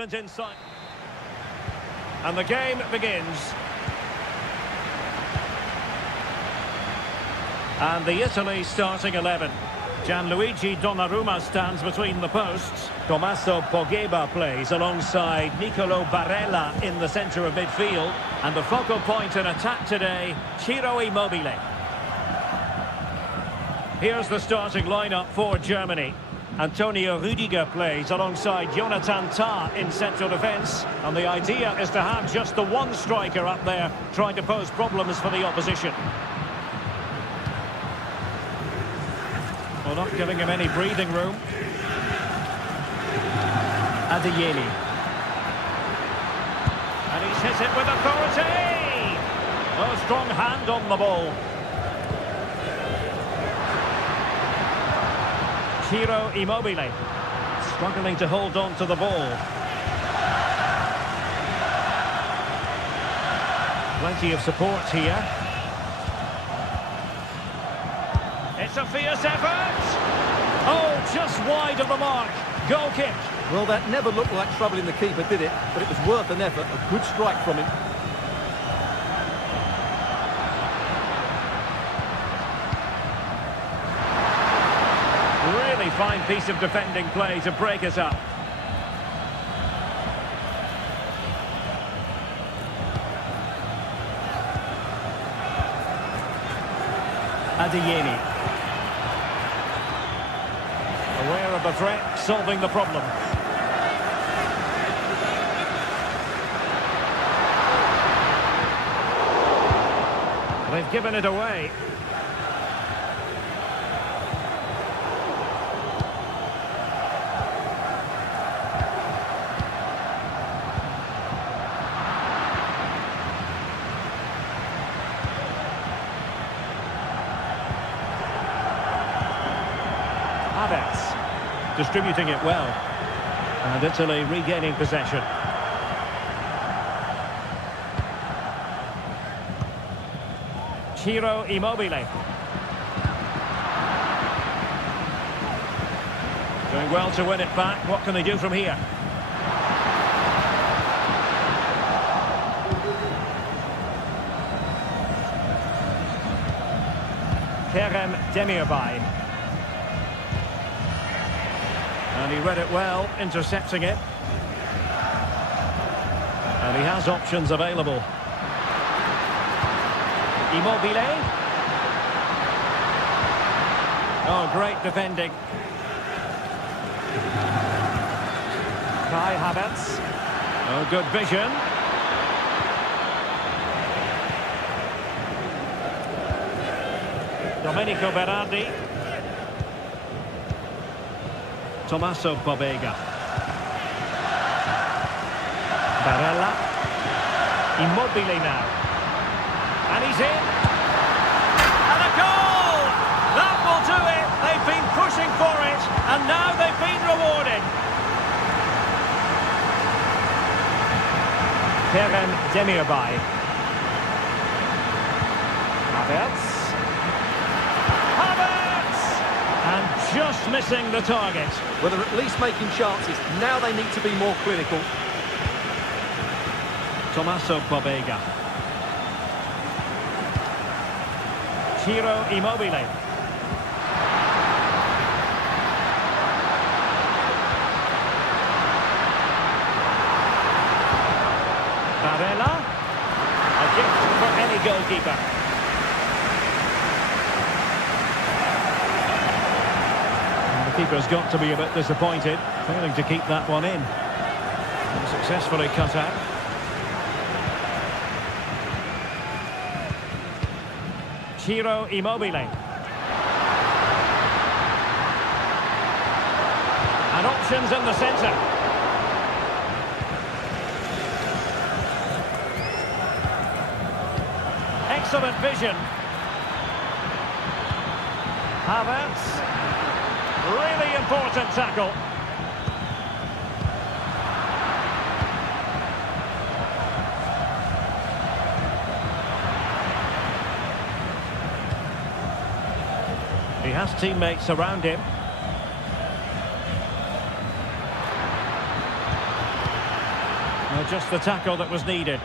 movement inside. And the game begins. And the Italy starting 11. Gianluigi Donnarumma stands between the posts. Tommaso Pogba plays alongside Nicolo Barella in the centre of midfield. And the focal point in attack today, Ciro Immobile. Here's the starting lineup for Germany. Antonio Rüdiger plays alongside Jonathan Tah in central defence. And the idea is to have just the one striker up there trying to pose problems for the opposition. Well, not giving him any breathing room. Adeyemi. And he's hit it with authority! Oh, strong hand on the ball. Ciro Immobile. Struggling to hold on to the ball. Plenty of support here. It's a fierce effort! Oh, just wide of the mark. Goal kick. Well, that never looked like troubling the keeper, did it? But it was worth an effort. A good strike from him. Really fine piece of defending play to break us up. Adeyemi. Aware of the threat, solving the problem. They've given it away. Distributing it well. And Italy regaining possession. Ciro Immobile. Doing well to win it back. What can they do from here? Kerem Demirbay. And he read it well, intercepting it. And he has options available. Immobile. Oh, great defending. Kai Havertz. Oh, good vision. Domenico Berardi. Tommaso Pogba. Barella. Immobile now. And he's in. And a goal! That will do it. They've been pushing for it. And now they've been rewarded. Kerem Demirbay. Havertz. And just missing the target. Well, they're at least making chances. Now they need to be more clinical. Tommaso Pogba. Ciro Immobile. Barella. A gift for any goalkeeper. The keeper's got to be a bit disappointed, failing to keep that one in. And successfully cut out. Ciro Immobile. And options in the centre. Excellent vision. Havertz. Really important tackle. He has teammates around him. Just the tackle that was needed.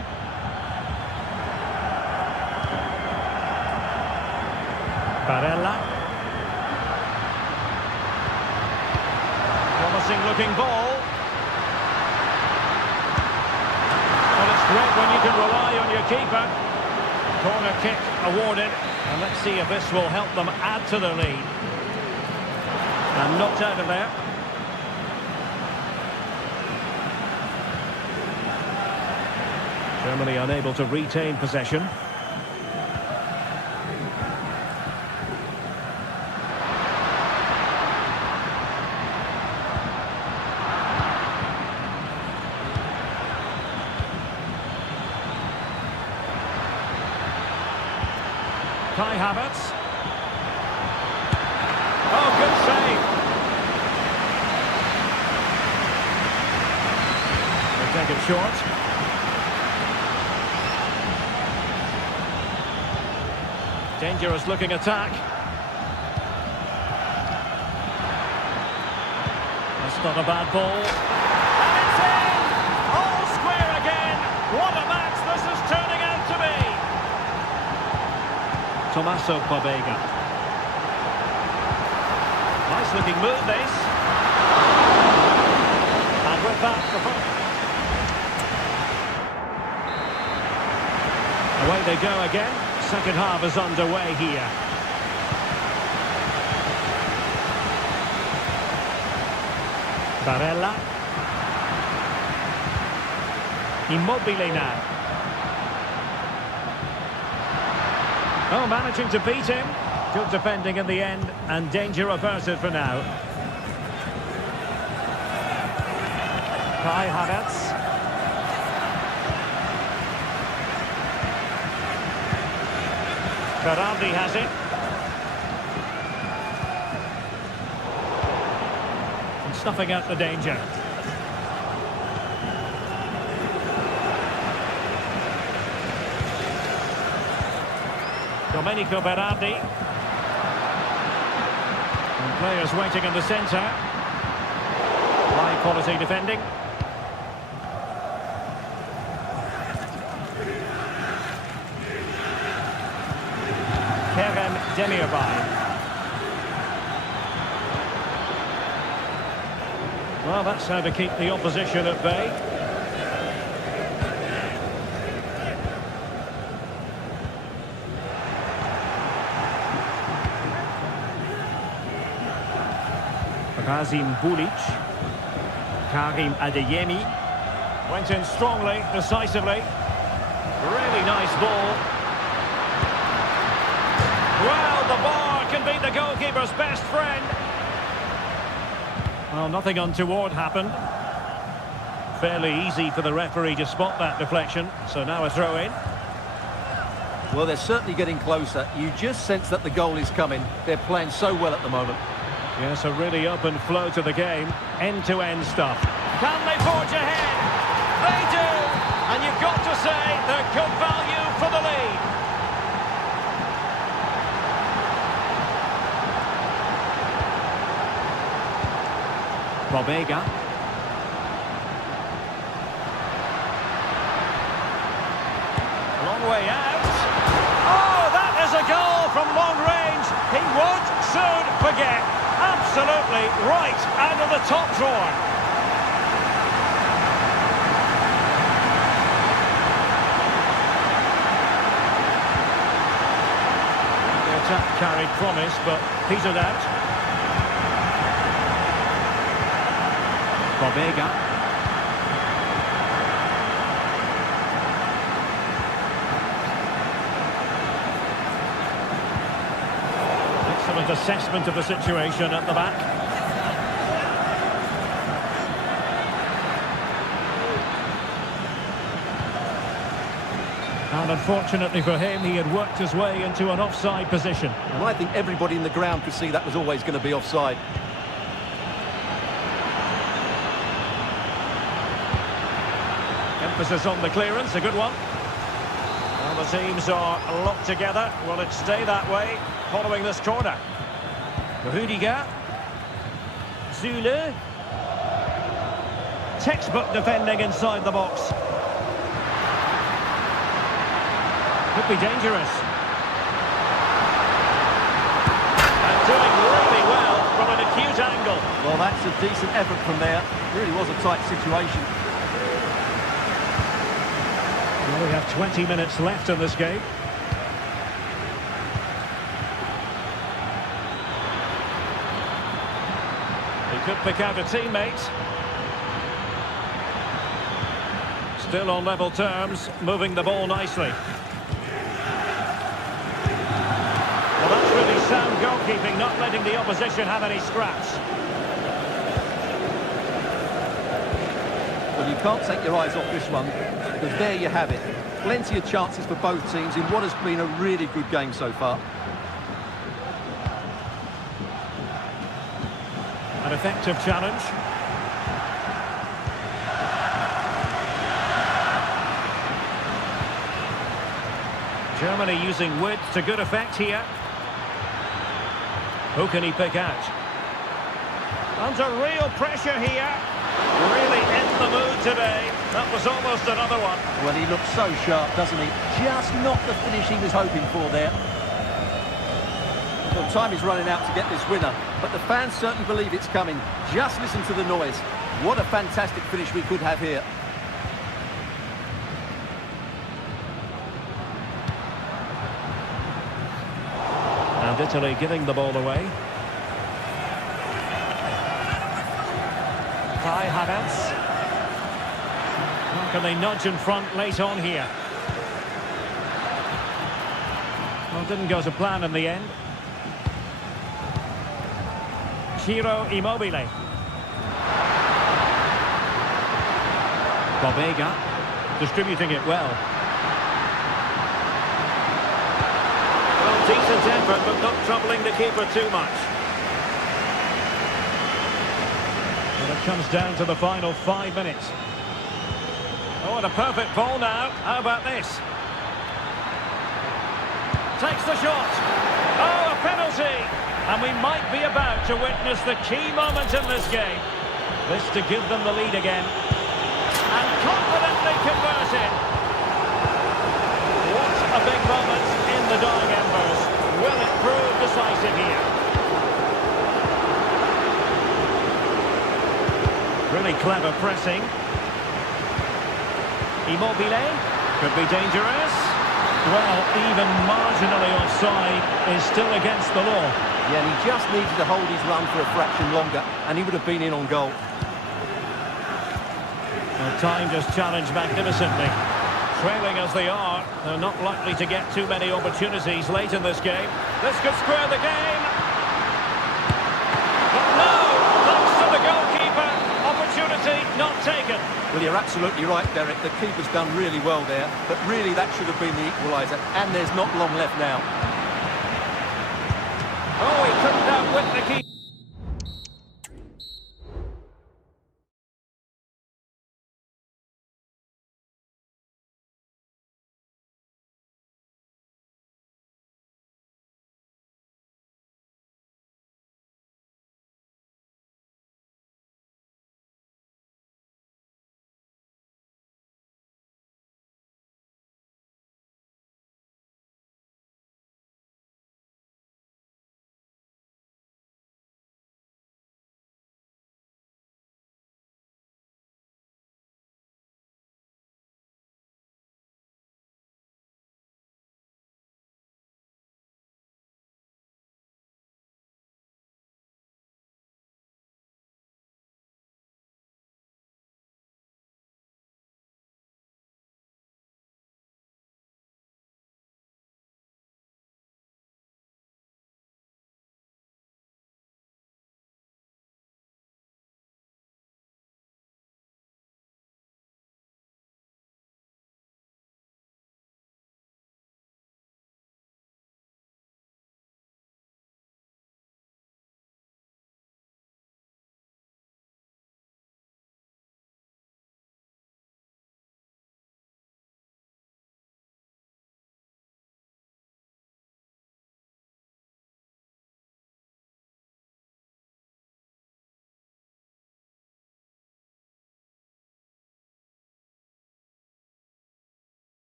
Barella. Promising looking ball. Well, it's great when you can rely on your keeper. Corner kick awarded. And let's see if this will help them add to the lead. And knocked out of there. Germany unable to retain possession. Kai Havertz. Oh, good save. They take it short. Dangerous looking attack. That's not a bad ball. And it's in! All square again. What a match this is turning out to be. Tommaso Pobega. Nice looking move this. And with that, away they go again. Second half is underway here. Barella. Immobile now. Oh, managing to beat him. Good defending in the end, and danger averted for now. Kai Havertz. Berardi has it. And snuffing out the danger. Domenico Berardi. And players waiting in the centre. High quality defending. Well, that's how to keep the opposition at bay. Razim Bulic. Karim Adeyemi. Went in strongly, decisively. Really nice ball. Well, the bar can be the goalkeeper's best friend. Well, nothing untoward happened. Fairly easy for the referee to spot that deflection, so now a throw-in. Well, they're certainly getting closer. You just sense that the goal is coming. They're playing so well at the moment. Yes, a really open flow to the game. End-to-end stuff. Can they forge ahead? They do! And you've got to say they're good value for the lead. Pobega. Long way out. Oh, that is a goal from long range. He won't soon forget. Absolutely right out of the top drawer. The attack carried promise, but petered out. Pobega. Excellent assessment of the situation at the back. And unfortunately for him, he had worked his way into an offside position. And I think everybody in the ground could see that was always going to be offside. Emphasis on the clearance, a good one. Well, the teams are locked together. Will it stay that way following this corner? Rudiger. Zulu. Textbook defending inside the box. Could be dangerous. And doing really well from an acute angle. Well, that's a decent effort from there. Really was a tight situation. Well, we have 20 minutes left in this game. He could pick out a teammate. Still on level terms, moving the ball nicely. Well, that's really sound goalkeeping, not letting the opposition have any scraps. Well, you can't take your eyes off this one, because there you have it. Plenty of chances for both teams in what has been a really good game so far. An effective challenge. Germany using width to good effect here. Who can he pick out? Under real pressure here. Really in the mood today. That was almost another one. Well, he looks so sharp, doesn't he? Just not the finish he was hoping for there. Well, time is running out to get this winner, but the fans certainly believe it's coming. Just listen to the noise. What a fantastic finish we could have here. And Italy giving the ball away. Kai Havertz. How can they nudge in front late on here? Well, didn't go to plan in the end. Ciro Immobile. Bobega distributing it well. Well, decent effort, but not troubling the keeper too much. Well, it comes down to the final 5 minutes. Oh, and a perfect ball now. How about this? Takes the shot. Oh, a penalty. And we might be about to witness the key moment in this game. This to give them the lead again. And confidently converted. What a big moment in the dying embers. Will it prove decisive here? Really clever pressing. Immobile. Could be dangerous. Well, even marginally offside is still against the law. Yeah, and he just needed to hold his run for a fraction longer, and he would have been in on goal. Well, time just challenged magnificently. Trailing as they are, they're not likely to get too many opportunities late in this game. This could square the game. But no, thanks to the goalkeeper, opportunity not taken. Well, you're absolutely right, Derek. The keeper's done really well there, but really that should have been the equaliser, and there's not long left now. Oh, he couldn't outwit the keeper.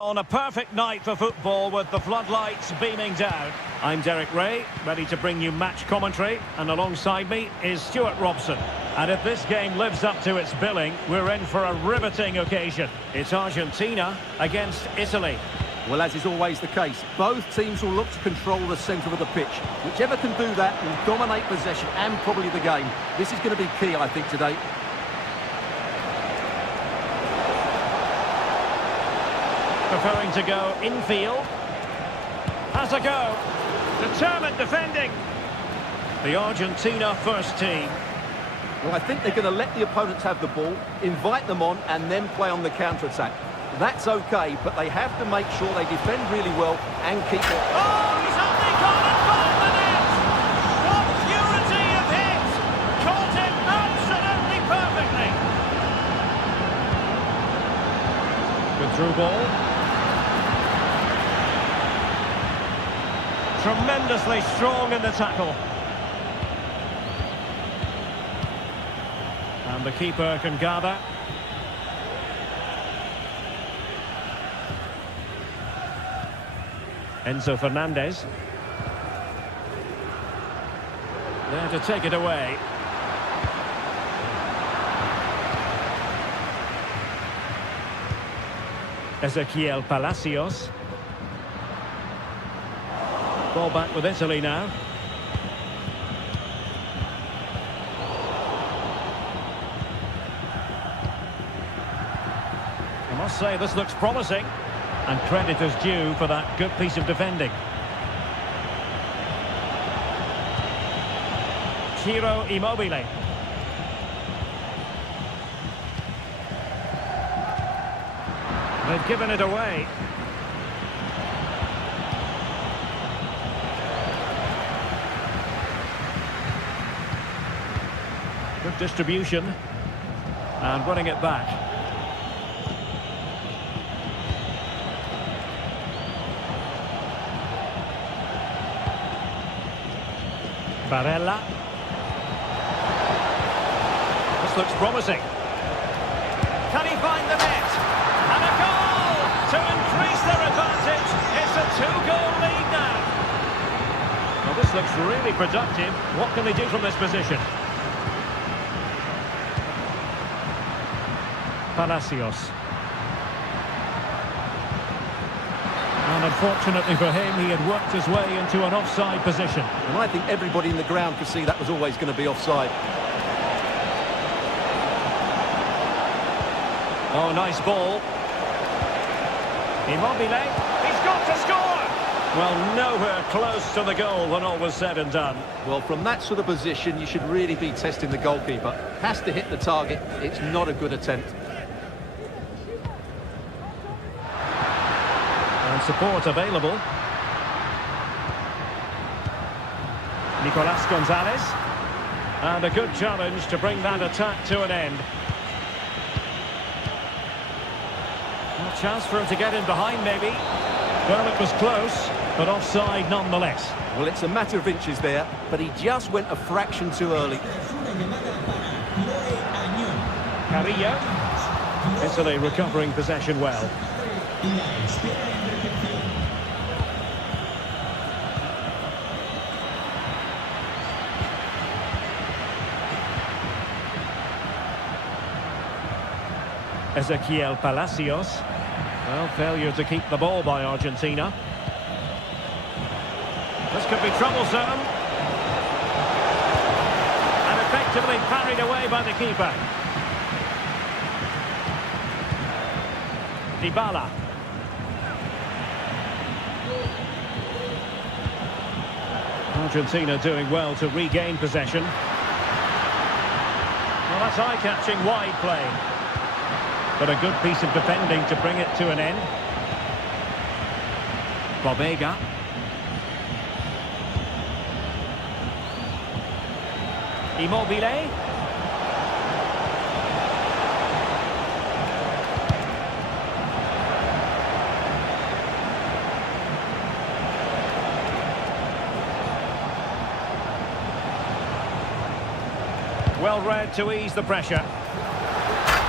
On a perfect night for football with the floodlights beaming down. I'm Derek Ray, ready to bring you match commentary, and alongside me is Stuart Robson. And if this game lives up to its billing, we're in for a riveting occasion. It's Argentina against Italy. Well, as is always the case, both teams will look to control the centre of the pitch. Whichever can do that will dominate possession and probably the game. This is going to be key, I think, today. Preferring to go infield. Has a go. Determined defending. The Argentina first team. Well, I think they're going to let the opponents have the ball, invite them on, and then play on the counter-attack. That's okay, but they have to make sure they defend really well and keep it. Oh, he's only gone and found the net! What purity of hit! Caught it absolutely perfectly. Good through ball. Tremendously strong in the tackle. And the keeper can gather. Enzo Fernandez. There to take it away. Ezequiel Palacios. Ball back with Italy now. I must say this looks promising. And credit is due for that good piece of defending. Ciro Immobile. They've given it away. Good distribution. And running it back. Barella. This looks promising. Can he find the net? And a goal to increase their advantage. It's a two-goal lead now. Well, this looks really productive. What can they do from this position? Palacios. And unfortunately for him, he had worked his way into an offside position. And I think everybody in the ground could see that was always going to be offside. Oh, nice ball. Immobile. He's got to score! Well, nowhere close to the goal when all was said and done. Well, from that sort of position, you should really be testing the goalkeeper. Has to hit the target. It's not a good attempt. Support available. Nicolas Gonzalez. And a good challenge to bring that attack to an end. A chance for him to get in behind, maybe. Well, it was close, but offside nonetheless. Well, it's a matter of inches there, but he just went a fraction too early. Carrillo. Italy recovering possession well. Ezequiel Palacios. Well, failure to keep the ball by Argentina. This could be troublesome. And effectively parried away by the keeper. Dybala. Argentina doing well to regain possession. Well, that's eye-catching wide play. But a good piece of defending to bring it to an end. Bobega. Immobile. Well read to ease the pressure.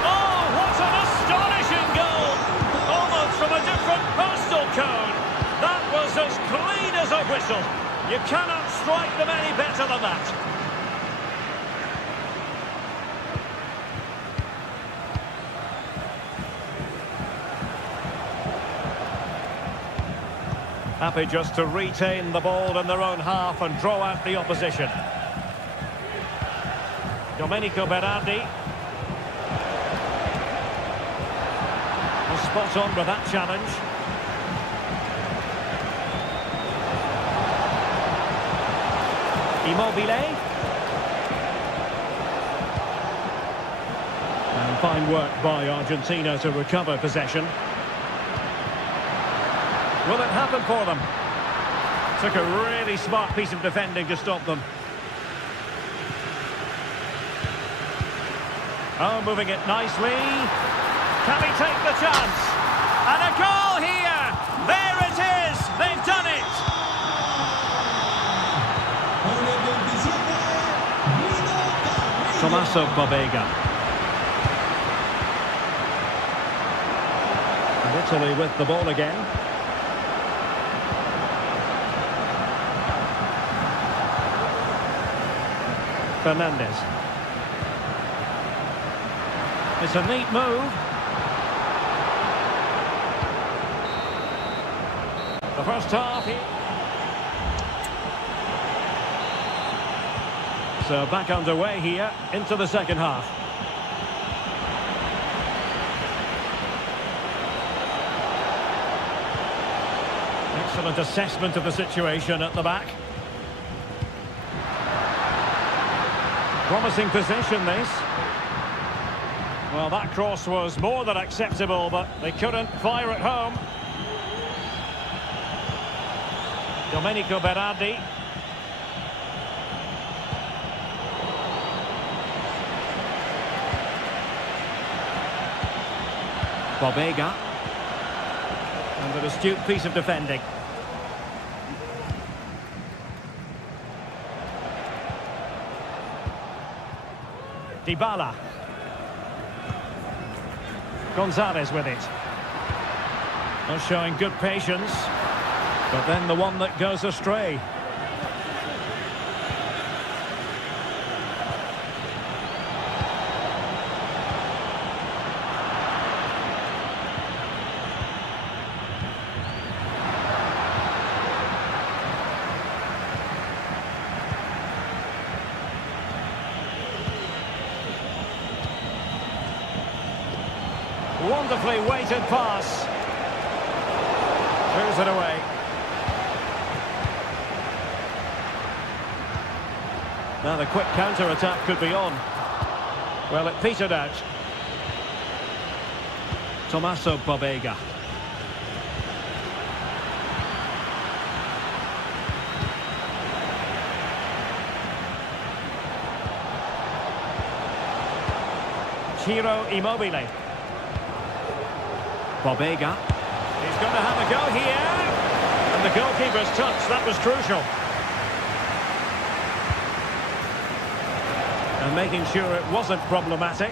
Oh, what an astonishing goal! Almost from a different You cannot strike them any better than that. Happy just to retain the ball in their own half and draw out the opposition. Domenico Berardi. Spot on with that challenge. Immobile. And fine work by Argentina to recover possession. Will it happen for them? Took a really smart piece of defending to stop them. Oh, moving it nicely. Can he take the chance? And a goal here! There it is! They've done it! Tommaso Pobega. And Italy with the ball again. Fernandez. It's a neat move. The first half here. So back underway here into the second half. Excellent assessment of the situation at the back. Promising position, this. Well, that cross was more than acceptable, but they couldn't fire it home. Domenico Berardi. Pobega. And an astute piece of defending. Dybala. Gonzalez with it. Not showing good patience, but then the one that goes astray. Wonderfully weighted pass. Clears it away. Now the quick counter-attack could be on. Well, it petered out. Tommaso Pobega. Ciro Immobile. Pobega. He's going to have a go here. And the goalkeeper's touch, that was crucial. And making sure it wasn't problematic.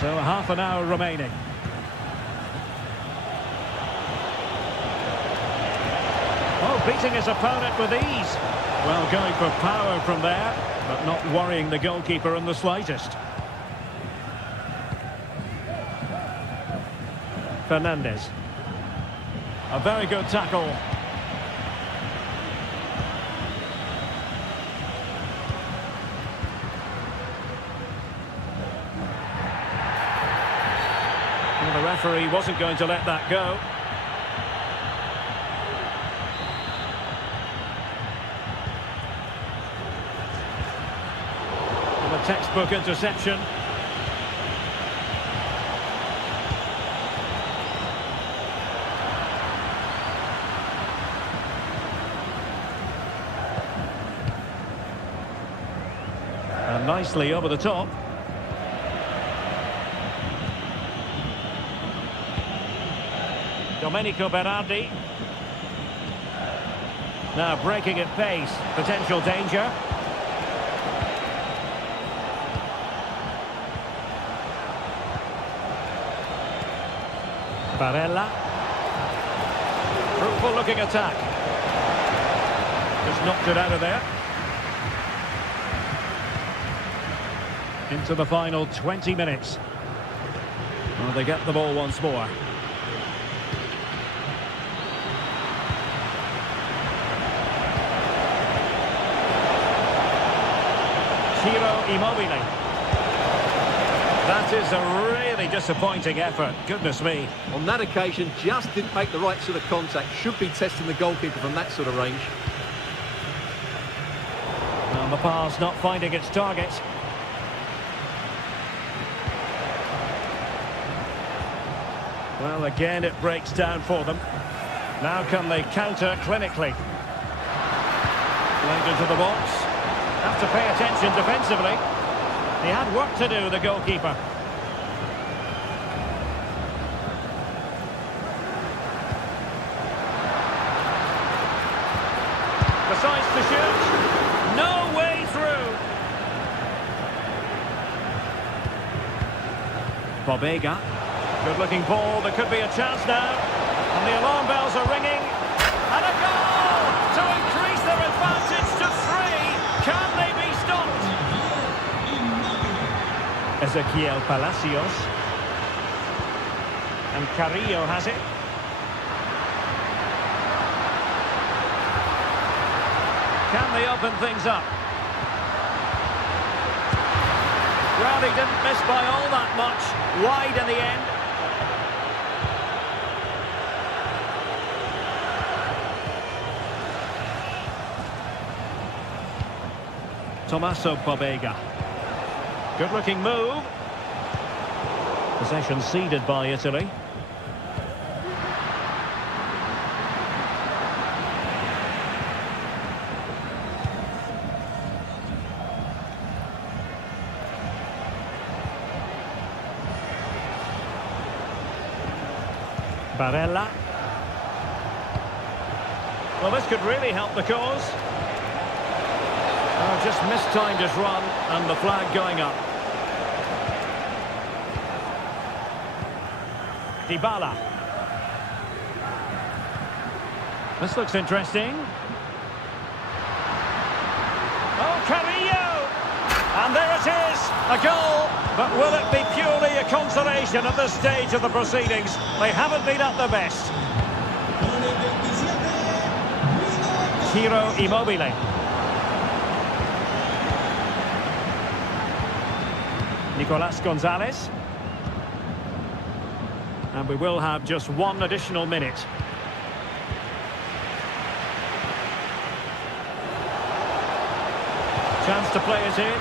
So half an hour remaining. Oh, beating his opponent with ease. Well, going for power from there, but not worrying the goalkeeper in the slightest. Fernandez. A very good tackle. Well, the referee wasn't going to let that go. And a textbook interception. Nicely over the top. Domenico Berardi. Now breaking at pace. Potential danger. Barella. Fruitful looking attack. Just knocked it out of there. Into the final 20 minutes. Well, they get the ball once more. Immobile. That is a really disappointing effort. Goodness me. On that occasion, just didn't make the right sort of contact. Should be testing the goalkeeper from that sort of range. And the pass not finding its target. Well, again, it breaks down for them. Now can they counter clinically? Played into the box. Have to pay attention defensively. He had work to do, the goalkeeper. Decides to shoot. No way through. Pobega. Good-looking ball. There could be a chance now. And the alarm bells are ringing. And a goal to increase their advantage to 3. Can they be stopped? Ezequiel Palacios. And Carrillo has it. Can they open things up? Well, he didn't miss by all that much. Wide in the end. Tommaso Pobega. Good-looking move. Possession ceded by Italy. Barella. Well, this could really help the cause. Oh, just mistimed his run, and the flag going up. Dybala. This looks interesting. Oh, Carrillo! And there it is, a goal. But will it be purely a consolation at this stage of the proceedings? They haven't been at their best. Ciro Immobile. Nicolas Gonzalez. And we will have just one additional minute. Chance to play it in.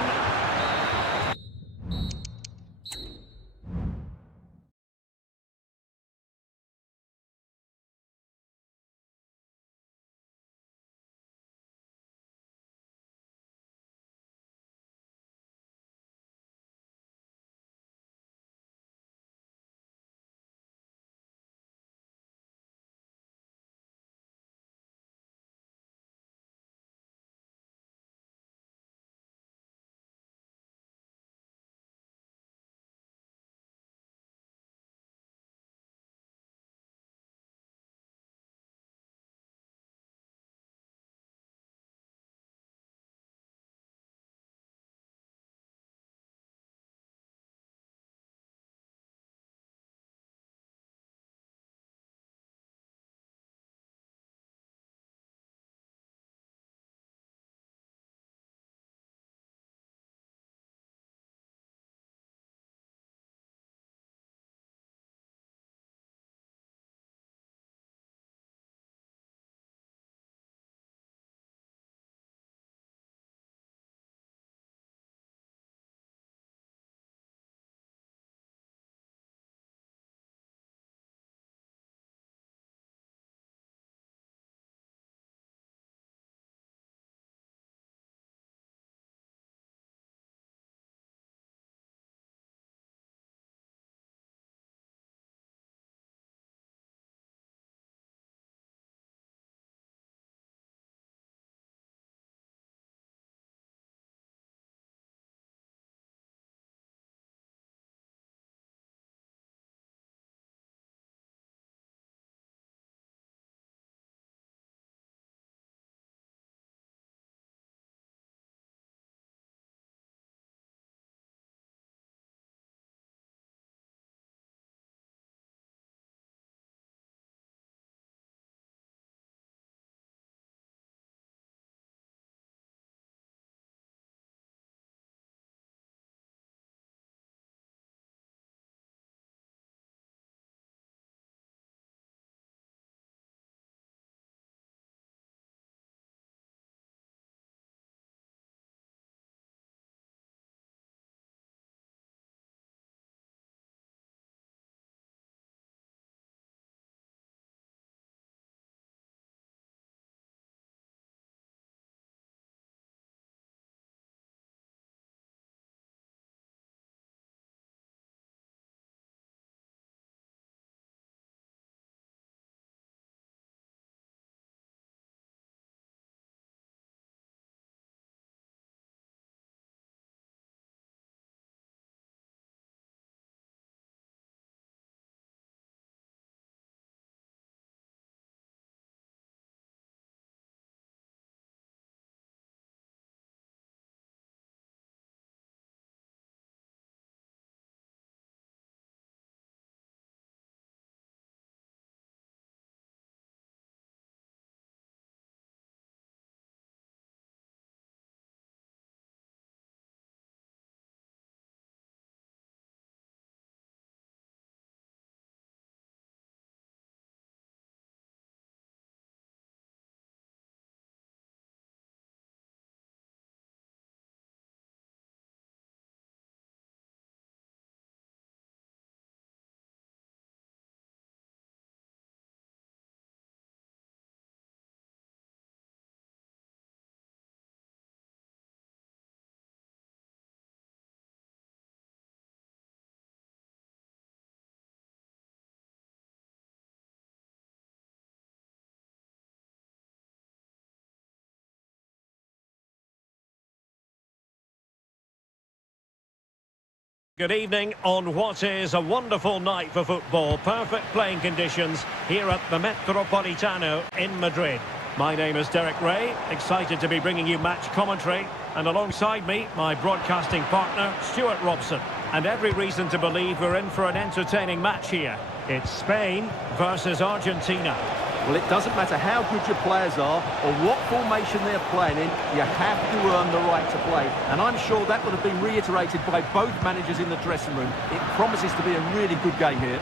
Good evening on what is a wonderful night for football. Perfect playing conditions here at the Metropolitano in Madrid. My name is Derek Ray, excited to be bringing you match commentary. And alongside me, my broadcasting partner, Stuart Robson. And every reason to believe we're in for an entertaining match here. It's Spain versus Argentina. Well, it doesn't matter how good your players are or what formation they're playing in, you have to earn the right to play. And I'm sure that would have been reiterated by both managers in the dressing room. It promises to be a really good game here.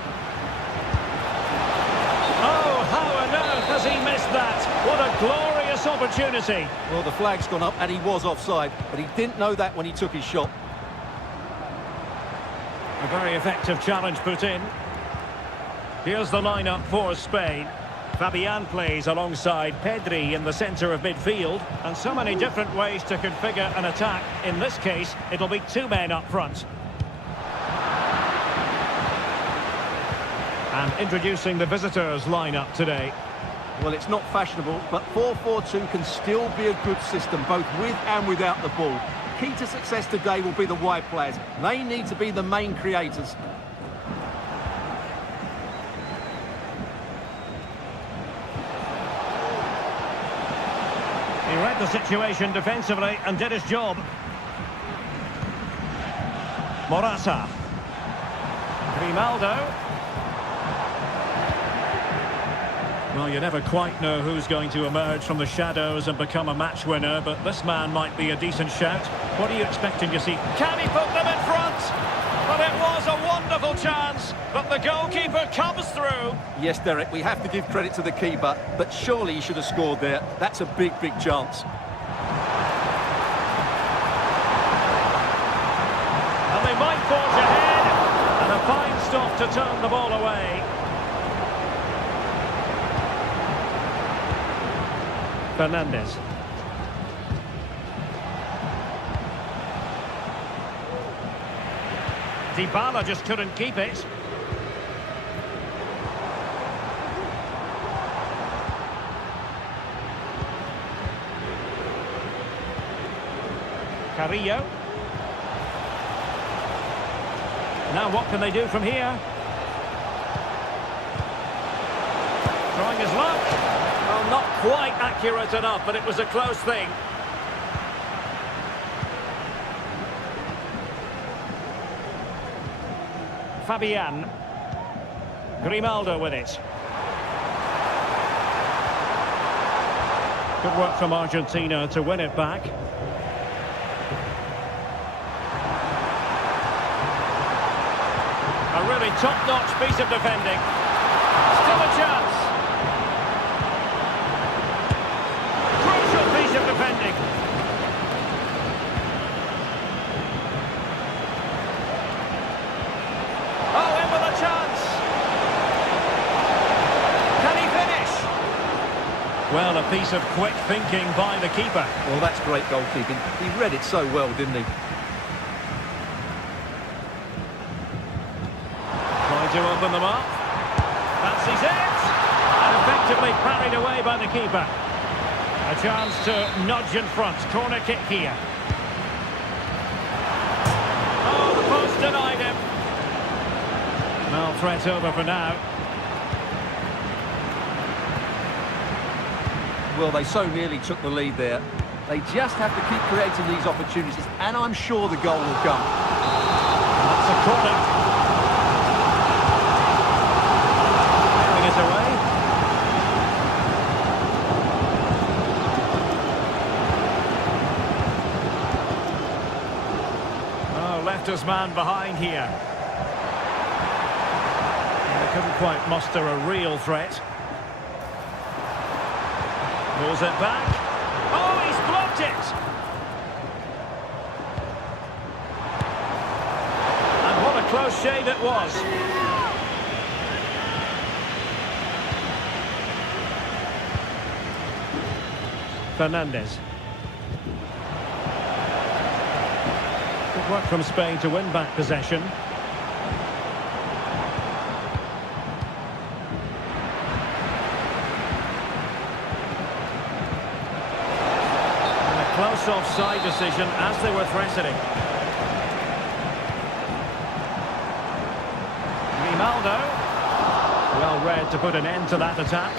Oh, how on earth has he missed that? What a glorious opportunity. Well, the flag's gone up and he was offside, but he didn't know that when he took his shot. A very effective challenge put in. Here's the lineup for Spain. Fabian plays alongside Pedri in the centre of midfield, and so many different ways to configure an attack. In this case, it'll be two men up front. And introducing the visitors' lineup today. Well, it's not fashionable, but 4-4-2 can still be a good system, both with and without the ball. Key to success today will be the wide players. They need to be the main creators. He read the situation defensively and did his job. Morata. Grimaldo. Well, you never quite know who's going to emerge from the shadows and become a match winner, but this man might be a decent shout. What are you expecting to see? Can he put them in front? But it was a wonderful chance, but the goalkeeper comes through. Yes, Derek, we have to give credit to the keeper, but surely he should have scored there. That's a big, big chance. And they might forge ahead, and a fine stop to turn the ball away. Fernandez. Dybala just couldn't keep it. Carrillo. Now what can they do from here? Trying his luck. Well, not quite accurate enough, but it was a close thing. Fabian. Grimaldo with it. Good work from Argentina to win it back. A really top-notch piece of defending. Still a chance. Crucial piece of defending. Oh, in with a chance. Can he finish? Well, a piece of quick thinking by the keeper. Well, that's great goalkeeping. He read it so well, didn't he? Trying to open them up. Fancies it. And effectively parried away by the keeper. A chance to nudge in front. Corner kick here. Oh, the post denied him. Well, threat over for now. Well, they so nearly took the lead there. They just have to keep creating these opportunities, and I'm sure the goal will come. That's a corner. Giving it away. Oh, left his man behind here. They couldn't quite muster a real threat. Pulls it back. Oh, he's blocked it! And what a close shave it was. Fernandez. Good work from Spain to win back possession. Close offside decision as they were threatening. Well read to put an end to that attack.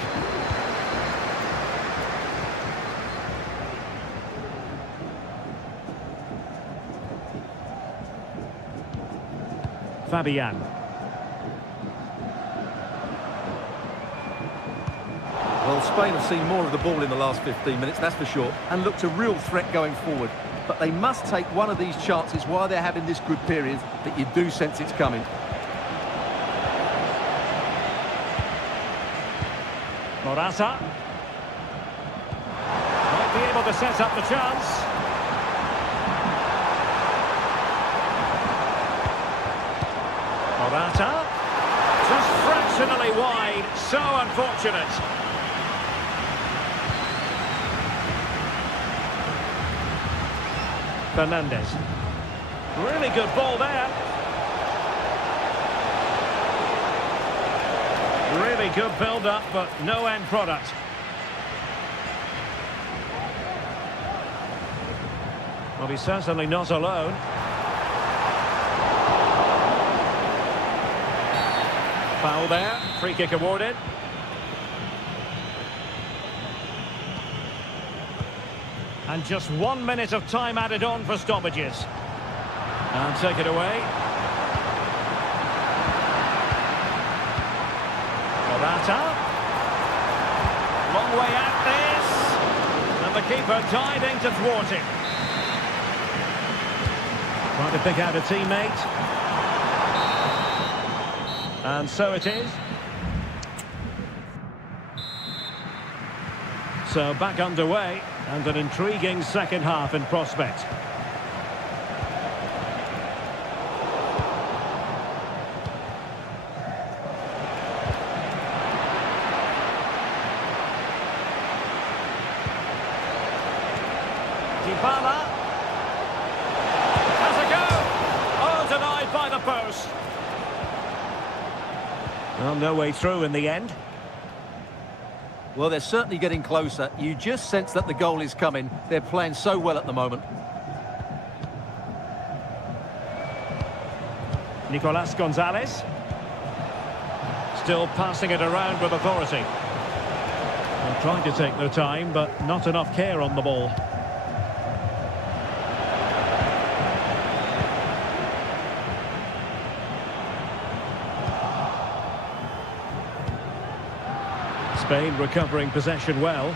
Fabian. Well, Spain have seen more of the ball in the last 15 minutes, that's for sure, and looked a real threat going forward. But they must take one of these chances while they're having this good period that you do sense it's coming. Morata. Might be able to set up the chance. Morata. Just fractionally wide. So unfortunate. Fernandez. Really good ball there. Really good build-up, but no end product. Well, he's certainly not alone. Foul there. Free kick awarded. And just 1 minute of time added on for stoppages. And take it away. Morata. Long way out this. And the keeper diving to thwart it. Trying to pick out a teammate. And so it is. So back underway. And an intriguing second half in prospect. Dybala. Has a go. Oh, denied by the post. Well, no way through in the end. Well, they're certainly getting closer. You just sense that the goal is coming. They're playing so well at the moment. Nicolas Gonzalez. Still passing it around with authority. They're trying to take their time, but not enough care on the ball. Spain recovering possession well.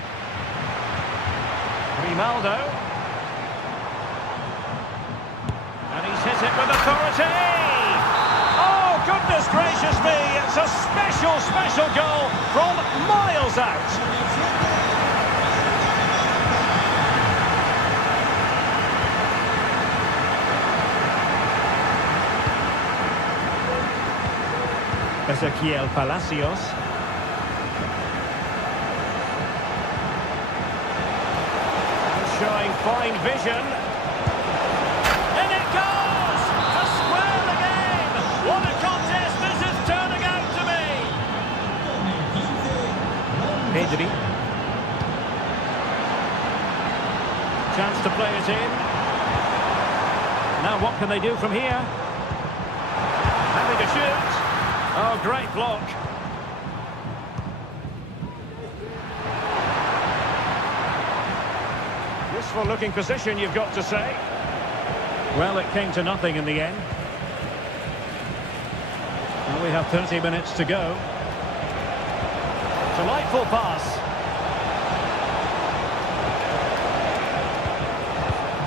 Grimaldo. And he's hit it with authority! Oh, goodness gracious me! It's a special, special goal from miles out. Ezequiel Palacios. Showing fine vision. And it goes! To square the game! What a contest this is turning out to be! Pedri. Chance to play it in. Now what can they do from here? Having a shoot. Oh, great block. Useful looking position, you've got to say. Well, it came to nothing in the end. Well, we have 30 minutes to go. Delightful pass.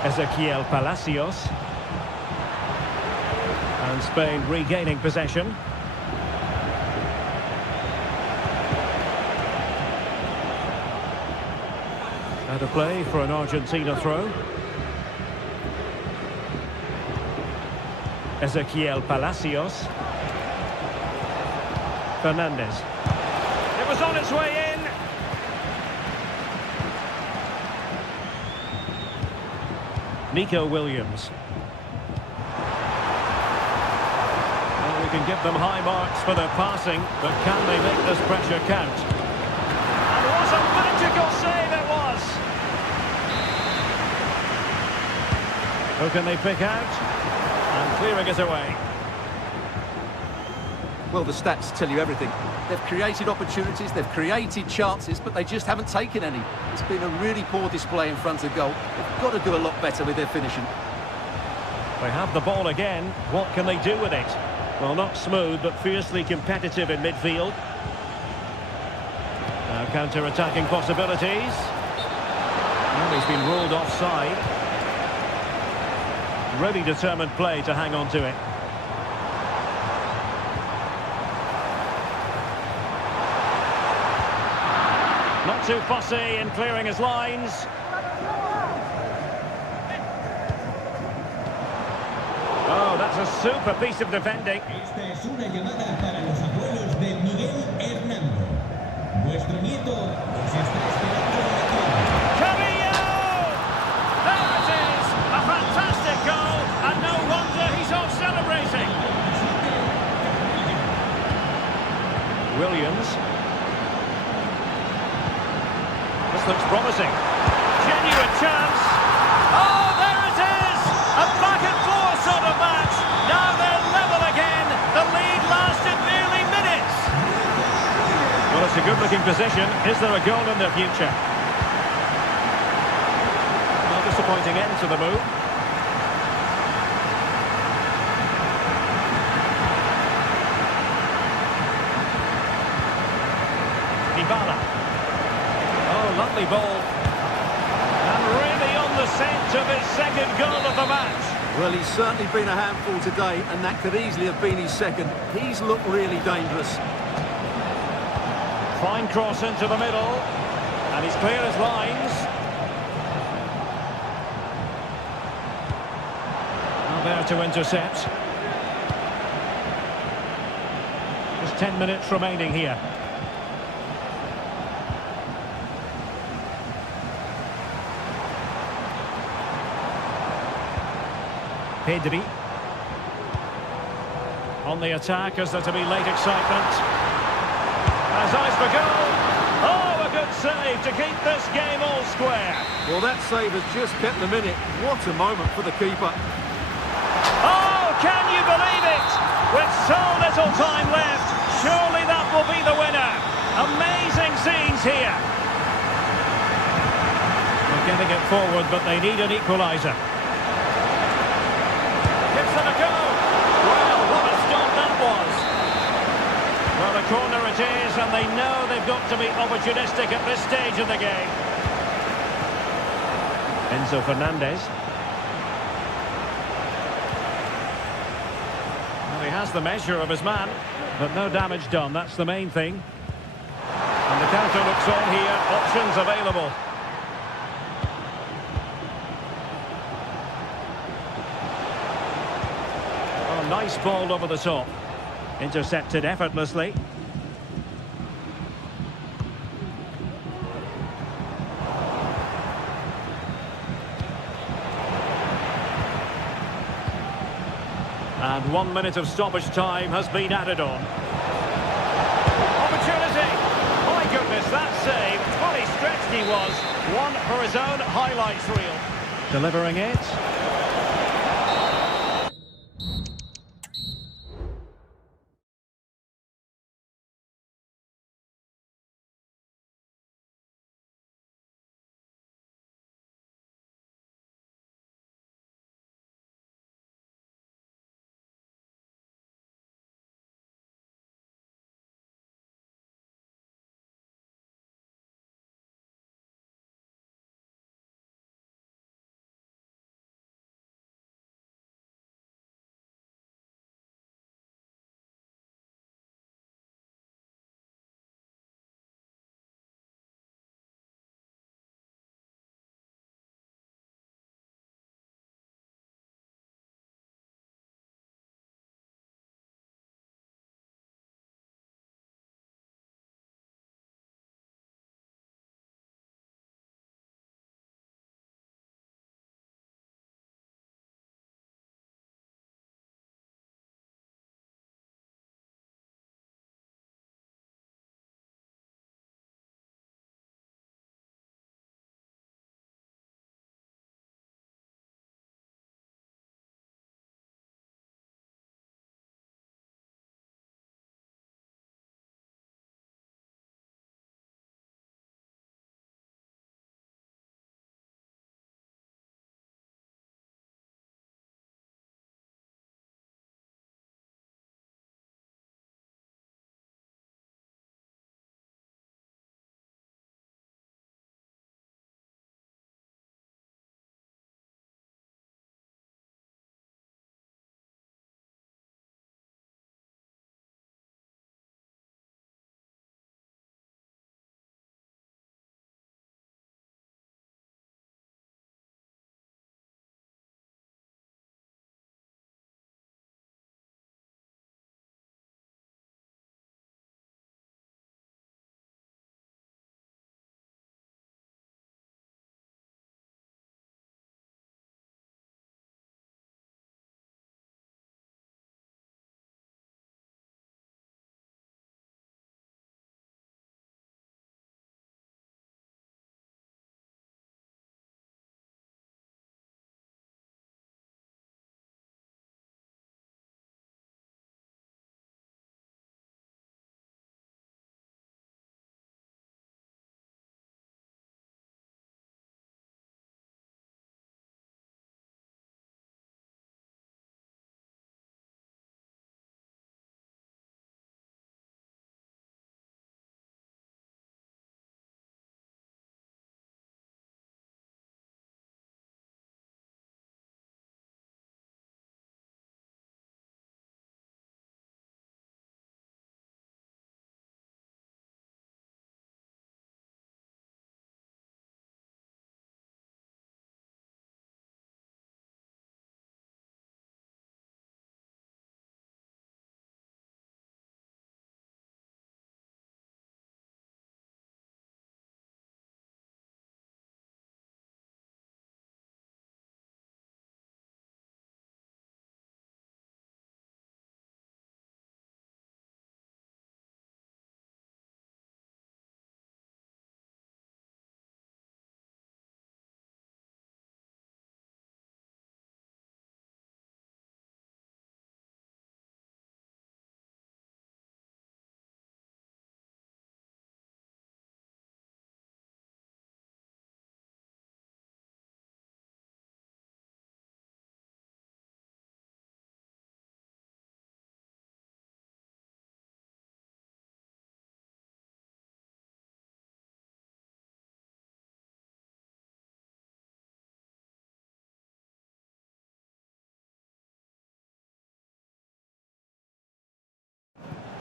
Ezequiel Palacios. And Spain regaining possession. Out of play for an Argentina throw. Ezequiel Palacios. Fernandez. It was on its way in. Nico Williams. Well, we can give them high marks for their passing, but can they make this pressure count? And what a magical save it was! Who can they pick out? And clearing it away. Well, the stats tell you everything. They've created opportunities, they've created chances, but they just haven't taken any. It's been a really poor display in front of goal. They've got to do a lot better with their finishing. They have the ball again. What can they do with it? Well, not smooth, but fiercely competitive in midfield. Now counter-attacking possibilities. Well, he's been ruled offside. Really determined play to hang on to it. Not too fussy in clearing his lines. Oh, that's a super piece of defending. Esta es una llamada para los abuelos de Miguel Hernando. Vuestro nieto os está esperando en la tienda. Cabello! There it is! A fantastic goal, and no wonder he's off celebrating. Williams. This looks promising. Genuine chance. Oh, there it is! A back and forth sort of match. Now they're level again. The lead lasted nearly minutes. Well, it's a good-looking position. Is there a goal in their future? Well, disappointing end to the move. Ibala. Oh, lovely ball. And really on the scent of his second goal of the match. Well, he's certainly been a handful today, and that could easily have been his second. He's looked really dangerous. Fine cross into the middle. And he's clear as lines. Now there to intercept. Just 10 minutes remaining here. Pedri. On the attack, as there to be late excitement. Has eyes for goal. Oh, a good save to keep this game all square. Well, that save has just kept them in it. What a moment for the keeper. Oh, can you believe it? With so little time left, surely that will be the winner. Amazing scenes here. They're getting it forward, but they need an equaliser. Gives them a go. Well, what a stop that was. Well, a corner it is, and they know they've got to be opportunistic at this stage of the game. Enzo Fernandez. Well, he has the measure of his man, but no damage done. That's the main thing. And the counter looks on here. Options available. Oh, nice ball over the top. Intercepted effortlessly. And 1 minute of stoppage time has been added on. Opportunity! My goodness, that save. Fully stretched he was. One for his own highlights reel. Delivering it.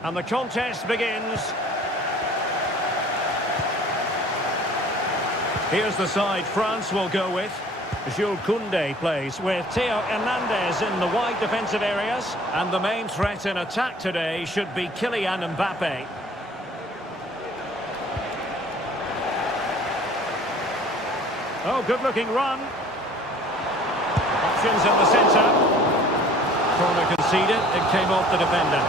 And the contest begins. Here's the side France will go with. Jules Koundé plays with Theo Hernandez in the wide defensive areas. And the main threat in attack today should be Kylian Mbappe. Oh, good-looking run. Options in the centre. Corner conceded. It came off the defender.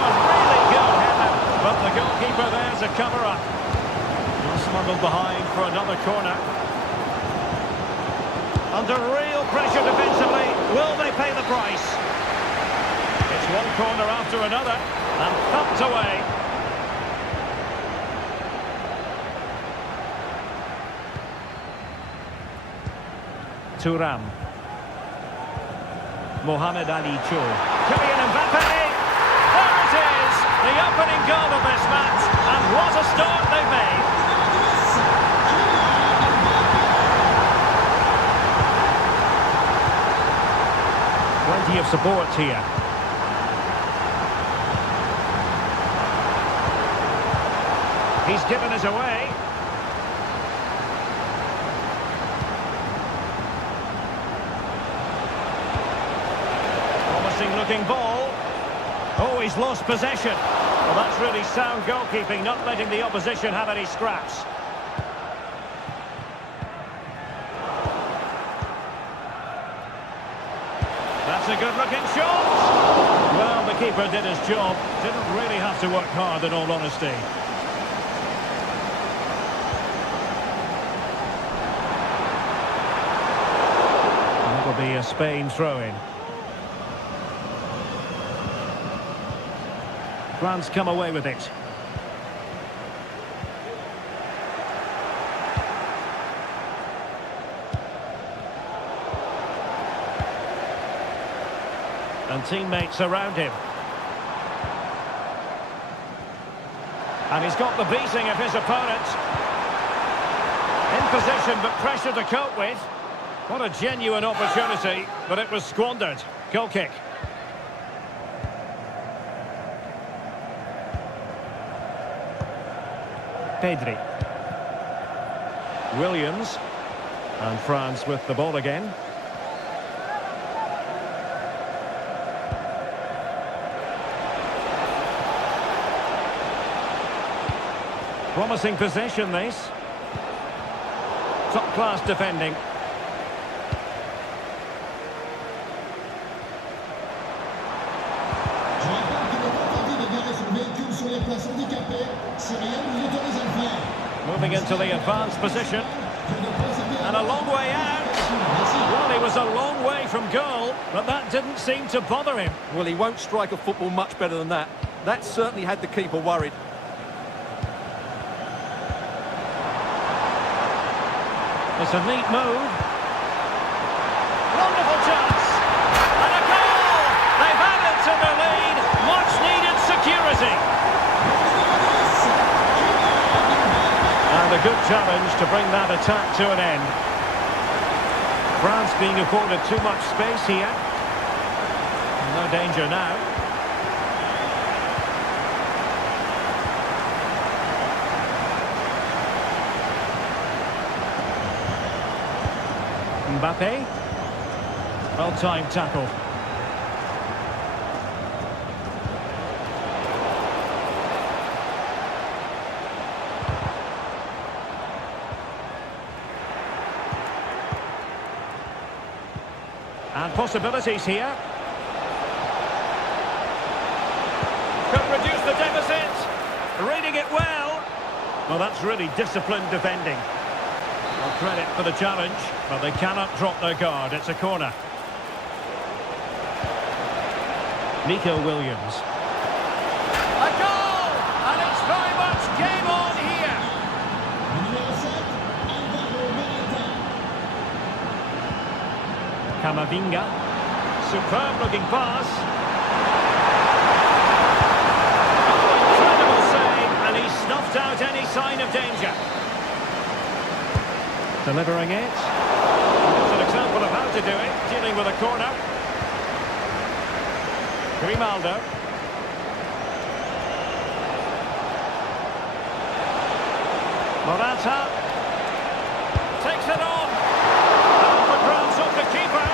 Oh, really good header. But the goalkeeper there's a cover-up. Smuggled behind for another corner. Under real pressure defensively. Will they pay the price? It's one corner after another. And thumped away. Thuram. Mohamed Ali Cho. Kylian Mbappe. There it is! The opening goal of this match. And what a start they've made. Plenty of support here. He's given us away. Looking ball. Oh, he's lost possession. Well, that's really sound goalkeeping, not letting the opposition have any scraps. That's a good-looking shot. Well, the keeper did his job. Didn't really have to work hard, in all honesty. That'll be a Spain throw-in. France come away with it. And teammates around him. And he's got the beating of his opponent. In position, but pressure to cope with. What a genuine opportunity, but it was squandered. Goal kick. Pedri. Williams. And France with the ball again. Promising possession, this. Top-class defending. Moving into the advanced position. And a long way out. Well, he was a long way from goal, but that didn't seem to bother him. Well, he won't strike a football much better than that. That certainly had the keeper worried. It's a neat move. Wonderful chance. And a goal! They've added to their lead. Much needed security. And a good challenge to bring that attack to an end. France being afforded too much space here. No danger now. Mbappe. Well-timed tackle. And possibilities here. Could reduce the deficit. Reading it well. Well, that's really disciplined defending. Well, credit for the challenge, but they cannot drop their guard. It's a corner. Nico Williams. A goal! And it's very much game on here. Camavinga. Superb looking pass. Oh, incredible save, and he snuffed out any sign of danger. Delivering it. It's an example of how to do it, dealing with a corner. Grimaldo. Morata. Takes it on. And for grabs of the keeper.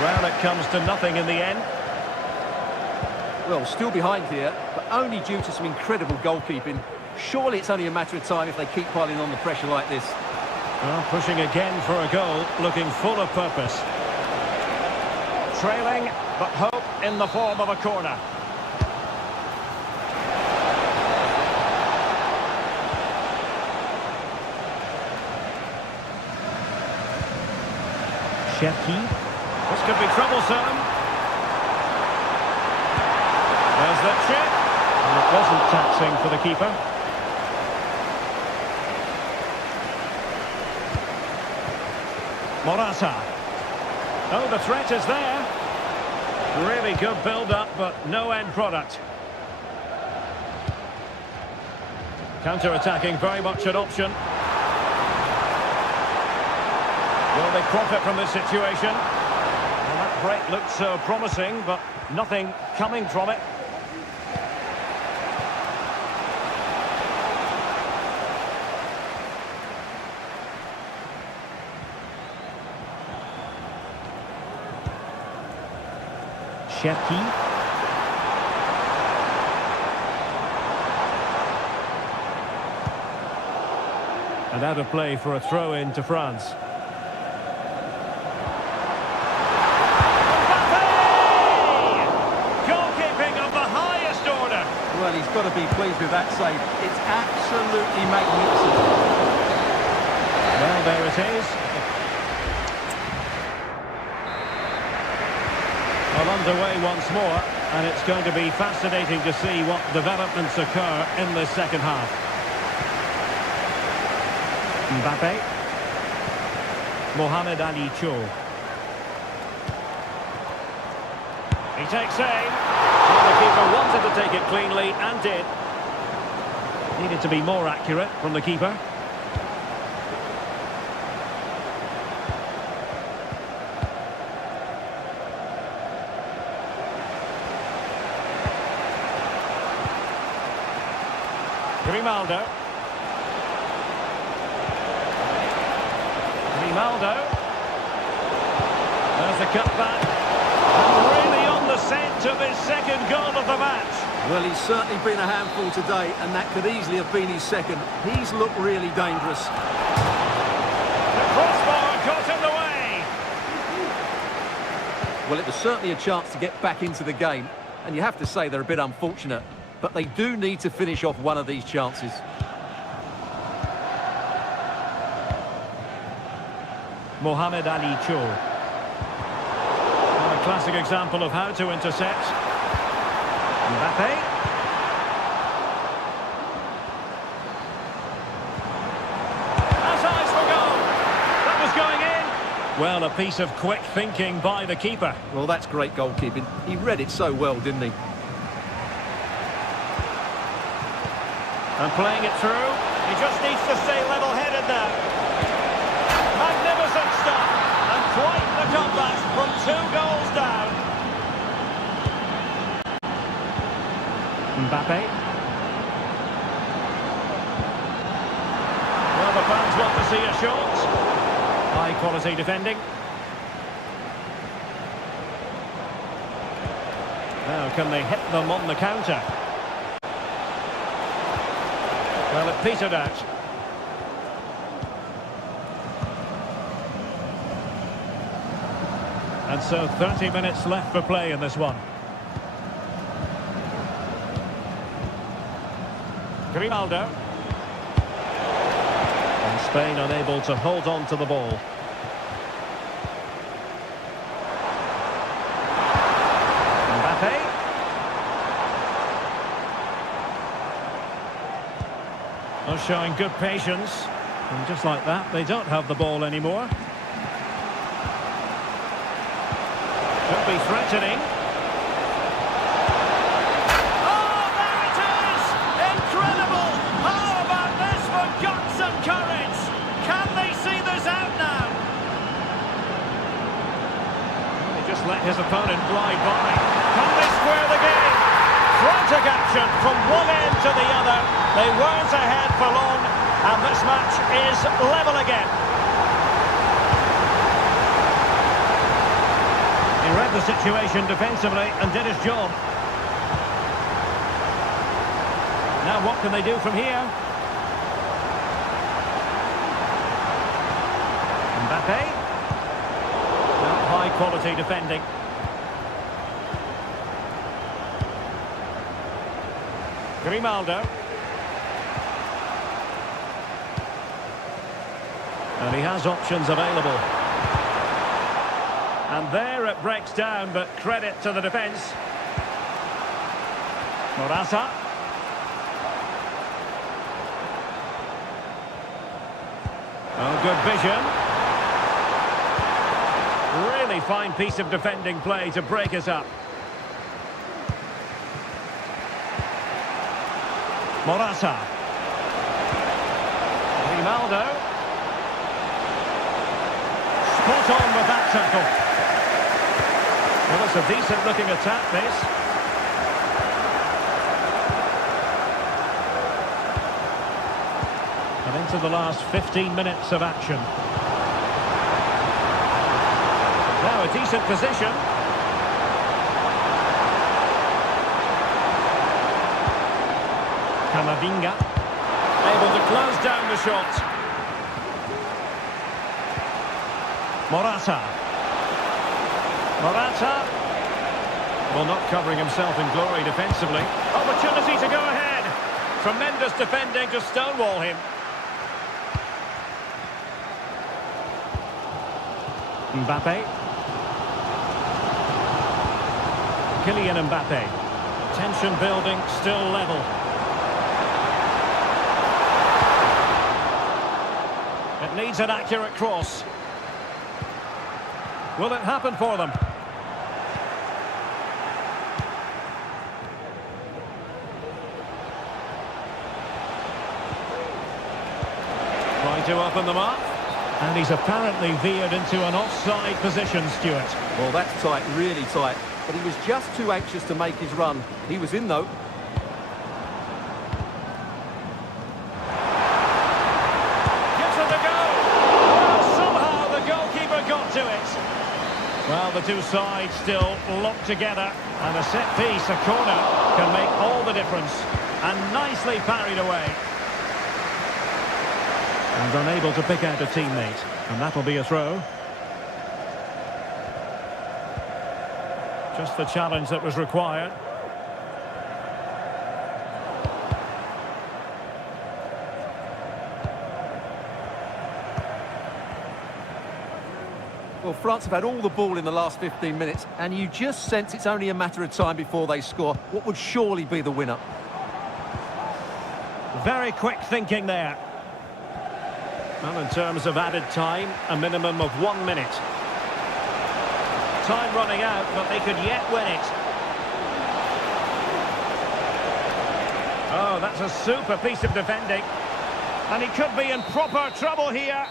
Well, it comes to nothing in the end. Well, still behind here, but only due to some incredible goalkeeping. Surely it's only a matter of time if they keep piling on the pressure like this. Well, pushing again for a goal, looking full of purpose. Trailing, but hope in the form of a corner. Shefki. This could be troublesome. There's the chip. And it wasn't taxing for the keeper. Morata. Oh, the threat is there. Really good build-up, but no end product. Counter-attacking, very much an option. Will they profit from this situation? Well, that break looked so promising, but nothing coming from it. Shefki. And out of play for a throw-in to France. Goalkeeping of the highest order. Well, he's got to be pleased with that save. It's absolutely magnificent. Well, there it is. Well, underway once more, and it's going to be fascinating to see what developments occur in the second half. Mbappe. Mohamed Ali Cho. He takes aim. Well, the keeper wanted to take it cleanly and did. Needed to be more accurate from the keeper. Grimaldo. There's the cutback. And really on the scent of his second goal of the match. Well, he's certainly been a handful today, and that could easily have been his second. He's looked really dangerous. The crossbar got in the way. Well, it was certainly a chance to get back into the game, and you have to say they're a bit unfortunate, but they do need to finish off one of these chances. Mohamed Ali Cho. Well, a classic example of how to intercept. Mbappe. Has eyes for goal. That was going in. Well, a piece of quick thinking by the keeper. Well, that's great goalkeeping. He read it so well, didn't he? And playing it through. He just needs to stay level-headed now. Magnificent stuff, and quite the comeback from 2 goals down. Mbappe. Well, the fans want to see a shot. High quality defending. Now, can they hit them on the counter? Well, it petered out. And so 30 minutes left for play in this one. Grimaldo. And Spain unable to hold on to the ball. Mbappe. Oh, showing good patience. And just like that, they don't have the ball anymore. Could be threatening. Oh, there it is! Incredible! How about this for guts and courage? Can they see this out now? They just let action from one end to the other. They weren't ahead for long, and this match is level again. He read the situation defensively and did his job. Now what can they do from here? Mbappe. Well, high quality defending. Grimaldo. And he has options available. And there it breaks down, but credit to the defence. Morata. Oh, good vision. Really fine piece of defending play to break us up. Morata. Grimaldo. Spot on with that tackle. Well, it's a decent looking attack, this. And into the last 15 minutes of action. Now a decent position. Camavinga. Able to close down the shot. Morata. Morata. Well, not covering himself in glory defensively. Opportunity to go ahead. Tremendous defending to stonewall him. Mbappe. Kylian Mbappe. Tension building, still level. It needs an accurate cross. Will it happen for them? Trying to open them up. And he's apparently veered into an offside position, Stuart. Well, that's tight, really tight. But he was just too anxious to make his run. He was in, though. Gives it the goal. Well, somehow the goalkeeper got to it. Well, the two sides still locked together. And a set piece, a corner, can make all the difference. And nicely parried away. And unable to pick out a teammate. And that'll be a throw. Just the challenge that was required. Well, France have had all the ball in the last 15 minutes, and you just sense it's only a matter of time before they score what would surely be the winner. Very quick thinking there. Well, in terms of added time, a minimum of 1 minute. Time running out, but they could yet win it. Oh, that's a super piece of defending. And he could be in proper trouble here.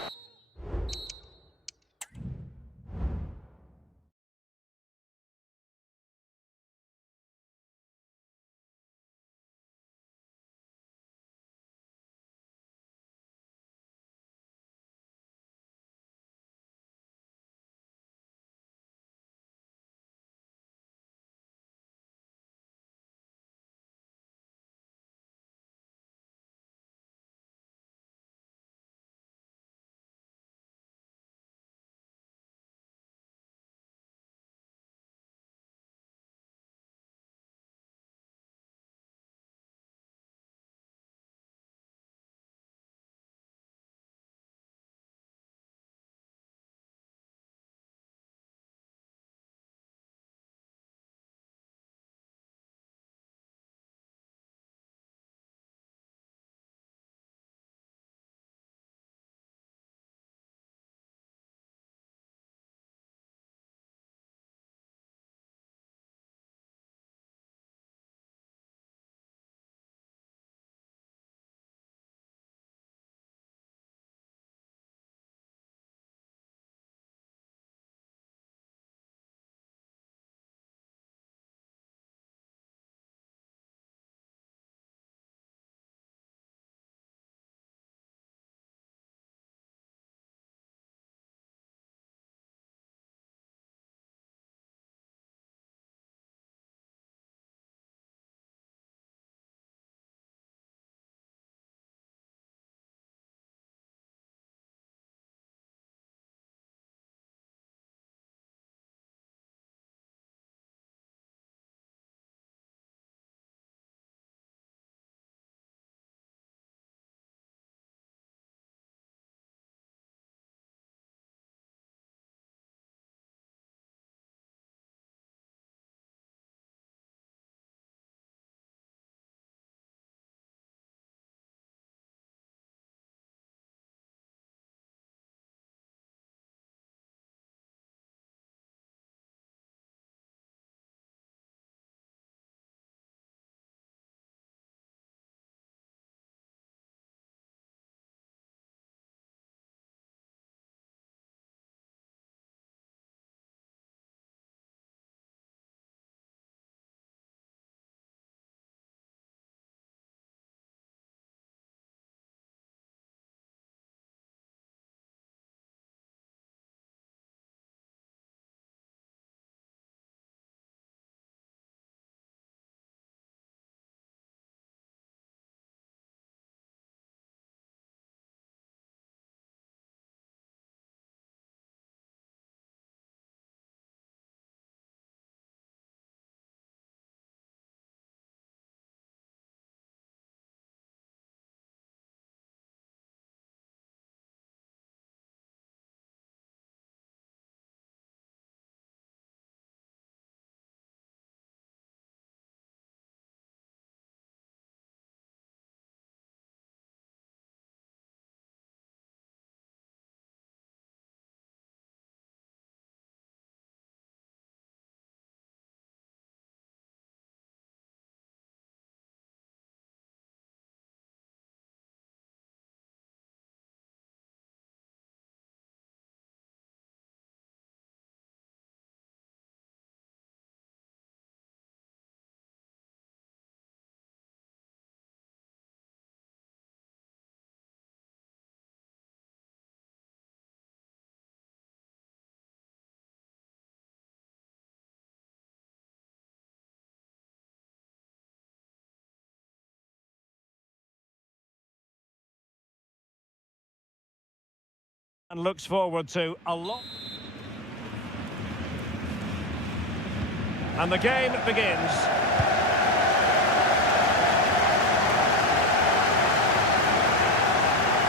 And looks forward to a lot. And the game begins.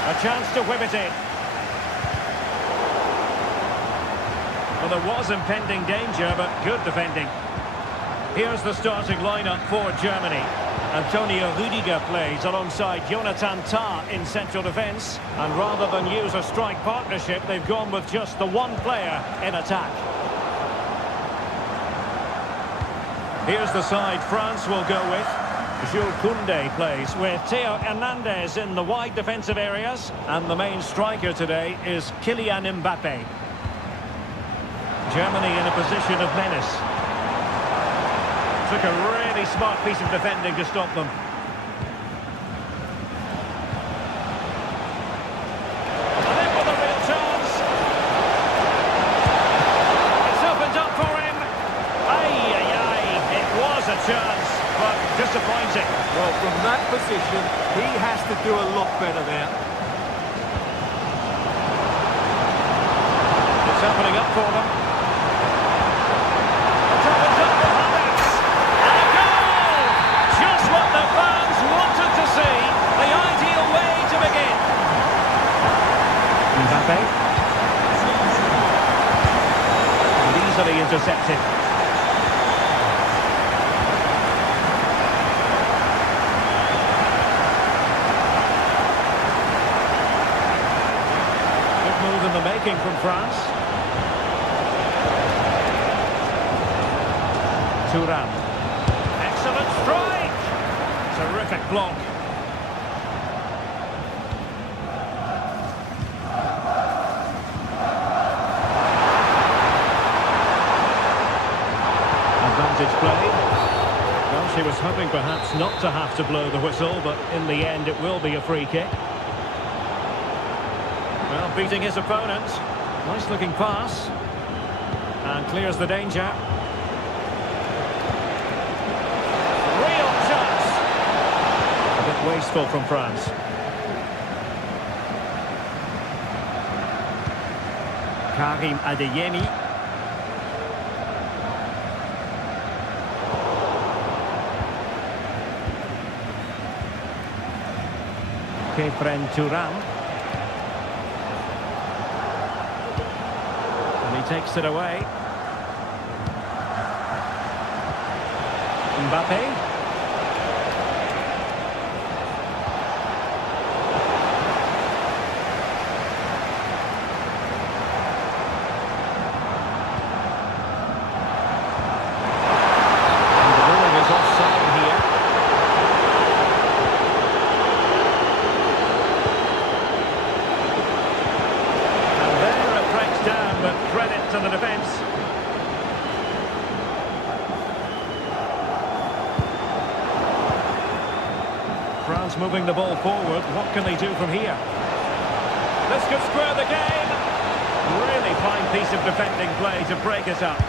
A chance to whip it in. Well, there was impending danger, but good defending. Here's the starting lineup for Germany. Antonio Rüdiger plays alongside Jonathan Tah in central defence. And rather than use a strike partnership, they've gone with just the one player in attack. Here's the side France will go with. Jules Koundé plays with Theo Hernandez in the wide defensive areas. And the main striker today is Kylian Mbappé. Germany in a position of menace. Took a really smart piece of defending to stop them. And in with a real chance. It's opened up for him. Ay, ay, ay. It was a chance, but disappointing. Well, from that position, he has to do a lot better there. It's opening up for them. Mbappé. And easily intercepted. Good move in the making from France. Thuram. Excellent strike. Terrific block. Advantage played. Well, she was hoping perhaps not to have to blow the whistle, but in the end it will be a free kick. Well, beating his opponent. Nice looking pass. And clears the danger. Real chance. A bit wasteful from France. Karim Adeyemi. Kefren Thuram. And he takes it away. Mbappé. And the ruling is offside here. But credit to the defence. France moving the ball forward. What can they do from here? This could square the game. Really fine piece of defending play to break it up.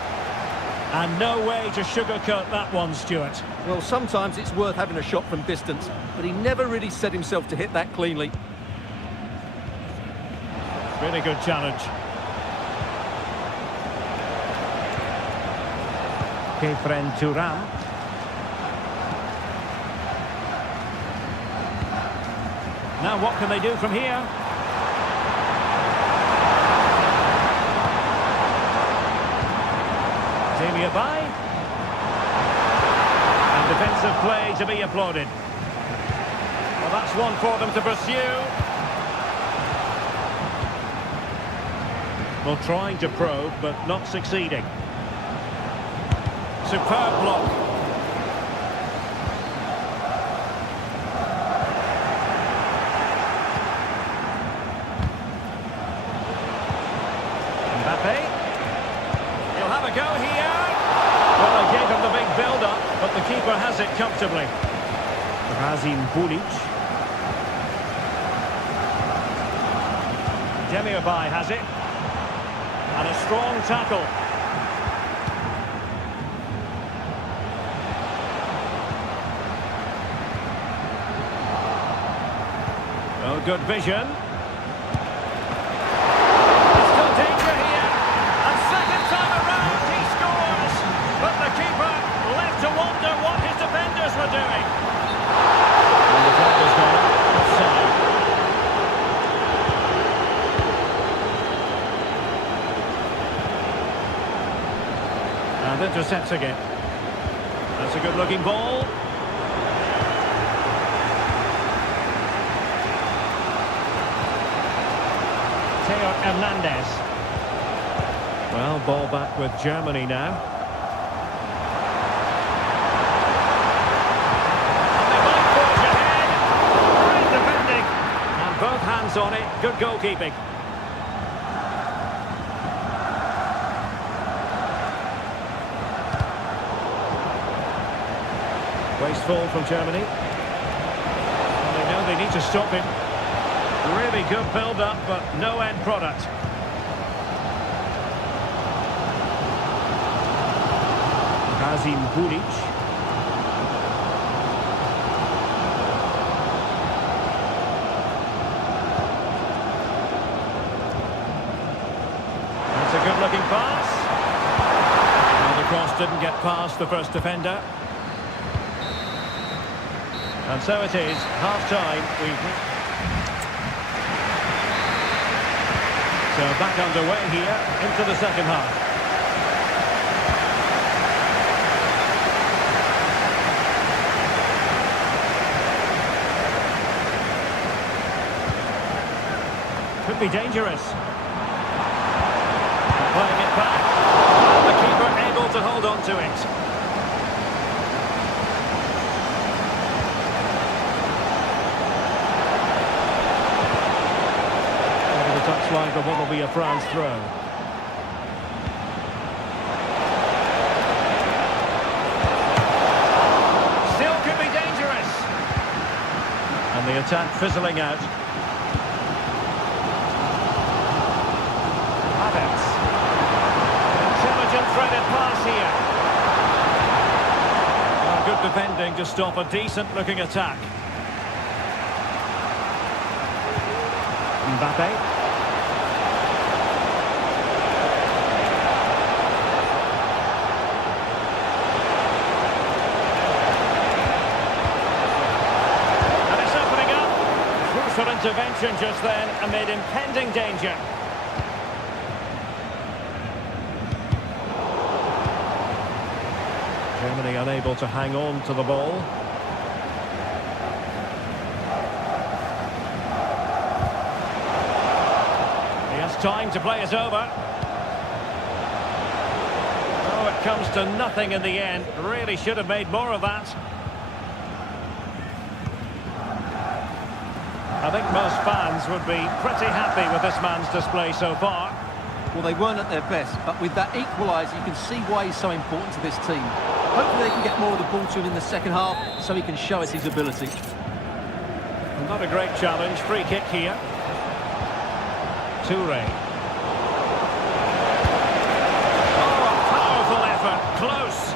And no way to sugarcoat that one, Stuart. Well, sometimes it's worth having a shot from distance, but he never really set himself to hit that cleanly. Really good challenge. Kefren Thuram. Now what can they do from here? By. And defensive play to be applauded. Well, that's one for them to pursue. Well, trying to probe, but not succeeding. Superb block. Mbappé. He'll have a go here. Well, they gave him the big build-up, but the keeper has it comfortably. Razim Bulic. Demirbay has it. And a strong tackle. Oh, good vision. intercepting it. That's a good-looking ball. Theo Hernandez. Well, ball back with Germany now. And they might forge ahead. Great defending. And both hands on it. Good goalkeeping. Wasteful from Germany. Well, they know they need to stop him. Really good build-up, but no end product. Kazim Bulic. That's a good-looking pass. Well, the cross didn't get past the first defender. And so it is, half-time. So back underway here into the second half. Could be dangerous. Playing it back. The keeper able to hold on to it. Touchline for what will be a France throw. Still could be dangerous. And the attack fizzling out. Havertz. Intelligent threaded pass here. Well, good defending to stop a decent looking attack. Mbappe. Intervention just then amid impending danger. Germany unable to hang on to the ball. He has time to play it over. Oh, it comes to nothing in the end. Really should have made more of that. I think most fans would be pretty happy with this man's display so far. Well, they weren't at their best, but with that equaliser, you can see why he's so important to this team. Hopefully they can get more of the ball to him in the second half so he can show us his ability. Not a great challenge. Free kick here. Toure. Oh, a powerful effort. Close.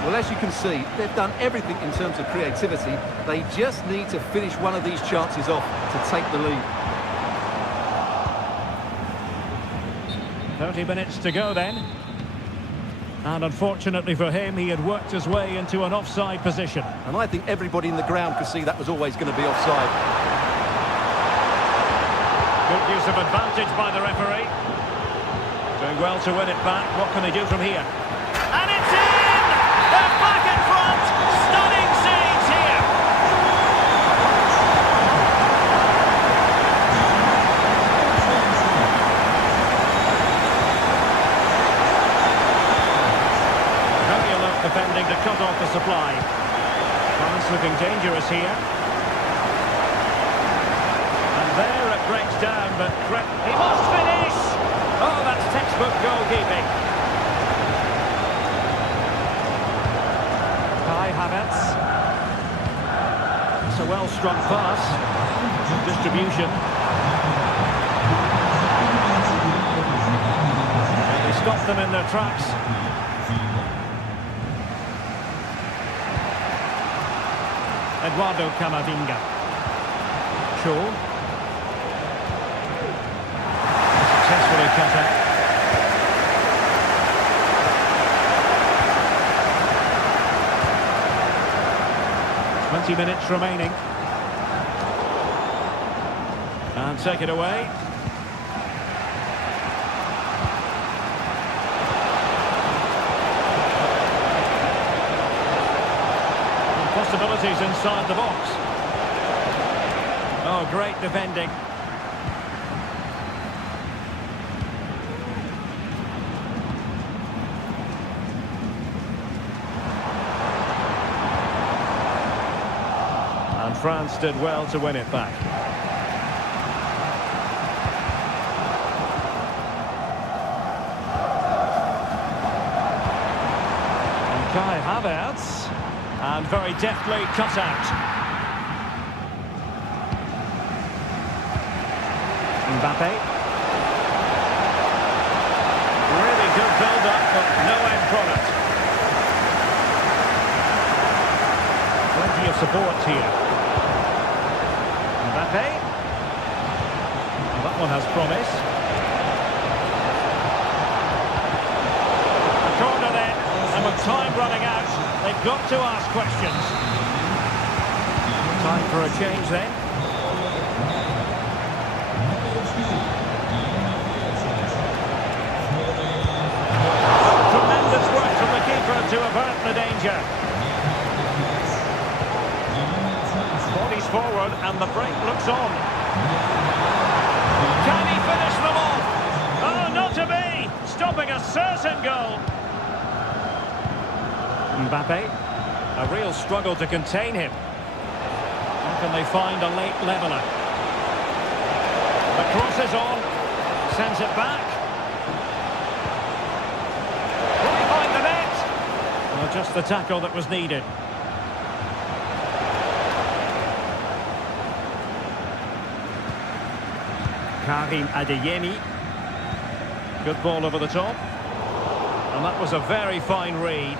Well, as you can see, they've done everything in terms of creativity. They just need to finish one of these chances off to take the lead. 30 minutes to go then. And unfortunately for him, he had worked his way into an offside position. And I think everybody in the ground could see that was always going to be offside. Good use of advantage by the referee. Doing well to win it back. What can they do from here? And it's in! They're back in front! Stunning scenes here! Very alert defending to cut off the supply. France looking dangerous here. And there it breaks down, but he must finish! Oh, that's textbook goalkeeping. Havertz. It's a well-struck pass. Distribution. And they stopped them in their tracks. Eduardo Camavinga. Shaw. Successfully cut out. 20 minutes remaining. And take it away. possibilities inside the box. Oh, great defending. And France did well to win it back. Kai Havertz, and very deftly cut out. Mbappe. Really good build-up, but no end product. Plenty of support here. Mbappe. Well, that one has promise. A corner then. And with time running out, they've got to ask questions. Time for a change then. Tremendous work from the keeper to avert the danger. Bodies forward and the break looks on. Can he finish them off? Oh, not to be! Stopping a certain goal. Mbappe, a real struggle to contain him. How can they find a late leveller? The cross is on, sends it back. Will he find the net? Well, just the tackle that was needed. Karim Adeyemi. Good ball over the top. And that was a very fine read.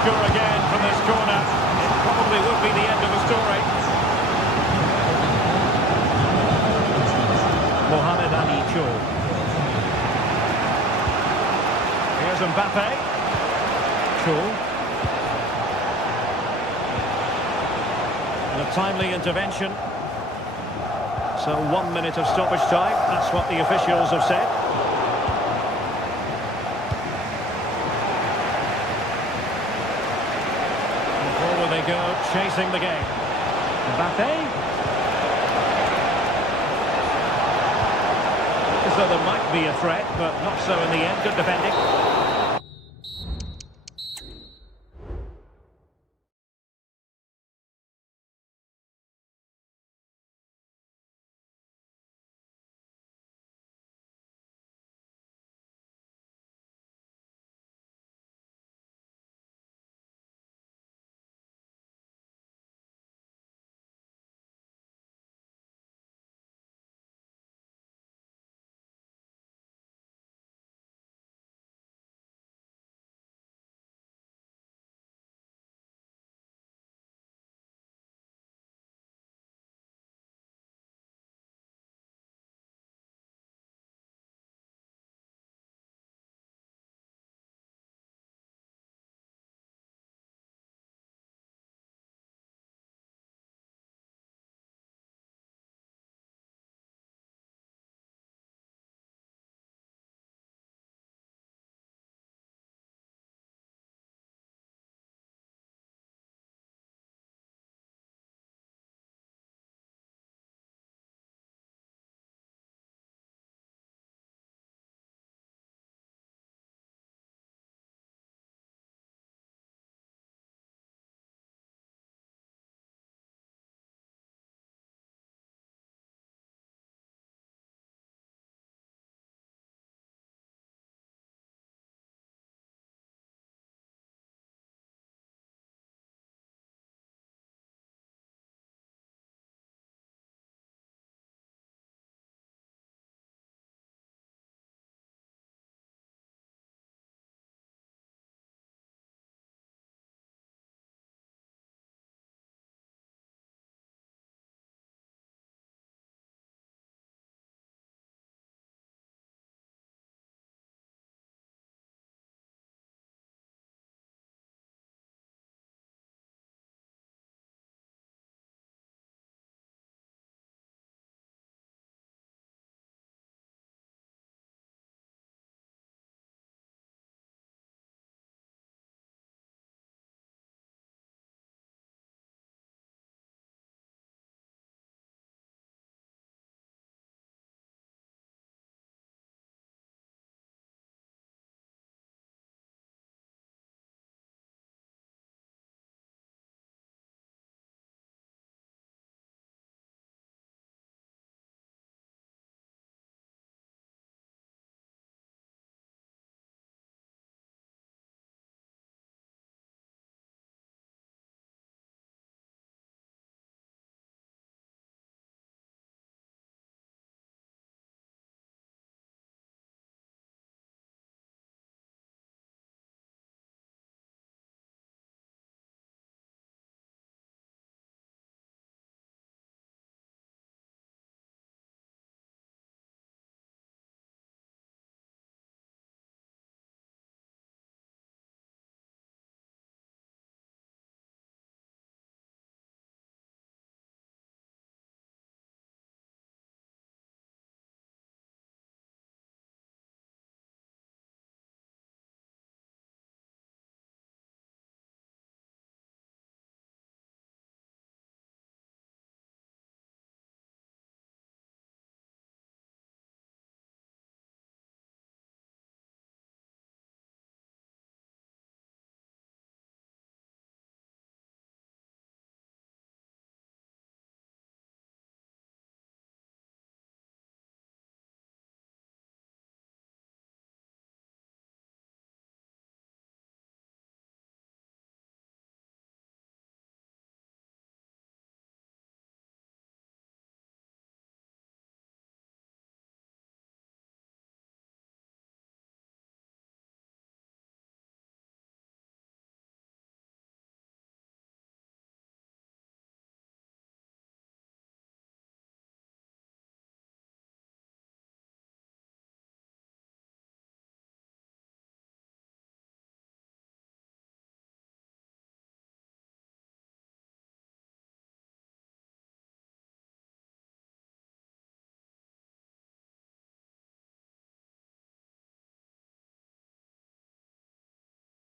Score again from this corner. It probably would be the end of the story. Mohamed Ali Cho. Here's Mbappe. Cho. And a timely intervention. So 1 minute of stoppage time. That's what the officials have said. They go, chasing the game. Mbappe. So there might be a threat, but not so in the end. Good defending.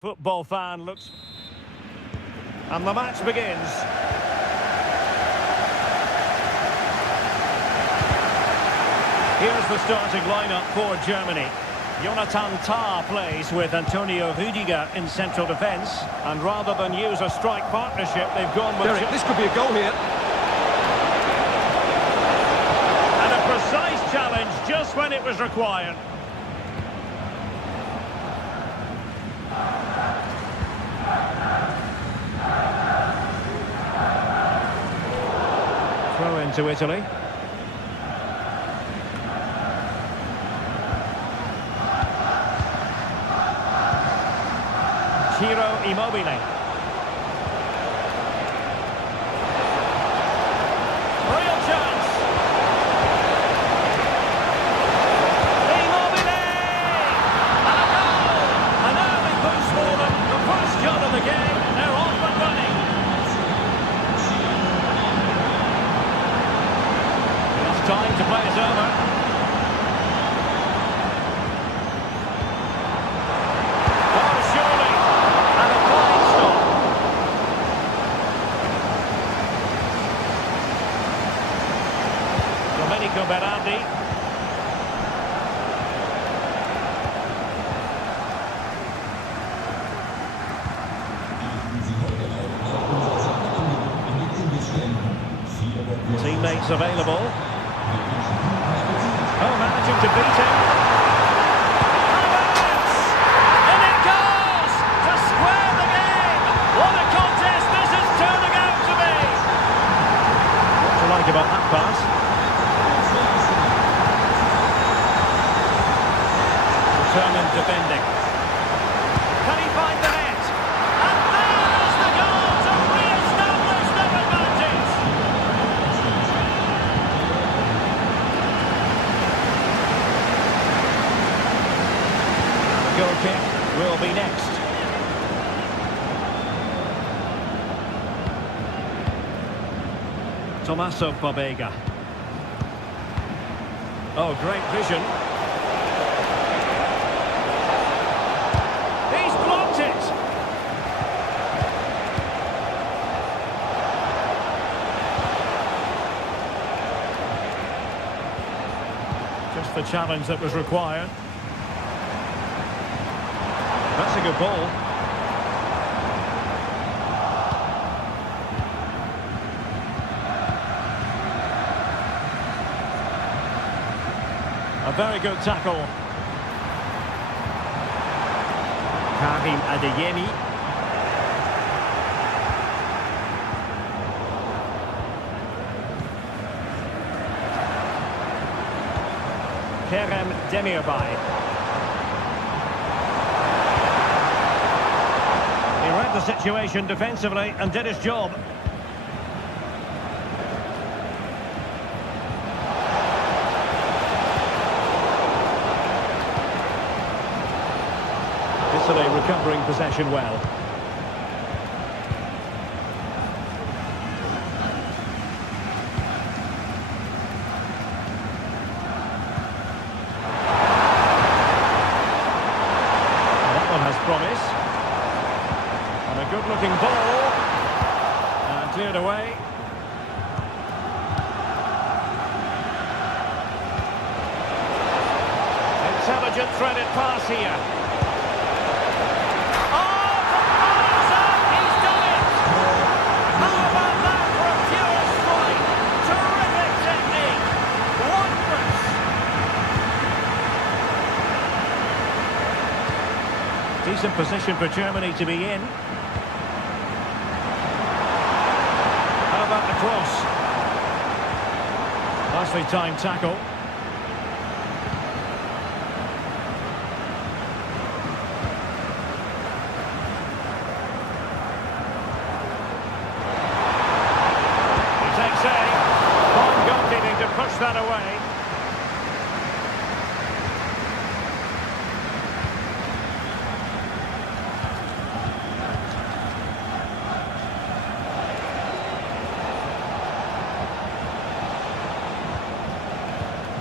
Football fan looks... And the match begins. Here's the starting lineup for Germany. Jonathan Tah plays with Antonio Rüdiger in central defence. And rather than use a strike partnership, they've gone with... Derek, this could be a goal here. And a precise challenge just when it was required. Throw into Italy. Ciro Immobile. Real chance. Immobile! And a goal! An early boost for them. The first goal of the game. They're off and running. Just time to play it over. Berardi. Teammates available. Oh, managing to beat him. And it goes to square the game. What a contest this is turning out to be. What do you like about that pass? Determined defending. Can he find the net? And there's the goal to re-establish their advantage. The goal kick will be next. Tommaso Pobega. Oh, great vision. The challenge that was required. That's a good ball. A very good tackle. Karim Adeyemi. Kerem Demirbay. He read the situation defensively and did his job. Italy recovering possession well. Promise. And a good-looking ball. And cleared away. Intelligent threaded pass here. Oh, from miles out, he's done it! How about that for a pure strike? Terrific technique. Wondrous. Decent position for Germany to be in. How about the cross? Nicely timed tackle. He takes aim. Fine goalkeeping to push that away.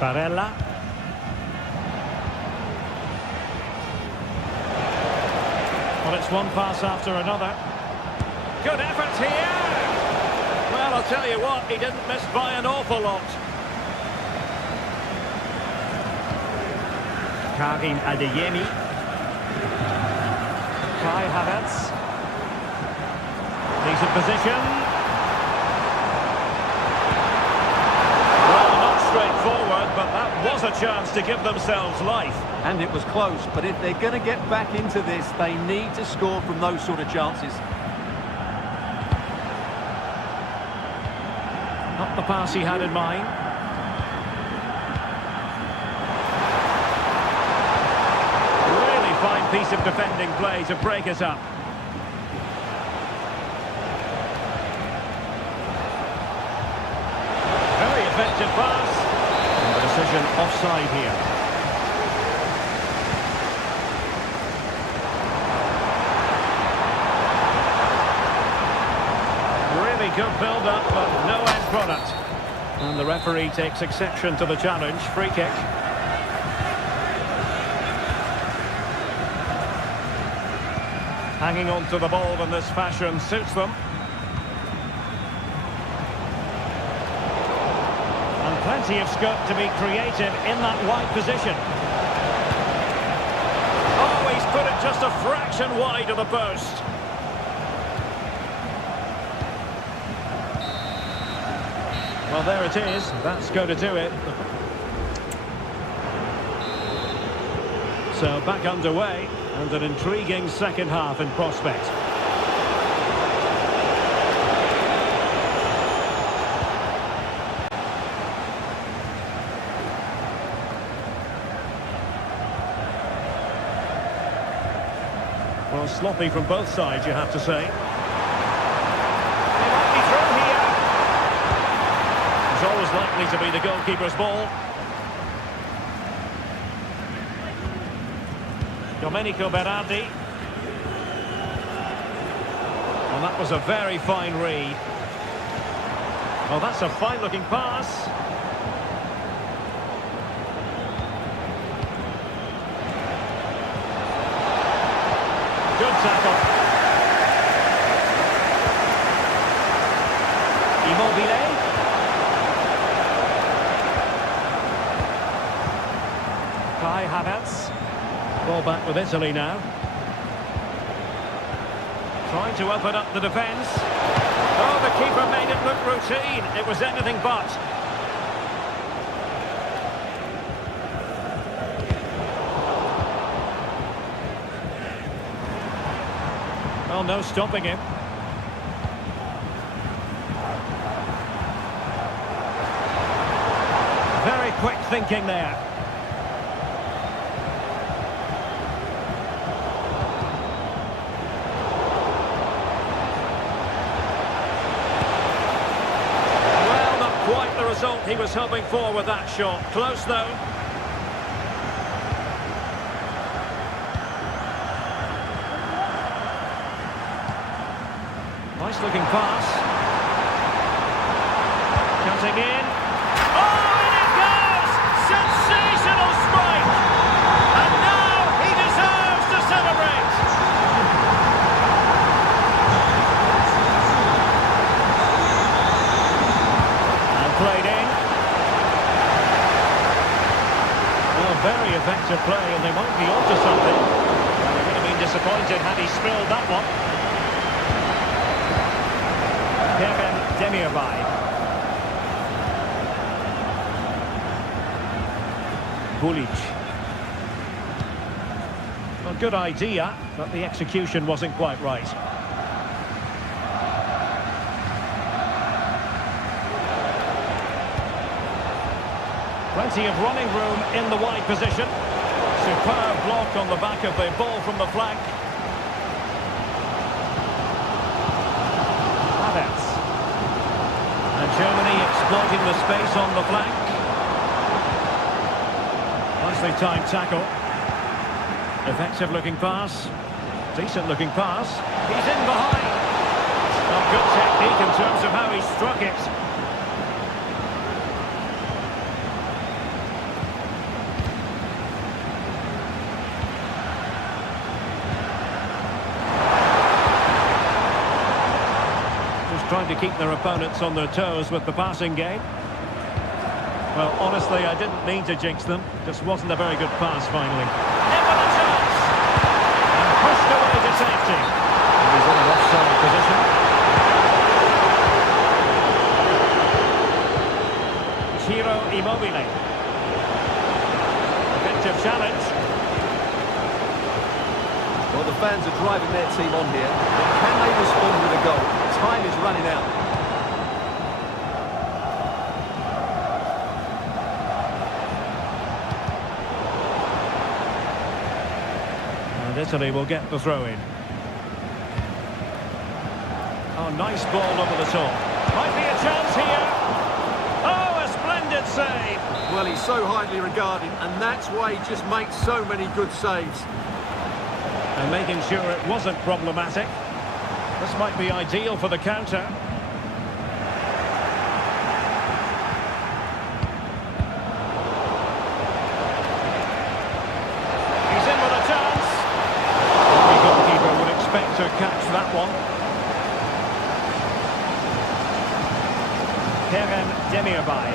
Barella. Well, it's one pass after another. Good effort here. Well, I'll tell you what, he didn't miss by an awful lot. Karim Adeyemi. Kai Havertz. Decent position. Well, not straightforward, but that was a chance to give themselves life. And it was close, but if they're going to get back into this, they need to score from those sort of chances. Not the pass he had in mind. Really fine piece of defending play to break it up. Very effective pass. And the decision offside here. Really good build-up, but no end product. And the referee takes exception to the challenge. Free kick. Hanging on to the ball in this fashion suits them. And plenty of scope to be creative in that wide position. Oh, he's put it just a fraction wide of the post. Well, there it is. That's going to do it. So back underway, and an intriguing second half in prospect. Well, sloppy from both sides, you have to say. They might be through here. It's always likely to be the goalkeeper's ball. Domenico Berardi. And that was a very fine read. Well, that's a fine-looking pass. Good tackle. Immobile. Kai Havertz. Ball back with Italy now. Trying to open up the defence. Oh, the keeper made it look routine. It was anything but. Well, no stopping him. Very quick thinking there. Well, not quite the result he was hoping for with that shot. Close though. Nice looking pass. Cutting in. Oh, and it goes! Sensational strike! And now he deserves to celebrate! And played in. Well, very effective play, and they might be onto something. Well, they would have been disappointed had he spilled that one. Kevin Demirbay. Bulic. Well, good idea, but the execution wasn't quite right. Plenty of running room in the wide position. Superb block on the back of the ball from the flank. And Germany exploiting the space on the flank. Nicely timed tackle. Effective looking pass. Decent looking pass. He's in behind. Well, good technique in terms of how he struck it. trying to keep their opponents on their toes with the passing game. Well, honestly, I didn't mean to jinx them. Just wasn't a very good pass, finally. In with a chance! And pushed away to safety. And he's in an offside position. Ciro Immobile. Effective challenge. Well, the fans are driving their team on here. But can they respond with a goal? Time is running out. And Italy will get the throw-in. Oh, nice ball over the top. Might be a chance here. Oh, a splendid save. Well, he's so highly regarded, and that's why he just makes so many good saves. And making sure it wasn't problematic. This might be ideal for the counter. He's in with a chance. The goalkeeper would expect to catch that one. Kerem Demirbay.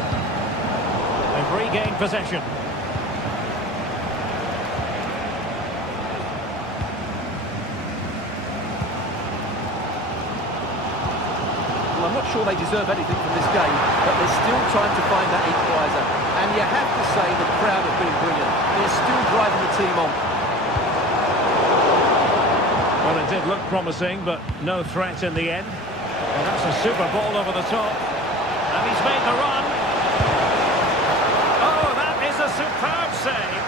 They've regained possession. I'm not sure they deserve anything from this game, but there's still time to find that equaliser. And you have to say the crowd have been brilliant. They're still driving the team on. Well, it did look promising, but no threat in the end. Well, that's a super ball over the top. And he's made the run. Oh, that is a superb save.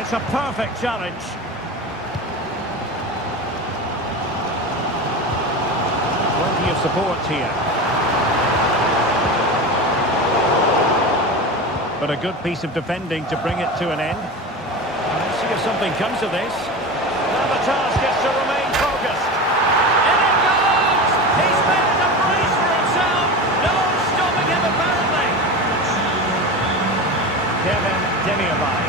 It's a perfect challenge. Plenty of support here. But a good piece of defending to bring it to an end. Let's see if something comes of this. Now the task is to remain focused. In it goes! He's made a brace for himself. No stopping him apparently. Kevin Demirbay.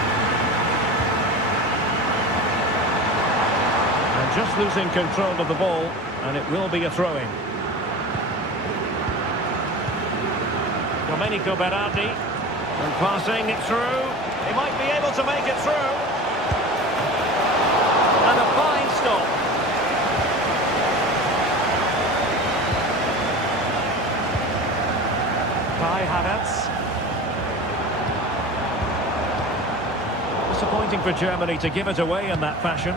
And just losing control of the ball, and it will be a throw-in. Domenico Berardi, and passing it through. He might be able to make it through. And a fine stop. Kai Havertz. Disappointing for Germany to give it away in that fashion.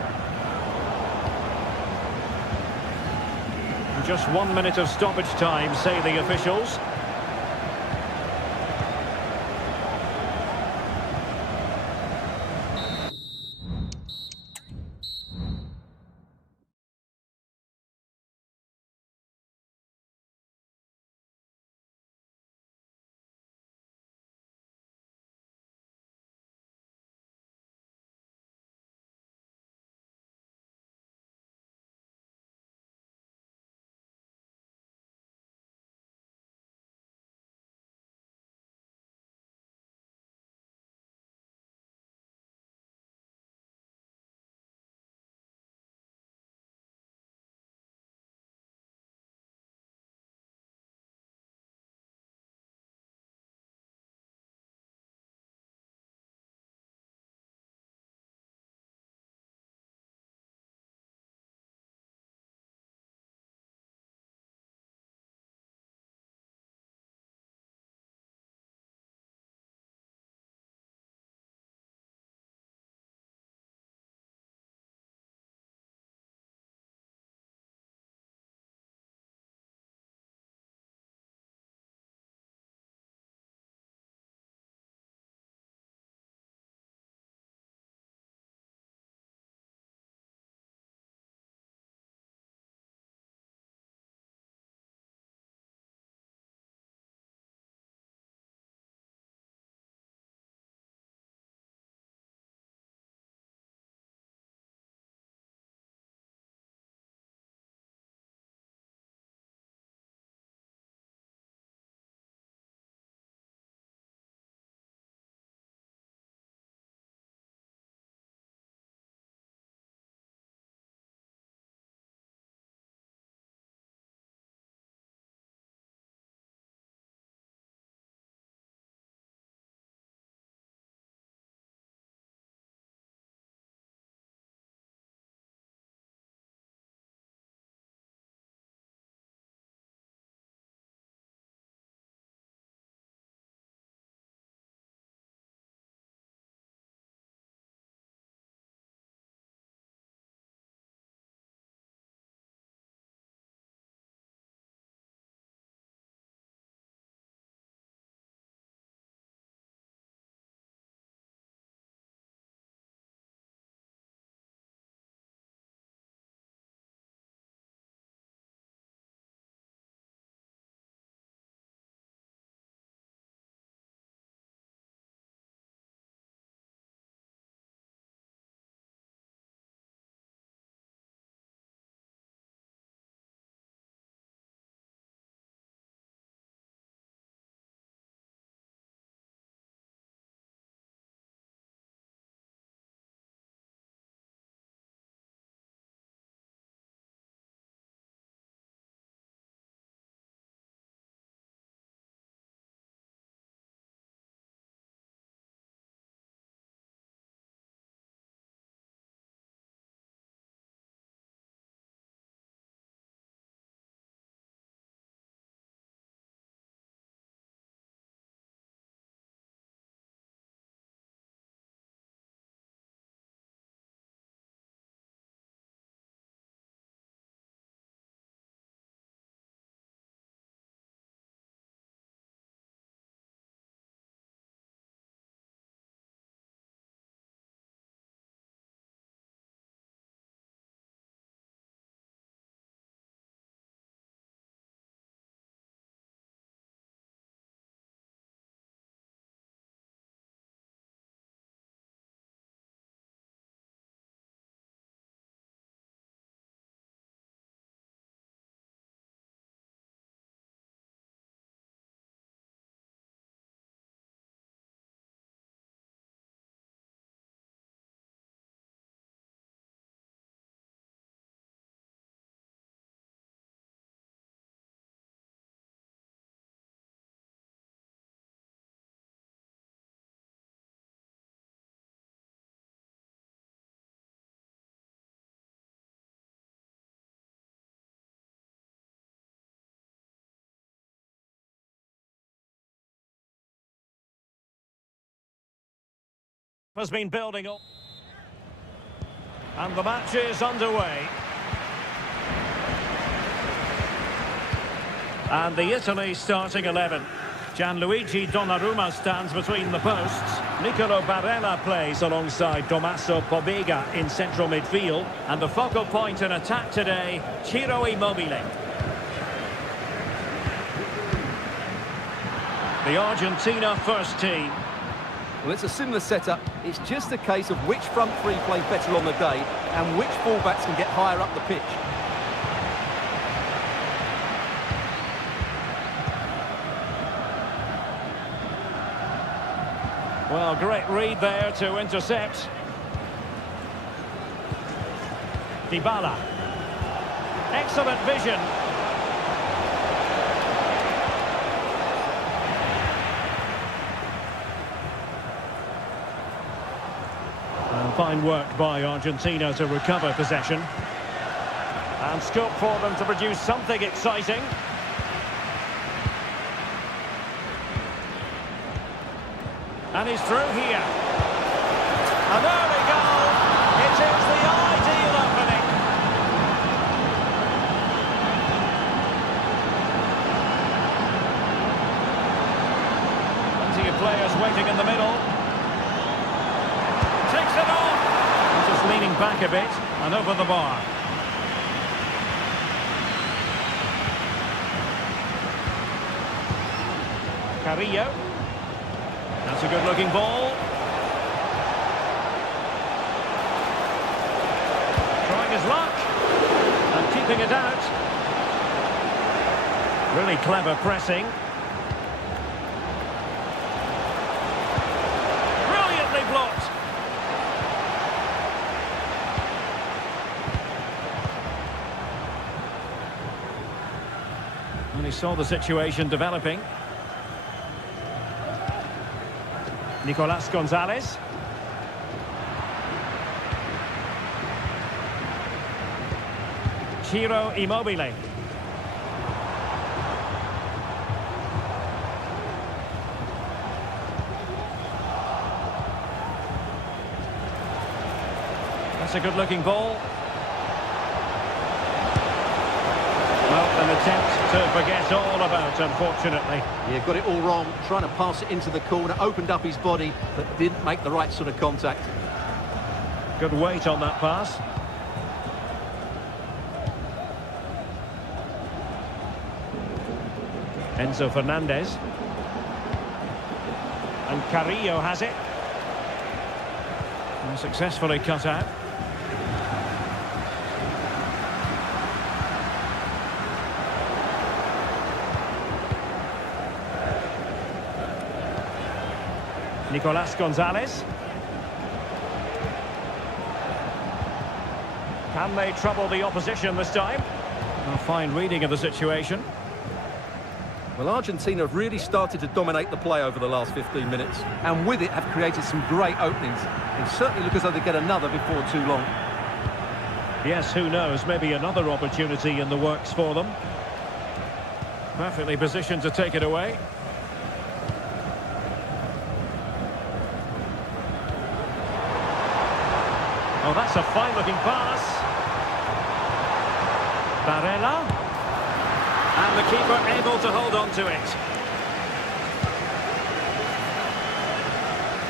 Just 1 minute of stoppage time, say the officials. Has been building up. And the match is underway. And the Italy starting 11. Gianluigi Donnarumma stands between the posts. Nicolo Barella plays alongside Tommaso Pobega in central midfield. And the focal point in attack today, Ciro Immobile. The Argentina first team. Well, it's a similar setup. It's just a case of which front three play better on the day and which fullbacks can get higher up the pitch. Well, great read there to intercept. Dybala. Excellent vision. And fine work by Argentina to recover possession. And scope for them to produce something exciting. And he's through here. And there we go. It is the ideal opening. Plenty of players waiting in the middle. Takes it on. Just leaning back a bit and over the bar. Carrillo. That's a good-looking ball. Trying his luck. And keeping it out. Really clever pressing. Brilliantly blocked. And he saw the situation developing. Nicolas Gonzalez. Ciro Immobile. That's a good-looking ball. Well, an attempt to forget all about, unfortunately. Yeah, got it all wrong. Trying to pass it into the corner, opened up his body, but didn't make the right sort of contact. Good weight on that pass. Enzo Fernandez. And Carrillo has it. And successfully cut out. Nicolas Gonzalez. Can they trouble the opposition this time? A fine reading of the situation. Well, Argentina have really started to dominate the play over the last 15 minutes, and with it have created some great openings. It certainly look as though they get another before too long. Yes, who knows, maybe another opportunity in the works for them. Perfectly positioned to take it away. Oh, that's a fine-looking pass. Barella. And the keeper able to hold on to it.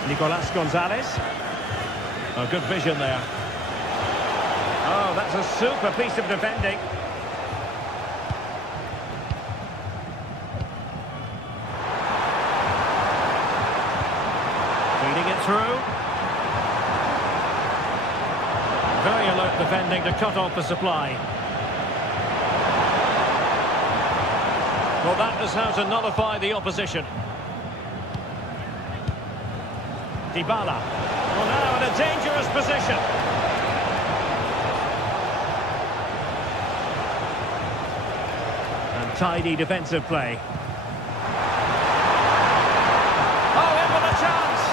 Nicolas Gonzalez. Oh, good vision there. Oh, that's a super piece of defending. Feeding it through. Very alert defending to cut off the supply. Well, that is how to nullify the opposition. Dybala. Well, now in a dangerous position. And tidy defensive play. Oh, in with a chance.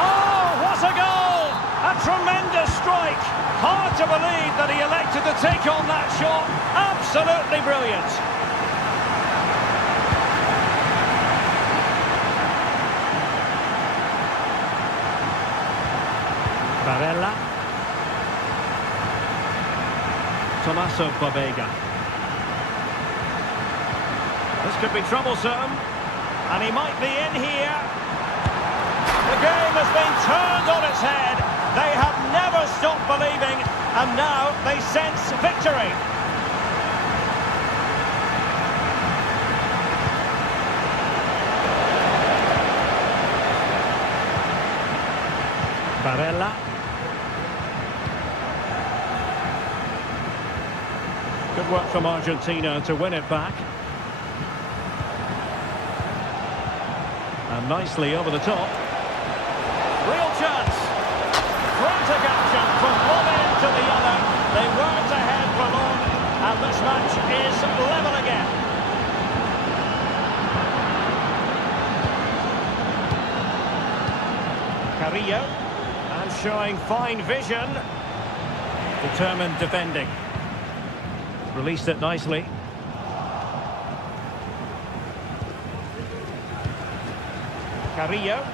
Oh, what a goal! A tremendous strike. Hard to believe that he elected to take on that shot. Absolutely brilliant. Barella. Tommaso Pobega. This could be troublesome. And he might be in here. The game has been turned on its head. They have never stopped believing, and now they sense victory. Barella. Good work from Argentina to win it back. And nicely over the top. Real chance. Frantic action from one end to the other. They weren't ahead for long, and this match is level again. Carrillo, and showing fine vision. Determined defending. Released it nicely. Carrillo.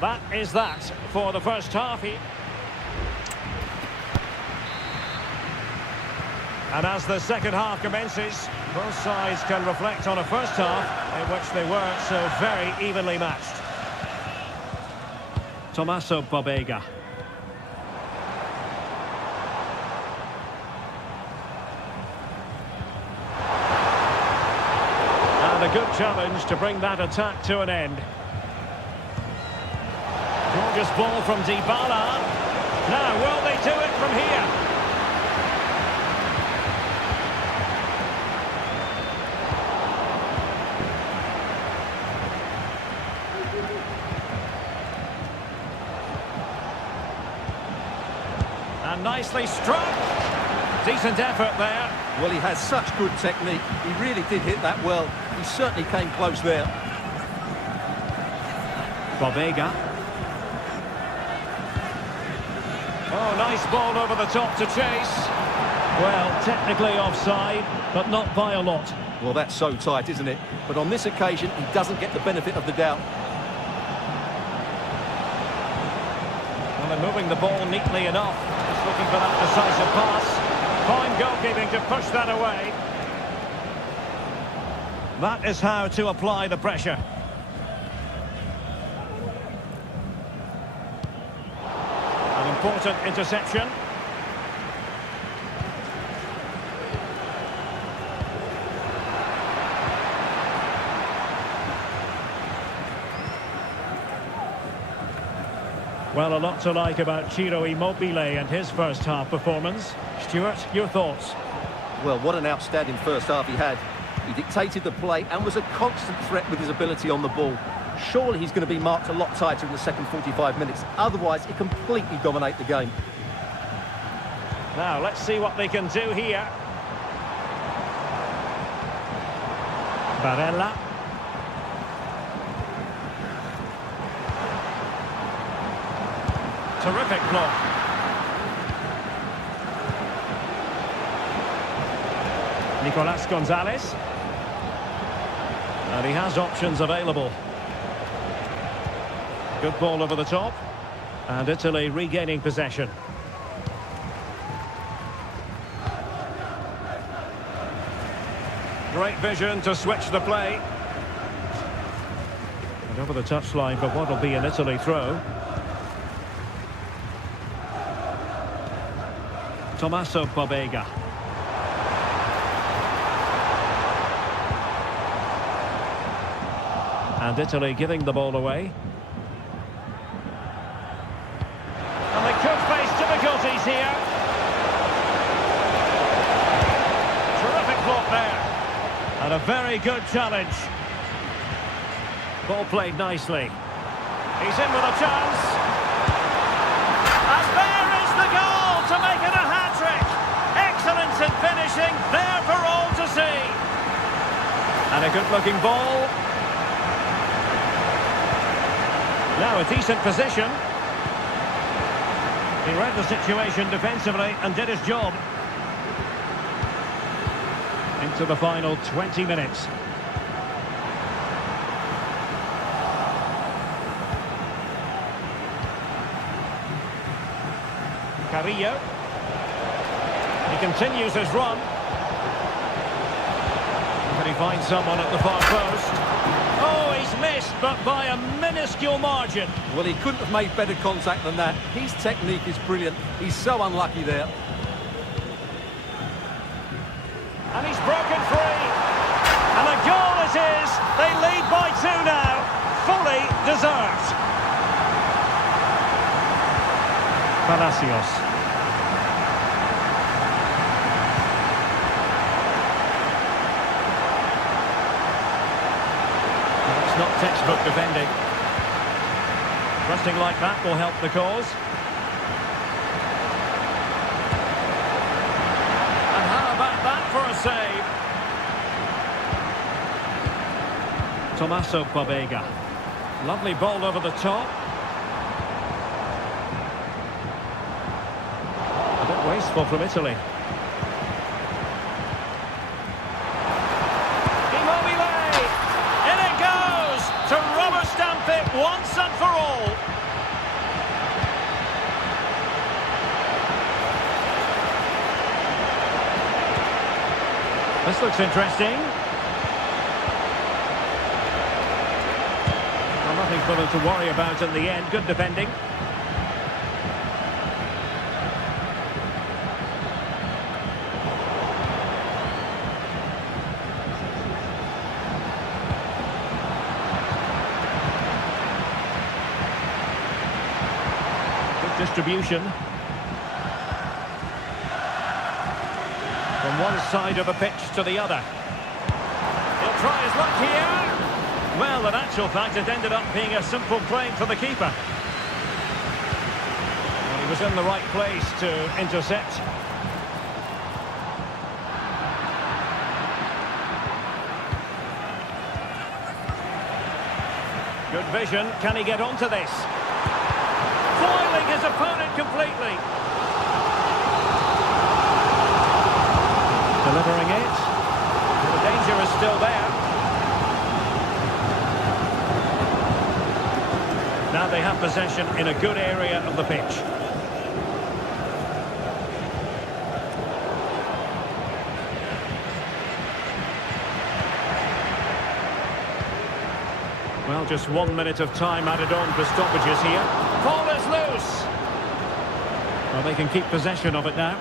That is that for the first half. And as the second half commences, both sides can reflect on a first half in which they weren't so very evenly matched. Tommaso Pobega. And a good challenge to bring that attack to an end. Gorgeous ball from Dybala. Now, will they do it from here? And nicely struck. Decent effort there. Well, he has such good technique. He really did hit that well. He certainly came close there. Pobega. Oh, nice ball over the top to chase. Well, technically offside, but not by a lot. Well, that's so tight, isn't it? But on this occasion, he doesn't get the benefit of the doubt. Well, they're moving the ball neatly enough. Just looking for that decisive pass. Fine goalkeeping to push that away. That is how to apply the pressure. An important interception. Well, a lot to like about Ciro Immobile and his first half performance. Stuart, your thoughts? Well, what an outstanding first half he had. He dictated the play and was a constant threat with his ability on the ball. Surely he's going to be marked a lot tighter in the second 45 minutes. Otherwise, he completely dominate the game. Now, let's see what they can do here. Barella. Terrific block. Nicolas Gonzalez. And he has options available. Good ball over the top. And Italy regaining possession. Great vision to switch the play. And over the touchline for what will be an Italy throw. Tommaso Pobega. And Italy giving the ball away. And they could face difficulties here. Terrific block there. And a very good challenge. Ball played nicely. He's in with a chance. And there is the goal to make it a hat-trick. Excellence in finishing, there for all to see. And a good-looking ball. Now a decent position. He read the situation defensively and did his job. Into the final 20 minutes. Carrillo. He continues his run. Can he find someone at the far post? Oh, he's missed, but by a minuscule margin. Well, he couldn't have made better contact than that. His technique is brilliant. He's so unlucky there. And he's broken free. And a goal it is. They lead by 2 now. Fully deserved. Palacios. It's not textbook defending. Thrusting like that will help the cause. And how about that for a save? Tommaso Pobega. Lovely ball over the top. A bit wasteful from Italy. Immobile! In it goes! To rubber stamp it once and for all. This looks interesting. Well, nothing for them to worry about in the end. Good defending. Good distribution. From one side of the pitch to the other. He'll try his luck here. Well, in actual fact, it ended up being a simple claim for the keeper. Well, he was in the right place to intercept. Good vision. Can he get onto this? Foiling his opponent completely. Delivering it. The danger is still there. Now they have possession in a good area of the pitch. Well, just 1 minute of time added on for stoppages here. Ball is loose. Well, they can keep possession of it now.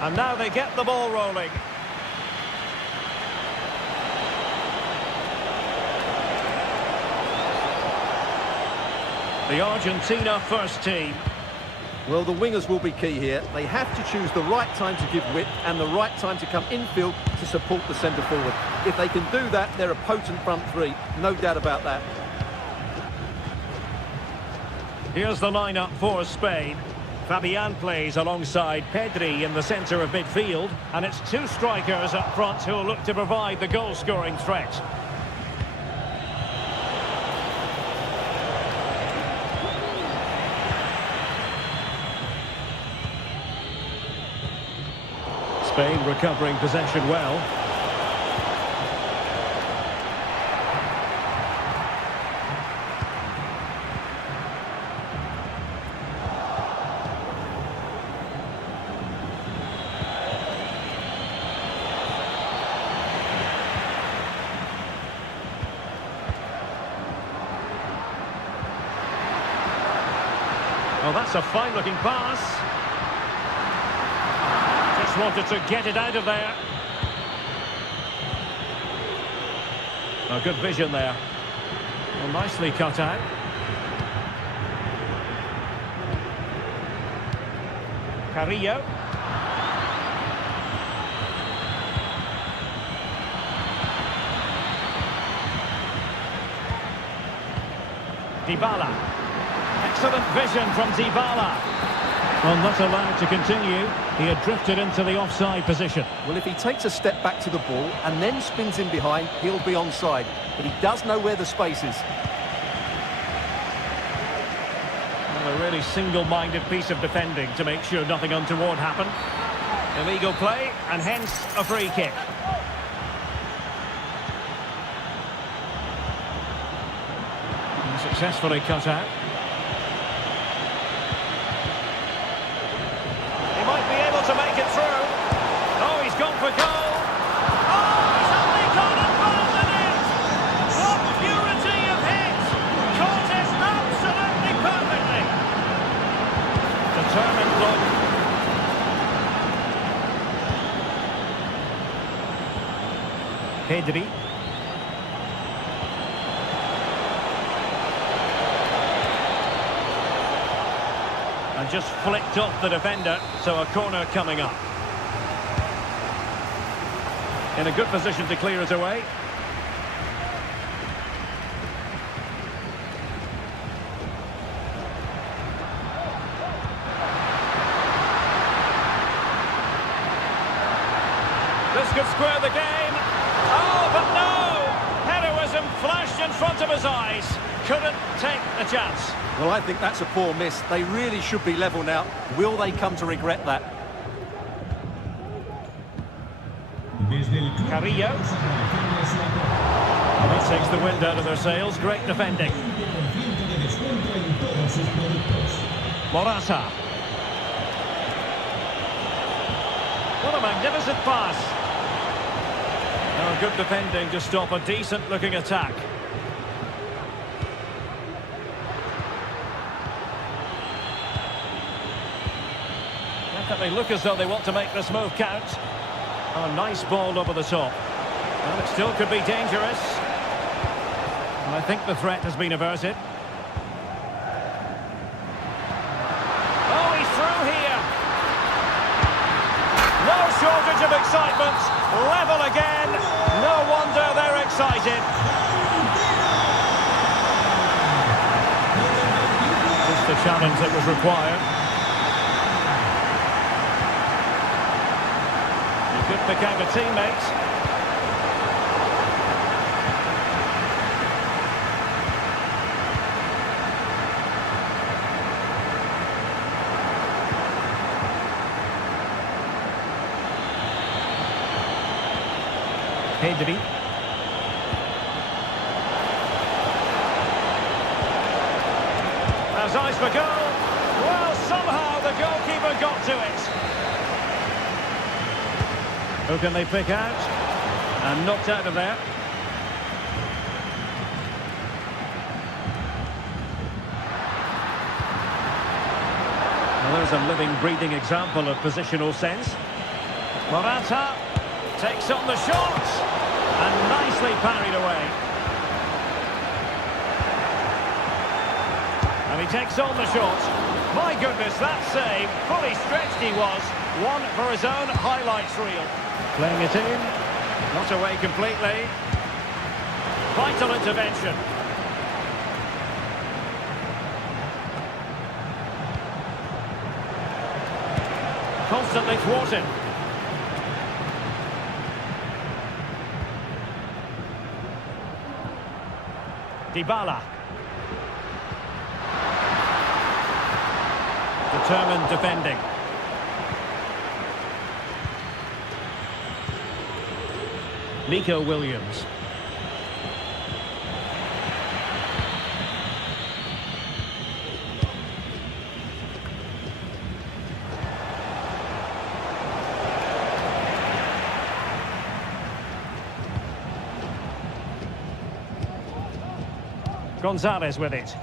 And now they get the ball rolling. The Argentina first team. Well, the wingers will be key here. They have to choose the right time to give width and the right time to come infield to support the centre forward. If they can do that, they're a potent front three. No doubt about that. Here's the lineup for Spain. Fabian plays alongside Pedri in the centre of midfield. And it's two strikers up front who'll look to provide the goal-scoring threat. Spain recovering possession well. Well, that's a fine-looking pass. Just wanted to get it out of there. Oh, good vision there. Well, nicely cut out. Carrillo. Dybala. Excellent vision from Dybala. Well, not allowed to continue. He had drifted into the offside position. Well, if he takes a step back to the ball and then spins in behind, he'll be onside. But he does know where the space is. Well, a really single-minded piece of defending to make sure nothing untoward happened. Illegal play, and hence a free kick. And successfully cut out. To make it through. Oh, he's gone for goal. Oh, he's only gone and found the net. What purity of hit. Caught it absolutely perfectly. Determined look. Pedri. And just flicked off the defender, so a corner coming up. In a good position to clear it away. This could square the game. Oh, but no! Heroism flashed in front of his eyes. Couldn't take the chance. Well, I think that's a poor miss. They really should be level now. Will they come to regret that? Carrillo. And that takes the wind out of their sails. Great defending. Morata. What a magnificent pass. Oh, good defending to stop a decent-looking attack. They look as though they want to make this move count. Oh, nice ball over the top. Well, it still could be dangerous. And I think the threat has been averted. Oh, he's through here. No shortage of excitement. Level again. No wonder they're excited. Just the challenge that was required. Could become a teammate. Pedri. Has eyes for goal. Well, somehow the goalkeeper got to it. Who can they pick out? And knocked out of there. Well, there's a living, breathing example of positional sense. Morata takes on the shot and nicely parried away. And he takes on the shot. My goodness, that save, fully stretched he was. One for his own highlights reel. Playing it in, not away completely. Vital intervention. Constantly thwarted. Dybala. Determined defending. Nico Williams. Gonzalez with it.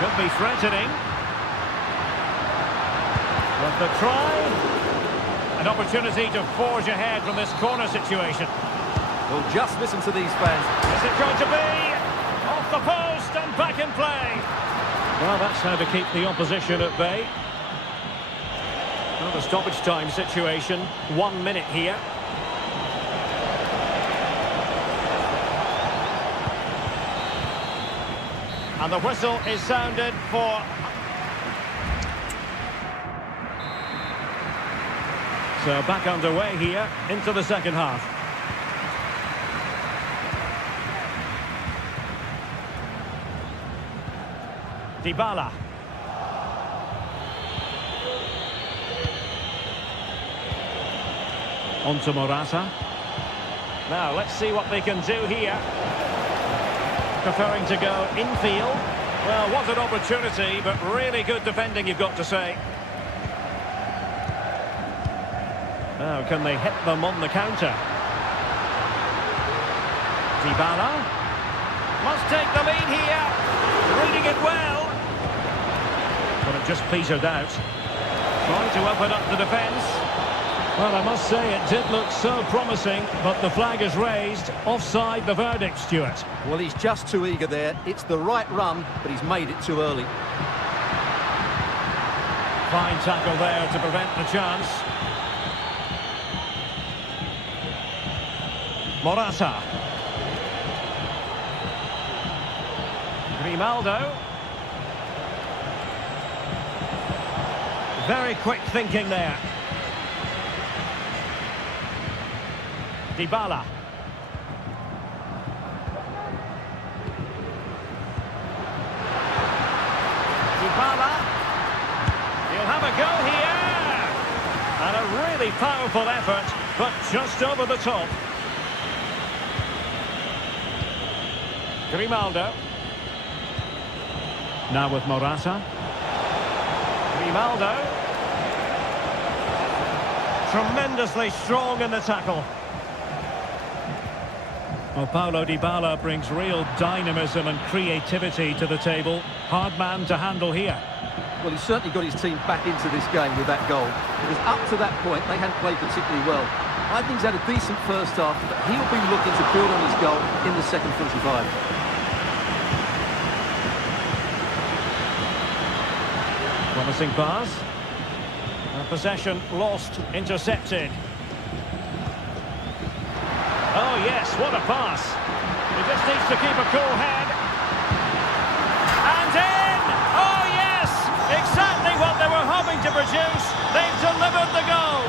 Could be threatening. But the try. An opportunity to forge ahead from this corner situation. Well, just listen to these fans. Is it going to be? Off the post and back in play. Well, that's how to keep the opposition at bay. Well, the stoppage time situation. 1 minute here. And the whistle is sounded for... So back underway here into the second half. Dybala. On to Morata. Now let's see what they can do here. Preferring to go infield. Well, what an opportunity, but really good defending, you've got to say. Now, can they hit them on the counter? Dybala must take the lead here. Reading it well. But it just petered out. Trying to open up the defence. Well, I must say it did look so promising, but the flag is raised. Offside the verdict, Stuart. Well, he's just too eager there. It's the right run, but he's made it too early. Fine tackle there to prevent the chance. Morata. Grimaldo. Very quick thinking there. Dybala. Dybala. He'll have a go here. And a really powerful effort, but just over the top. Grimaldo. Now with Morata. Grimaldo. Tremendously strong in the tackle. Well, Paulo Dybala brings real dynamism and creativity to the table. Hard man to handle here. Well, he's certainly got his team back into this game with that goal. Because up to that point, they hadn't played particularly well. I think he's had a decent first half, but he'll be looking to build on his goal in the second 45. Promising pass. Possession lost, intercepted. Oh yes, what a pass. He just needs to keep a cool head. And in! Oh yes! Exactly what they were hoping to produce. They've delivered the goal.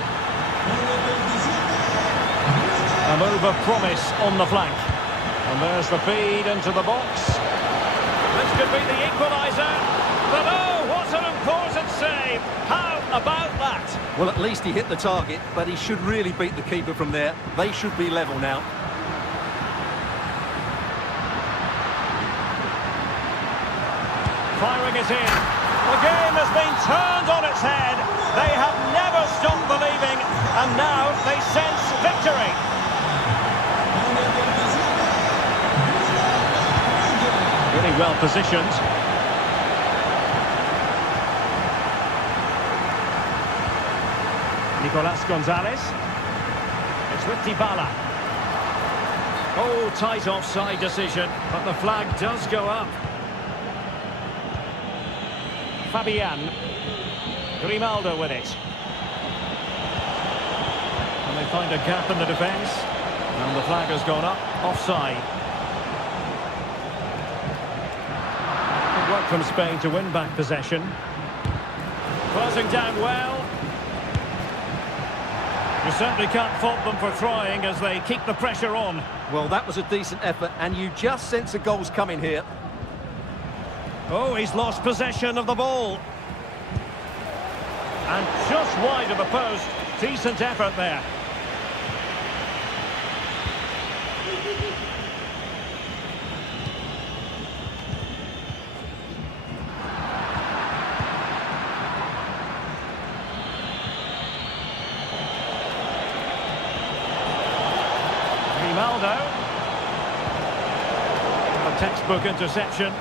A move of promise on the flank. And there's the feed into the box. This could be the equaliser. But oh, what an important save. How about that? Well, at least he hit the target, but he should really beat the keeper from there. They should be level now. Firing it in. The game has been turned on its head. They have never stopped believing, and now they sense victory. Really well positioned. Nicolas Gonzalez. It's with Dybala. Oh, tight offside decision, but the flag does go up. Fabian. Grimaldo with it. And they find a gap in the defence. And the flag has gone up. Offside. Good work from Spain to win back possession. Closing down well. You certainly can't fault them for trying as they keep the pressure on. Well, that was a decent effort, and you just sense the goals coming here. Oh, he's lost possession of the ball. And just wide of the post. Decent effort there. Grimaldo. A textbook interception.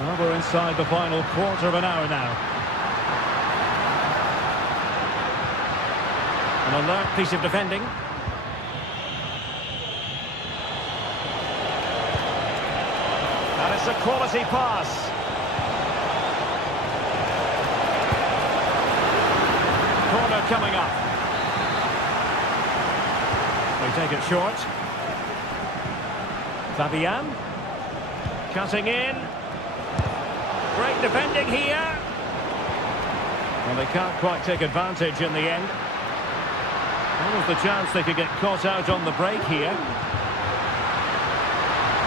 Well, we're inside the final quarter of an hour now. An alert piece of defending. And it's a quality pass. Corner coming up. They take it short. Fabian. Cutting in. Great defending here. Well, they can't quite take advantage in the end. There was the chance they could get caught out on the break here.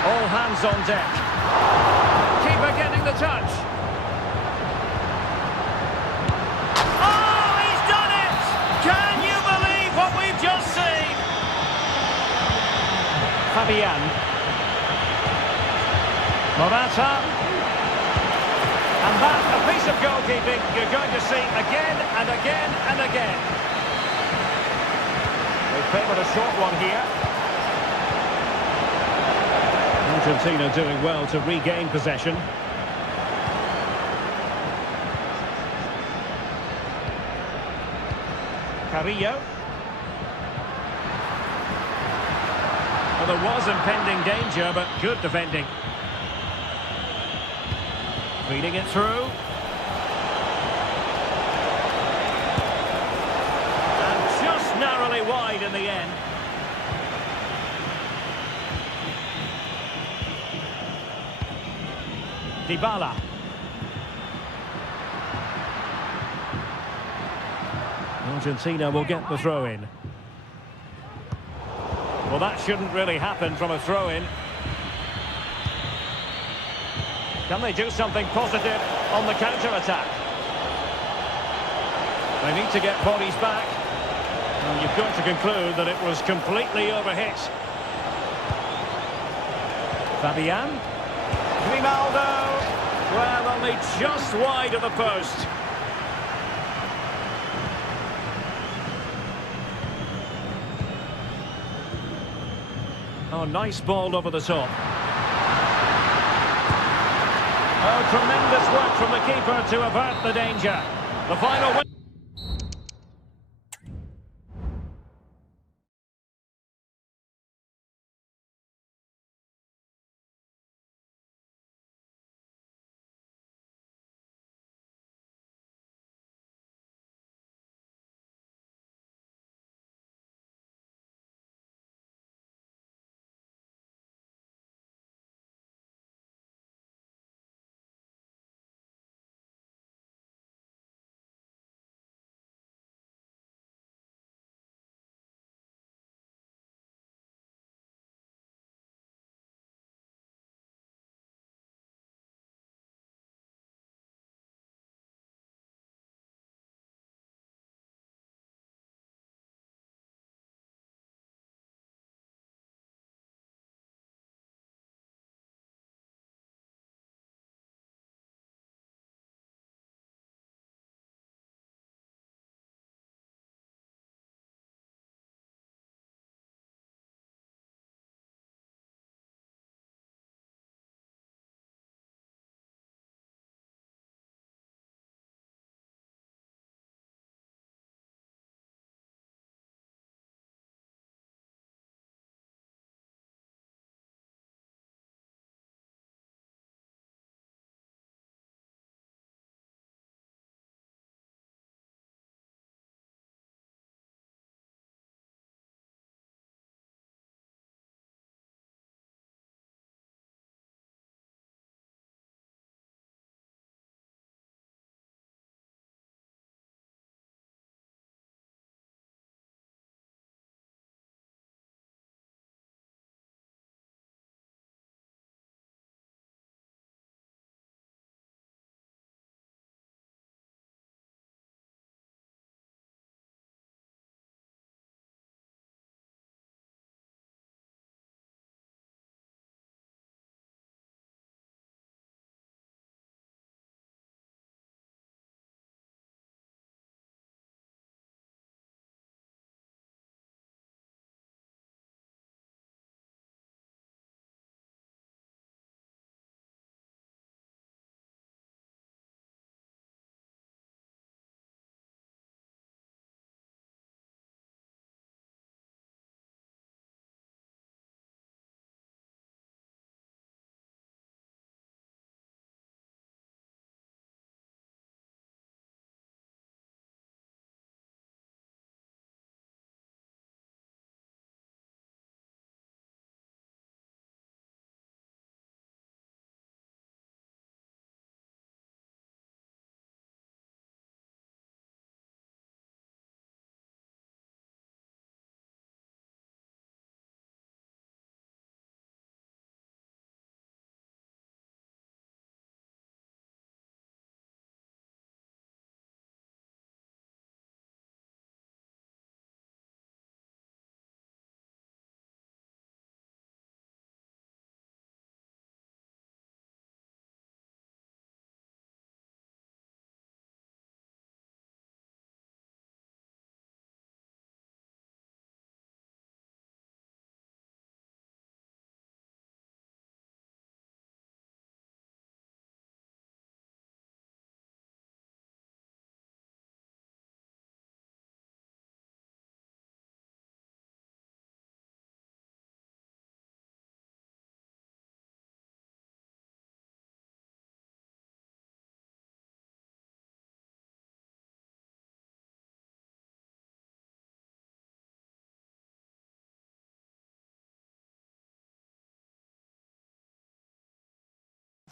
All hands on deck. Keeper getting the touch. Oh, he's done it! Can you believe what we've just seen? Fabian. Morata. And that, a piece of goalkeeping you're going to see again and again and again. They favoured a short one here. Argentina doing well to regain possession. Carrillo. Well, there was impending danger, but good defending. Feeding it through. And just narrowly wide in the end. Dybala. Argentina will get the throw-in. Well, that shouldn't really happen from a throw-in. Can they do something positive on the counter-attack? They need to get bodies back. And you've got to conclude that it was completely overhit. Fabian. Grimaldo. Well, only just wide of the post. Oh, nice ball over the top. Oh, tremendous work from the keeper to avert the danger. The final win.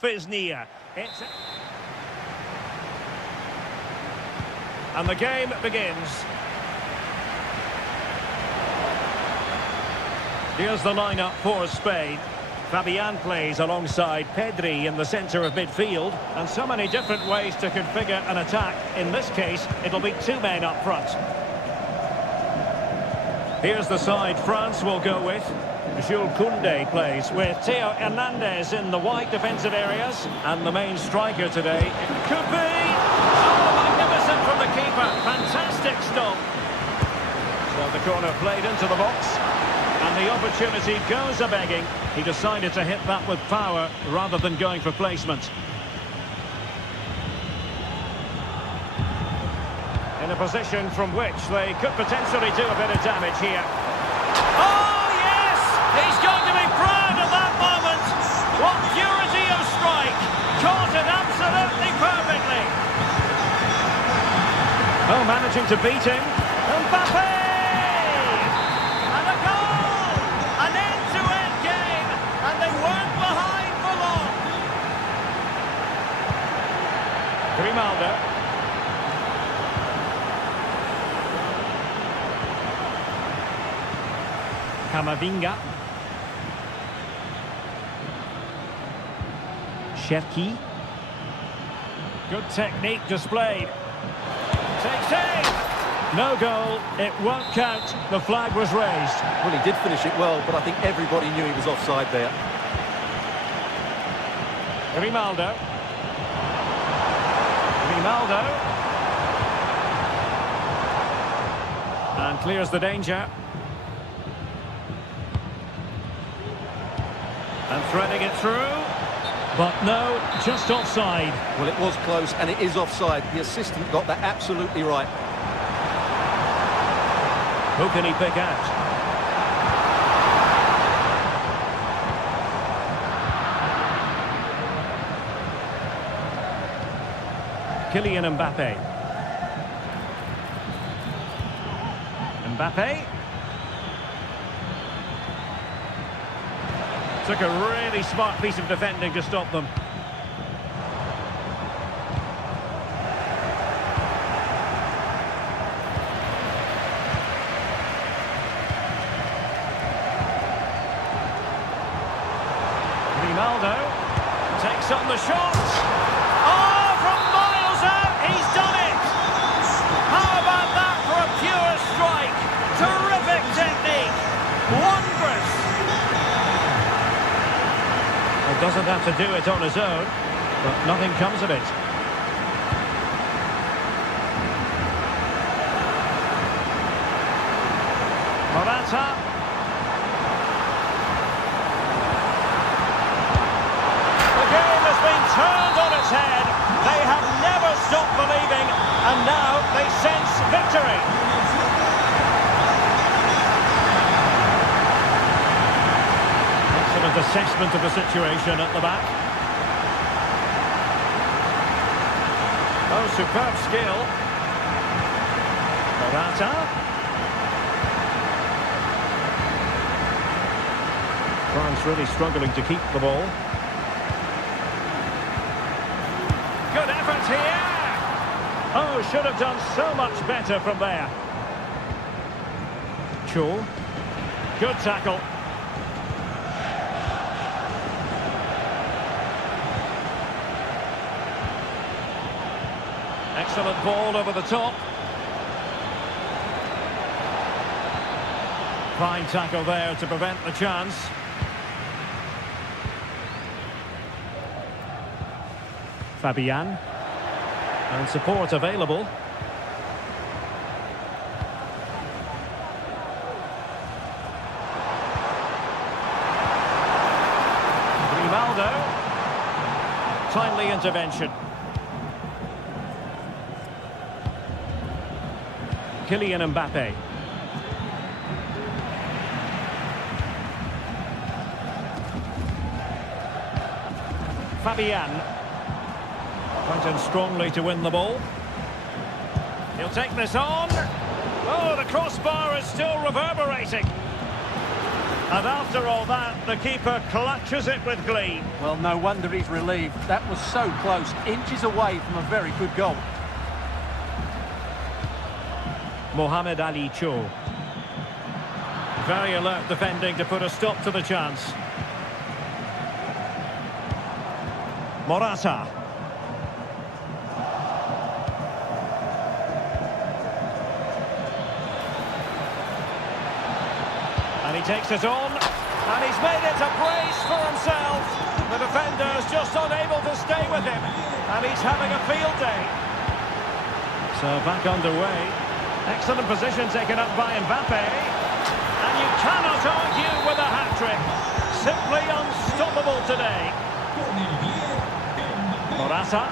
is near. And the game begins. Here's the lineup for Spain. Fabian plays alongside Pedri in the centre of midfield. And so many different ways to configure an attack. In this case, it'll be two men up front. Here's the side France will go with. Jules Koundé plays with Theo Hernandez in the wide defensive areas. And the main striker today, it could be... Oh, magnificent from the keeper. Fantastic stop. So the corner played into the box. And the opportunity goes a-begging. He decided to hit that with power rather than going for placement. In a position from which they could potentially do a bit of damage here. Oh, yes! He's going to be proud of that moment! What purity of strike! Caught it absolutely perfectly! Oh, managing to beat him. Mbappe! And a goal! An end-to-end game! And they weren't behind for long! Grimaldo. Kamavinga. Cherki. Good technique displayed. Takes aim. No goal. It won't count. The flag was raised. Well, he did finish it well, but I think everybody knew he was offside there. Grimaldo. Grimaldo. And clears the danger. And threading it through. But no, just offside. Well, it was close, and it is offside. The assistant got that absolutely right. Who can he pick out? Kylian Mbappe. Mbappe. Took a really smart piece of defending to stop them. Ronaldo takes on the shot. Oh, from miles out, he's done it! How about that for a pure strike? Terrific technique! Wondrous! Doesn't have to do it on his own, but nothing comes of it. Morata. The game has been turned on its head. They have never stopped believing, and now they sense victory. Assessment of the situation at the back. Oh, superb skill. Morata. France really struggling to keep the ball. Good effort here. Oh, should have done so much better from there. Cho. Good tackle. Excellent ball over the top. Fine tackle there to prevent the chance. Fabian. And support available. Grimaldo. Timely intervention. Kylian Mbappe. Fabian. Went in strongly to win the ball. He'll take this on. Oh, the crossbar is still reverberating. And after all that, the keeper clutches it with glee. Well, no wonder he's relieved. That was so close, inches away from a very good goal. Mohamed Ali Cho. Very alert defending to put a stop to the chance. Morata. And he takes it on, and he's made it a place for himself. The defender's just unable to stay with him, and he's having a field day. So back underway. Excellent position taken up by Mbappe. And you cannot argue with a hat-trick. Simply unstoppable today. Morata.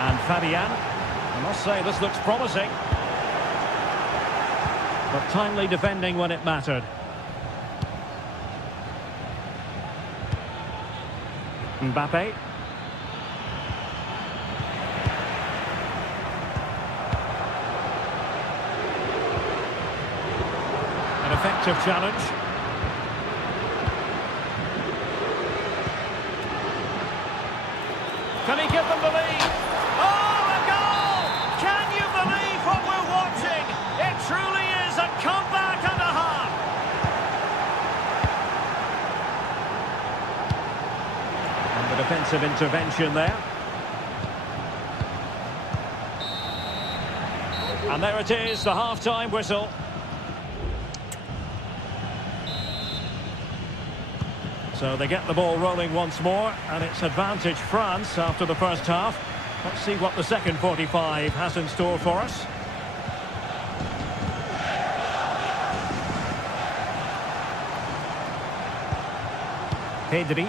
And Fabian. I must say, this looks promising. But timely defending when it mattered. Mbappe. An effective challenge. Can he give them the lead? Oh, a goal! Can you believe what we're watching? It truly is a comeback and a half. And the defensive intervention there. And there it is, the half-time whistle. So they get the ball rolling once more, and it's advantage France after the first half. Let's see what the second 45 has in store for us. Pedri.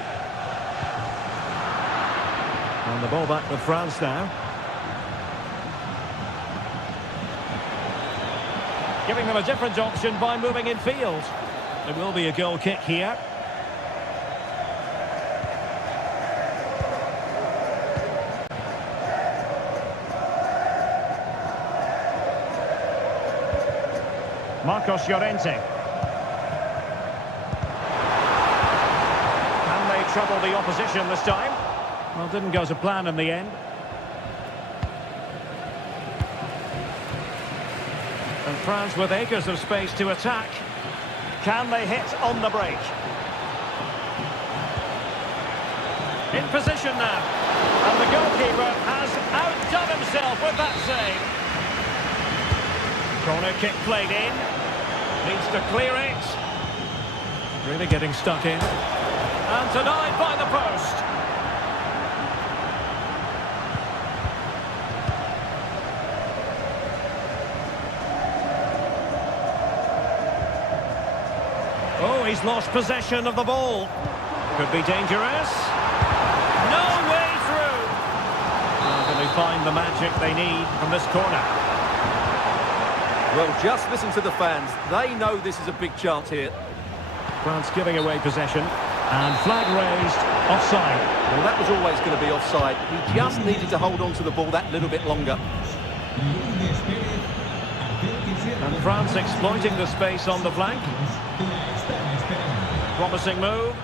And the ball back with France now. Giving them a different option by moving in field. There will be a goal kick here. Marcos Llorente. Can they trouble the opposition this time? Well, didn't go to plan in the end. And France with acres of space to attack. Can they hit on the break? In position now. And the goalkeeper has outdone himself with that save. Corner kick played in. Needs to clear it. Really getting stuck in. And denied by the post. Oh, he's lost possession of the ball. Could be dangerous. No way through. How can they find the magic they need from this corner? Well, just listen to the fans. They know this is a big chance here. France giving away possession. And flag raised. Offside. Well, that was always going to be offside. He just needed to hold on to the ball that little bit longer. And France exploiting the space on the flank. Promising move.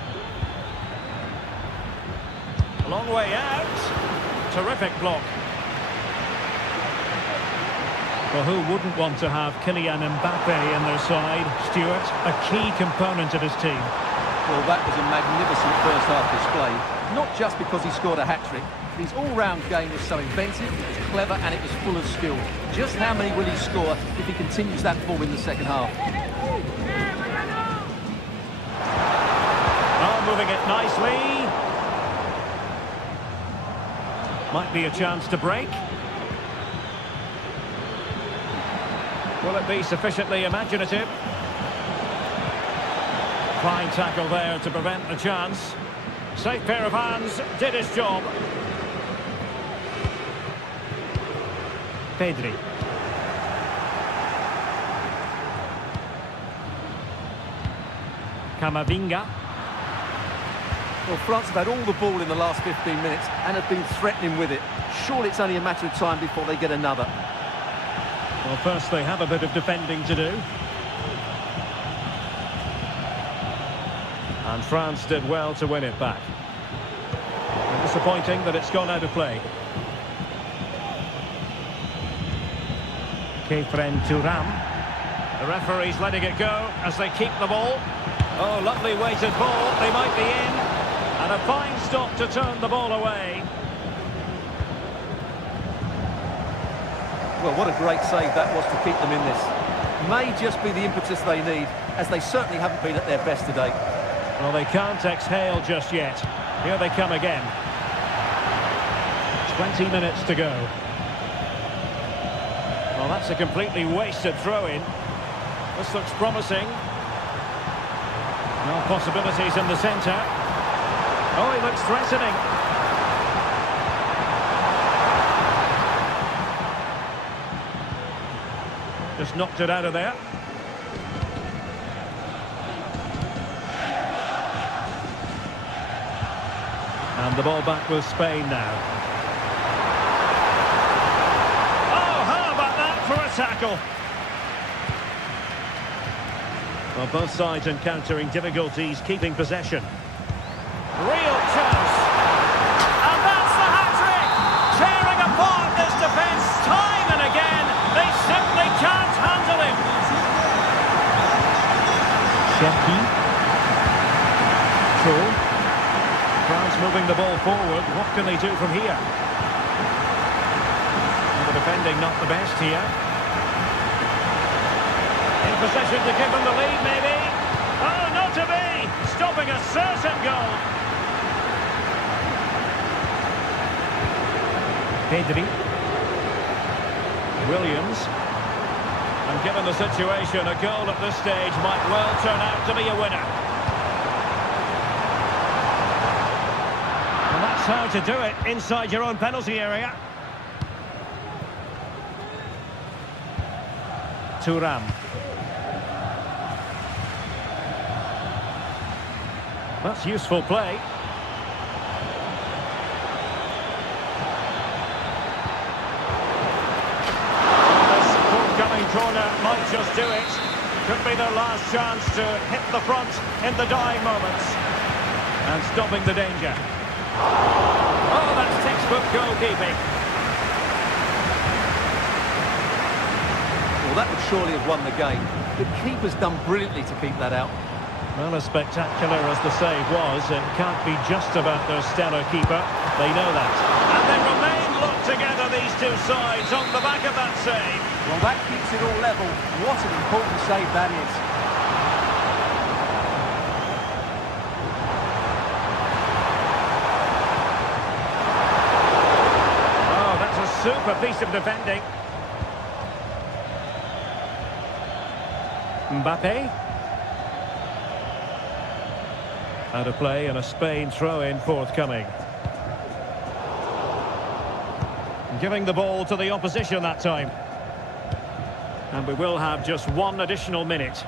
A long way out. Terrific block. Well, who wouldn't want to have Kylian Mbappe in their side? Stuart, a key component of his team. Well, that was a magnificent first half display. Not just because he scored a hat-trick. His all-round game was so inventive, it was clever, and it was full of skill. Just how many will he score if he continues that form in the second half? Oh, moving it nicely. Might be a chance to break. Will it be sufficiently imaginative? Fine tackle there to prevent the chance. Safe pair of hands, did his job. Pedri. Camavinga. Well, France have had all the ball in the last 15 minutes and have been threatening with it. Surely it's only a matter of time before they get another. Well, first they have a bit of defending to do. And France did well to win it back. Disappointing that it's gone out of play. Kefren Turam. The referee's letting it go as they keep the ball. Oh, lovely weighted ball. They might be in. And a fine stop to turn the ball away. Well, what a great save that was to keep them in this. May just be the impetus they need, as they certainly haven't been at their best today. Well, they can't exhale just yet. Here they come again. 20 minutes to go. Well, that's a completely wasted throw-in. This looks promising. No possibilities in the centre. Oh, he looks threatening. Just knocked it out of there. And the ball back with Spain now. Oh, how about that for a tackle? Well, both sides encountering difficulties keeping possession. Real chance. And that's the hat-trick! Tearing apart this defence time and again. They simply can't handle him. Sheki. Troll. France moving the ball forward. What can they do from here? And the defending not the best here. In possession to give them the lead, maybe. Oh, not to be! Stopping a certain goal. Pedri. Williams. And given the situation, a goal at this stage might well turn out to be a winner. And that's how to do it inside your own penalty area. Thuram. That's useful play. This forthcoming corner might just do it. Could be their last chance to hit the front in the dying moments. And stopping the danger. Oh, that's textbook goalkeeping. Well, that would surely have won the game. The keeper's done brilliantly to keep that out. Well, as spectacular as the save was, it can't be just about their stellar keeper. They know that. And they remain locked together, these two sides, on the back of that save. Well, that keeps it all level. What an important save that is. Oh, that's a super piece of defending. Mbappe. Out of play and a Spain throw-in forthcoming. Giving the ball to the opposition that time. And we will have just one additional minute.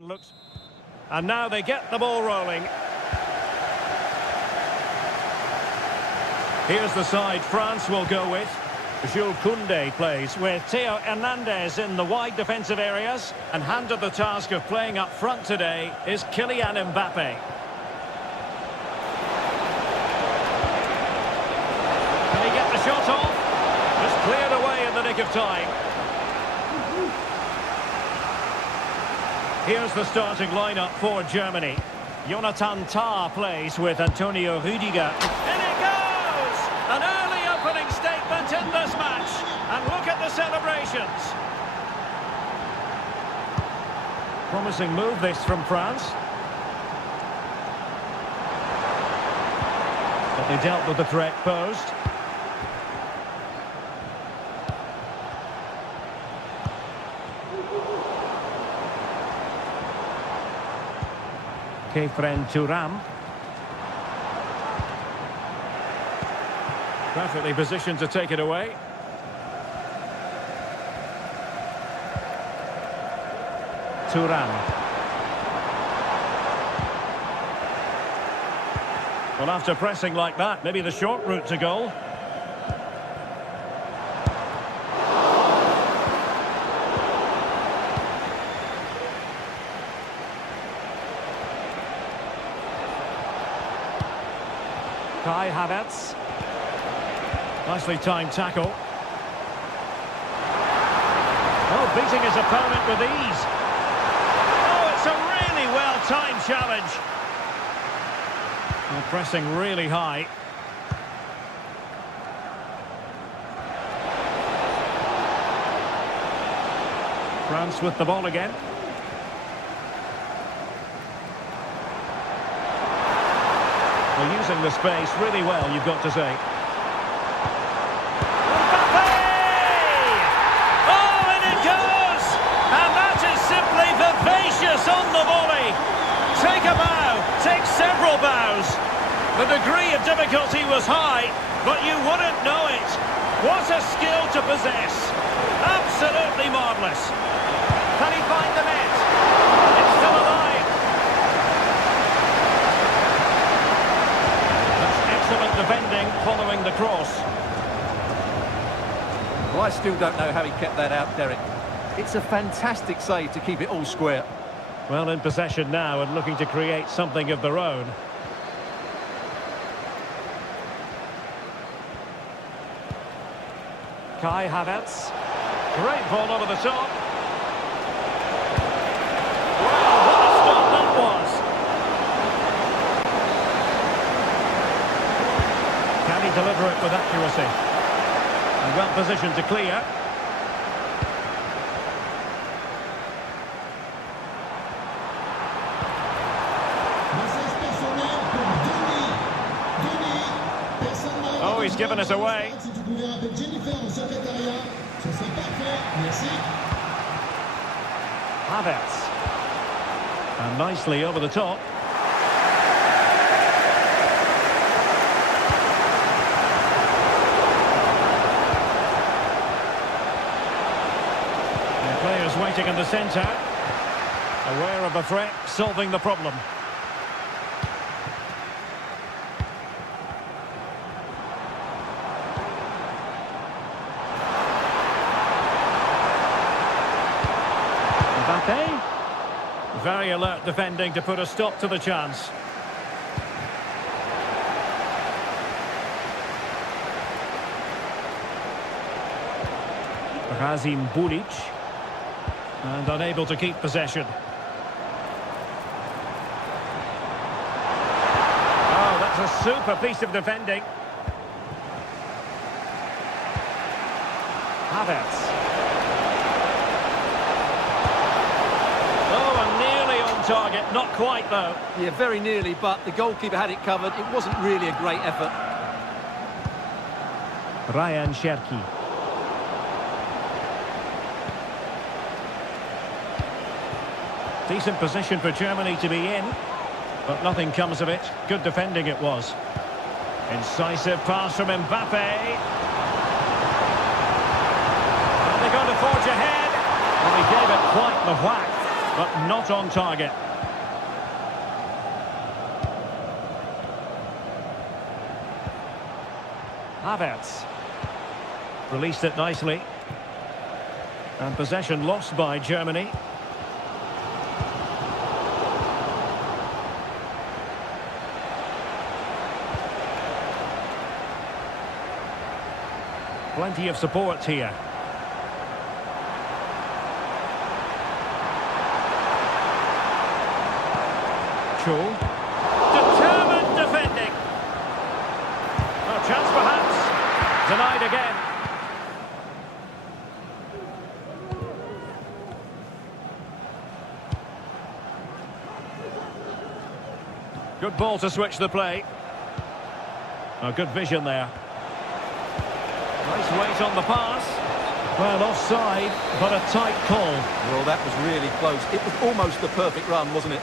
Looks, and now they get the ball rolling. Here's the side France will go with. Jules Koundé plays with Theo Hernandez in the wide defensive areas, and handed the task of playing up front today is Kylian Mbappe. Can he get the shot off? Just cleared away in the nick of time. Here's the starting lineup for Germany. Jonathan Tah plays with Antonio Rüdiger. In it goes! An early opening statement in this match. And look at the celebrations. Promising move this from France. But they dealt with the threat posed. Kefren Turam. Perfectly positioned to take it away. Turam. Well, after pressing like that, maybe the short route to goal. Kai Havertz. Nicely timed tackle. Oh, beating his opponent with ease. Oh, it's a really well-timed challenge. Well, pressing really high. France with the ball again. Well, using the space really well, you've got to say. Mbappe! Oh, and it goes! And that is simply vivacious on the volley. Take a bow, take several bows. The degree of difficulty was high, but you wouldn't know it. What a skill to possess. Absolutely marvellous. Can he find the net? It's still alive. Excellent defending following the cross. Well, I still don't know how he kept that out, Derek. It's a fantastic save to keep it all square. Well, in possession now and looking to create something of their own. Kai Havertz. Great ball over the top. Wow, what a stop that was. Can he deliver it with accuracy? And well positioned to clear. Oh, he's given us away. Havertz. And nicely over the top. And players waiting in the centre. Aware of the threat, solving the problem. Mbappe. Very alert defending to put a stop to the chance. Razim Bulic. And unable to keep possession. Oh, that's a super piece of defending. Havertz. Target, not quite though. Yeah, very nearly, but the goalkeeper had it covered. It wasn't really a great effort. Ryan Cherki. Decent position for Germany to be in, but nothing comes of it. Good defending it was. Incisive pass from Mbappe. Are they going to forge ahead? Well, he gave it quite the whack. but not on target. Havertz. Released it nicely. And possession lost by Germany. Plenty of support here. Chul. Determined defending. A chance perhaps. Denied again. Good ball to switch the play. Oh, good vision there. Nice weight on the pass. Well, offside, but a tight call. Well, that was really close. It was almost the perfect run, wasn't it?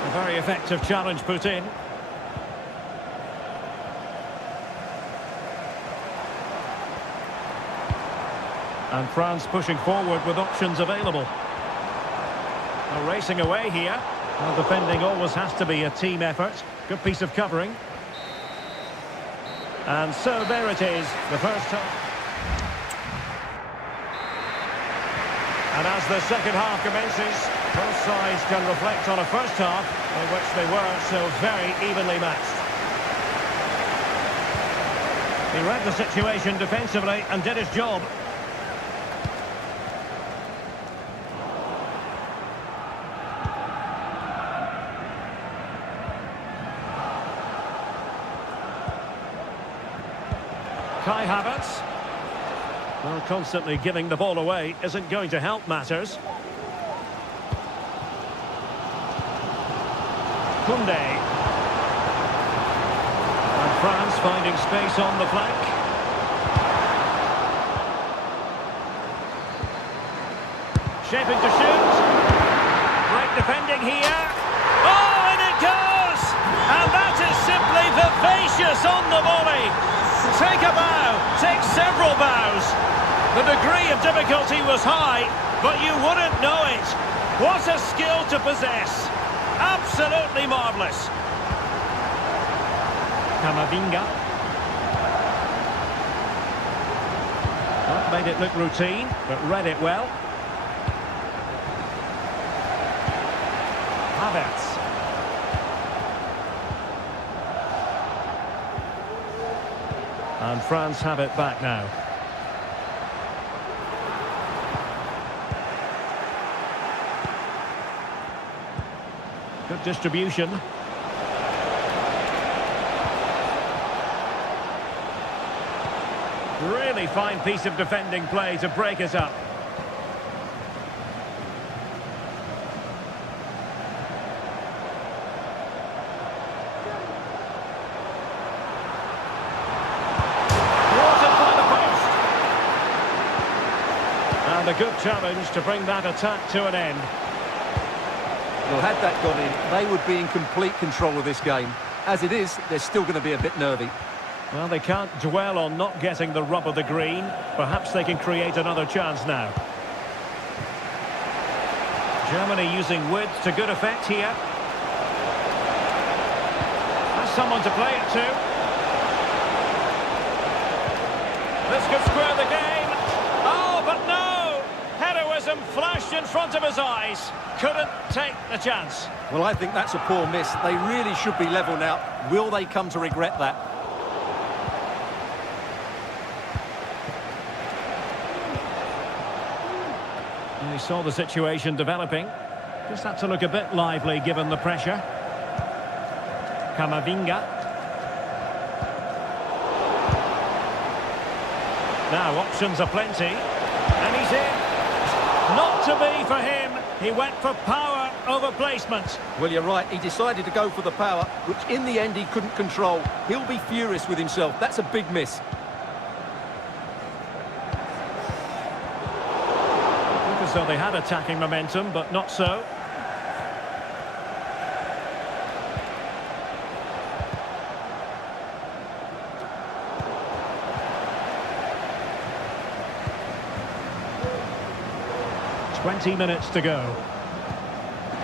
A very effective challenge put in. And France pushing forward with options available. Now racing away here. Well, defending always has to be a team effort. Good piece of covering. And so there it is, the first half. And as the second half commences, both sides can reflect on a first half in which they were so very evenly matched. He read the situation defensively and did his job. Kai Havertz. Well, constantly giving the ball away isn't going to help matters. Koundé. And France finding space on the flank. Shaping to shoot. Great defending here. Oh, and it goes! And that is simply vivacious on the volley. Take a bow, take several bows. The degree of difficulty was high, but you wouldn't know it. What a skill to possess. Absolutely marvellous. Camavinga. Well, made it look routine, but read it well. Havertz. And France have it back now. Good distribution. Really fine piece of defending play to break it up. And a good challenge to bring that attack to an end. Well, had that gone in, they would be in complete control of this game. As it is, they're still going to be a bit nervy. Well, they can't dwell on not getting the rub of the green. Perhaps they can create another chance now. Germany using width to good effect here. Has someone to play it to. This could square the game. Oh, but no! Heroism flashed in front of his eyes. Couldn't take the chance. Well, I think that's a poor miss. They really should be level now. Will they come to regret that? He saw the situation developing. Just had to look a bit lively given the pressure. Camavinga. Now options are plenty. And he's in. Not to be for him. He went for power over placement. Well, you're right. He decided to go for the power, which in the end he couldn't control. He'll be furious with himself. That's a big miss. Looked as though they had attacking momentum, but not so. 20 minutes to go.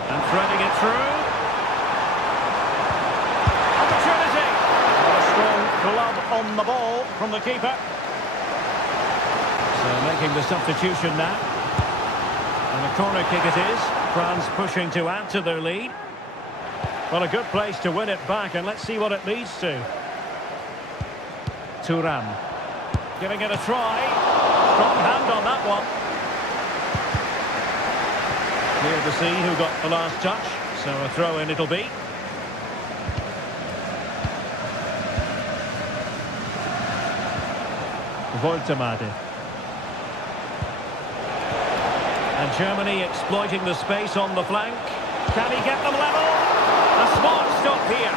And threading it through. Opportunity. A strong glove on the ball from the keeper. So making the substitution now. And a corner kick it is. France pushing to add to their lead. Well, a good place to win it back, and let's see what it leads to. Thuram. Giving it a try. Strong hand on that one. Clear to see who got the last touch. So a throw in it'll be. Voltemade. And Germany exploiting the space on the flank. Can he get them level? A smart stop here.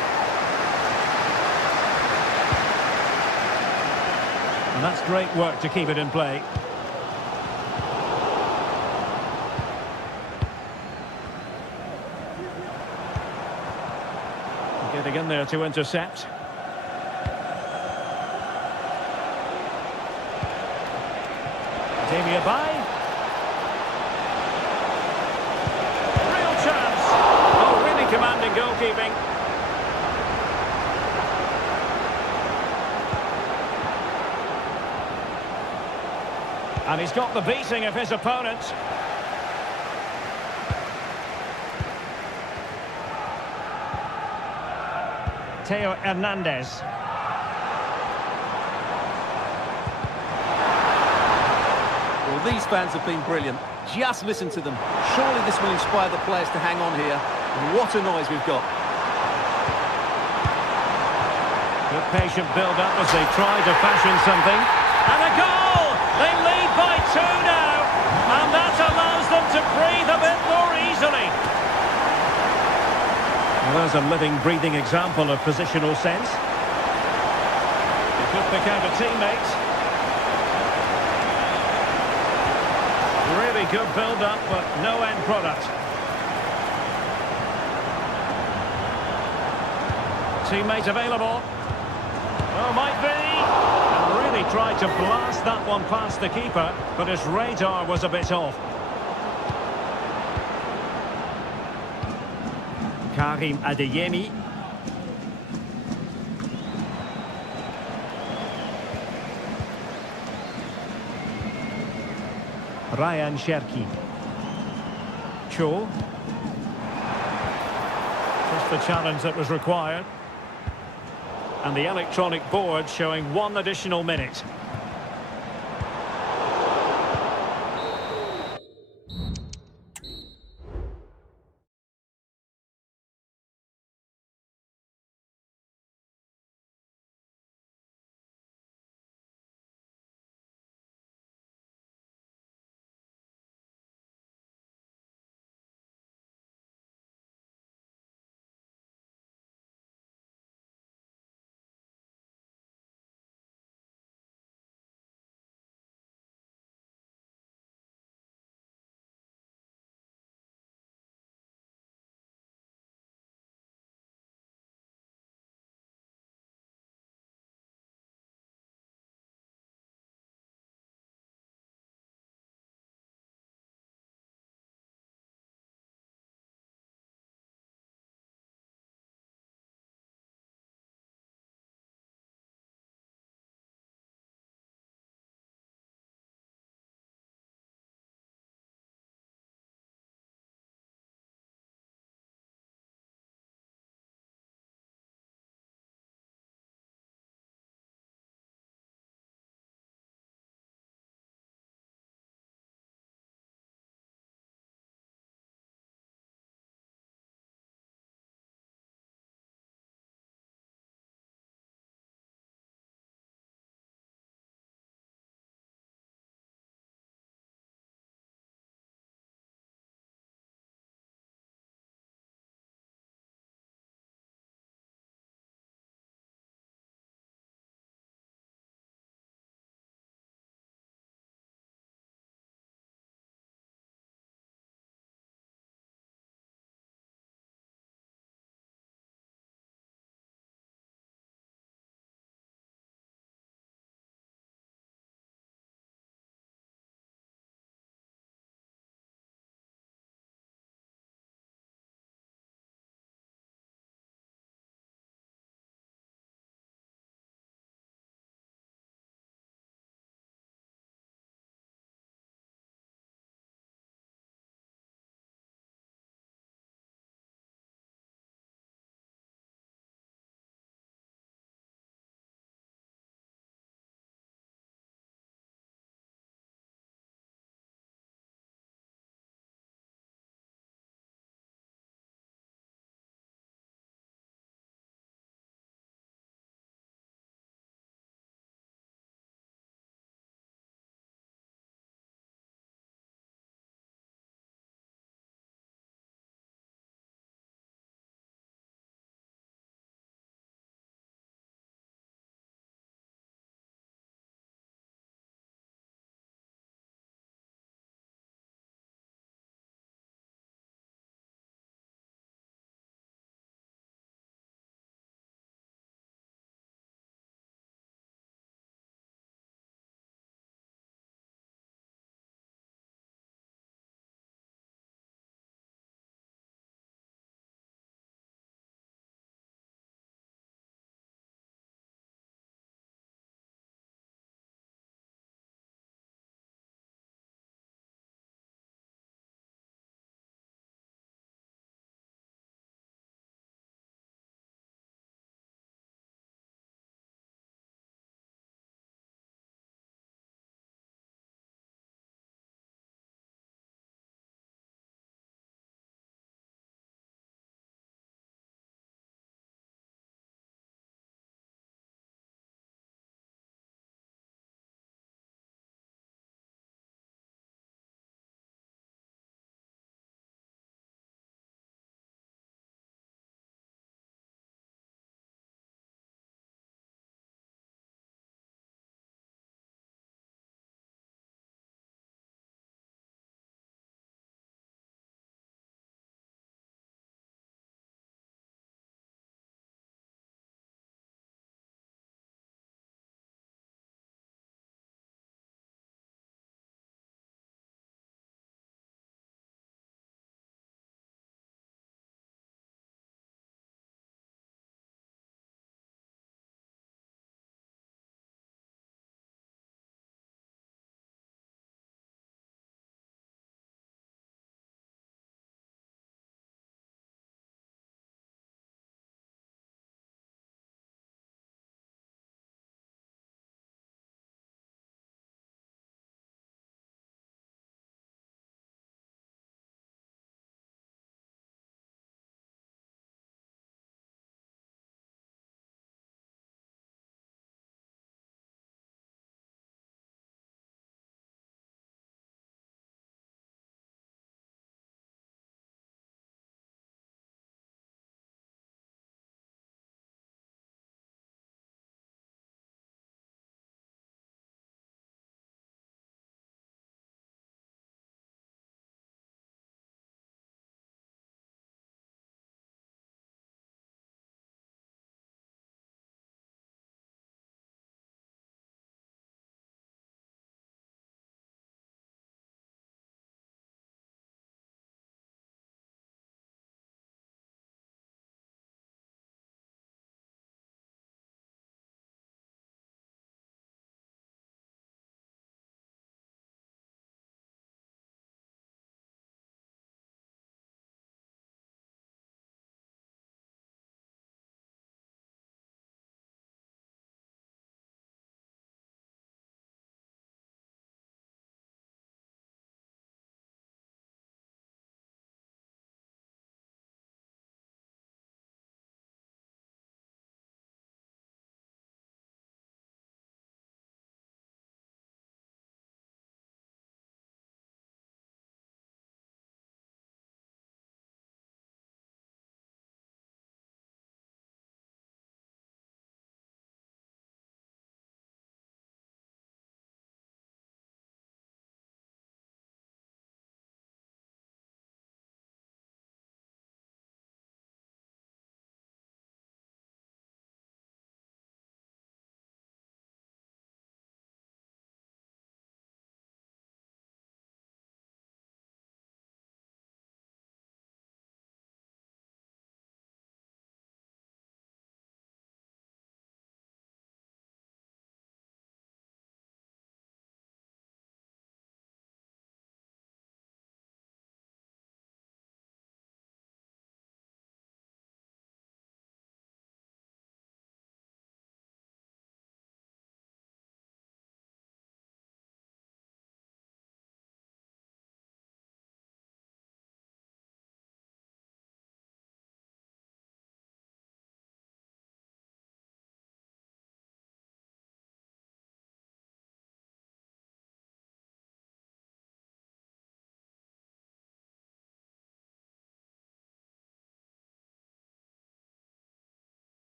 And that's great work to keep it in play. Getting in there to intercept. Damien Bay. Real chance. Oh, really commanding goalkeeping. And he's got the beating of his opponent. Theo Hernandez. Well, these fans have been brilliant. Just listen to them. Surely this will inspire the players to hang on here. What a noise we've got. Good patient build-up as they try to fashion something. And a goal! They lead by 2 now. And that allows them to breathe a bit more easily. Well, there's a living, breathing example of positional sense. They could pick out a teammate. Really good build-up, but no end product. Teammate available. Oh, might be. And really tried to blast that one past the keeper, but his radar was a bit off. Karim Adeyemi. Ryan Cherki. Cho. Just the challenge that was required. And the electronic board showing 1 additional minute.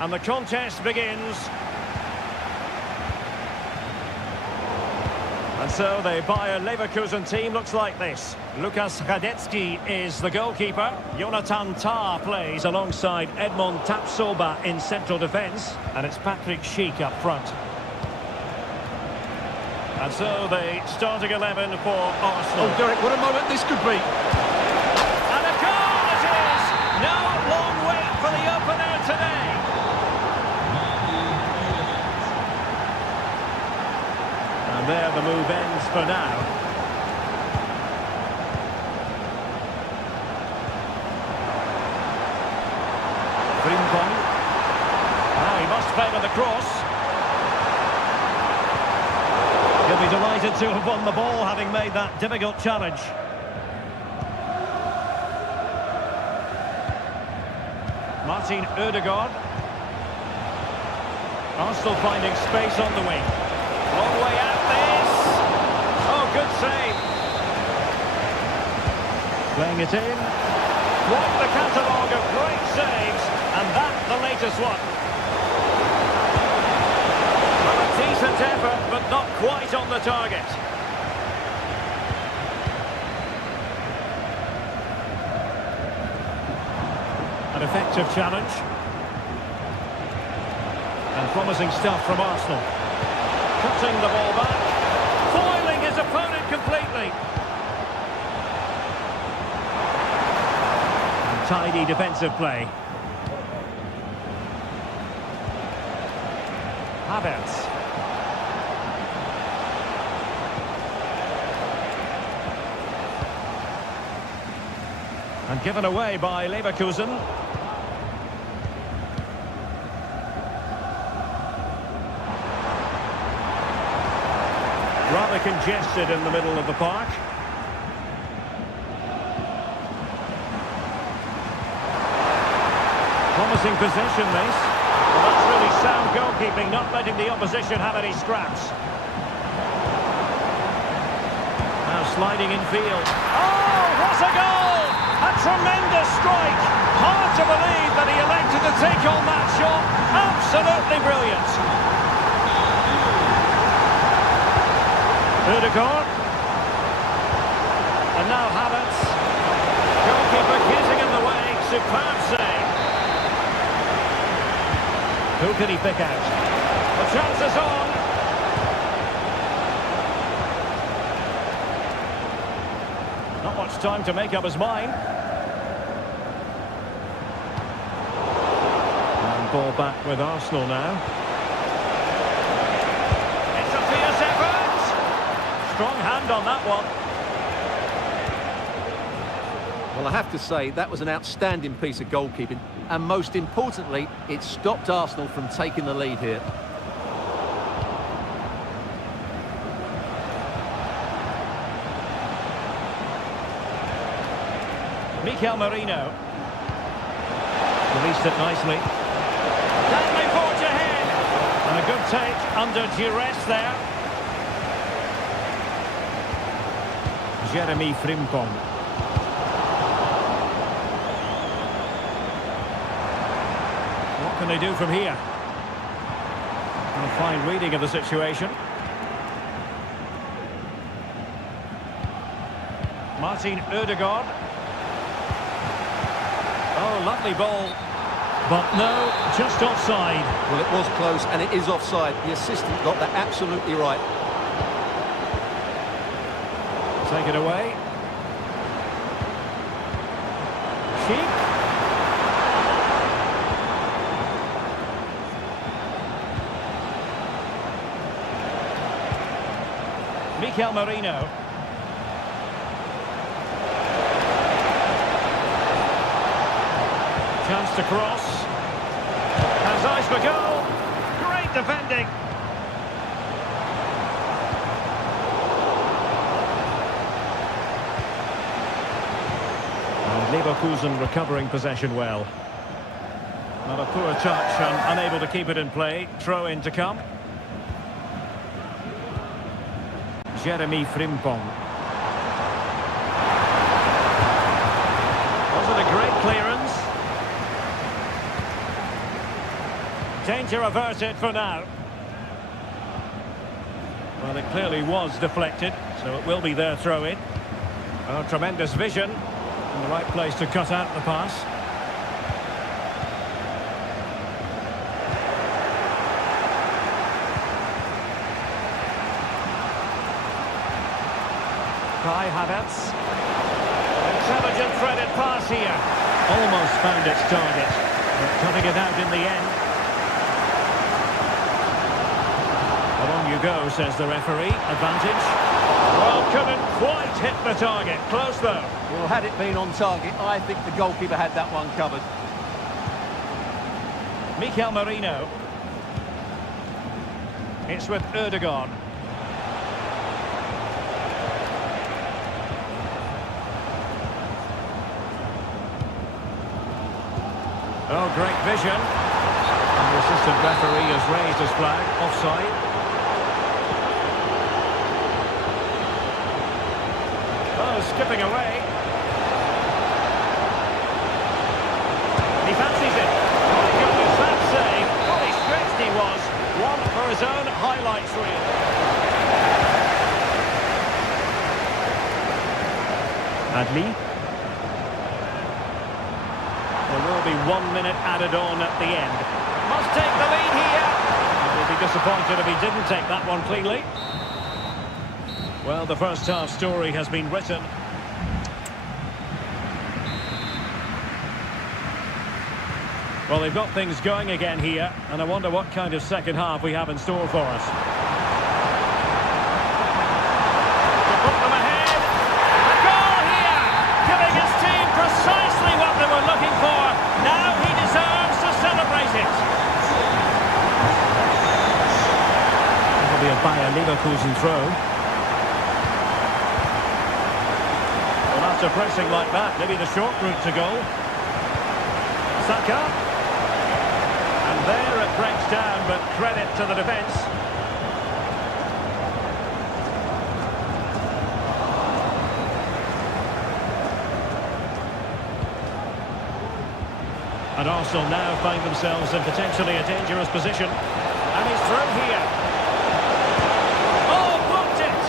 And the contest begins. And so the Bayer Leverkusen team looks like this. Lukas Radecki is the goalkeeper. Jonathan Tah plays alongside Edmond Tapsoba in central defence. And it's Patrick Schick up front. And so the starting 11 for Arsenal. Oh, Derek, what a moment this could be. And a goal it is! No long wait for the opener today. And there the move ends for now. Frimpong. Now he must favour the cross. He'll be delighted to have won the ball, having made that difficult challenge. Martin Ødegaard. Arsenal finding space on the wing. Long way out this. Oh, good save. Playing it in. Quite the catalogue of great saves, and that the latest one. Well, a decent effort, but not quite on the target. An effective challenge. And promising stuff from Arsenal. Cutting the ball back. Foiling his opponent completely. And tidy defensive play. Havertz. And given away by Leverkusen. Rather congested in the middle of the park. Promising possession, this. Well, that's really sound goalkeeping, not letting the opposition have any scraps. Now sliding in field. Oh, what a goal! A tremendous strike! Hard to believe that he elected to take on that shot. Absolutely brilliant. Ødegaard. And now Havertz. Goalkeeper getting in the way. Superb save. Who can he pick out? The chance is on. Not much time to make up his mind. And ball back with Arsenal now. It's a fierce effort. Strong hand on that one. Well, I have to say, that was an outstanding piece of goalkeeping. And most importantly, it stopped Arsenal from taking the lead here. Mikel Merino. Released it nicely. Stanley forge ahead. And a good take under duress there. Jeremy Frimpong. What can they do from here? A fine reading of the situation. Martin Ødegaard. Oh, lovely ball. But no, just offside. Well, it was close, and it is offside. The assistant got that absolutely right. Take it away. Schick. Mikel Merino. Chance to cross. Has eyes for goal. Great defending. Leverkusen recovering possession well. Not a poor touch and unable to keep it in play. Throw in to come. Jeremy Frimpong. Was it a great clearance? Danger averted for now. Well, it clearly was deflected, so it will be their throw-in. Oh, tremendous vision. In the right place to cut out the pass. Kai Havertz. Intelligent threaded pass here. Almost found its target, but cutting it out in the end. Well, on you go, says the referee. Advantage. Well, couldn't quite hit the target. Close, though. Well, had it been on target, I think the goalkeeper had that one covered. Mikel Merino. It's with Erdogan. Oh, great vision. And the assistant referee has raised his flag. Offside. Oh, skipping away. He fancies it. My goodness, that save. Fully stretched he was. One for his own highlights reel. Adli. There will be 1 minute added on at the end. Must take the lead here. He'll be disappointed if he didn't take that one cleanly. Well, the first half story has been written. Well, they've got things going again here, and I wonder what kind of second half we have in store for us. To put them ahead. A goal here! Giving his team precisely what they were looking for. Now he deserves to celebrate it. That'll be a Bayer Leverkusen throw. Well, after pressing like that, maybe the short route to goal. Saka. And there it breaks down, but credit to the defence. And Arsenal now find themselves in potentially a dangerous position. And he's through here. Oh, booked it!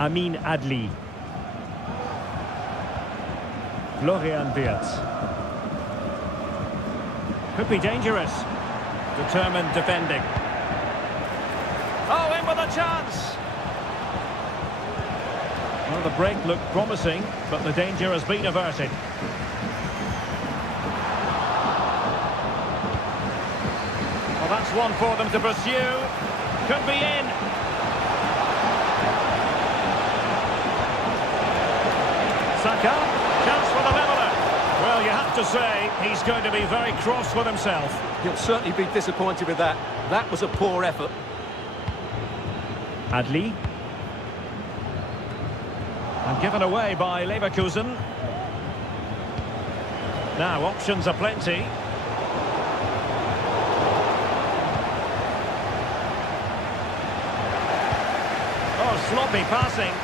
Amin Adli. Florian Wirtz. Could be dangerous. Determined defending. Oh, in with a chance! Well, the break looked promising, but the danger has been averted. Well, that's one for them to pursue. Could be in. Saka. Chance for the leveller. Well, you have to say, he's going to be very cross with himself. He'll certainly be disappointed with that. That was a poor effort. Adli. And given away by Leverkusen. Now, options are plenty. Oh, sloppy passing.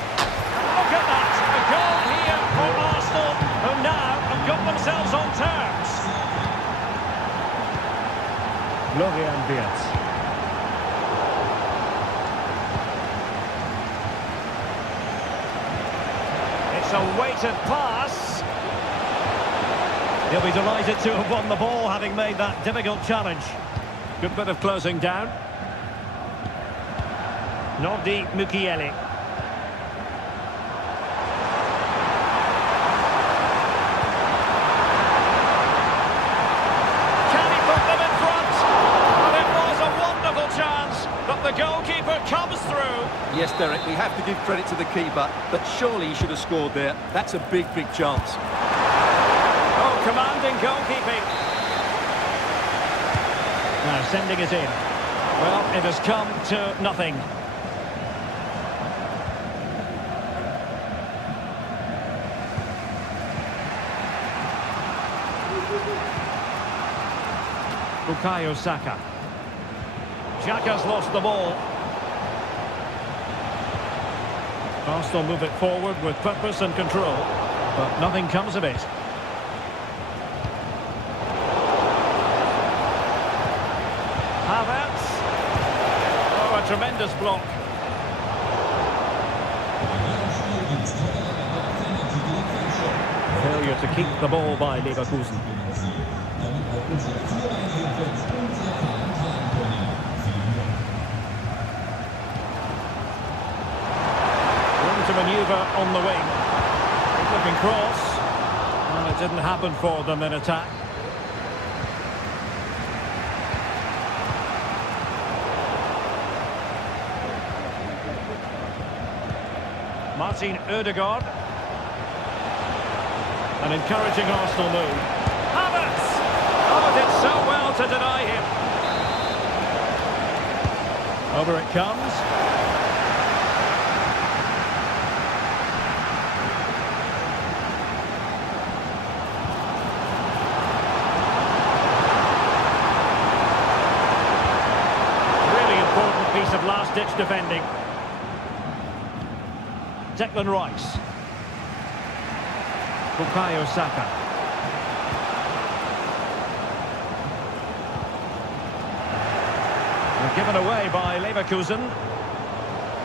Look at that! A goal here for Arsenal, who now have got themselves on terms. Florian Wirtz. It's a weighted pass. He'll be delighted to have won the ball, having made that difficult challenge. Good bit of closing down. Nordi Mukiele. The goalkeeper comes through. Yes, Derek, we have to give credit to the keeper, but surely he should have scored there. That's a big, big chance. Oh, commanding goalkeeping. Now sending it in. Well, it has come to nothing. Bukayo Saka. Xhaka's lost the ball. Arsenal move it forward with purpose and control. But nothing comes of it. Havertz. Oh, a tremendous block. Failure to keep the ball by Leverkusen. Room to manoeuvre on the wing. Looking cross. Well, it didn't happen for them in attack. Martin Ødegaard. An encouraging Arsenal move. Havertz! Oh, did so well to deny him. Over it comes. Really important piece of last-ditch defending. Declan Rice. Bukayo Saka. They're given away by Leverkusen.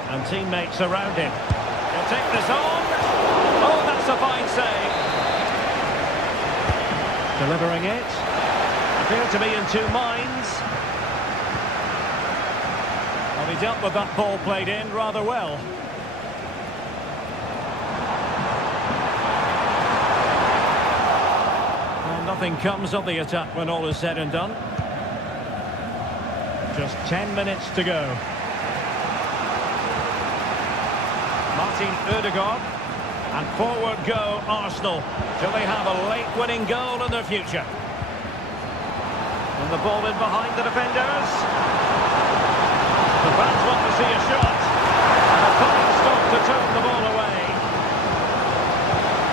And teammates around him. He'll take this on. Oh, that's a fine save. Delivering it. Appeared to be in two minds. Well, he dealt with that ball played in rather well. Nothing comes of the attack when all is said and done. Just 10 minutes to go. Martin Ødegaard. And forward go Arsenal. Do they have a late winning goal in their future? And the ball in behind the defenders. The fans want to see a shot. And a fine stop to turn the ball away.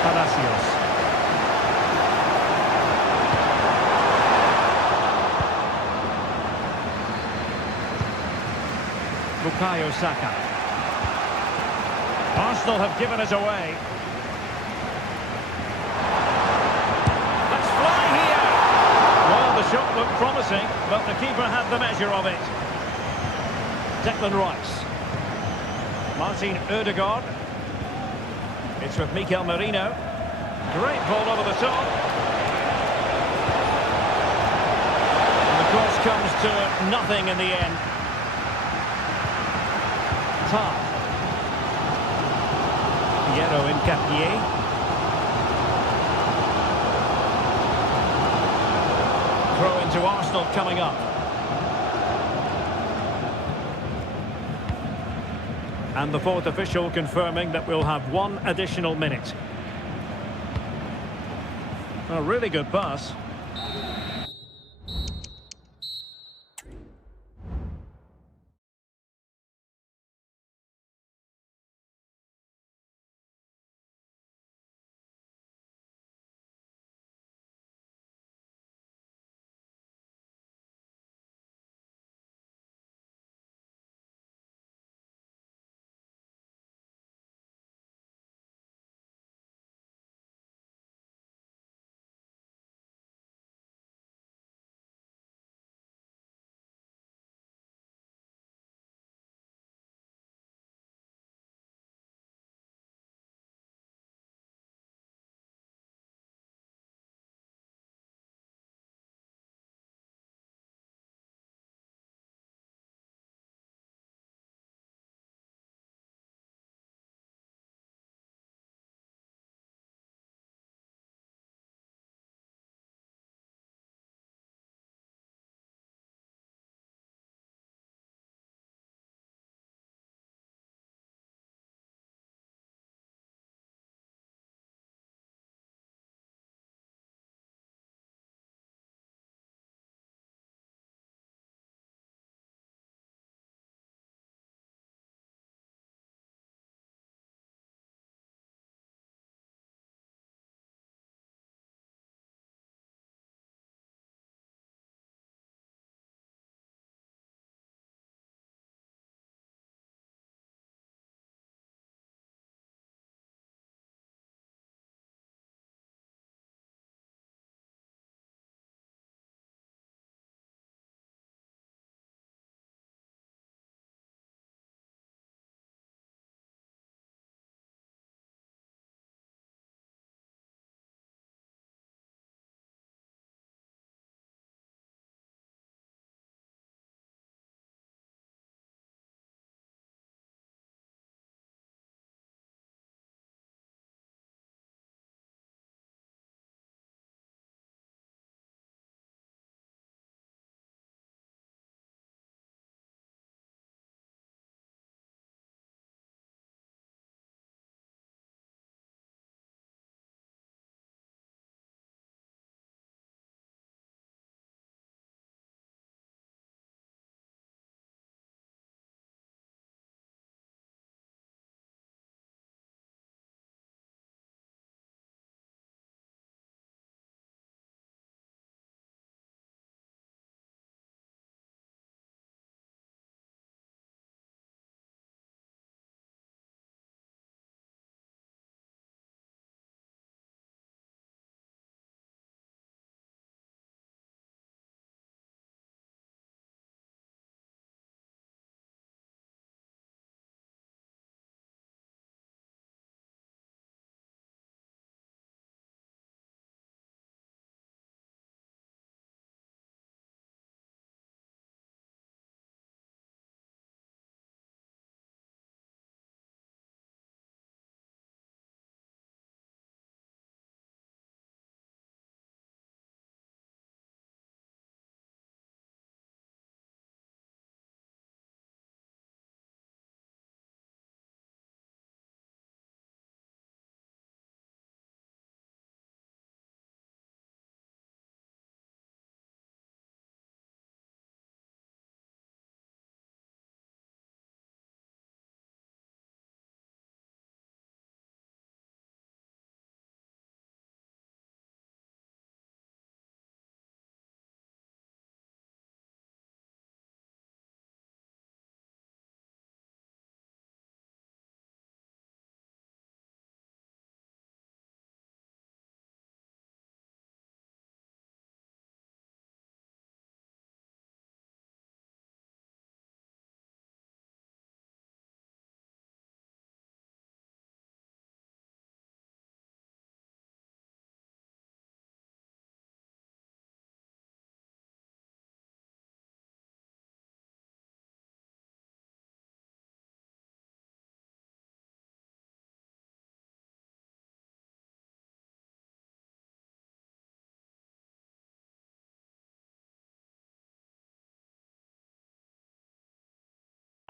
Palacios. Bukayo Saka. Arsenal have given it away. Let's fly here! Well, the shot looked promising, but the keeper had the measure of it. Declan Rice. Martin Ødegaard. It's with Mikel Merino. Great ball over the top. And the cross comes to nothing in the end. Piero Incapié. Throw into Arsenal coming up. And the fourth official confirming that we'll have one additional minute. A really good pass.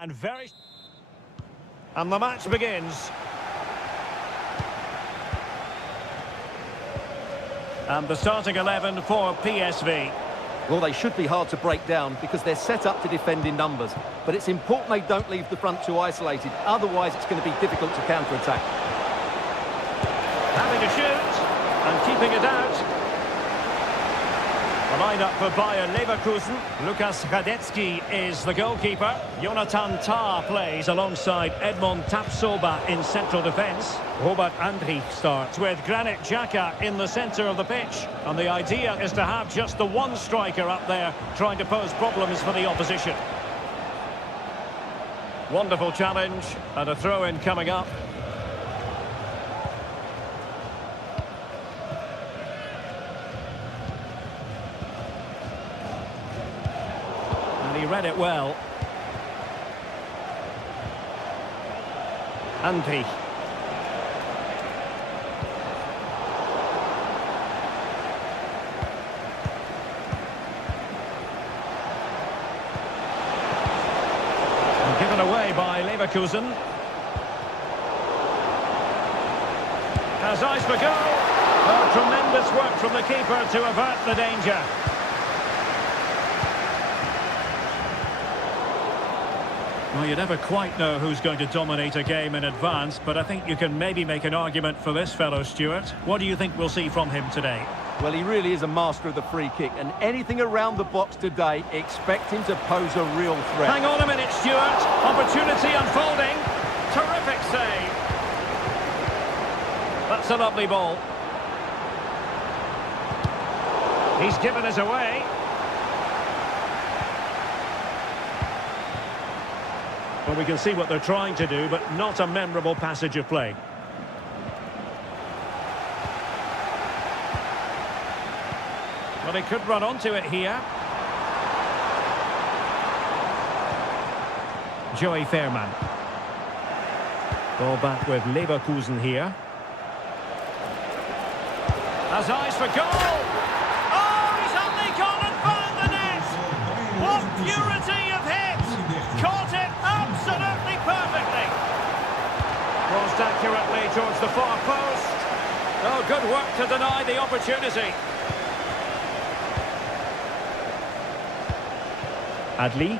And the match begins. And the starting 11 for PSV. Well, they should be hard to break down because they're set up to defend in numbers. But it's important they don't leave the front two isolated. Otherwise, it's going to be difficult to counter-attack. Having a shoot and keeping it out. The lineup for Bayer Leverkusen. Lukas Radetzky is the goalkeeper. Jonathan Tah plays alongside Edmond Tapsoba in central defence. Robert Andrich starts with Granit Xhaka in the centre of the pitch. And the idea is to have just the one striker up there trying to pose problems for the opposition. Wonderful challenge and a throw-in coming up. He read it well. Andrich. And given away by Leverkusen. Has eyes for goal. Oh, tremendous work from the keeper to avert the danger. Well, you never quite know who's going to dominate a game in advance, but I think you can maybe make an argument for this fellow, Stuart. What do you think we'll see from him today? Well, he really is a master of the free kick, and anything around the box today, expect him to pose a real threat. Hang on a minute, Stuart. Opportunity unfolding. Terrific save. That's a lovely ball. He's given us away. Well, we can see what they're trying to do, but not a memorable passage of play. Well, he could run onto it here. Joey Fairman. Ball back with Leverkusen here. Has eyes for goal! Oh, he's only gone and found the net! What purity of hit! Caught it absolutely perfectly! Crossed accurately towards the far post. Oh, good work to deny the opportunity. Adli.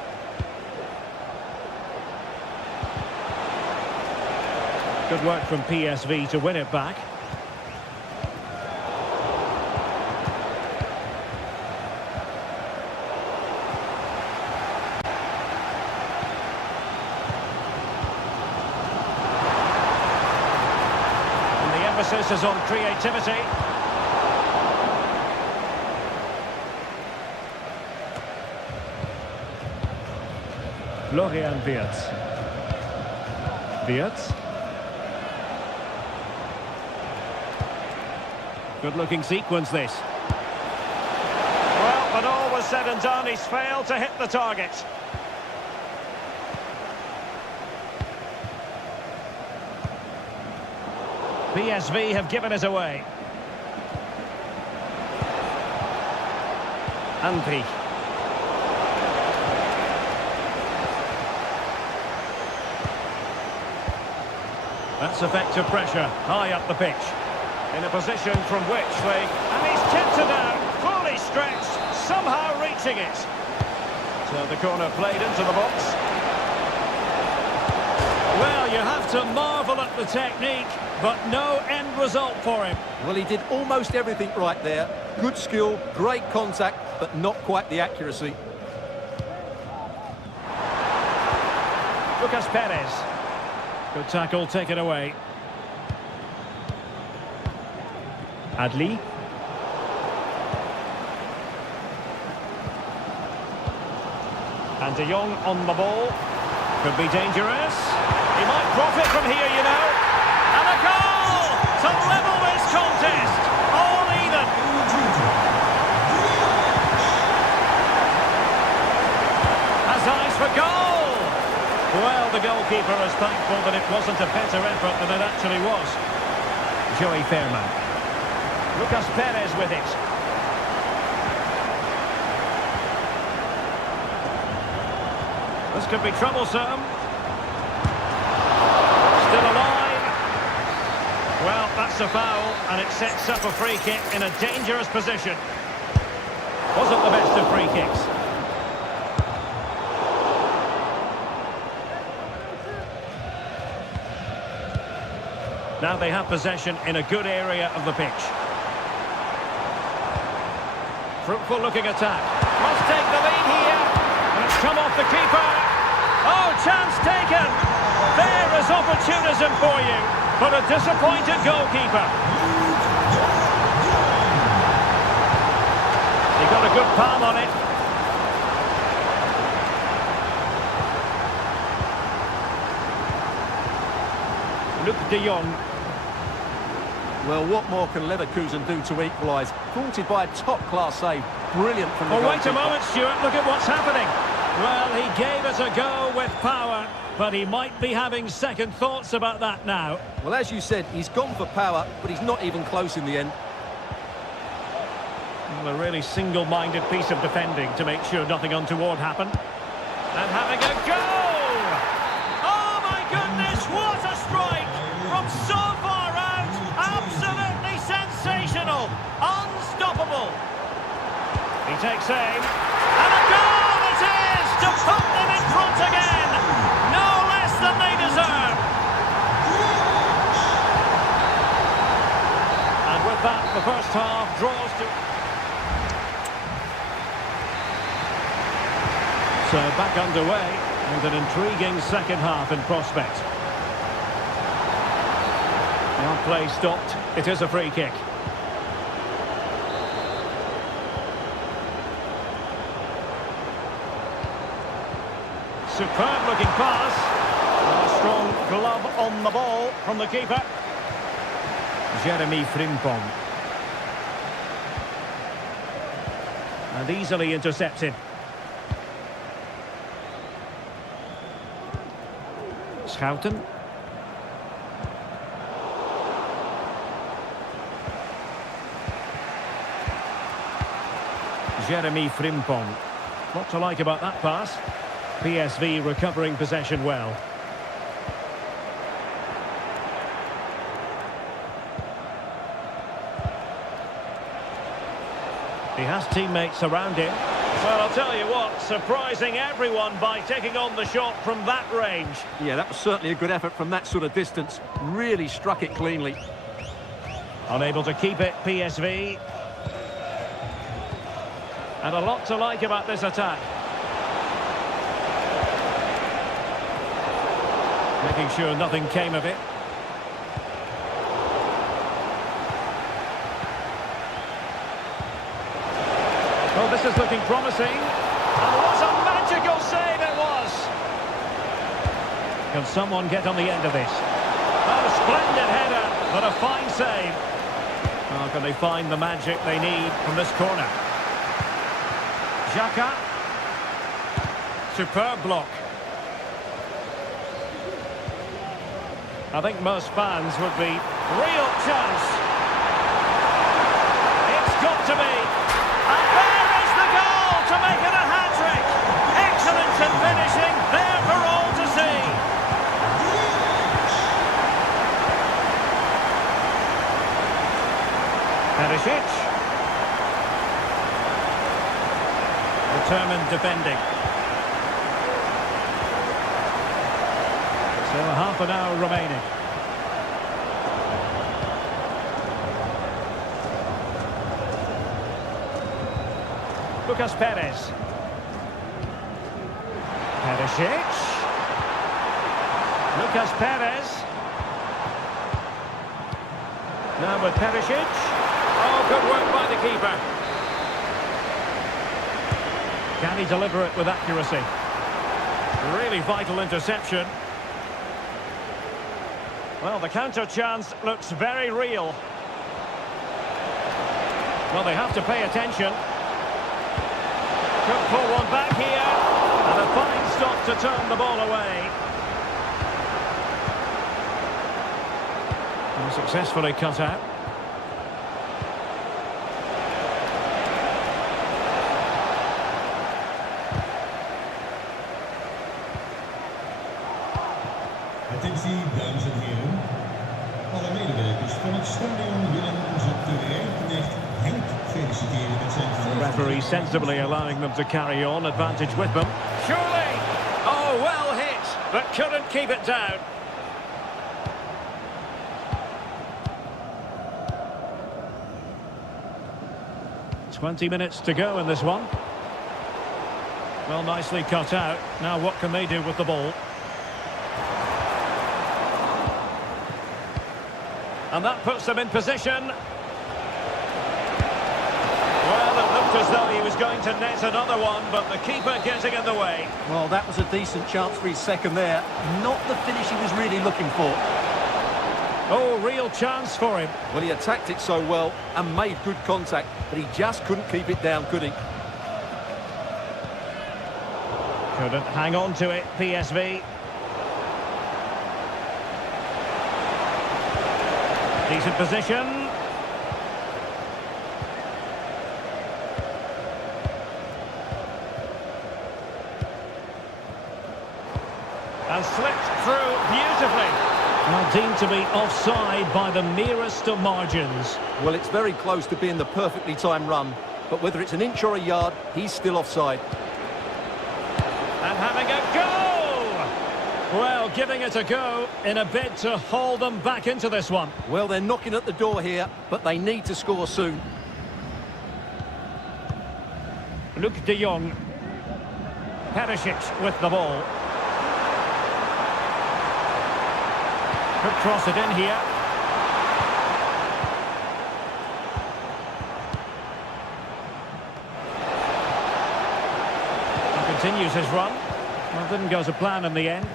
Good work from PSV to win it back. And the emphasis is on creativity. Florian Wirtz. Wirtz. Good-looking sequence, this. Well, when all was said and done, he's failed to hit the target. PSV have given us away. Andrich. That's effective pressure, high up the pitch. In a position from which they... And he's tipped it down, fully stretched, somehow reaching it. So the corner played into the box. Well, you have to marvel at the technique, but no end result for him. Well, he did almost everything right there. Good skill, great contact, but not quite the accuracy. Lucas Perez. Good tackle, taken away. Adli. And De Jong on the ball. Could be dangerous. He might profit from here, you know. And a goal to level this contest. All even. Has eyes for goal. Well, the goalkeeper is thankful that it wasn't a better effort than it actually was. Joey Fairman. Lucas Perez with it. This could be troublesome. Still alive. Well, that's a foul, and it sets up a free kick in a dangerous position. Wasn't the best of free kicks. Now they have possession in a good area of the pitch. Fruitful looking attack. Must take the lead here. And it's come off the keeper. Oh, chance taken. There is opportunism for you. But a disappointed goalkeeper. He got a good palm on it. Luc de Jong. Well, what more can Leverkusen do to equalise? Thwarted by a top-class save. Brilliant from the Oh, wait a goalkeeper. moment, Stuart. Look at what's happening. Well, he gave it a go with power, but he might be having second thoughts about that now. Well, as you said, he's gone for power, but he's not even close in the end. Well, a really single-minded piece of defending to make sure nothing untoward happened. And having a goal! Oh, my goodness, what a strike! From so far out, absolutely sensational! Unstoppable! He takes aim, and a goal it is to put them in front again! No less than they deserve! And with that, the first half draws to... So back underway with an intriguing second half in prospect. Now play stopped. It is a free kick. Superb looking pass. A strong glove on the ball from the keeper. Jeremy Frimpong. And easily intercepted. Schouten. Jeremy Frimpong. What to like about that pass? PSV recovering possession well. He has teammates around him. Well, I'll tell you what, surprising everyone by taking on the shot from that range. Yeah, that was certainly a good effort from that sort of distance. Really struck it cleanly. Unable to keep it, PSV. And a lot to like about this attack. Making sure nothing came of it. Well, this is looking promising. And what a magical save it was! Can someone get on the end of this? Oh, splendid header, but a fine save. How can they find the magic they need from this corner? Xhaka. Superb block. I think most fans would be real chance. It's got to be. And there is the goal to make it a hat-trick. Excellent in finishing, there for all to see. Perisic. Determined defending. So half an hour remaining. Lucas Perez. Perisic. Lucas Perez. Now with Perisic. Oh, good work by the keeper. Can he deliver it with accuracy? Really vital interception. Well, the counter chance looks very real. Well, they have to pay attention. Could pull one back here. And a fine stop to turn the ball away. And successfully cut out. stadion willen onze terreinknecht Henk feliciteren met zijn The referee sensibly allowing them to carry on, advantage with them. Surely! Oh, well hit, but couldn't keep it down. 20 minutes to go in this one. Well, nicely cut out. Now what can they do with the ball? And that puts them in position. Well, it looked as though he was going to net another one, but the keeper getting in the way. Well, that was a decent chance for his second there. Not the finish he was really looking for. Oh, real chance for him. Well, he attacked it so well and made good contact, but he just couldn't keep it down, could he? Couldn't hang on to it, PSV. Decent position. And slipped through beautifully. Now deemed to be offside by the merest of margins. Well, it's very close to being the perfectly timed run, but whether it's an inch or a yard, he's still offside. And having a go! Well, giving it a go in a bid to haul them back into this one. Well, they're knocking at the door here, but they need to score soon. Luke de Jong. Perisic with the ball. Could cross it in here. He continues his run. Well, didn't go to plan in the end.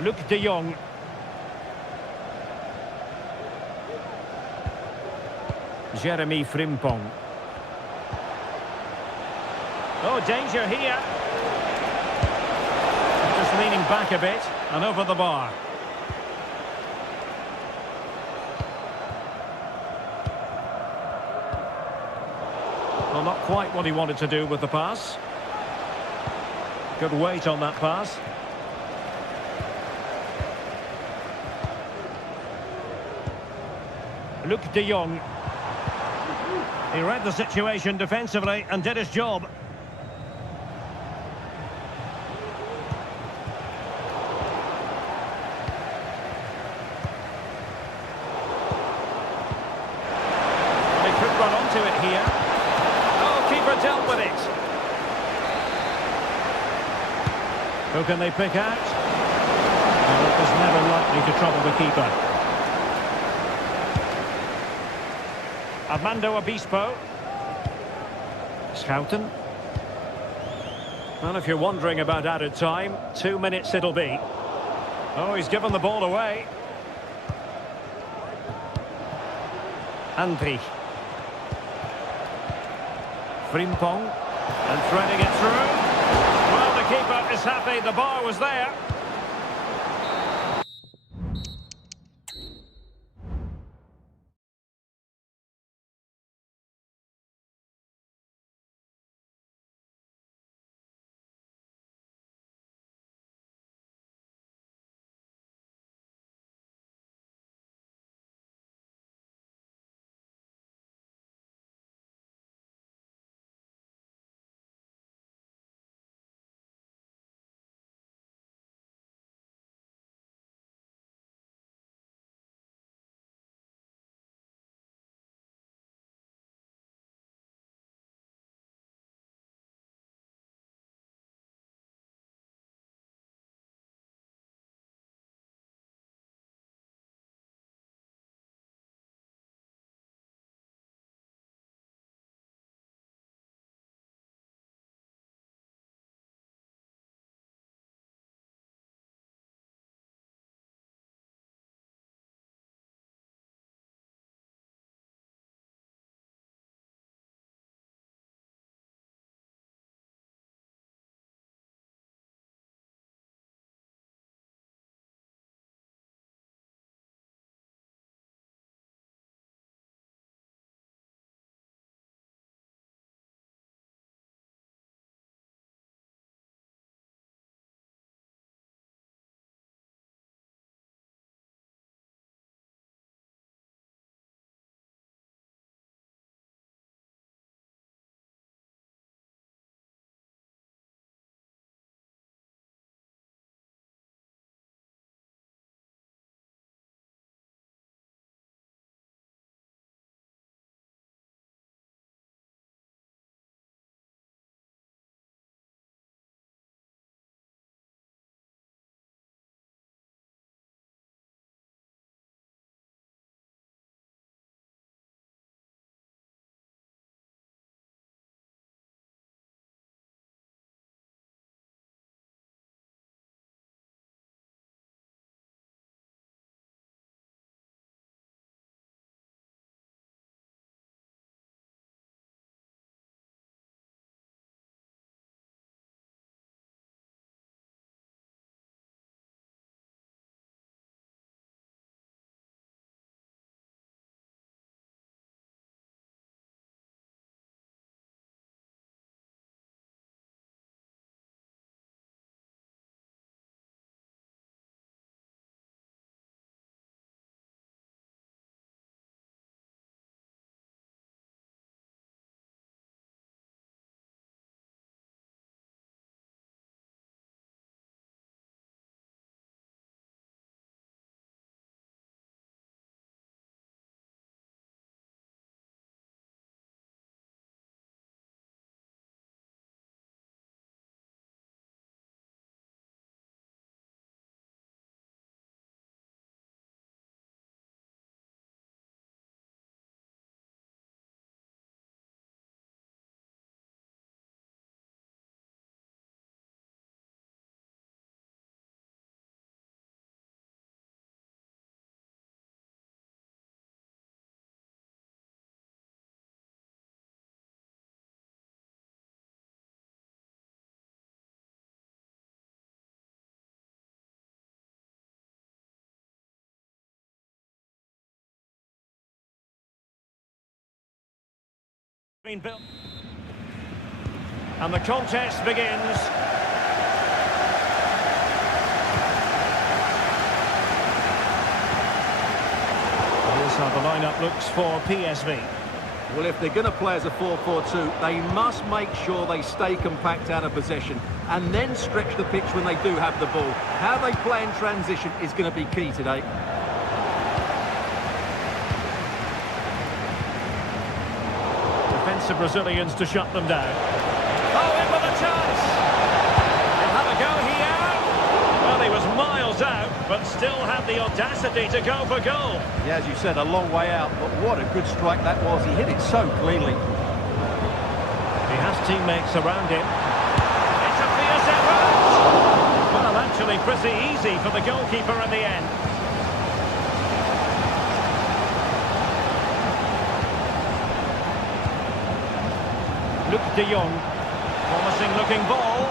Luke de Jong. Jeremy Frimpong. Oh, danger here. Just leaning back a bit and over the bar. Well, not quite what he wanted to do with the pass. Good weight on that pass. Luke de Jong. He read the situation defensively and did his job. They could run onto it here. Oh, keeper dealt with it. Who can they pick out? Well, it was never likely to trouble the keeper. Armando Obispo. Schouten. Well, if you're wondering about added time, 2 minutes it'll be. Oh, he's given the ball away. Andri. Frimpong. And threading it through. Well, the keeper is happy the bar was there. Been built. And the contest begins. Here's how the lineup looks for PSV. Well, if they're going to play as a 4-4-2, they must make sure they stay compact out of possession and then stretch the pitch when they do have the ball. How they play in transition is going to be key today. Defensive Brazilians to shut them down. Oh, in with a chance! He'll have a go here. Well, he was miles out, but still had the audacity to go for goal. Yeah, as you said, a long way out, but what a good strike that was. He hit it so cleanly. He has teammates around him. It's a fierce effort! Well, actually pretty easy for the goalkeeper in the end. Luc de Jong. Promising looking ball.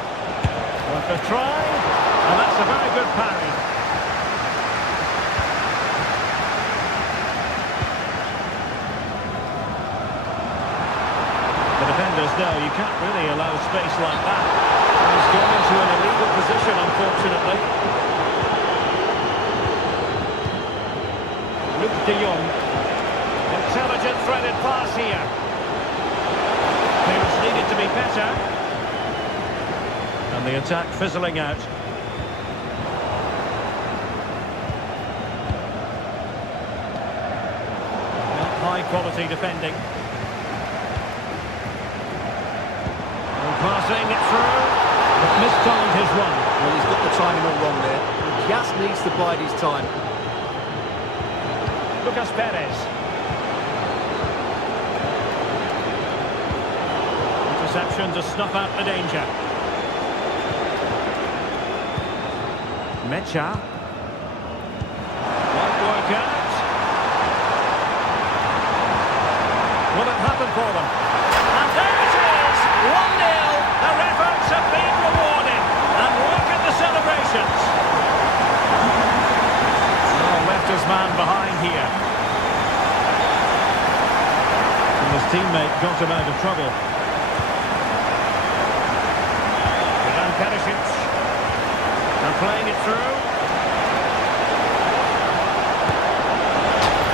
Worth a try. And that's a very good parry. The defenders know you can't really allow space like that. He's gone into an illegal position, unfortunately. Luc de Jong. Intelligent threaded pass here. Clearance needed to be better. And the attack fizzling out. Not high quality defending. And passing it through. But mistimed his run. Well, he's got the timing all wrong there. He just needs to bide his time. Lucas Perez. Interception to snuff out the danger. Mecha. Won't work out. Will it happen for them? And there it is! 1-0. Their efforts have been rewarded. And look at the celebrations. Oh, left his man behind here. And his teammate got him out of trouble. Perisic. And playing it through.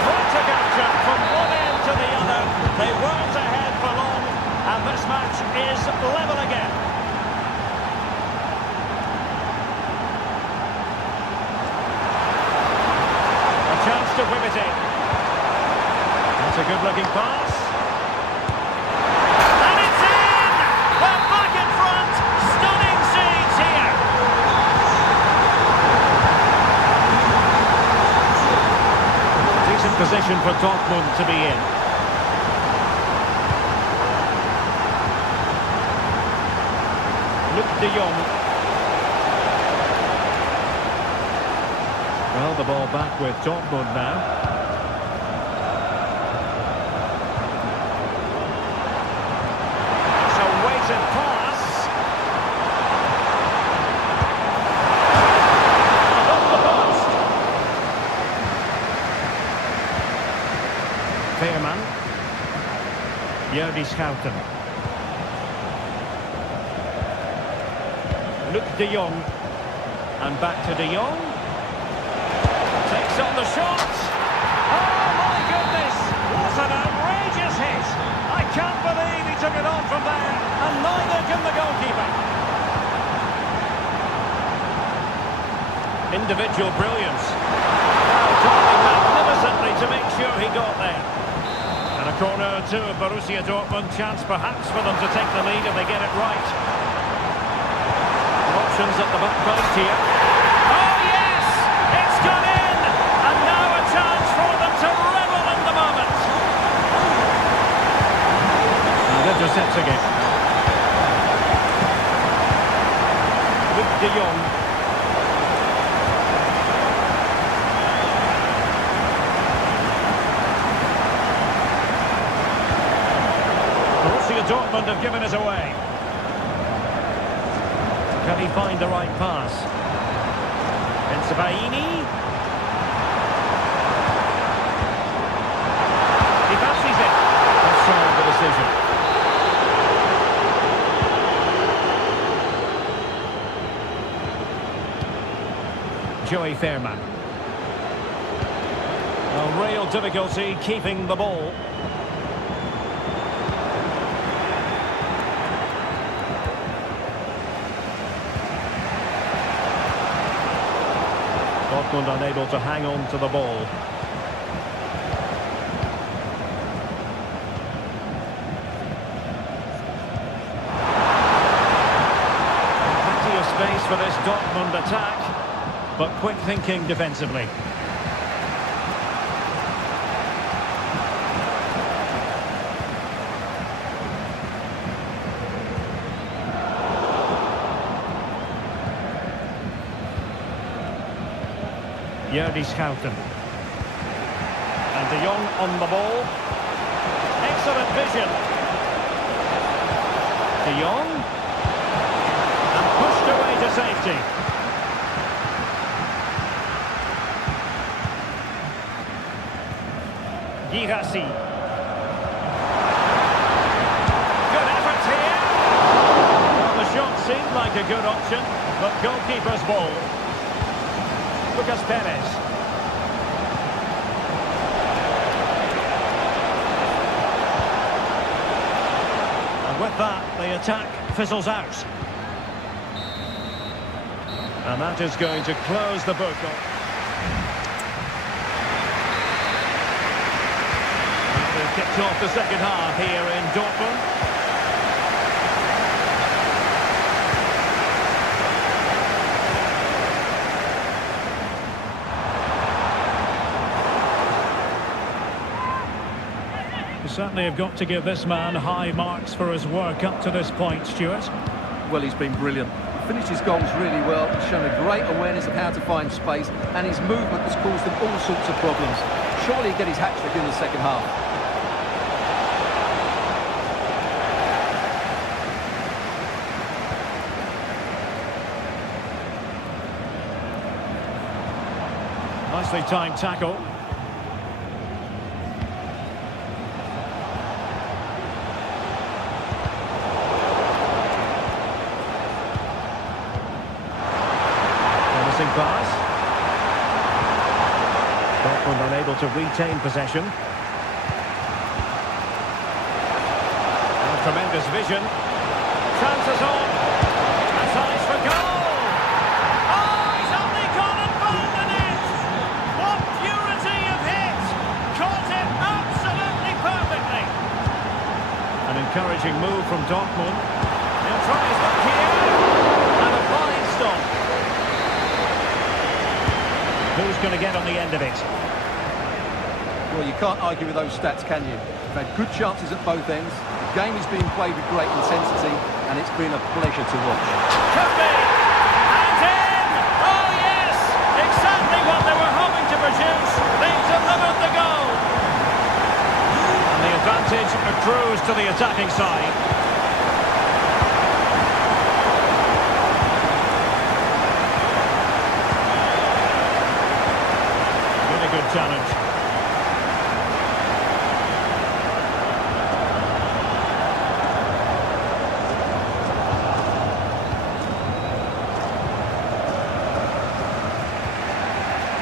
Frantic action from one end to the other. They weren't ahead for long, and this match is level again. A chance to whip it in. That's a good-looking pass. And it's in! Well, back in front. Stunning scenes here. Decent position for Dortmund to be in. Luc de Jong. Well, the ball back with Dortmund now. It's a weighted pass. Off the post. Veerman. Jordi Schouten. Luc de Jong. And back to de Jong. Takes on the shot. Oh my goodness! What an outrageous hit! I can't believe he took it on from there, and neither can the goalkeeper. Individual brilliance. Diving magnificently to make sure he got there. And a corner to Borussia Dortmund, chance perhaps for them to take the lead if they get it right. Options at the back post here. Oh yes! It's gone in! And now a chance for them to revel in the moment. And intercepts again. Luc de Jong. Borussia Dortmund have given it away. Can he find the right pass? Benzabaini. He fancies it. Offside the decision. Joey Fairman. A real difficulty keeping the ball. Dortmund unable to hang on to the ball. Plenty of space for this Dortmund attack, but quick thinking defensively. Jordi Schouten. And De Jong on the ball. Excellent vision. De Jong. And pushed away to safety. Girassi. Good effort here. Well, the shot seemed like a good option, but goalkeeper's ball. Lucas Perez. And with that, the attack fizzles out. And that is going to close the book. They've kicked off the second half here in Dortmund. Certainly have got to give this man high marks for his work up to this point, Stuart. Well, he's been brilliant. He finished his goals really well. He's shown a great awareness of how to find space, and his movement has caused them all sorts of problems. Surely he'll get his hat-trick in the second half. Nicely timed tackle. Pass. Dortmund unable to retain possession. And tremendous vision. Chances on. Has eyes for goal. Oh, he's only gone and found the net. What purity of hit. Caught it absolutely perfectly. An encouraging move from Dortmund. He'll try his luck here. And a fine stop. Who's going to get on the end of it? Well, you can't argue with those stats, can you? They've had good chances at both ends. The game is being played with great intensity, and it's been a pleasure to watch. Could be! And in! Oh, yes! Exactly what they were hoping to produce. They've delivered the goal. And the advantage accrues to the attacking side. Good challenge.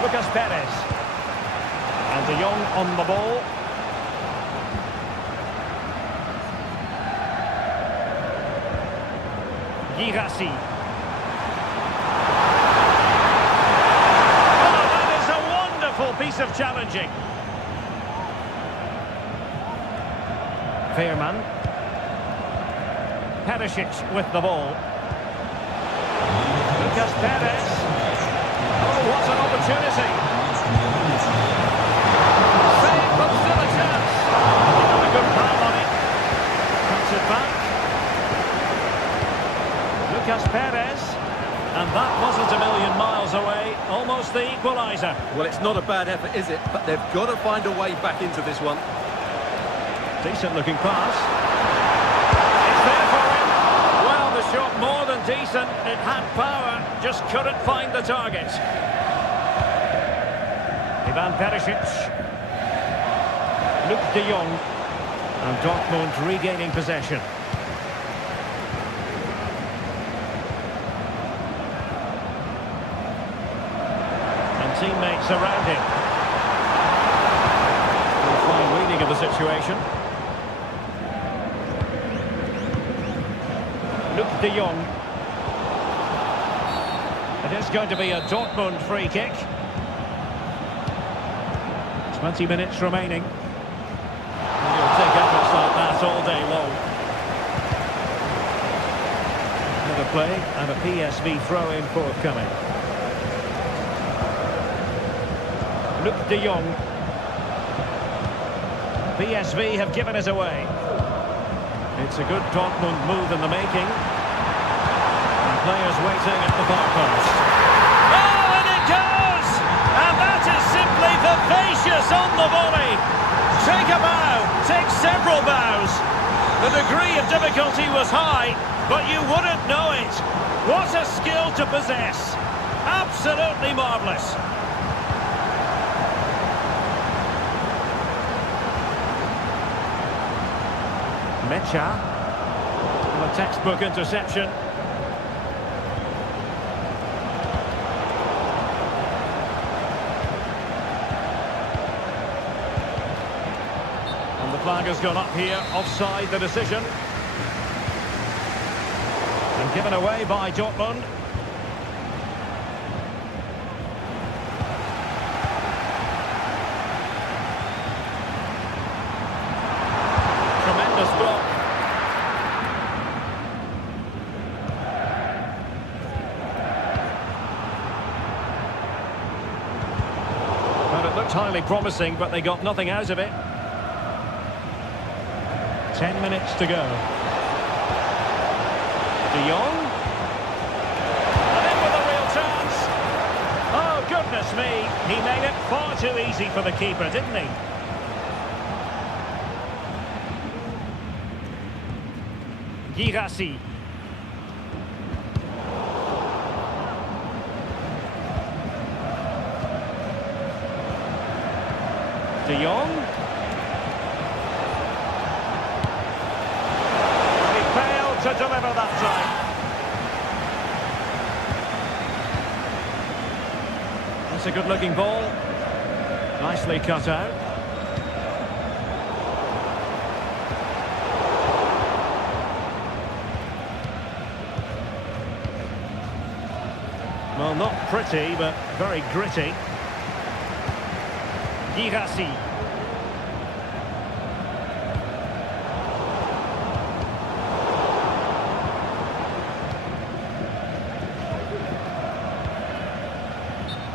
Lucas Perez. And De Jong on the ball. Girassi. Piece of challenging. Fairman. Perisic with the ball. Lucas Perez. Oh, what an opportunity. Save, but still a chance. Got a good pal on it. Cuts it back. Lucas Perez. And that wasn't a million miles away, almost the equaliser. Well, it's not a bad effort, is it? But they've got to find a way back into this one. Decent looking pass. It's there for him. Well, the shot more than decent. It had power, just couldn't find the target. Ivan Perisic. Luke de Jong. And Dortmund regaining possession. teammates around him. Fine reading of the situation. Luc de Jong. It is going to be a Dortmund free kick. 20 minutes remaining. And you'll take efforts like that all day long. Another play and a PSV throw-in forthcoming. Luc de Jong. PSV have given it away. It's a good Dortmund move in the making. And players waiting at the far post. Oh, and it goes! And that is simply vivacious on the volley. Take a bow, take several bows. The degree of difficulty was high, but you wouldn't know it. What a skill to possess. Absolutely marvellous. Mecha. A textbook interception. And the flag has gone up here, offside the decision. And given away by Dortmund. Tremendous block. Well, it looked highly promising, but they got nothing out of it. 10 minutes to go. De Jong. And in with a real chance. Oh, goodness me. He made it far too easy for the keeper, didn't he? Girassi. De Jong. He failed to deliver that time. That's a good-looking ball. Nicely cut out. Well, not pretty, but very gritty. Girassi.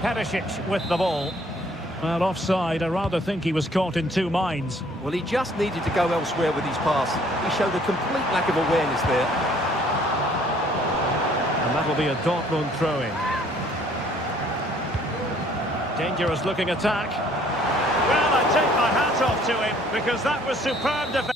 Perisic with the ball. Well, offside. I rather think he was caught in two minds. Well, he just needed to go elsewhere with his pass. He showed a complete lack of awareness there. And that'll be a Dortmund throw-in. Dangerous looking attack. Well, I take my hat off to him because that was superb defense.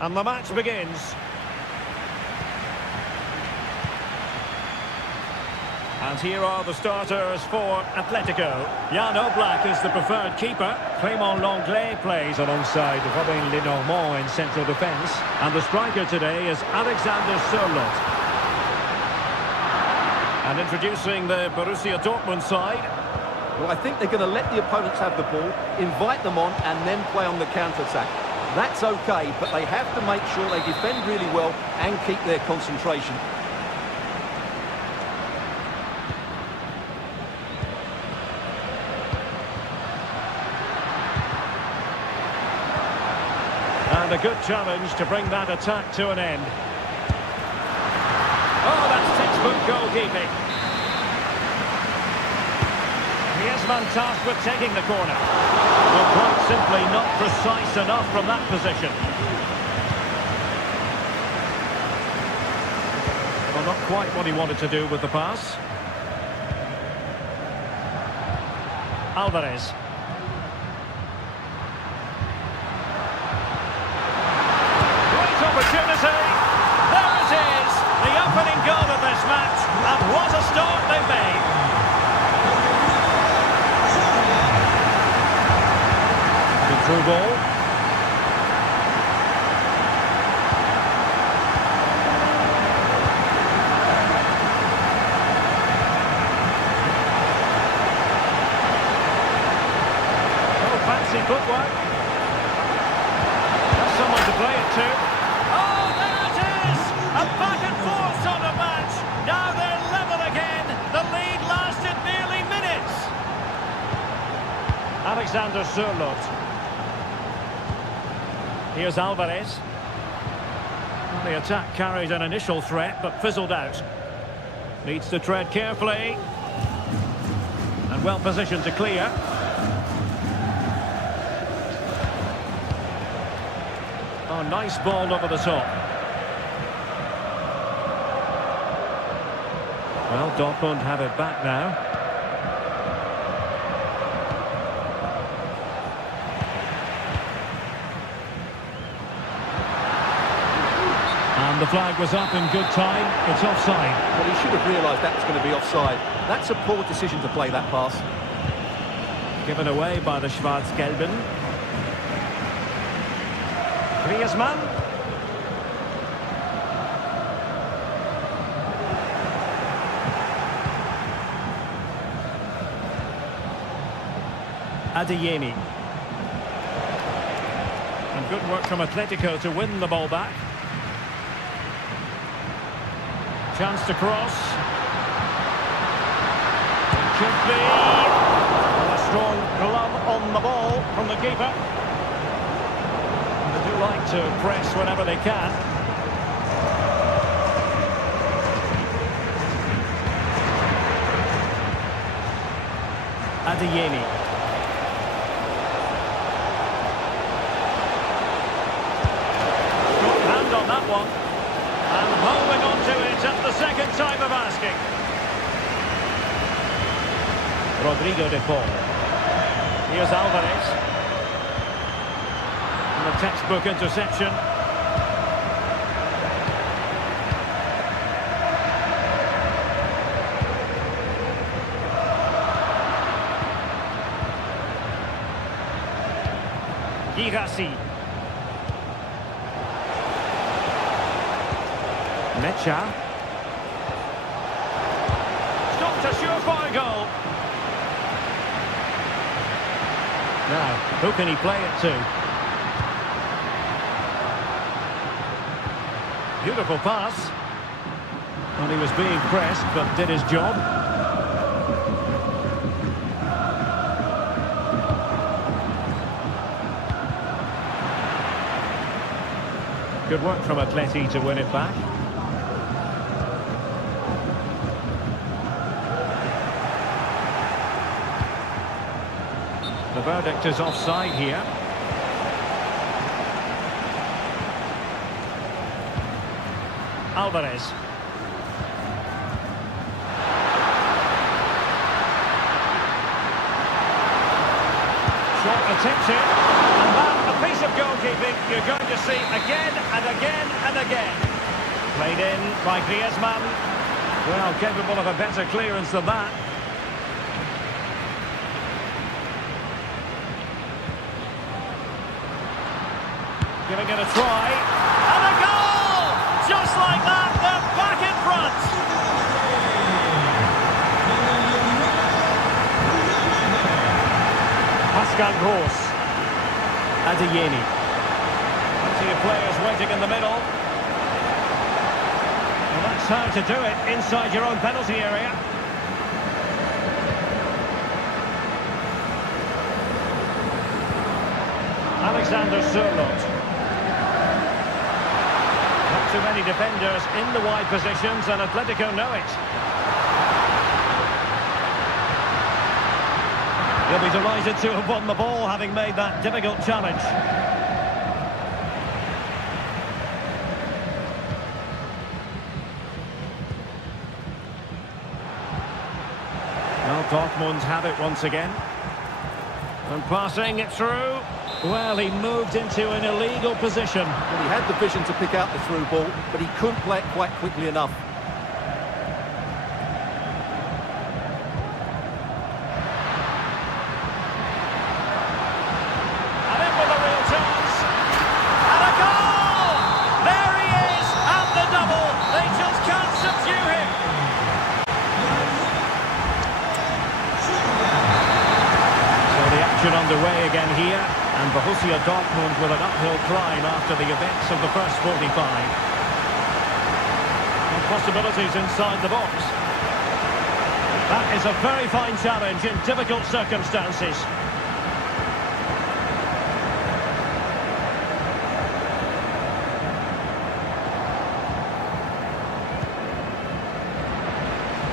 And the match begins. And here are the starters for Atletico. Jan Oblak is the preferred keeper. Clément Lenglet plays alongside Robin Lenormand in central defence. And the striker today is Alexander Sørloth. And introducing the Borussia Dortmund side. Well, I think they're going to let the opponents have the ball, invite them on, and then play on the counter-attack. That's okay, but they have to make sure they defend really well and keep their concentration. And a good challenge to bring that attack to an end. Oh, that's textbook goalkeeping. Griezmann tasked with taking the corner. Well, quite simply not precise enough from that position. Well, not quite what he wanted to do with the pass. Alvarez. Great opportunity. There it is. The opening goal of this match. And what a start they've made. Through ball. Oh, fancy footwork. That's someone to play it to. Oh, there it is! A back and forth sort of match. Now they're level again. The lead lasted nearly minutes. Alexander Sørloth. Here's Alvarez. Well, the attack carried an initial threat, but fizzled out. Needs to tread carefully. And well positioned to clear. Oh, nice ball over the top. Well, Dortmund have it back now. The flag was up in good time. It's offside. Well, he should have realised that was going to be offside. That's a poor decision to play that pass. Given away by the Schwarz-Gelben. Griezmann. Adeyemi. And good work from Atletico to win the ball back. Chance to cross. It could be. A strong glove on the ball from the keeper. They do like to press whenever they can. Adeyemi. Strong hand on that one. And holding on to it at the second time of asking. Rodrigo de Paul. Here's Alvarez. And the textbook interception. Girassi. Mecha. Stopped a surefire goal. Now, who can he play it to? Beautiful pass. Well, he was being pressed, but did his job. Good work from Atleti to win it back. The verdict is offside here. Alvarez. Shot attempted, and that piece of goalkeeping you're going to see again and again and again. Played in by Griezmann. Well, capable of a better clearance than that. Giving it a try. And a goal! Just like that, they're back in front. Pascal Gross. Adeyemi. Plenty of players waiting in the middle. Well, that's how to do it inside your own penalty area. Alexander Sørloth. Not too many defenders in the wide positions, and Atletico know it. He'll be delighted to have won the ball, having made that difficult challenge. Well, Dortmund have it once again. And passing it through. Well, he moved into an illegal position. Well, he had the vision to pick out the through ball, but he couldn't play it quite quickly enough. And in with a real chance. And a goal! There he is, and the double. They just can't subdue him. So the action underway again here. And Borussia Dortmund with an uphill climb after the events of the first 45. And possibilities inside the box. That is a very fine challenge in difficult circumstances.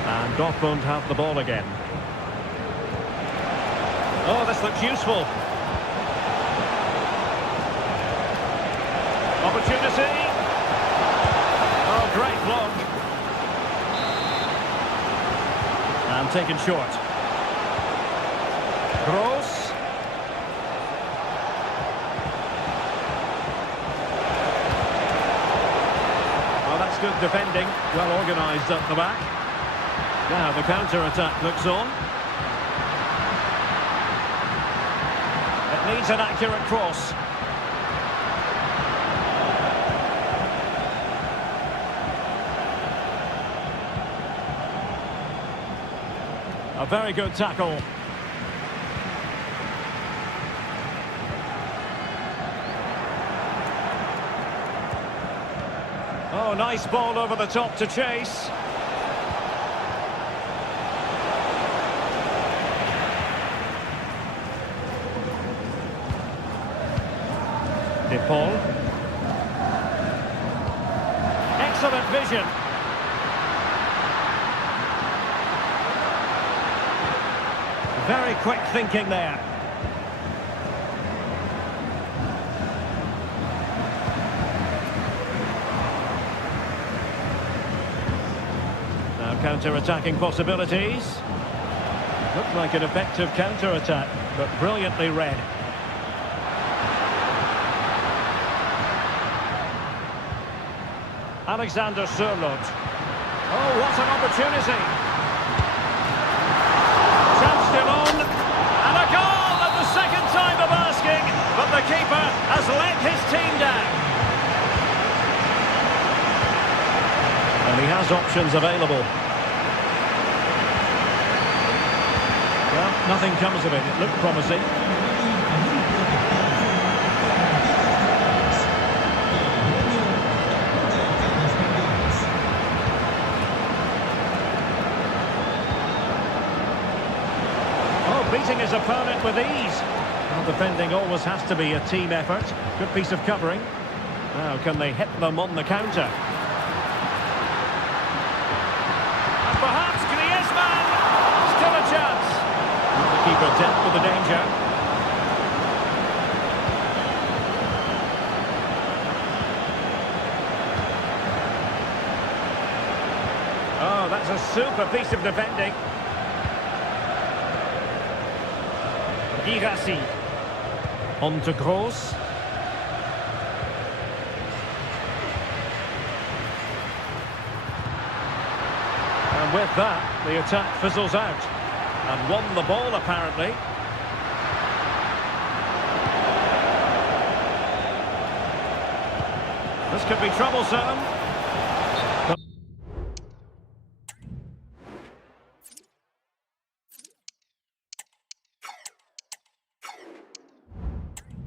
And Dortmund have the ball again. Oh, this looks useful. Opportunity. Oh, great block. And taken short. Gross. Well, that's good defending. Well organised at the back. Now the counter-attack looks on. It needs an accurate cross. A very good tackle. Oh, nice ball over the top to chase. De Paul. Excellent vision. Very quick thinking there. Now counter-attacking possibilities. Looked like an effective counter-attack, but brilliantly read. Alexander Sørloth. Oh, what an opportunity! Still on, and a goal at the second time of asking, but the keeper has let his team down. And he has options available. Well, nothing comes of it. It looked promising. Beating his opponent with ease. Well, defending always has to be a team effort. Good piece of covering. Now, can they hit them on the counter? And perhaps Griezmann. Still a chance. Well, the keeper dealt with the danger. Oh, that's a super piece of defending. Girassi. On to Gross. And with that, the attack fizzles out. And won the ball, apparently. This could be troublesome.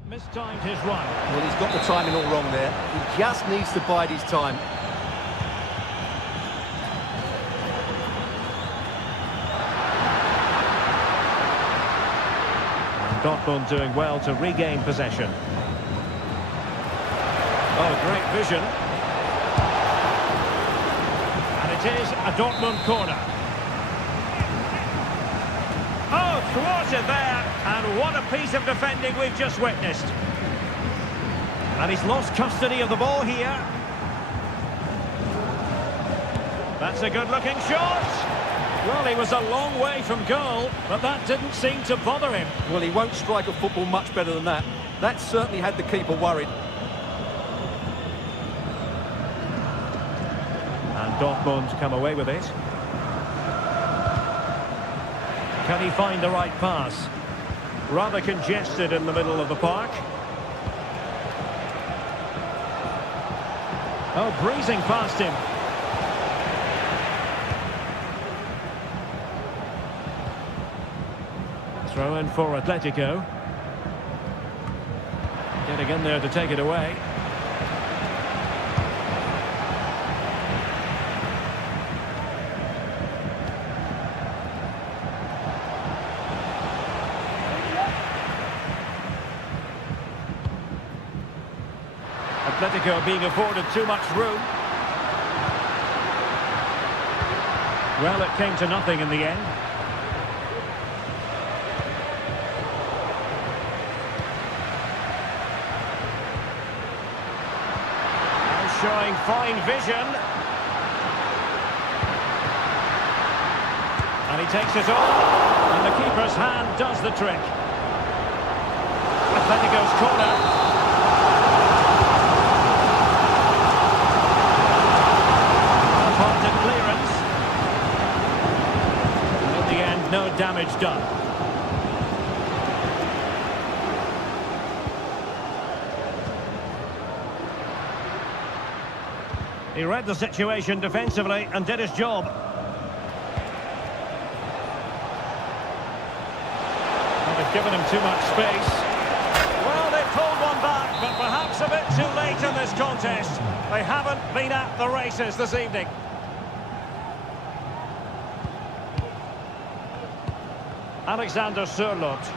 Mistimed his run. Well, he's got the timing all wrong there. He just needs to bide his time. And Dortmund doing well to regain possession. Oh, great vision. And it is a Dortmund corner. Oh, thwarted there. And what a piece of defending we've just witnessed. And he's lost custody of the ball here. That's a good-looking shot. Well, he was a long way from goal, but that didn't seem to bother him. Well, he won't strike a football much better than that. That certainly had the keeper worried. And Dortmund come away with it. Can he find the right pass? Rather congested in the middle of the park. Oh, breezing past him. Throw in for Atletico. Getting in there to take it away. Atletico being afforded too much room. Well, it came to nothing in the end. Now showing fine vision. And he takes it on. And the keeper's hand does the trick. Atletico's corner. Clearance. And in the end, no damage done. He read the situation defensively and did his job. And they've given him too much space. Well, they pulled one back, but perhaps a bit too late in this contest. They haven't been at the races this evening. Alexander Sørloth.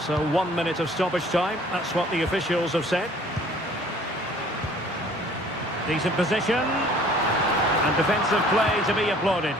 So 1 minute of stoppage time. That's what the officials have said. Decent position. And defensive play to be applauded.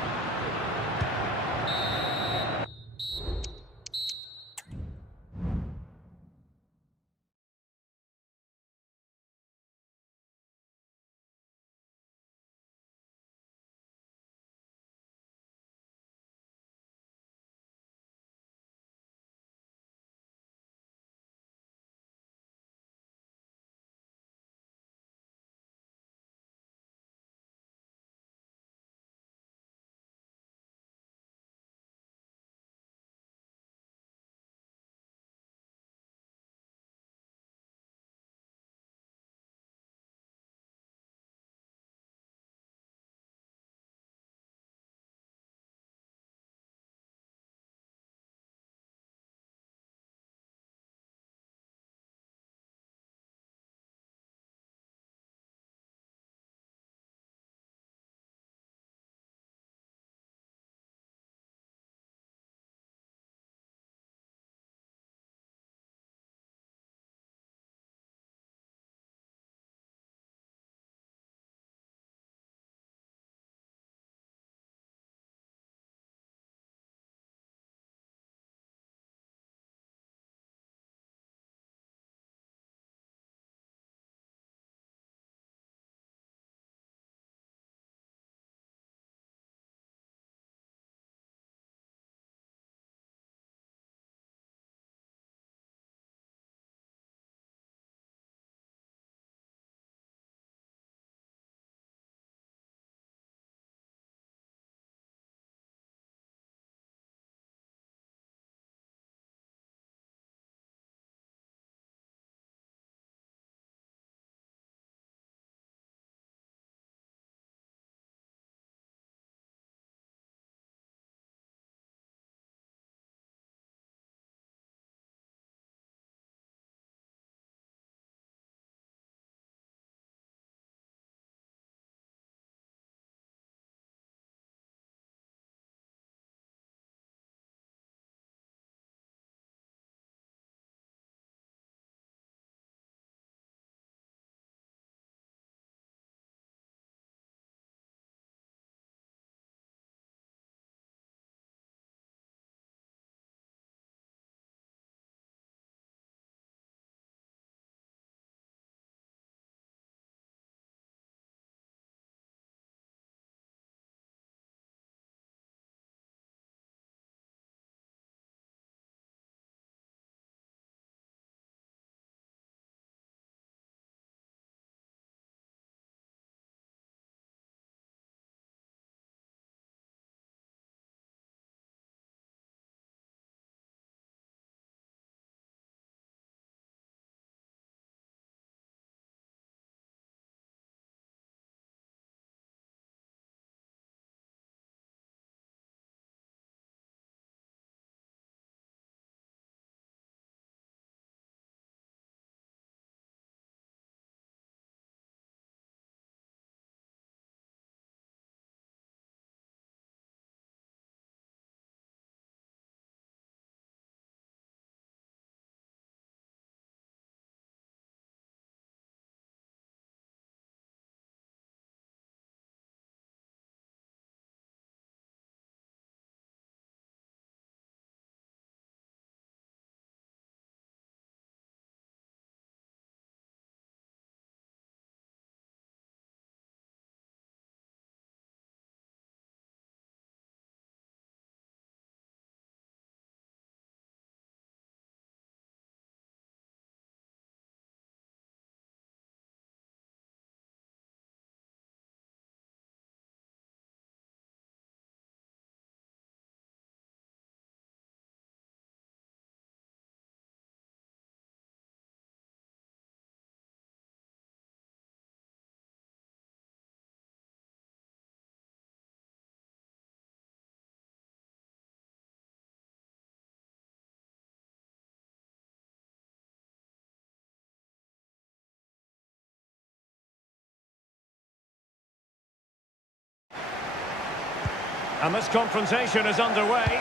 And this confrontation is underway.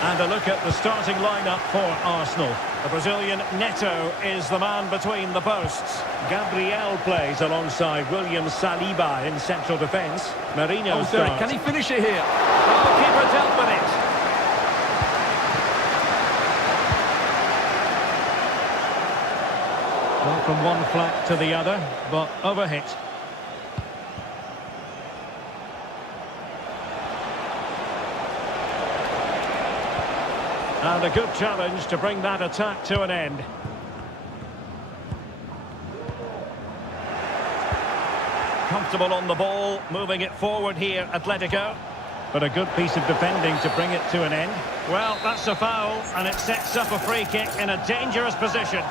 And a look at the starting lineup for Arsenal. The Brazilian Neto is the man between the posts. Gabriel plays alongside William Saliba in central defence. Marino starts. Can he finish it here? Oh, keeper dealt with it. Well, from one flank to the other, but overhit. And a good challenge to bring that attack to an end. Comfortable on the ball, moving it forward here, Atletico. But a good piece of defending to bring it to an end. Well, that's a foul, and it sets up a free kick in a dangerous position.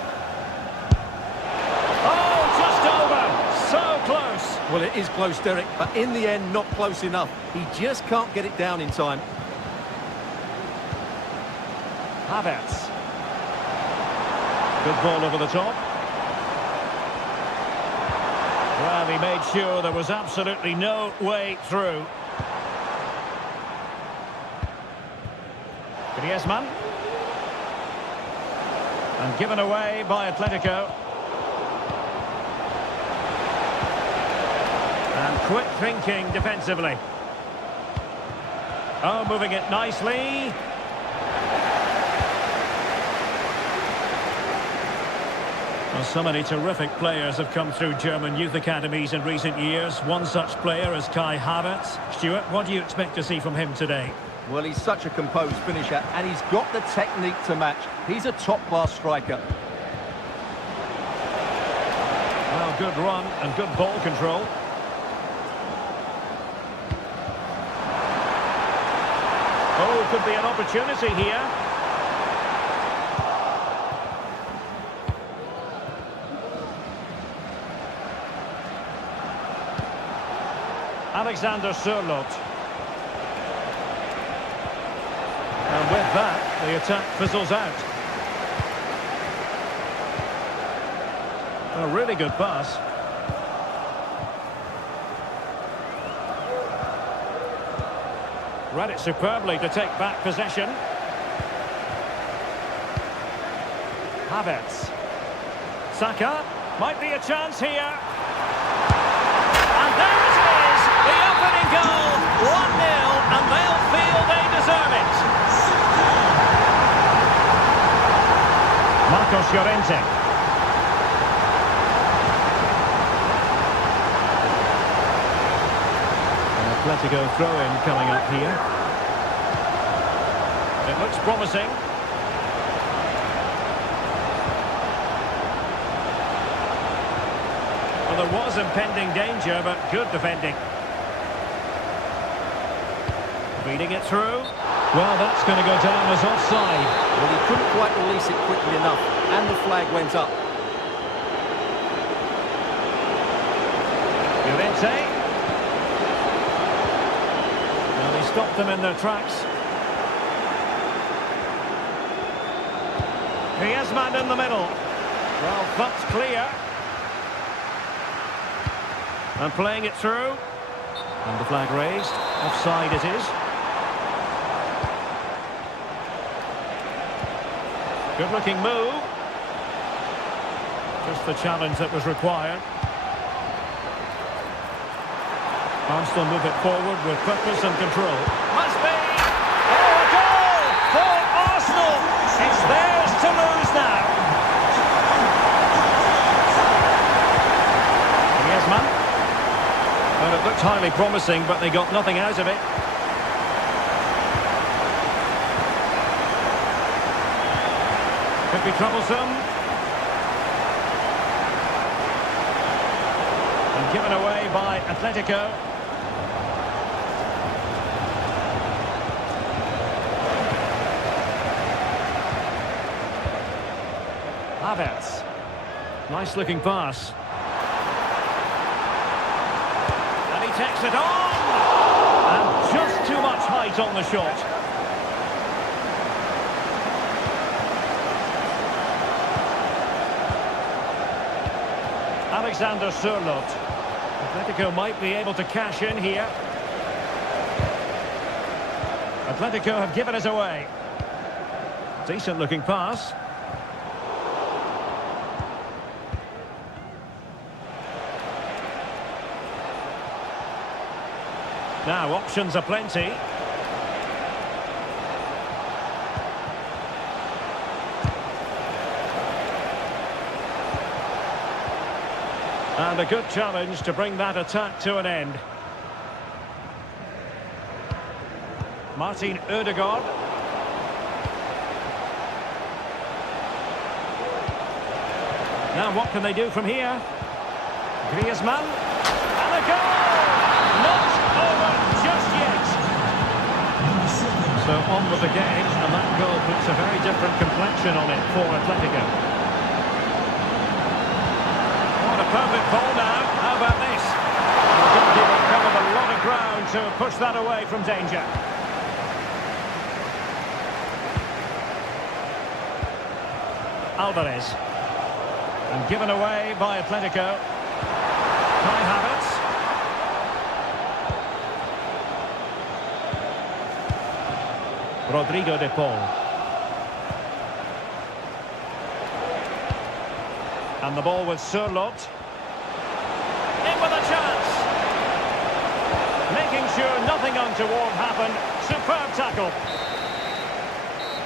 Oh, just over! So close! Well, it is close, Derek, but in the end, not close enough. He just can't get it down in time. Havertz. Good ball over the top. Well, he made sure there was absolutely no way through. Griezmann. And given away by Atletico. And quick thinking defensively. Oh, moving it nicely. Well, so many terrific players have come through German youth academies in recent years. One such player is Kai Havertz. Stuart, what do you expect to see from him today? Well, he's such a composed finisher, and he's got the technique to match. He's a top-class striker. Well, good run and good ball control. Oh, could be an opportunity here. Alexander Sørloth. And with that, the attack fizzles out. A really good pass. Read it superbly to take back possession. Havertz. Saka. Might be a chance here. And there it is! The opening goal! 1-0, and they'll feel they deserve it. Marcos Llorente. An Atletico throw-in coming up here. It looks promising. Well, there was impending danger, but good defending. Feeding it through. Well, that's going to go down as offside. Well, he couldn't quite release it quickly enough, and the flag went up. Llorente. Well, he stopped them in their tracks. Griezmann in the middle. Well, that's clear. And playing it through. And the flag raised. Offside it is. Good looking move. Just the challenge that was required. Arsenal move it forward with purpose and control. Must be! Oh, a goal for Arsenal! It's theirs to lose now. Griezmann. Well, it looked highly promising, but they got nothing out of it. Could be troublesome. And given away by Atletico. Havertz. Nice looking pass. And he takes it on! And just too much height on the shot. Alexander Sørloth. Atletico might be able to cash in here. Atletico have given us away. Decent looking pass. Now options are plenty. And a good challenge to bring that attack to an end. Martin Ødegaard. Now what can they do from here? Griezmann. And a goal! Not over just yet. So on with the game, and that goal puts a very different complexion on it for Atletico. What a perfect ball now. How about this? The goalkeeper covered a lot of ground to push that away from danger. Alvarez. And given away by Atletico. Kai Havertz. Rodrigo de Paul. And the ball with Sørloth. In with a chance. Making sure nothing untoward happened. Superb tackle.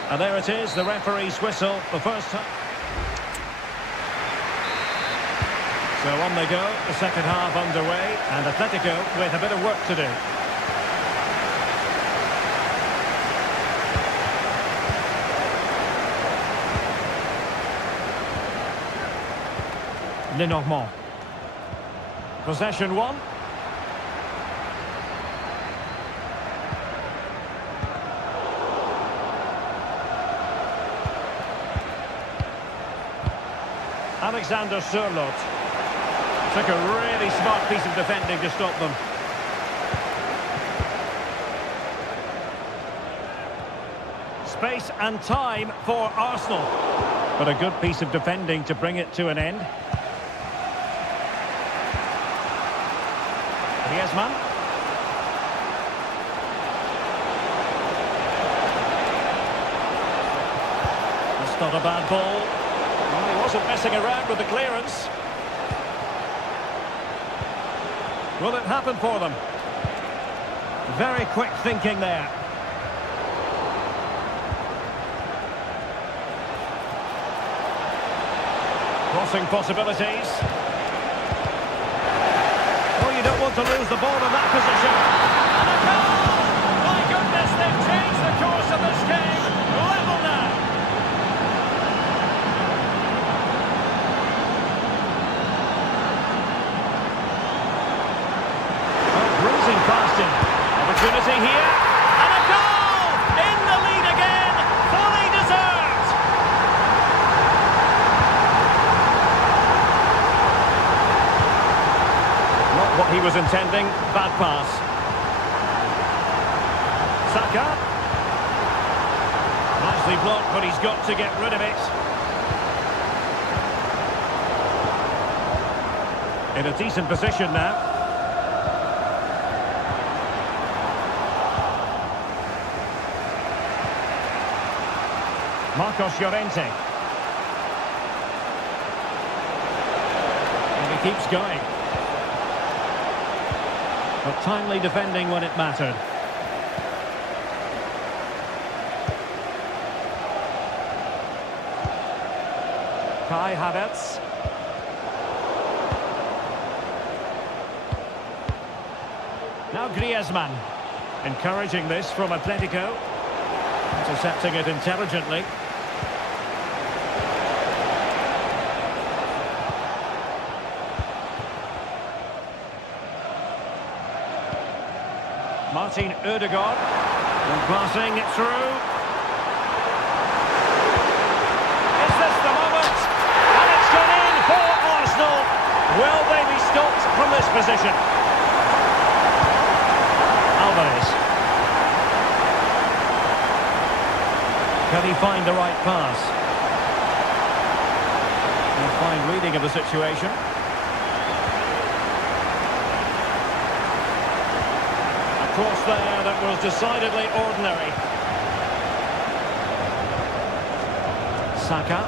And there it is, the referee's whistle, the first time. So on they go, the second half underway, and Atletico with a bit of work to do. Lenormand. Possession one. Alexander Sørloth. Took a really smart piece of defending to stop them. Space and time for Arsenal. But a good piece of defending to bring it to an end. Griezmann. That's not a bad ball. Well, he wasn't messing around with the clearance. Will it happen for them? Very quick thinking there. Crossing possibilities. Oh, you don't want to lose the ball in that position. And a goal! My goodness, they've changed the course of this game. Level now. Opportunity here, and a goal! In the lead again, fully deserved! Not what he was intending, bad pass. Saka. Nicely blocked, but he's got to get rid of it. In a decent position now. Marcos Llorente. And he keeps going. But timely defending when it mattered. Kai Havertz. Now Griezmann. Encouraging this from Atletico. Intercepting it intelligently. Martin Ødegaard. And passing it through. Is this the moment? And it's gone in for Arsenal. Will they be stopped from this position? Alvarez. Can he find the right pass? A fine reading of the situation. cross there that was decidedly ordinary. Saka.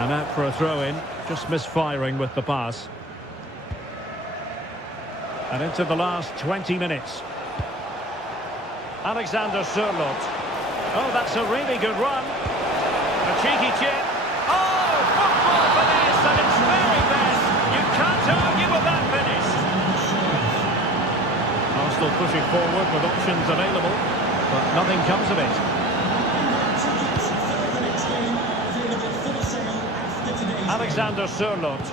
And out for a throw-in, just misfiring with the pass. And into the last 20 minutes. Alexander Sørloth. Oh, that's a really good run. A cheeky chip. Oh, football finish at its very best. You can't argue with that finish. Arsenal pushing forward with options available, but nothing comes of it. Alexander Sørloth.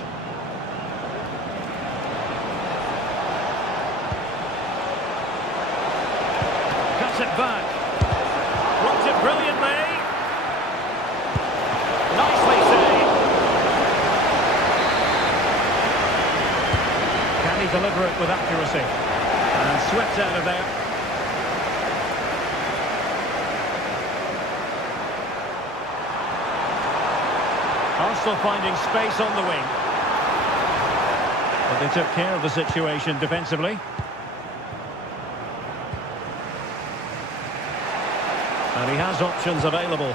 Cuts it back. Blocked it brilliantly. Nicely saved. Can he deliver it with accuracy? And swept out of there. Arsenal finding space on the wing. But they took care of the situation defensively. And he has options available.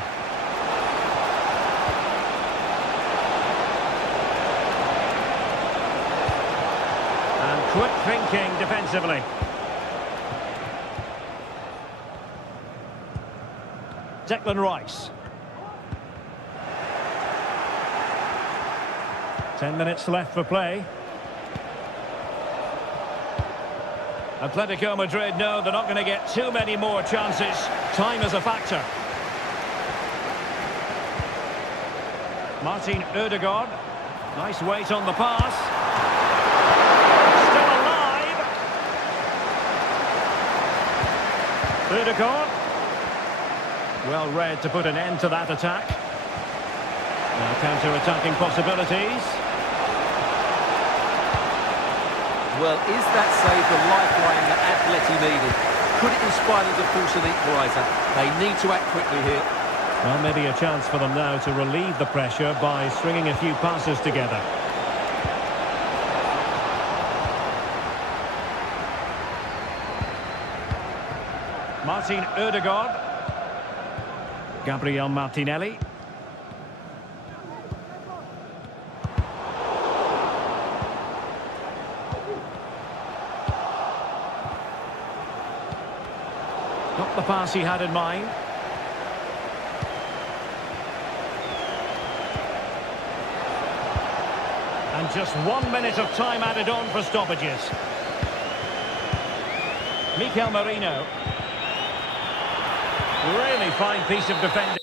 And quick thinking defensively. Declan Rice. 10 minutes left for play. Atletico Madrid know they're not going to get too many more chances. Time is a factor. Martin Ødegaard. Nice weight on the pass. Still alive. Ødegaard. Well read to put an end to that attack. Now counter-attacking possibilities. Well, is that save the lifeline that Atleti needed? Could it inspire them to force an equaliser? They need to act quickly here. Well, maybe a chance for them now to relieve the pressure by stringing a few passes together. Martin Ødegaard. Gabriel Martinelli. Not the pass he had in mind. And just 1 minute of time added on for stoppages. Mikel Merino. Really fine piece of defending.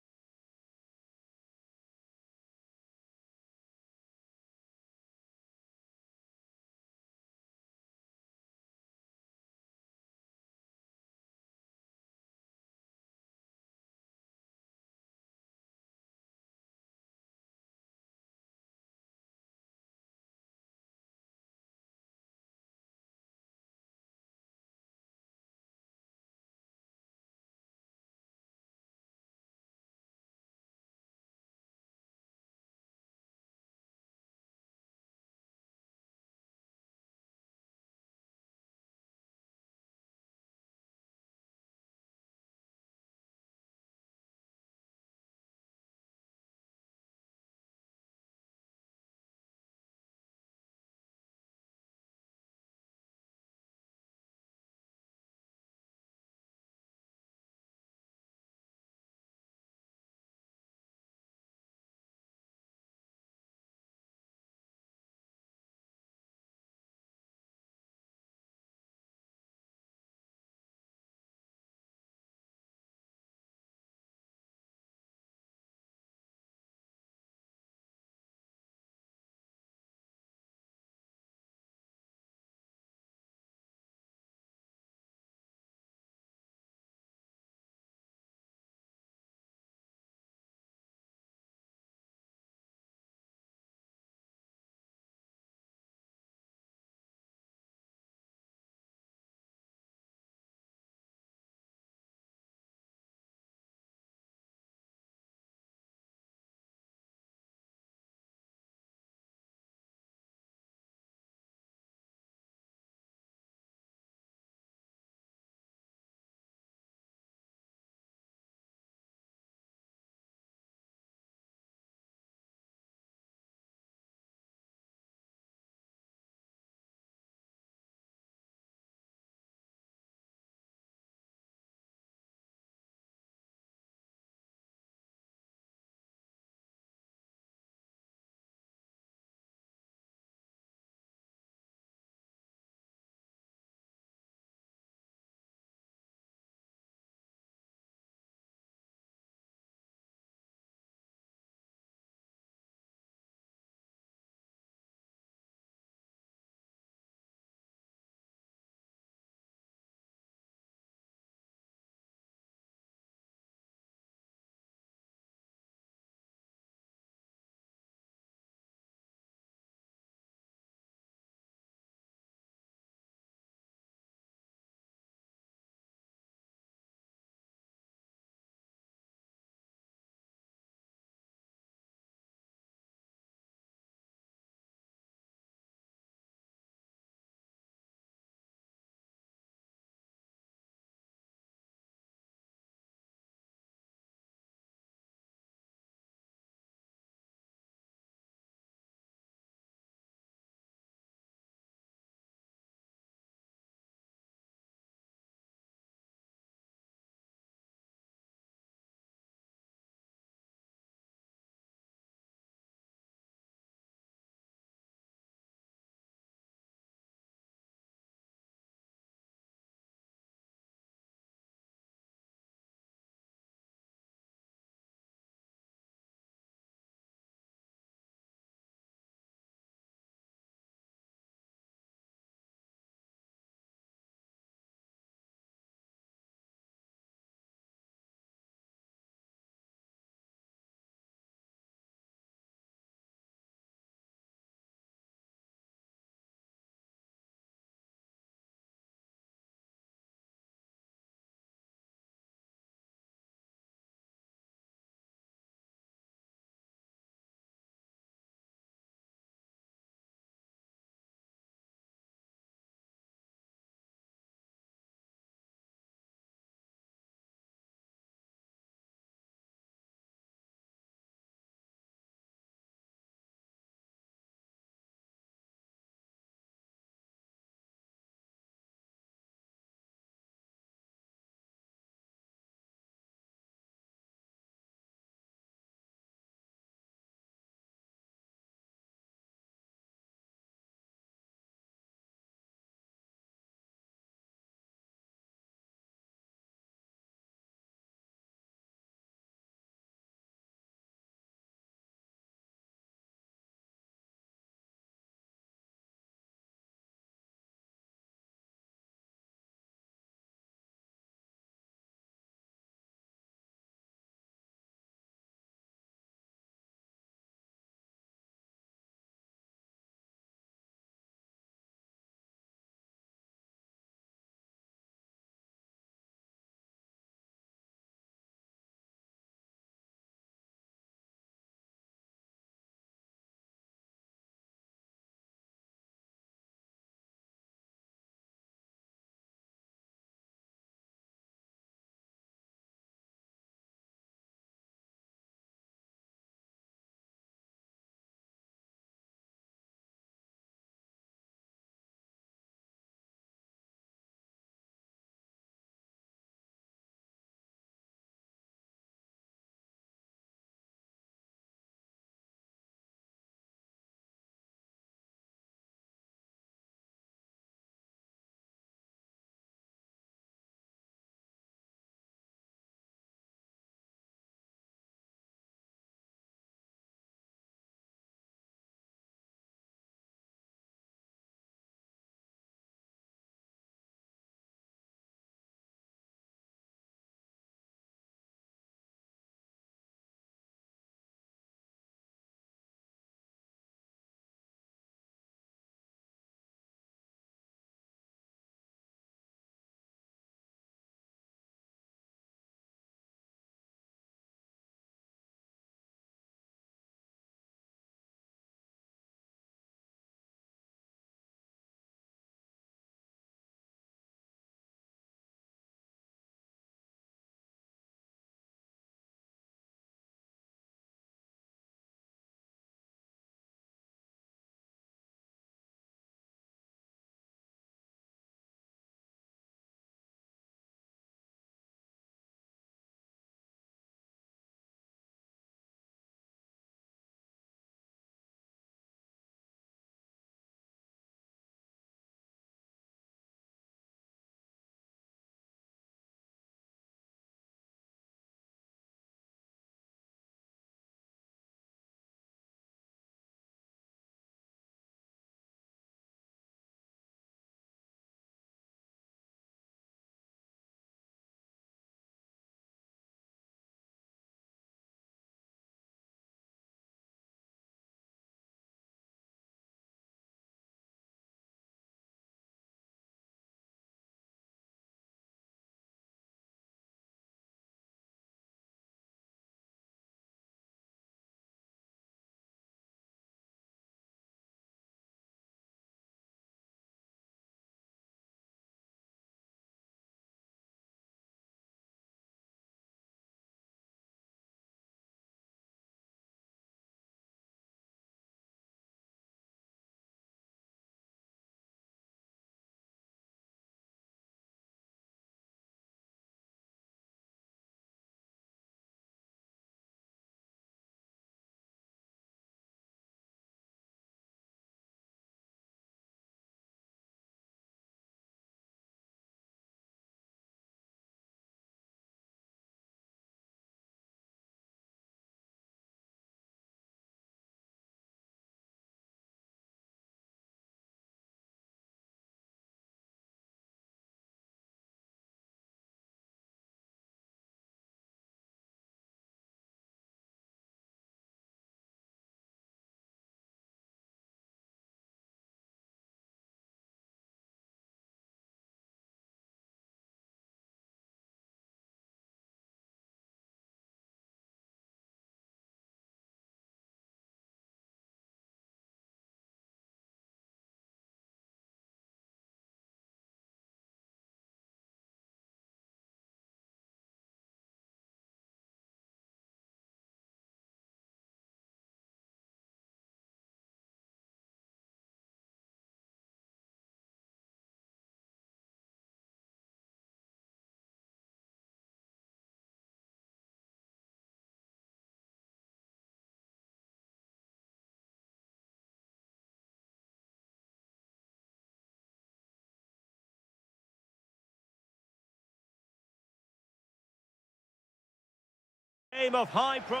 Game of high pro.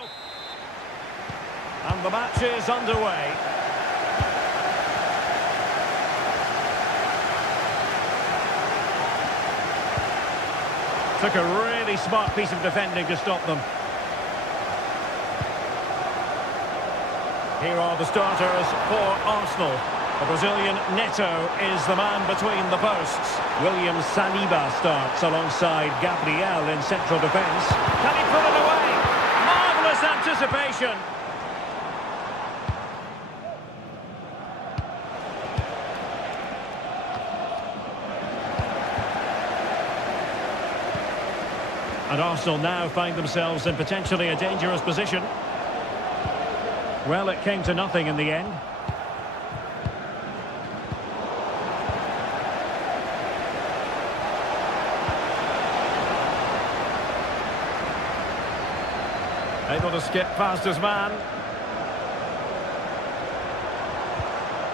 And the match is underway. Took a really smart piece of defending to stop them. Here are the starters for Arsenal. The Brazilian Neto is the man between the posts. William Saliba starts alongside Gabriel in central defence. Can he put it away? Marvellous anticipation. And Arsenal now find themselves in potentially a dangerous position. Well, it came to nothing in the end. Able to skip past his man.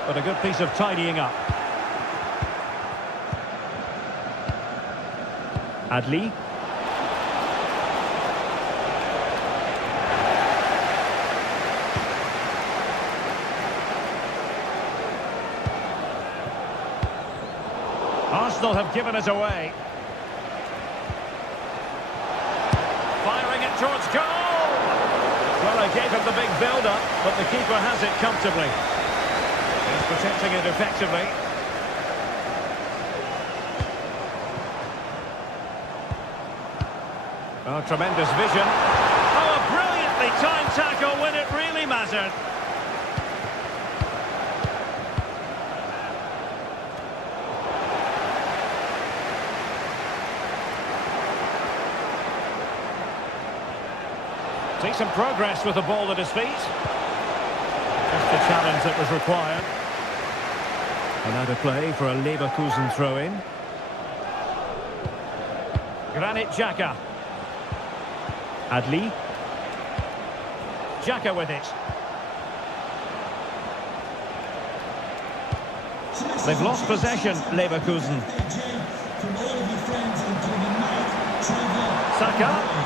But a good piece of tidying up. Adli. Arsenal have given it away. Firing it towards goal! Well, they gave him the big build-up, but the keeper has it comfortably. He's protecting it effectively. Oh, tremendous vision. Oh, a brilliantly timed tackle when it really mattered. Decent progress with the ball at his feet. Just the challenge that was required. And now to play for a Leverkusen throw-in. Granit Xhaka. Adli. Xhaka with it. They've lost possession, Leverkusen. Saka.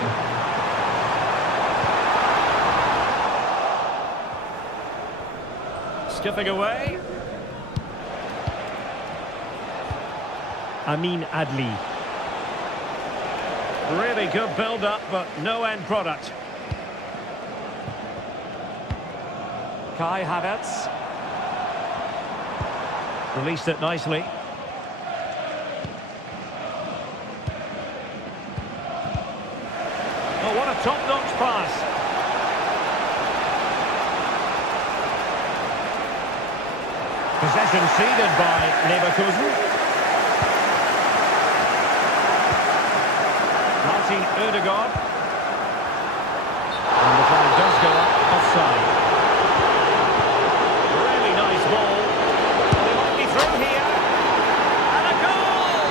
Skipping away. Amin Adli. Really good build-up, but no end product. Kai Havertz. Released it nicely. Oh, what a top-notch pass. Possession ceded by Leverkusen. Martin Ødegaard. And the flag does go up offside. Really nice ball. They might be through here. And a goal!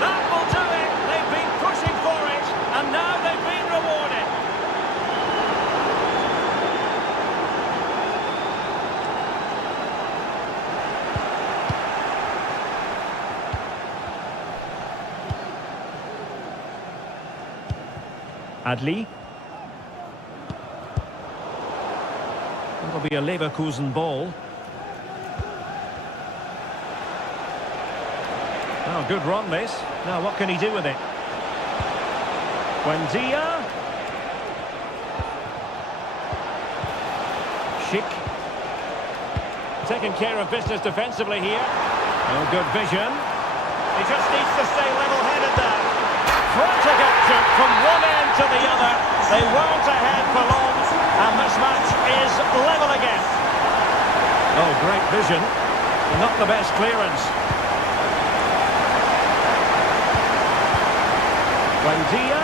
That will do it. They've been pushing for it, and now they've been rewarded. Adli. That'll be a Leverkusen ball. Oh, good run this. Now what can he do with it? Buendia. Schick. Taking care of business defensively here. Oh, good vision. He just needs to stay level-headed there. Frantic action from one end to the other. They weren't ahead for long, and this match is level again. Oh, great vision. Not the best clearance. Buendia.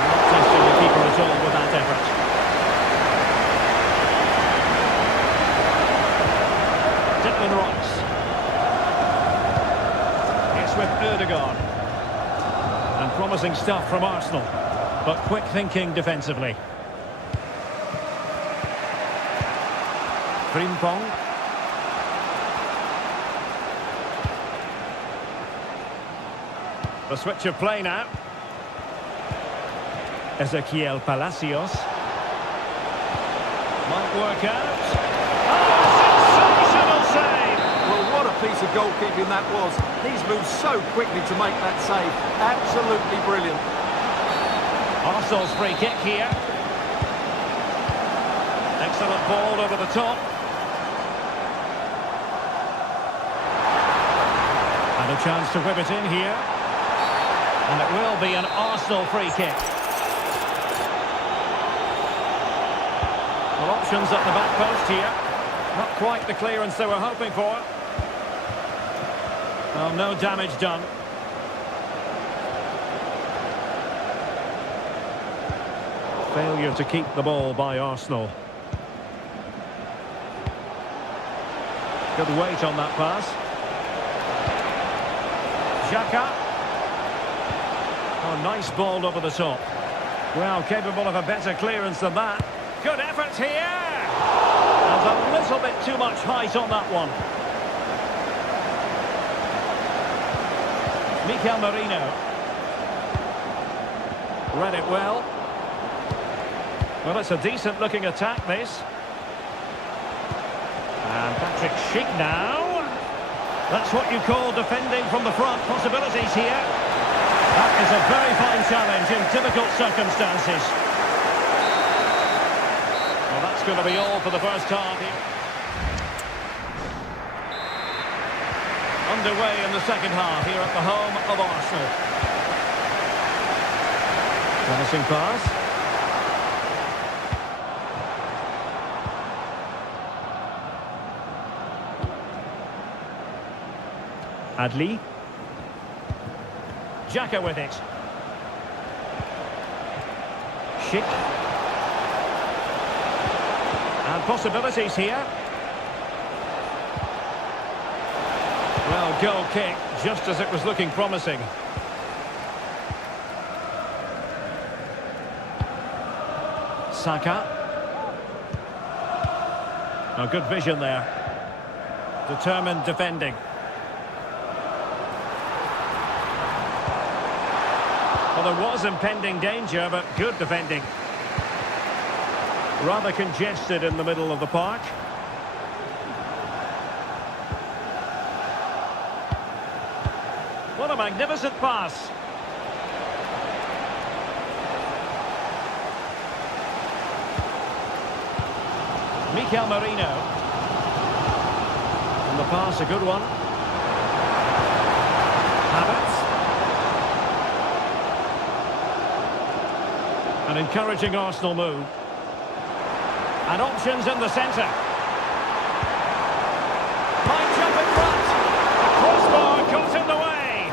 Not testing the keeper at all with that effort. Declan Rice. It's with Ødegaard. And promising stuff from Arsenal, but quick thinking defensively. Frimpong. The switch of play now. Ezequiel Palacios. Might work out. Oh, sensational save! Well, what a piece of goalkeeping that was. He's moved so quickly to make that save. Absolutely brilliant. Arsenal's free kick here. Excellent ball over the top. And a chance to whip it in here. And it will be an Arsenal free kick. Well, options at the back post here. Not quite the clearance they were hoping for. Well, no damage done. Failure to keep the ball by Arsenal. Good weight on that pass. Xhaka. Oh, nice ball over the top. Well, capable of a better clearance than that. Good effort here! There's a little bit too much height on that one. Mikel Merino. Read it well. Well, it's a decent-looking attack, this. And Patrick Schick now. That's what you call defending from the front. Possibilities here. That is a very fine challenge in difficult circumstances. Well, that's going to be all for the first half here. Underway in the second half here at the home of Arsenal. Promising pass. Adli. Xhaka with it. Schick. And possibilities here. Well, goal kick, just as it was looking promising. Saka. Oh, good vision there. Determined defending. Well, there was impending danger, but good defending. Rather congested in the middle of the park. What a magnificent pass. Mikel Merino. And the pass, a good one. Havertz. An encouraging Arsenal move. And options in the centre. Might jump in front. The crossbar got in the way.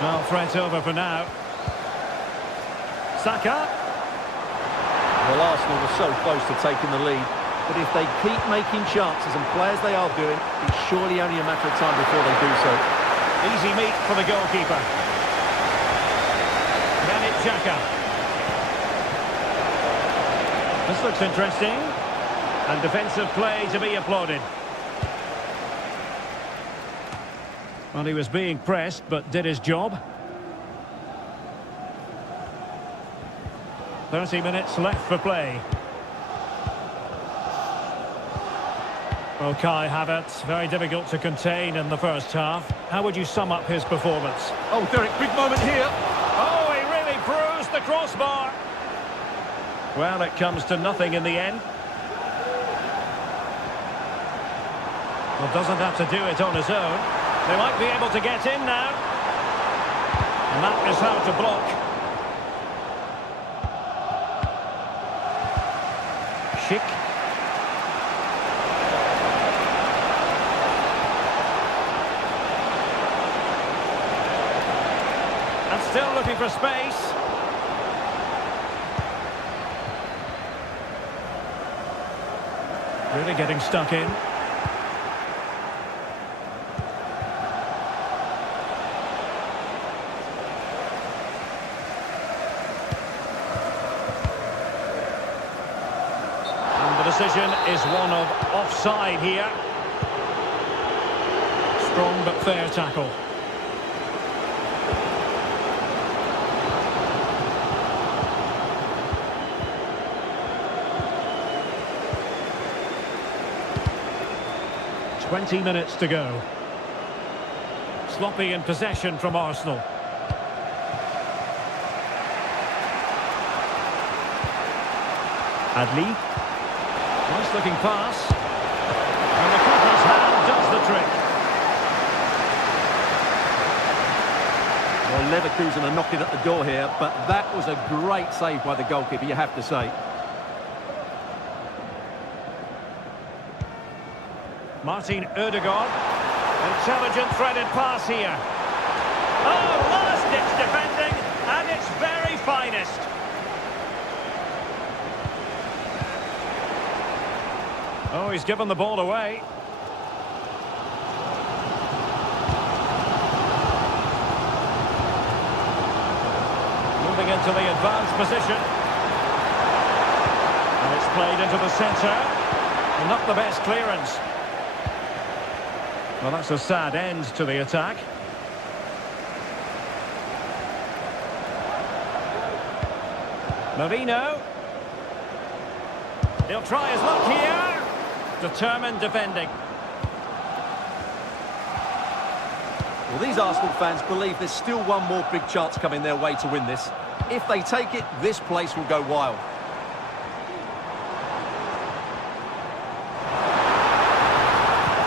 Well, threat over for now. Saka. Well, Arsenal were so close to taking the lead, but if they keep making chances and play as they are doing, it's surely only a matter of time before they do so. Easy meat for the goalkeeper. Granit Xhaka. This looks interesting. And defensive play to be applauded. Well, he was being pressed, but did his job. 30 minutes left for play. Well, Kai Havertz, very difficult to contain in the first half. How would you sum up his performance? Oh, Derek, big moment here. Oh, he really bruised the crossbar. Well, it comes to nothing in the end. Well, doesn't have to do it on his own. They might be able to get in now. And that is how to block. Schick. And still looking for space. Really getting stuck in. And the decision is one of offside here. Strong but fair tackle. 20 minutes to go. Sloppy in possession from Arsenal. Adli. Nice looking pass. And the keeper's hand does the trick. Well, Leverkusen are knocking at the door here, but that was a great save by the goalkeeper, you have to say. Martin Ødegaard. Intelligent threaded pass here. Oh, last-ditch defending, and its very finest. Oh, he's given the ball away. Moving into the advanced position. And it's played into the centre. And not the best clearance. Well, that's a sad end to the attack. Marino. He'll try his luck here. Determined defending. Well, these Arsenal fans believe there's still one more big chance coming their way to win this. If they take it, this place will go wild.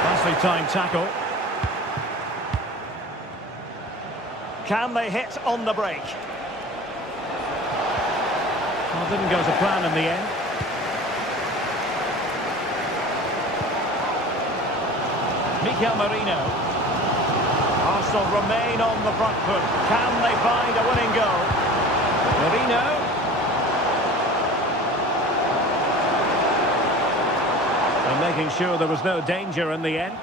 Nicely timed tackle. Can they hit on the break? Well, didn't go to plan in the end. Mikel Merino. Arsenal remain on the front foot. Can they find a winning goal? Merino. And making sure there was no danger in the end.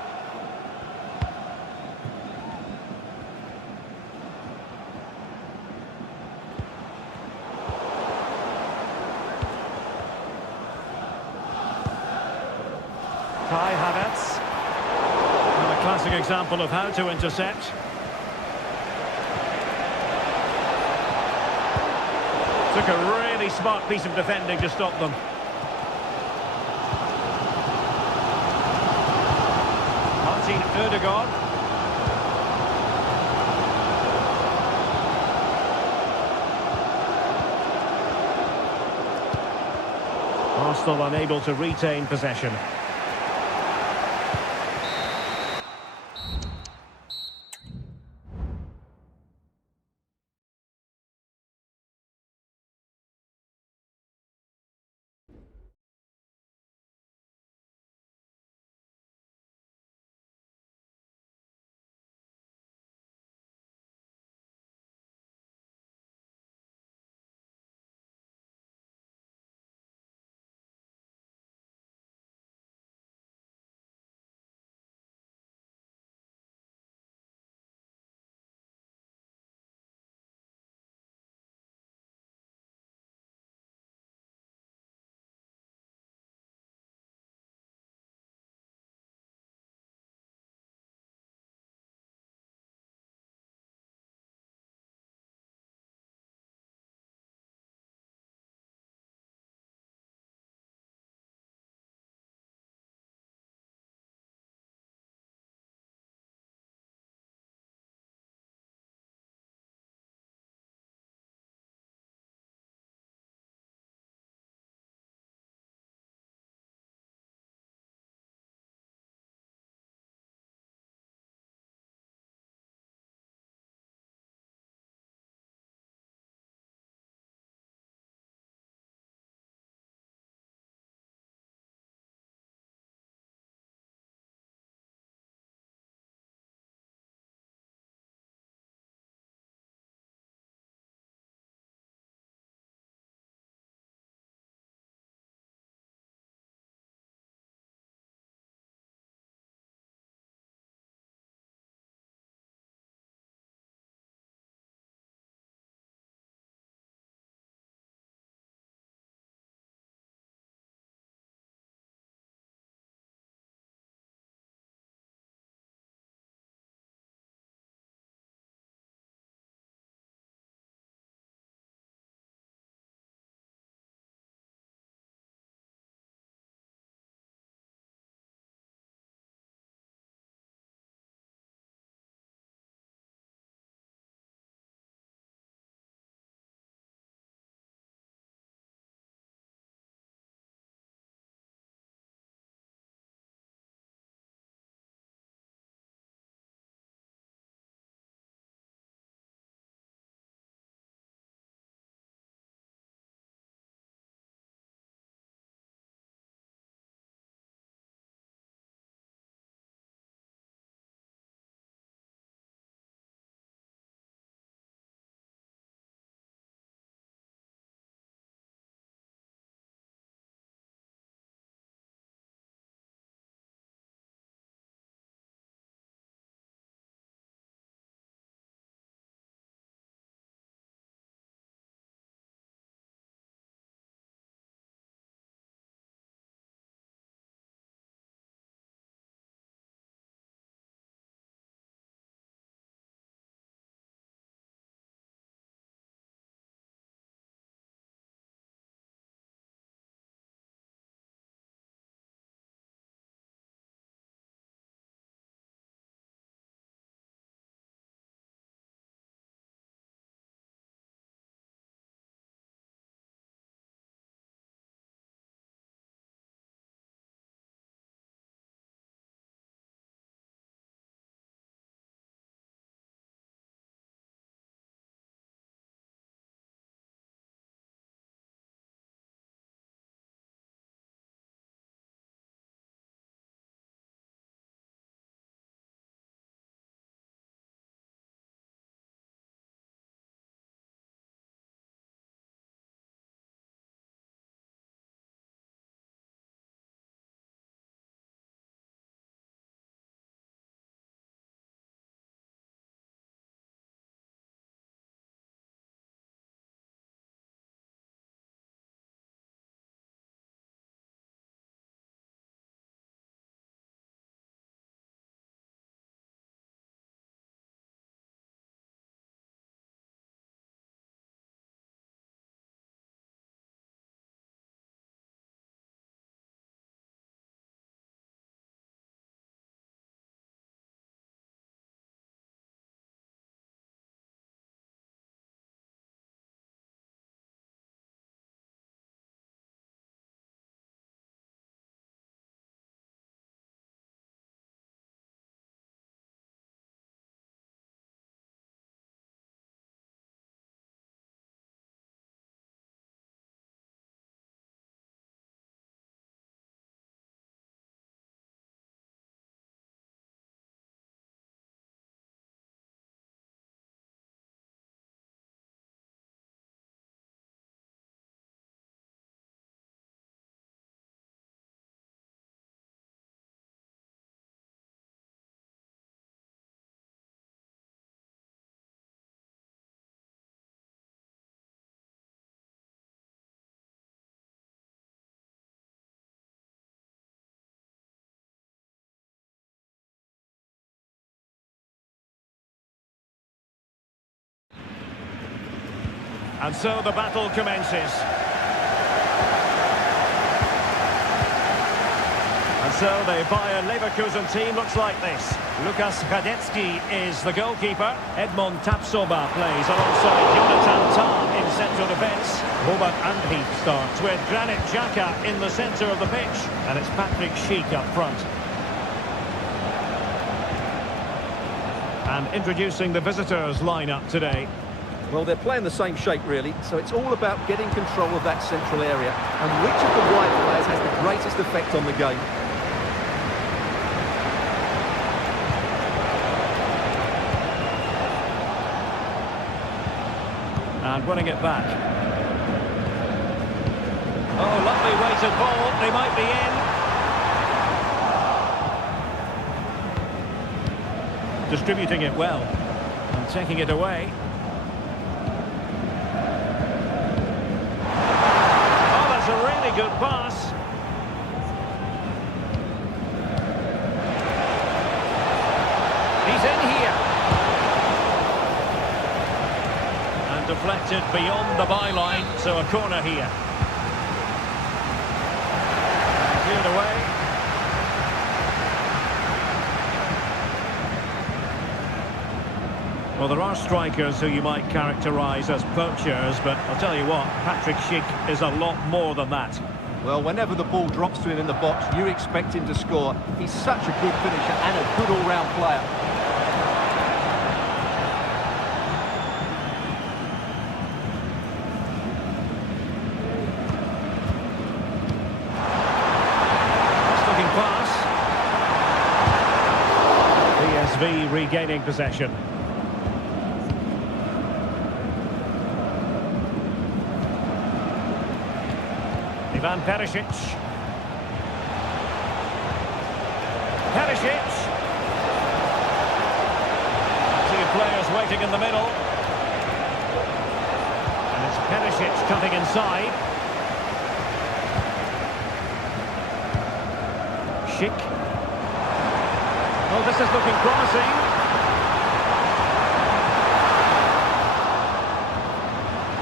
Kai Havertz. Classic example of how to intercept. Took a really smart piece of defending to stop them. Martin Ødegaard. Arsenal unable to retain possession. And so the battle commences. And so the Bayer Leverkusen team looks like this. Lukas Radecki is the goalkeeper. Edmond Tapsoba plays alongside Jonathan Tah in central defence. Robert Andreef starts with Granit Xhaka in the centre of the pitch. And it's Patrick Schick up front. And introducing the visitors' lineup today. Well, they're playing the same shape, really, so it's all about getting control of that central area and which of the wide players has the greatest effect on the game. And winning it back. Oh, lovely weighted ball. They might be in. Distributing it well. And taking it away. Oh, that's a really good pass. He's in here. Deflected beyond the byline, so a corner here. Cleared away. Well, there are strikers who you might characterise as poachers, but I'll tell you what, Patrick Schick is a lot more than that. Well, whenever the ball drops to him in the box, you expect him to score. He's such a good finisher and a good all-round player. Regaining possession. Ivan Perisic. Perisic. Two players waiting in the middle. And it's Perisic cutting inside. Schick. Oh, this is looking promising.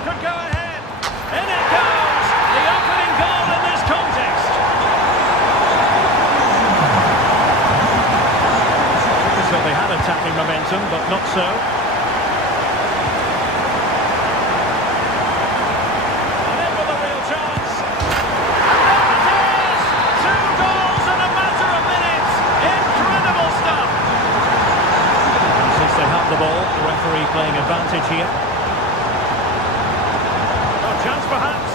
Could go ahead. In it goes! The opening goal in this contest. So they had attacking momentum, but not so. And in with a real chance. And there it is! 2 goals in a matter of minutes. Incredible stuff. And since they have the ball, the referee playing advantage here. Oh, chance perhaps.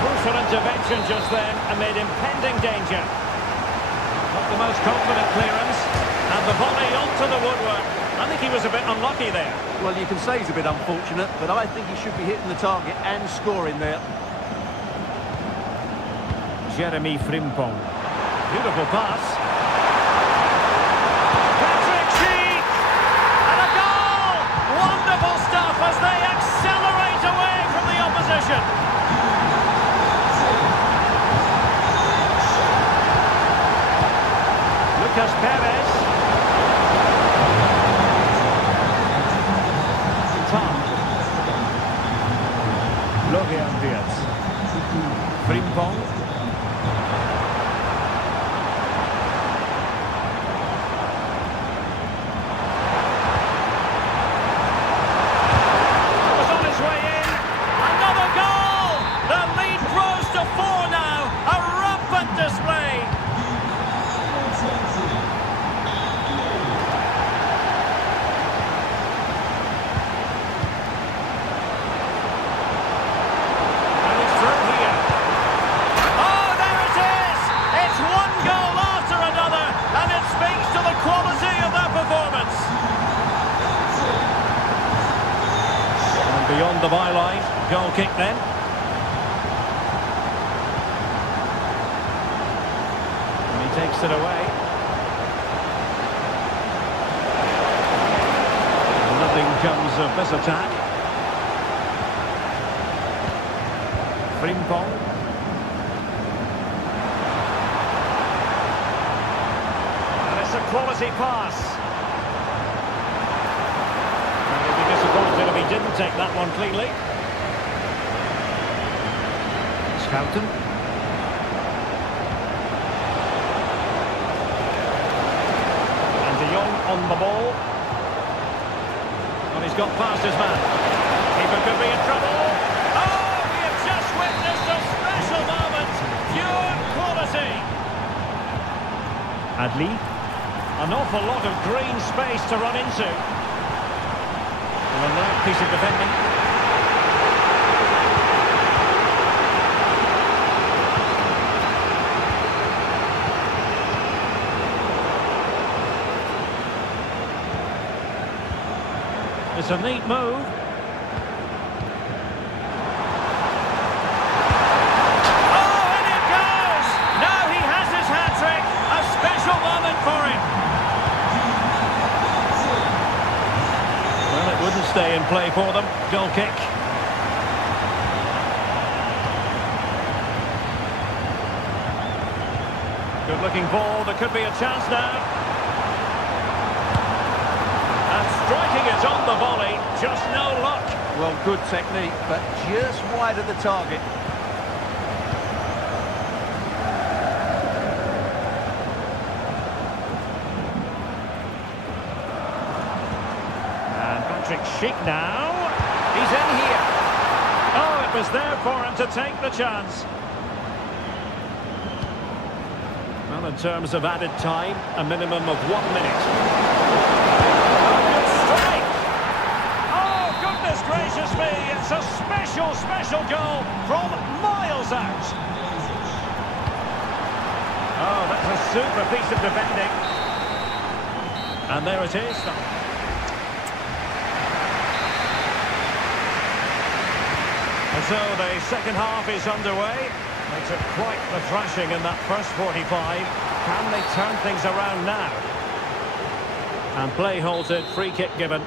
Crucial intervention just then amid impending danger. Not the most confident clearance. And the volley onto the woodwork. I think he was a bit unlucky there. Well, you can say he's a bit unfortunate, but I think he should be hitting the target and scoring there. Jeremy Frimpong. Beautiful pass. Wonderful stuff as they accelerate away from the opposition. Lucas Perez. Tom. Florian Diaz. Frimpong. Beyond the byline, goal kick then. And he takes it away. And nothing comes of this attack. Frimpong. And it's a quality pass. And he'd be disappointed if he didn't take that one cleanly. Schouten. And De Jong on the ball. Well, he's got past his man. Keeper could be in trouble. Oh, we have just witnessed a special moment. Pure quality. Adli. An awful lot of green space to run into. An alert piece of defending. It's a neat move. Oh, and it goes! Now he has his hat-trick. A special moment for him. Well, it wouldn't stay in play for them. Goal kick. Good-looking ball. There could be a chance now. Striking it on the volley, just no luck. Well, good technique, but just wide of the target. And Patrick Schick now. He's in here. Oh, it was there for him to take the chance. Well, in terms of added time, a minimum of 1 minute. Gracious me, it's a special goal from miles out. Oh, that's a super piece of defending. And there it is. And so the second half is underway. They took quite the thrashing in that first 45. Can they turn things around now? And play halted, free kick given.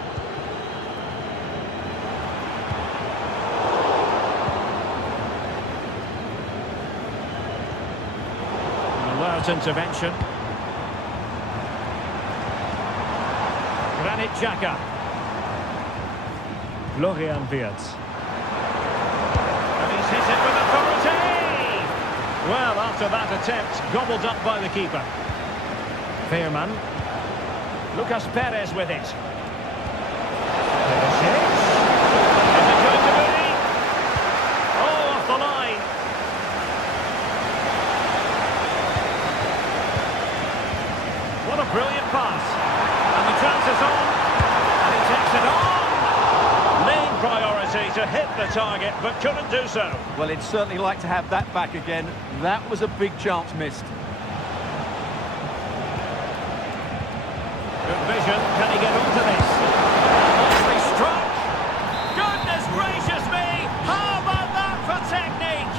Intervention. Granit Xhaka. Florian Wirtz. And he's hit it with authority! Well, after that attempt, gobbled up by the keeper. Veerman. Lucas Perez with it. Perisic. Is it going to be? Oh, off the line. What a brilliant pass. And the chance is on. And he takes it on. Main priority to hit the target, but couldn't do so. Well, he'd certainly like to have that back again. That was a big chance missed. Good vision. Can he get onto this? Nicely struck. Goodness gracious me. How about that for technique?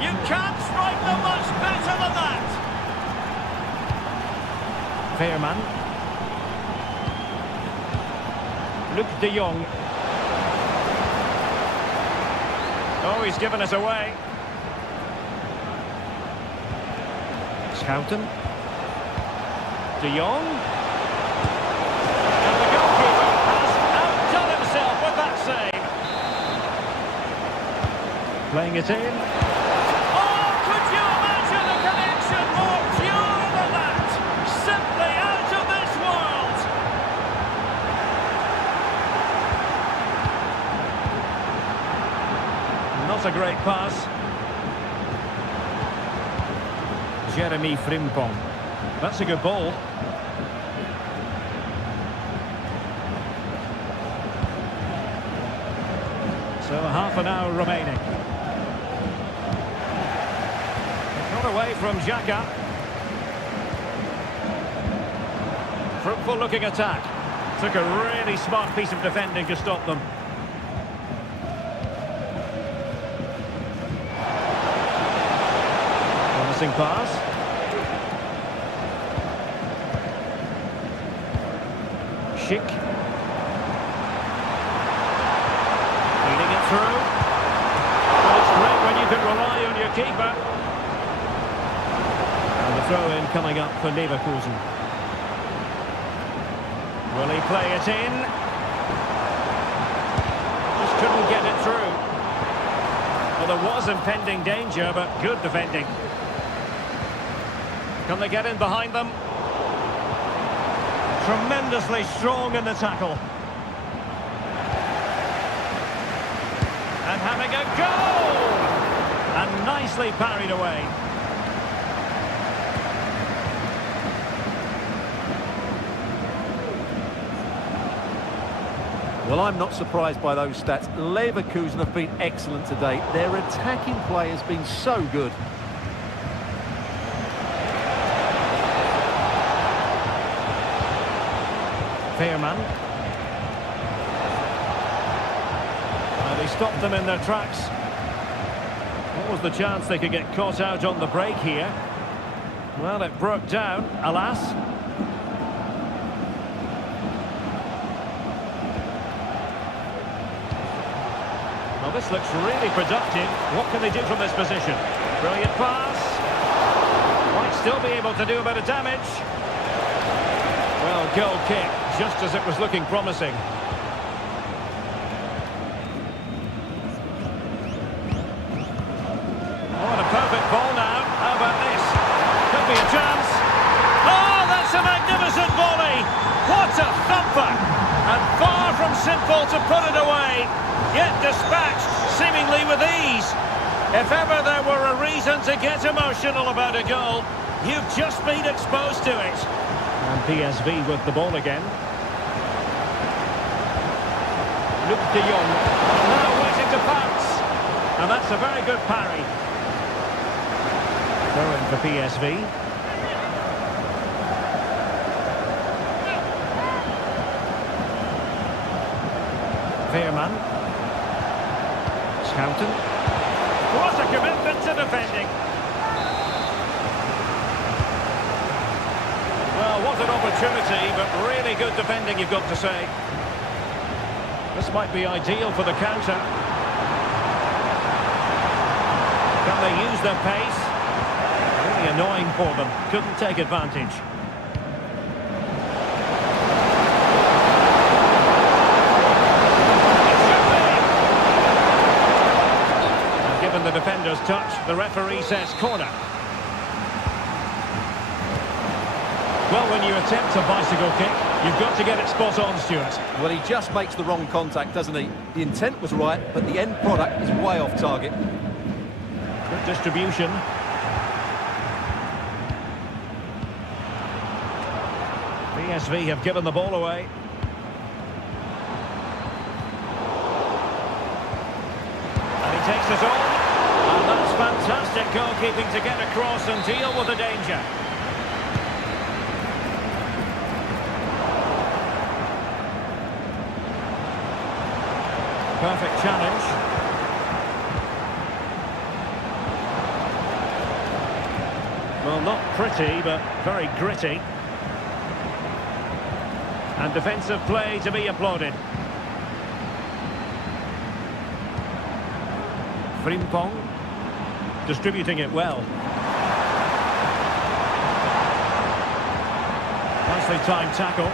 You can't strike them much better than that. Veerman. Luc de Jong. Oh, he's given us away. Schouten. De Jong. And the goalkeeper has outdone himself with that save. Playing it in. Oh, could you imagine a connection more pure than that? Simply out of this world. Not a great pass. Jeremy Frimpong. That's a good ball. So half an hour remaining. Not away from Xhaka. Fruitful looking attack. Took a really smart piece of defending to stop them. Promising pass. Schick. Feeding it through. Well, it's great when you can rely on your keeper. And the throw-in coming up for Leverkusen. Will he play it in? Just couldn't get it through. Well, there was impending danger, but good defending. Can they get in behind them? Tremendously strong in the tackle. And having a goal! And nicely parried away. Well, I'm not surprised by those stats. Leverkusen have been excellent today. Their attacking play has been so good. Veerman. Well, he stopped them in their tracks. What was the chance they could get caught out on the break here? Well, it broke down, alas. Well, this looks really productive. What can they do from this position? Brilliant pass. Might still be able to do a bit of damage. Well, goal kick, just as it was looking promising. Oh, and a perfect ball now. How about this? Could be a chance. Oh, that's a magnificent volley. What a thumper. And far from simple to put it away. Yet dispatched, seemingly with ease. If ever there were a reason to get emotional about a goal, you've just been exposed to it. And PSV with the ball again. Luc de Jong, now waiting to pounce. And that's a very good parry. Throw in for PSV. Veerman. Schouten. What a commitment to defending. Well, what an opportunity, but really good defending, you've got to say. This might be ideal for the counter. Can they use their pace? Really annoying for them. Couldn't take advantage. Given the defender's touch, the referee says corner. Well, when you attempt a bicycle kick, you've got to get it spot on, Stuart. Well, he just makes the wrong contact, doesn't he? The intent was right, but the end product is way off target. Good distribution. PSV have given the ball away. And he takes it on. And that's fantastic goalkeeping to get across and deal with the danger. Perfect challenge. Well, not pretty, but very gritty. And defensive play to be applauded. Frimpong distributing it well. Nicely timed tackle.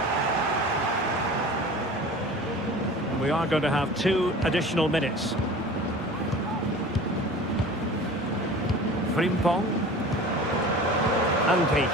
And we are going to have 2 additional minutes. Frimpong. Angri.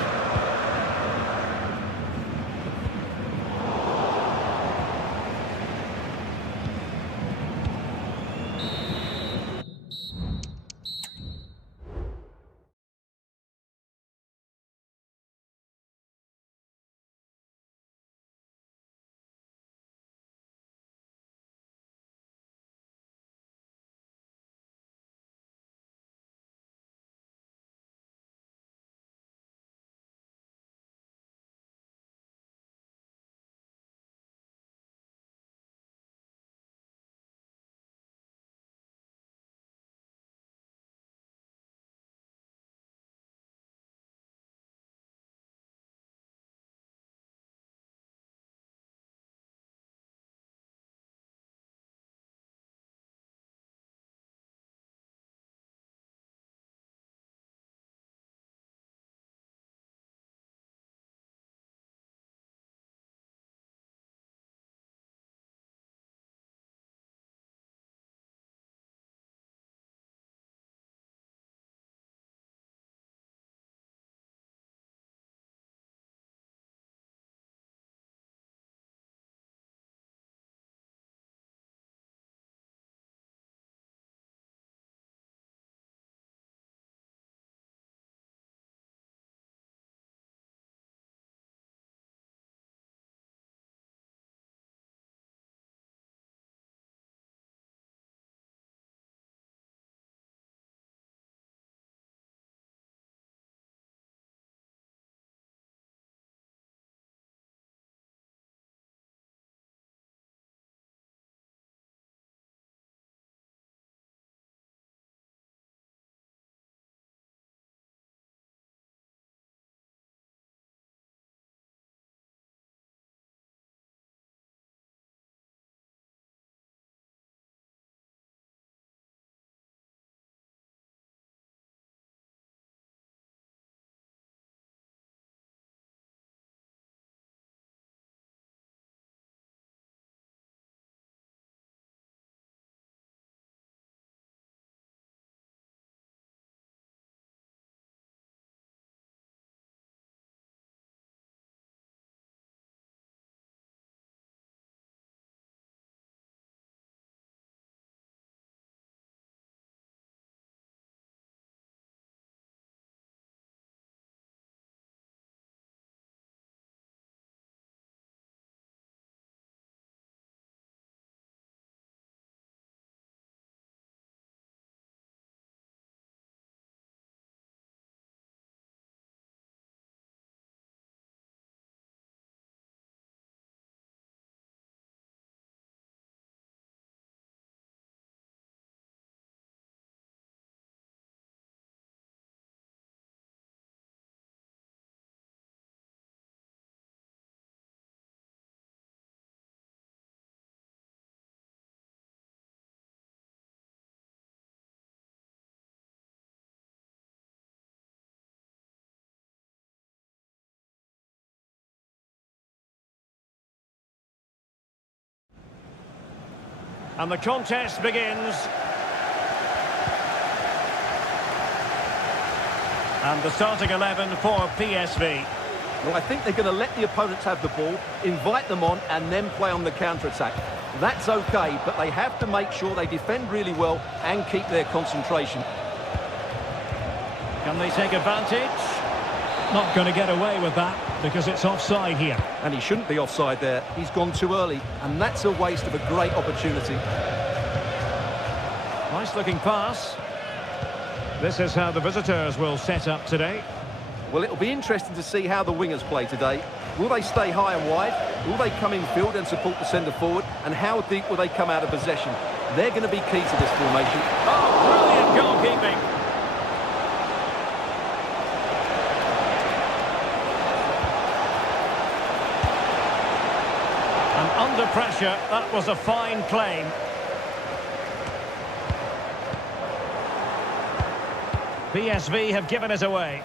And the contest begins. And the starting 11 for PSV. Well, I think they're going to let the opponents have the ball, invite them on, and then play on the counter-attack. That's okay, but they have to make sure they defend really well and keep their concentration. Can they take advantage? Not going to get away with that because it's offside here. And he shouldn't be offside there. He's gone too early, and that's a waste of a great opportunity. Nice looking pass. This is how the visitors will set up today. Well, it'll be interesting to see how the wingers play today. Will they stay high and wide? Will they come in field and support the centre forward? And how deep will they come out of possession? They're going to be key to this formation. Oh, brilliant goalkeeping. And under pressure, that was a fine claim. PSV have given it away.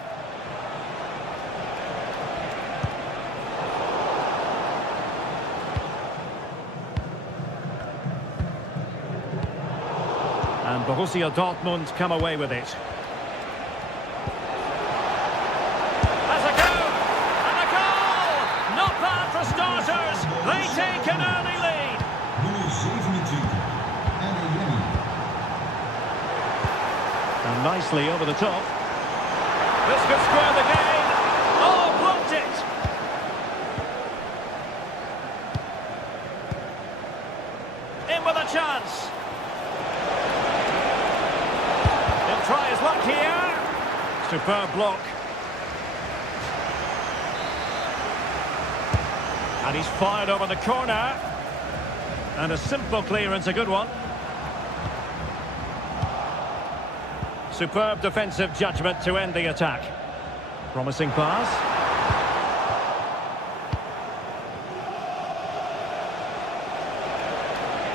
And Borussia Dortmund come away with it. Has a go! And a goal! Not bad for starters. They take an early lead. Nummer 27. Adeyemi. And nicely over the top. This could square the game. Oh, blocked it! In with a chance. He'll try his luck here. Superb block. And he's fired over the corner. And a simple clearance, a good one. Superb defensive judgment to end the attack. Promising pass.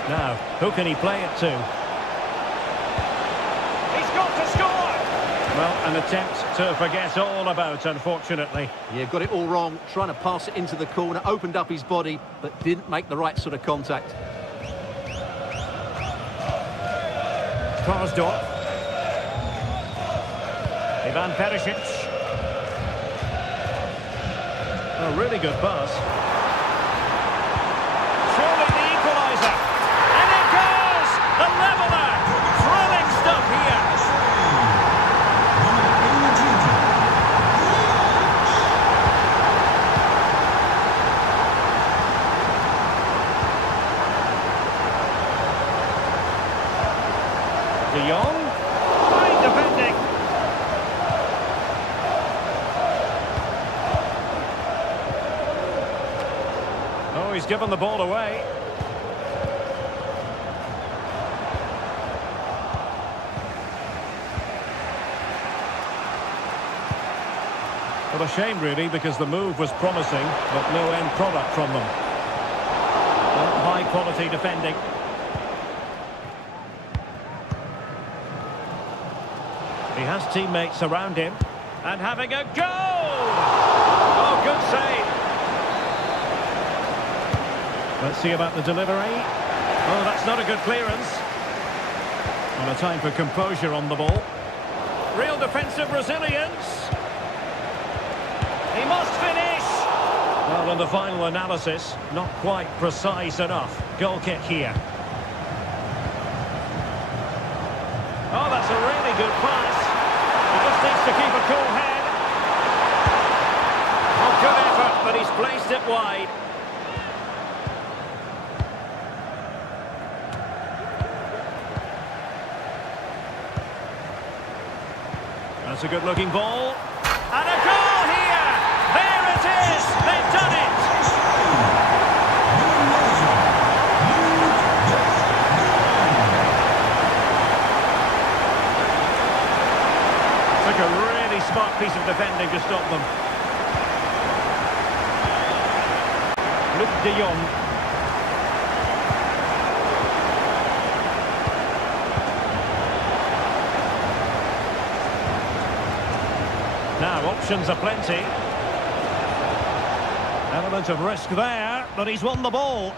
Now, who can he play it to? He's got to score! Well, an attempt to forget all about, unfortunately. Yeah, got it all wrong. Trying to pass it into the corner, opened up his body, but didn't make the right sort of contact. Karsdorp. Ivan Perisic. A really good pass. Surely the equaliser. And it goes! The leveller! Thrilling stuff here. De Jong. Fine defending. Oh, he's given the ball away. Well, a shame really, because the move was promising, but no end product from them. Well, high quality defending. He has teammates around him. And having a go! Oh, good save. Let's see about the delivery. Oh, that's not a good clearance. And a time for composure on the ball. Real defensive resilience. He must finish. Well, in the final analysis, not quite precise enough. Goal kick here. Oh, that's a really good pass. He just needs to keep a cool head. Oh, good effort, but he's placed it wide. That's a good-looking ball. And a goal here! There it is! They've done it! Took a really smart piece of defending to stop them. Luc de Jong. Now, options are plenty. Element of risk there, but he's won the ball.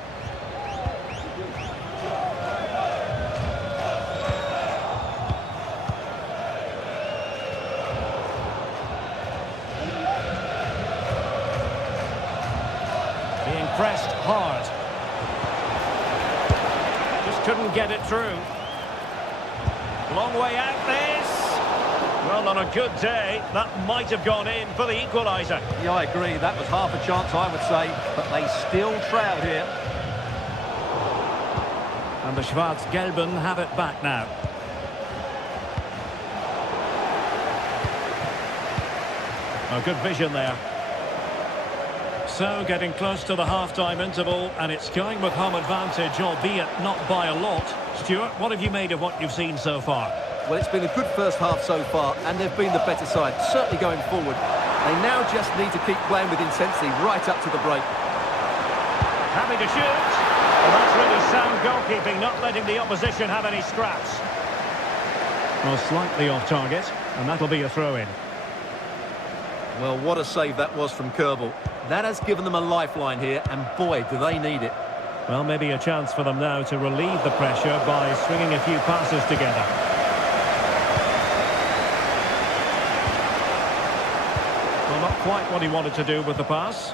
pressed hard. Just couldn't get it through. Long way out this. Well, on a good day, that might have gone in for the equaliser. Yeah, I agree. That was half a chance, I would say. But they still trail here. And the Schwarz-Gelben have it back now. Oh, good vision there. So, getting close to the half-time interval, and it's going with home advantage, albeit not by a lot. Stuart, what have you made of what you've seen so far? Well, it's been a good first half so far, and they've been the better side, certainly going forward. They now just need to keep playing with intensity right up to the break. Happy to shoot. Well, that's really sound goalkeeping, not letting the opposition have any scraps. Well, slightly off target, and that'll be a throw-in. Well, what a save that was from Kerbal. That has given them a lifeline here, and boy, do they need it. Well, maybe a chance for them now to relieve the pressure by swinging a few passes together. Well, not quite what he wanted to do with the pass.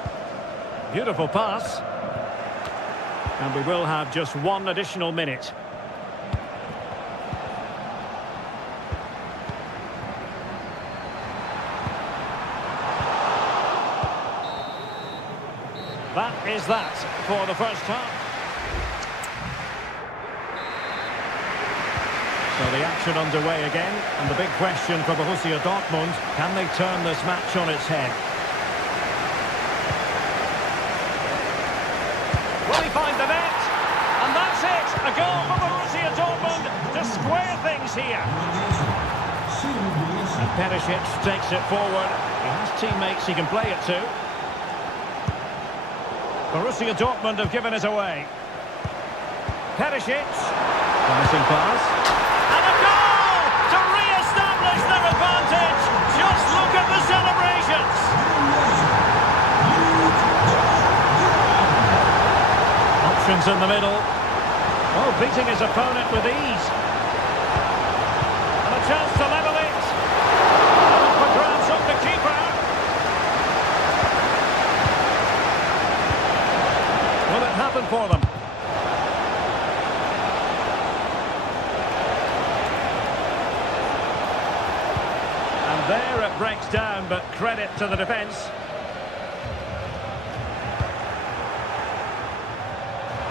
Beautiful pass. And we will have just one additional minute. That is that for the first half. So the action underway again, and the big question for Borussia Dortmund, can they turn this match on its head? Will he find the net? And that's it! A goal for Borussia Dortmund to square things here. And Perisic takes it forward. He has teammates he can play it to. Borussia Dortmund have given it away. Perisic. Promising pass. And a goal to re-establish their advantage. Just look at the celebrations. Options in the middle. Oh, beating his opponent with ease. And a chance to level it. And up for grabs off the keeper. Will it happen for them? And there it breaks down, but credit to the defence.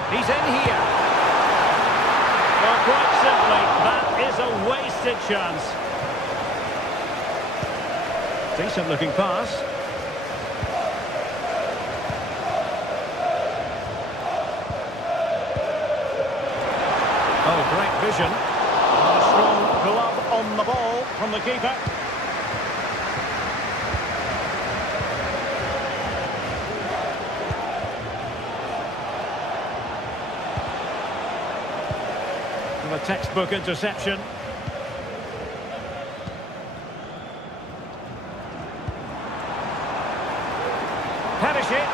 He's in here. Well, quite simply, that is a wasted chance. Decent looking pass. Oh, great vision. And a strong glove on the ball from the keeper. And a textbook interception. Perisic.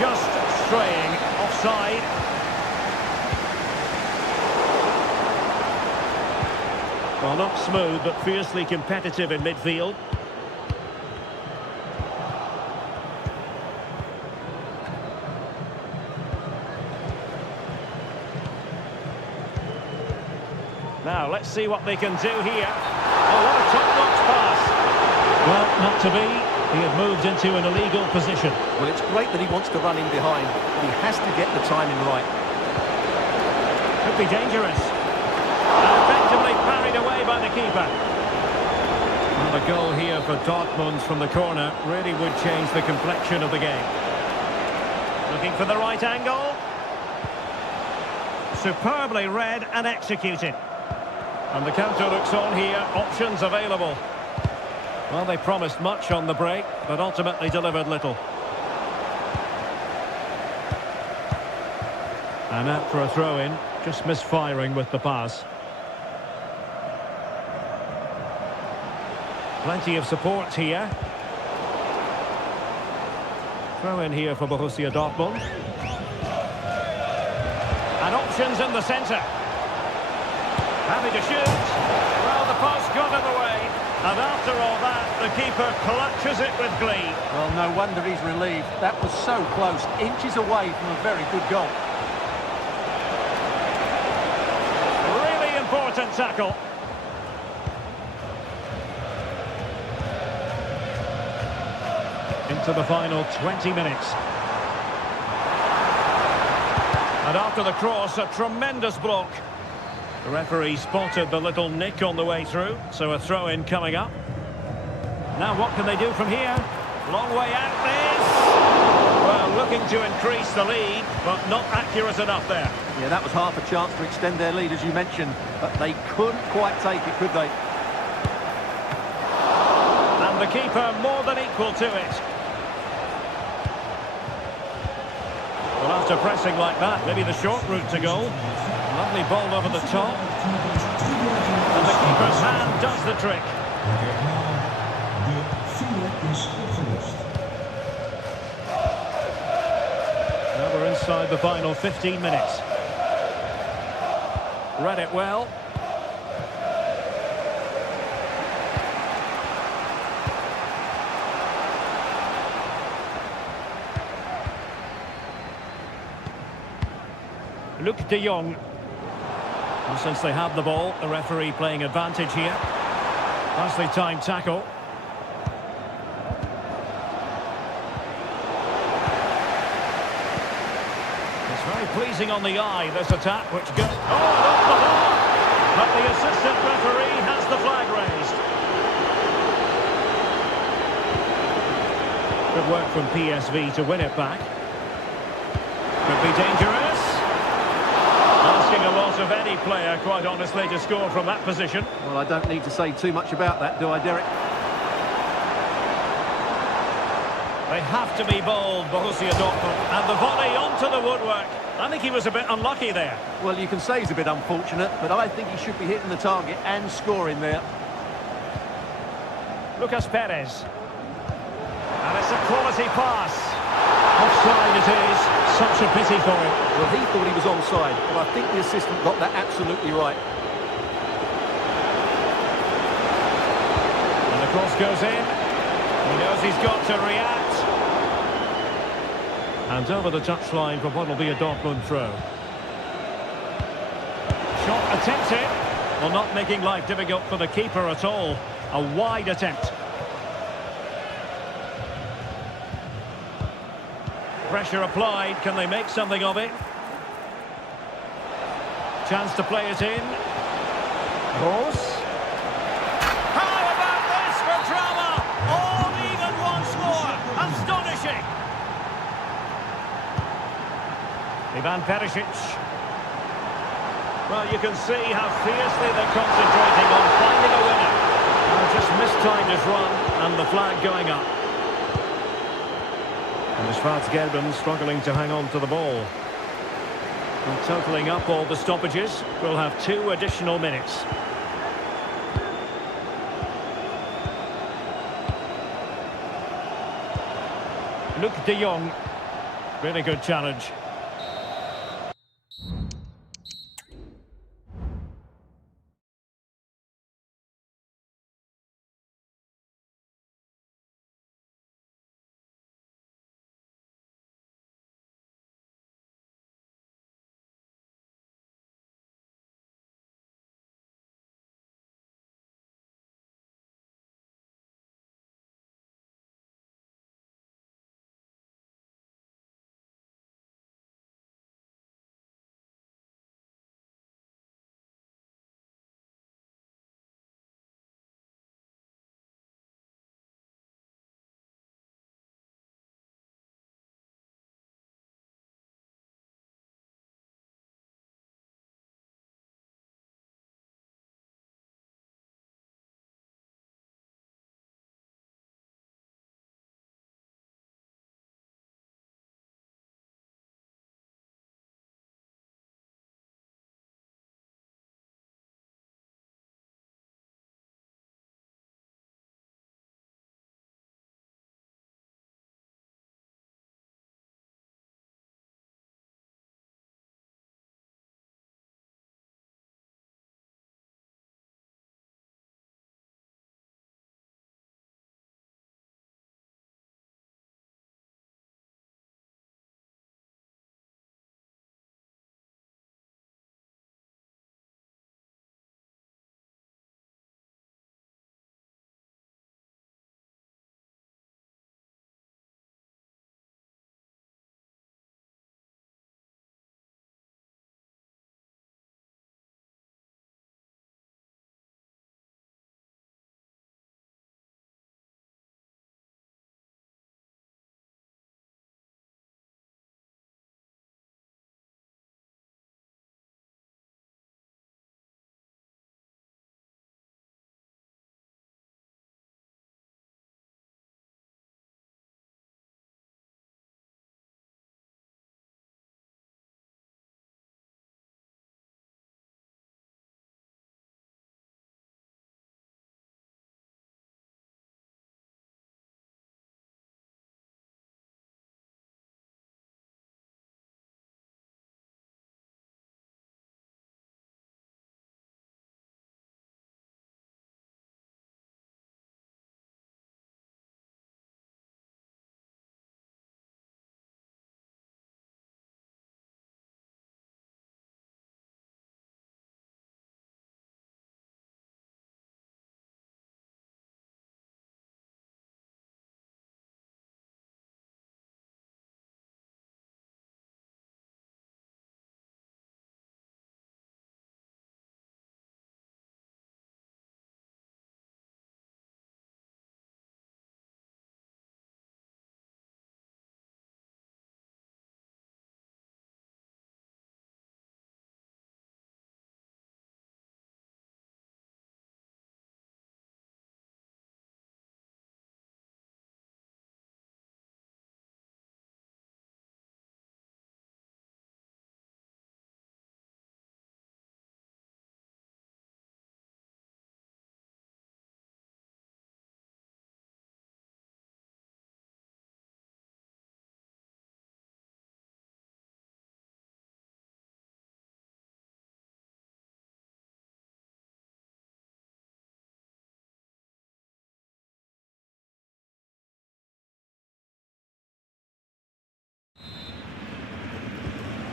Just straying offside. Well, not smooth, but fiercely competitive in midfield. Now, let's see what they can do here. Oh, what a top-notch pass. Well, not to be. He had moved into an illegal position. Well, it's great that he wants to run in behind, but he has to get the timing right. Could be dangerous. And effectively parried away by the keeper. Well, the goal here for Dortmund from the corner really would change the complexion of the game. Looking for the right angle. Superbly read and executed. And the counter looks on here. Options available. Well, they promised much on the break, but ultimately delivered little. And out for a throw-in, just misfiring with the pass. Plenty of support here. Throw-in here for Borussia Dortmund. And options in the centre. Happy to shoot. Well, the post got in the way. And after all that, the keeper clutches it with glee. Well, no wonder he's relieved. That was so close, inches away from a very good goal. Really important tackle. Into the final 20 minutes. And after the cross, a tremendous block. The referee spotted the little nick on the way through, so a throw-in coming up. Now what can they do from here? Long way out this. Well, looking to increase the lead, but not accurate enough there. Yeah, that was half a chance to extend their lead, as you mentioned, but they couldn't quite take it, could they? And the keeper more than equal to it. Well, after pressing like that, maybe the short route to goal. Lovely ball over the top. And the keeper's hand does the trick. Now we're inside the final 15 minutes. Read it well. Luc de Jong. And since they have the ball, the referee playing advantage here. Nicely timed tackle. It's very pleasing on the eye, this attack, which goes... Oh, off the bar! But the assistant referee has the flag raised. Good work from PSV to win it back. Could be dangerous. Asking a lot of any player, quite honestly, to score from that position. Well, I don't need to say too much about that, do I, Derek? They have to be bold, Borussia Dortmund. And the volley onto the woodwork. I think he was a bit unlucky there. Well, you can say he's a bit unfortunate, but I think he should be hitting the target and scoring there. Lucas Perez. And it's a quality pass. Offside it is. Such a pity for him. Well, he thought he was onside, but I think the assistant got that absolutely right. And the cross goes in. He knows he's got to react. And over the touchline for what will be a Dortmund throw. Shot attempted. Well, not making life difficult for the keeper at all. A wide attempt. Pressure applied. Can they make something of it? Chance to play it in. Gross. How about this for drama? All even once more. Astonishing. Ivan Perisic. Well, you can see how fiercely they're concentrating on finding a winner. Just mistimed his run and the flag going up. And the Schwarz-Gelben struggling to hang on to the ball. And totaling up all the stoppages, we'll have 2 additional minutes. Luc de Jong. Really good challenge.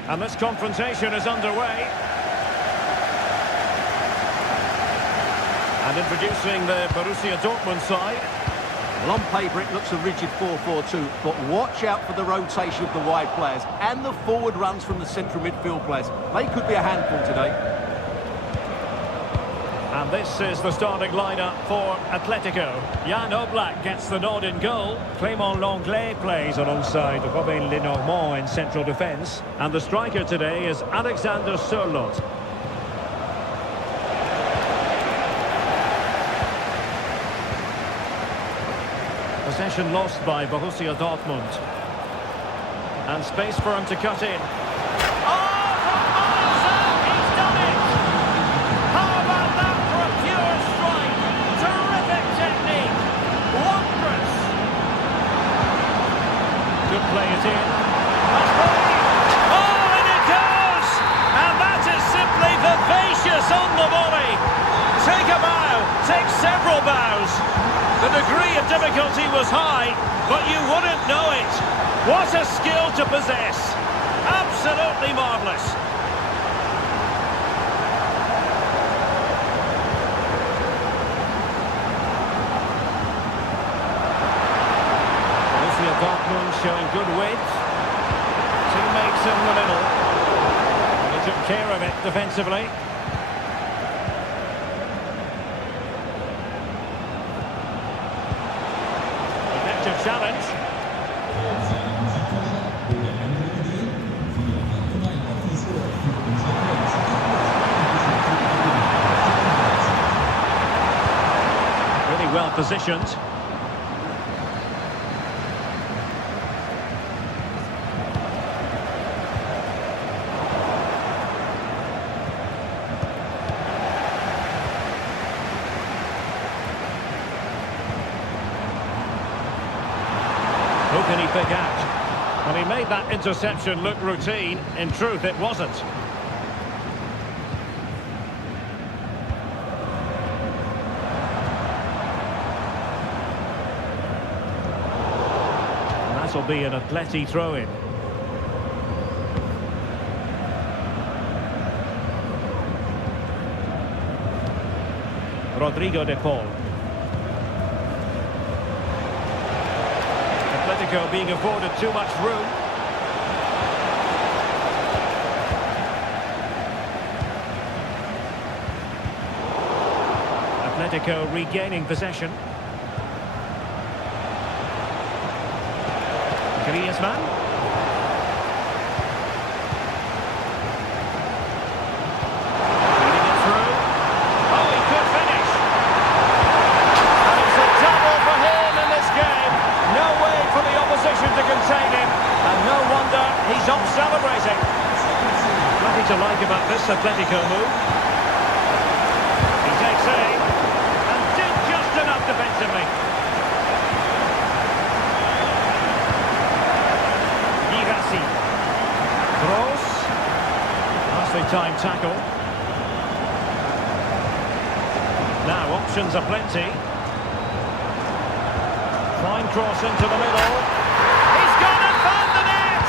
And this confrontation is underway. And introducing the Borussia Dortmund side. Well, on paper it looks a rigid 4-4-2, but watch out for the rotation of the wide players and the forward runs from the central midfield players. They could be a handful today. And this is the starting lineup for Atletico. Jan Oblak gets the nod in goal. Clément Lenglet plays alongside Robin Lenormand in central defence. And the striker today is Alexander Sørloth. Possession lost by Borussia Dortmund. And space for him to cut in. Play it in. Oh, and it goes! And that is simply vivacious on the volley. Take a bow, take several bows. The degree of difficulty was high, but you wouldn't know it. What a skill to possess. Absolutely marvellous. Dortmund showing good width. Teammates in the middle. He took care of it defensively. Effective challenge. Really well positioned. Who can he pick out? Well, he made that interception look routine. In truth, it wasn't. And that'll be an Atleti throw-in. Rodrigo de Paul. Atletico being afforded too much room. Atletico regaining possession. Griezmann. Feeding it through. Oh, he could finish. And it's a double for him in this game. No way for the opposition to contain him, and no wonder he's off celebrating. Nothing to like about this Atletico move. He takes aim, and did just enough defensively. Girassi. Gross. Nicely timed tackle. Now options are plenty. Fine cross into the middle. He's gone and found the net!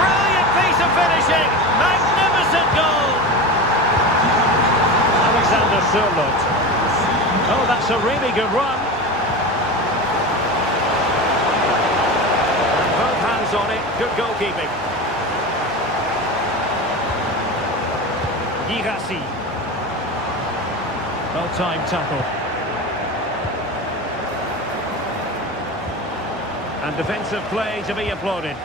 Brilliant piece of finishing! Magnificent goal! Alexander Sørloth. Oh, that's a really good run. And both hands on it. Good goalkeeping. Girassi. Well-timed tackle. And defensive play to be applauded.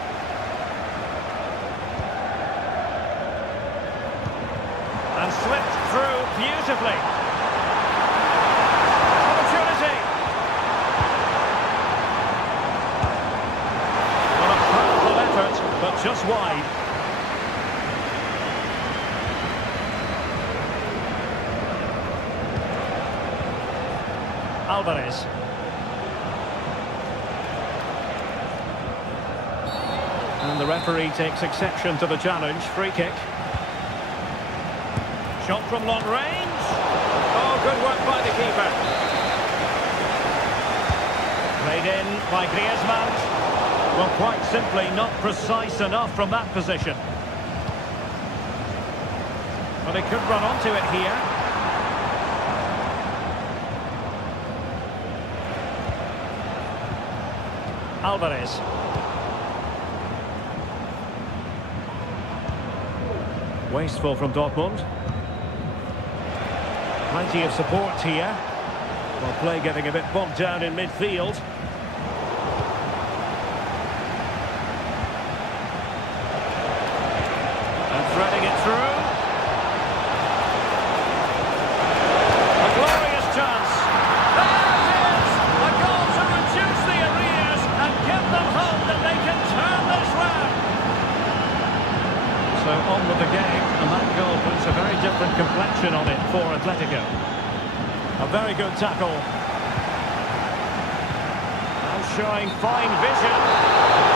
And slipped through beautifully. Opportunity. Well, a powerful effort, but just wide. Alvarez. And the referee takes exception to the challenge. Free kick. Shot from long range. Oh, good work by the keeper. Played in by Griezmann. Well, quite simply not precise enough from that position. But he could run onto it here. Alvarez. Wasteful from Dortmund. Plenty of support here. Well, play getting a bit bogged down in midfield. And threading it through. A glorious chance. There it is! A goal to reduce the arrears and give them hope that they can turn this round. So on with the game, and that goal puts a very different complexion on it for Atletico. A very good tackle. Now showing fine vision.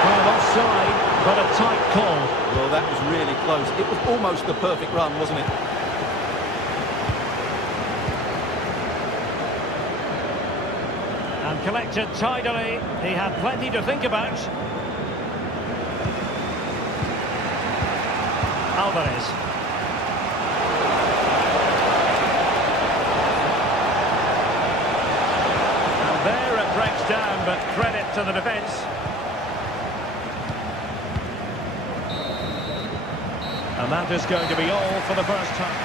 Well, offside, but a tight call. Well, that was really close. It was almost the perfect run, wasn't it? And collected tidily. He had plenty to think about. Alvarez. And there it breaks down, but credit to the defence. And that is going to be all for the first time.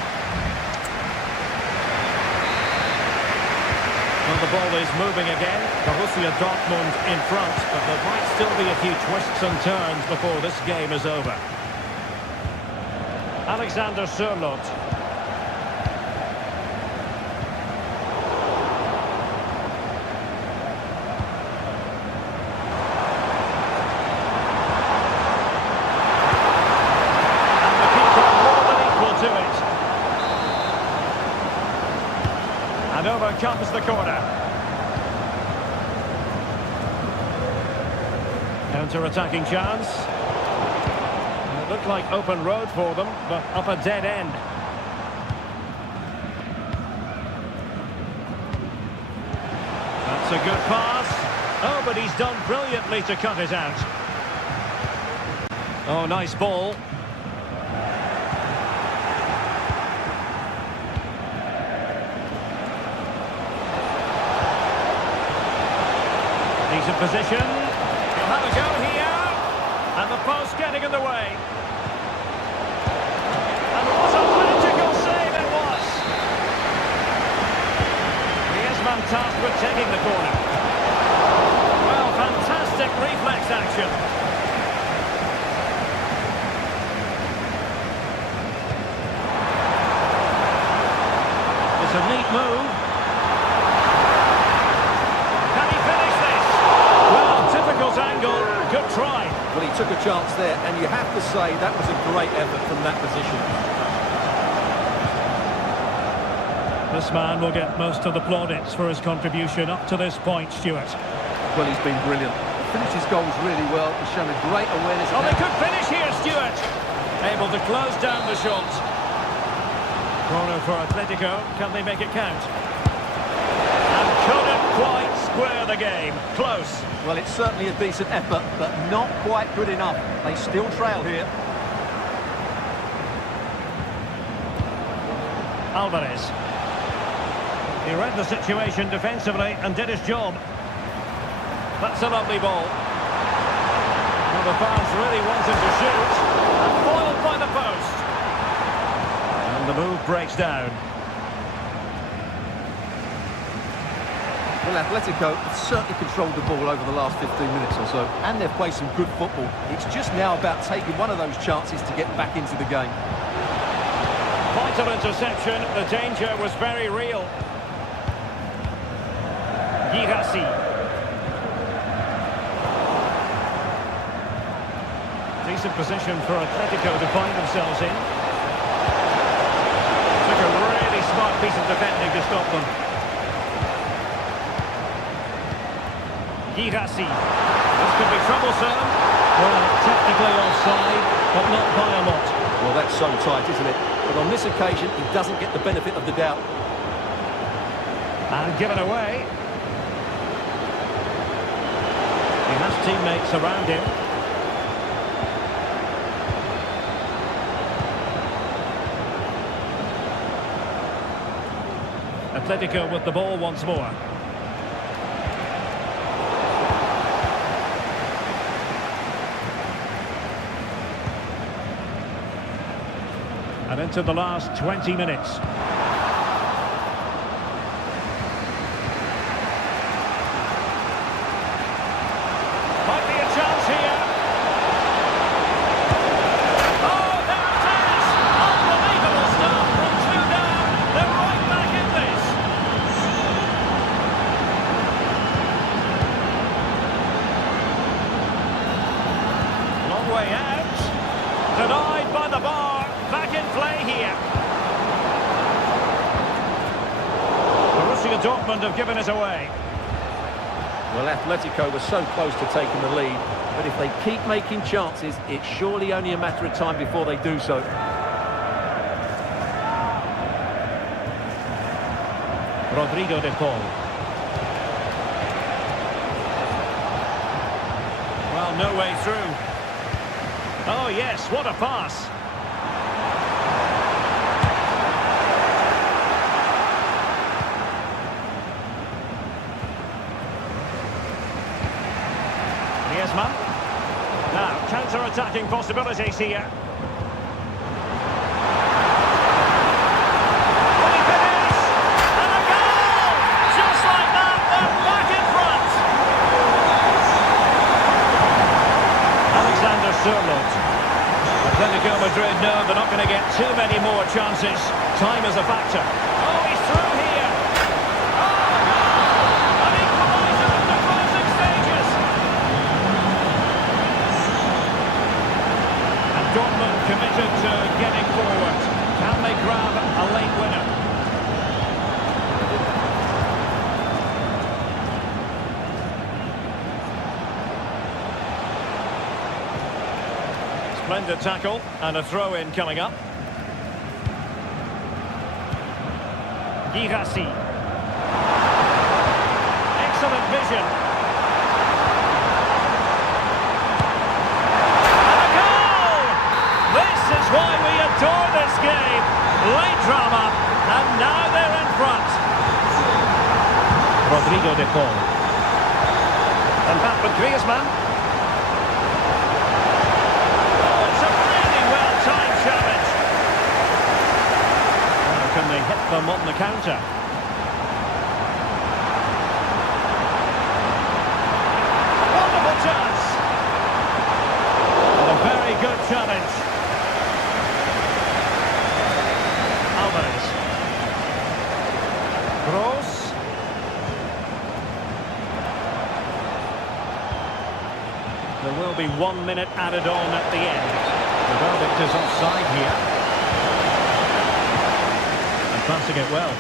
Well, the ball is moving again. Borussia Dortmund in front, but there might still be a few twists and turns before this game is over. Alexander Sørloth. And the keeper more than equal to it. And over comes the corner. Counter-attacking chance. It looked like open road for them, but up a dead end. That's a good pass. Oh, but he's done brilliantly to cut it out. Oh, nice ball. Decent position. He'll have a go here. And the post getting in the way. And what a magical save it was! Griezmann tasked with taking the corner. Well, fantastic reflex action. It's a neat move. Can he finish this? Well, difficult angle. Good try. Well, he took a chance there, and you have to say that was a great effort from that position. This man will get most of the plaudits for his contribution up to this point, Stuart. Well, he's been brilliant. He finished his goals really well. He's shown a great awareness. Oh, they could finish here, Stuart. Able to close down the shot. Corner for Atletico. Can they make it count? And couldn't quite square the game. Close. Well, it's certainly a decent effort, but not quite good enough. They still trail here. Alvarez. He read the situation defensively and did his job. That's a lovely ball. Well, the fans really wanted to shoot. And foiled by the post. And the move breaks down. Well, Atletico have certainly controlled the ball over the last 15 minutes or so, and they've played some good football. It's just now about taking one of those chances to get back into the game. Vital interception. The danger was very real. Girassi. Decent position for Atletico to find themselves in. Took a really smart piece of defending to stop them. Girassi. This could be troublesome. Well, technically offside, but not by a lot. Well, that's so tight, isn't it? But on this occasion, he doesn't get the benefit of the doubt. And given away. He has teammates around him. Atletico with the ball once more. And into the last 20 minutes. Might be a chance here. Oh, there it is! Unbelievable stuff from 2 down. They're right back in this. Long way out. Denied by the bar. Back in play here. Borussia Dortmund have given it away. Well, Atletico were so close to taking the lead, but if they keep making chances, it's surely only a matter of time before they do so. Rodrigo de Paul. Well, no way through. Oh yes, what a pass. Now, counter-attacking possibilities here. Will he finish? And a goal! Just like that, they're back in front. Alexander Sørloth. Atletico Madrid know they're not going to get too many more chances. Time is a factor. Oh, he's through here. Dortmund committed to getting forward. Can they grab a late winner? Splendid tackle and a throw-in coming up. Girassi. Excellent vision. Why we adore this game. Late drama, and now they're in front. Rodrigo de Paul. And back with Griezmann. Oh, it's a really well-timed challenge. Now can they hit them on the counter? Wonderful chance. And a very good challenge. Gross. There will be 1 minute added on at the end. The verdict is offside here. And passing it well.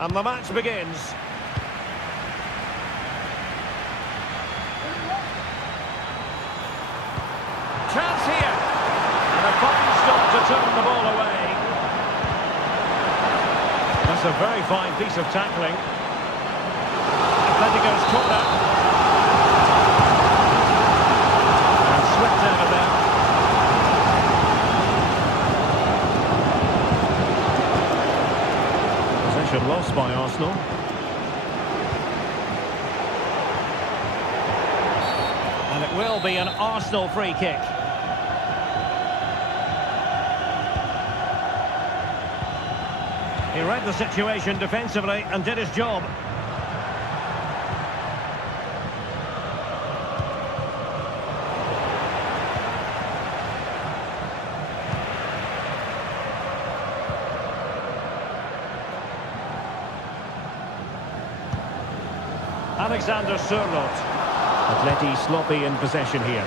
And the match begins. Chance here. And a fine stop to turn the ball away. That's a very fine piece of tackling. Atletico's corner. And swept out of there. Possession lost by Arsenal. And it will be an Arsenal free kick. He read the situation defensively and did his job. Alexander Sørloth. Atleti sloppy in possession here.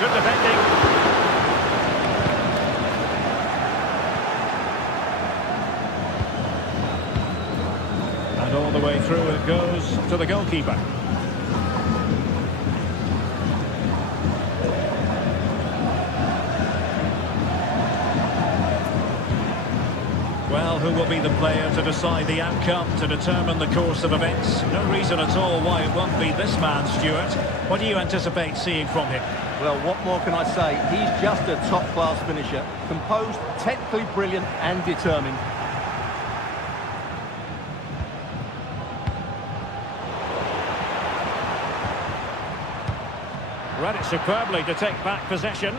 Good defending. And all the way through it goes to the goalkeeper. Well, who will be the player to decide the outcome, to determine the course of events? No reason at all why it won't be this man, Stuart. What do you anticipate seeing from him? Well, what more can I say? He's just a top-class finisher. Composed, technically brilliant and determined. Read it superbly to take back possession.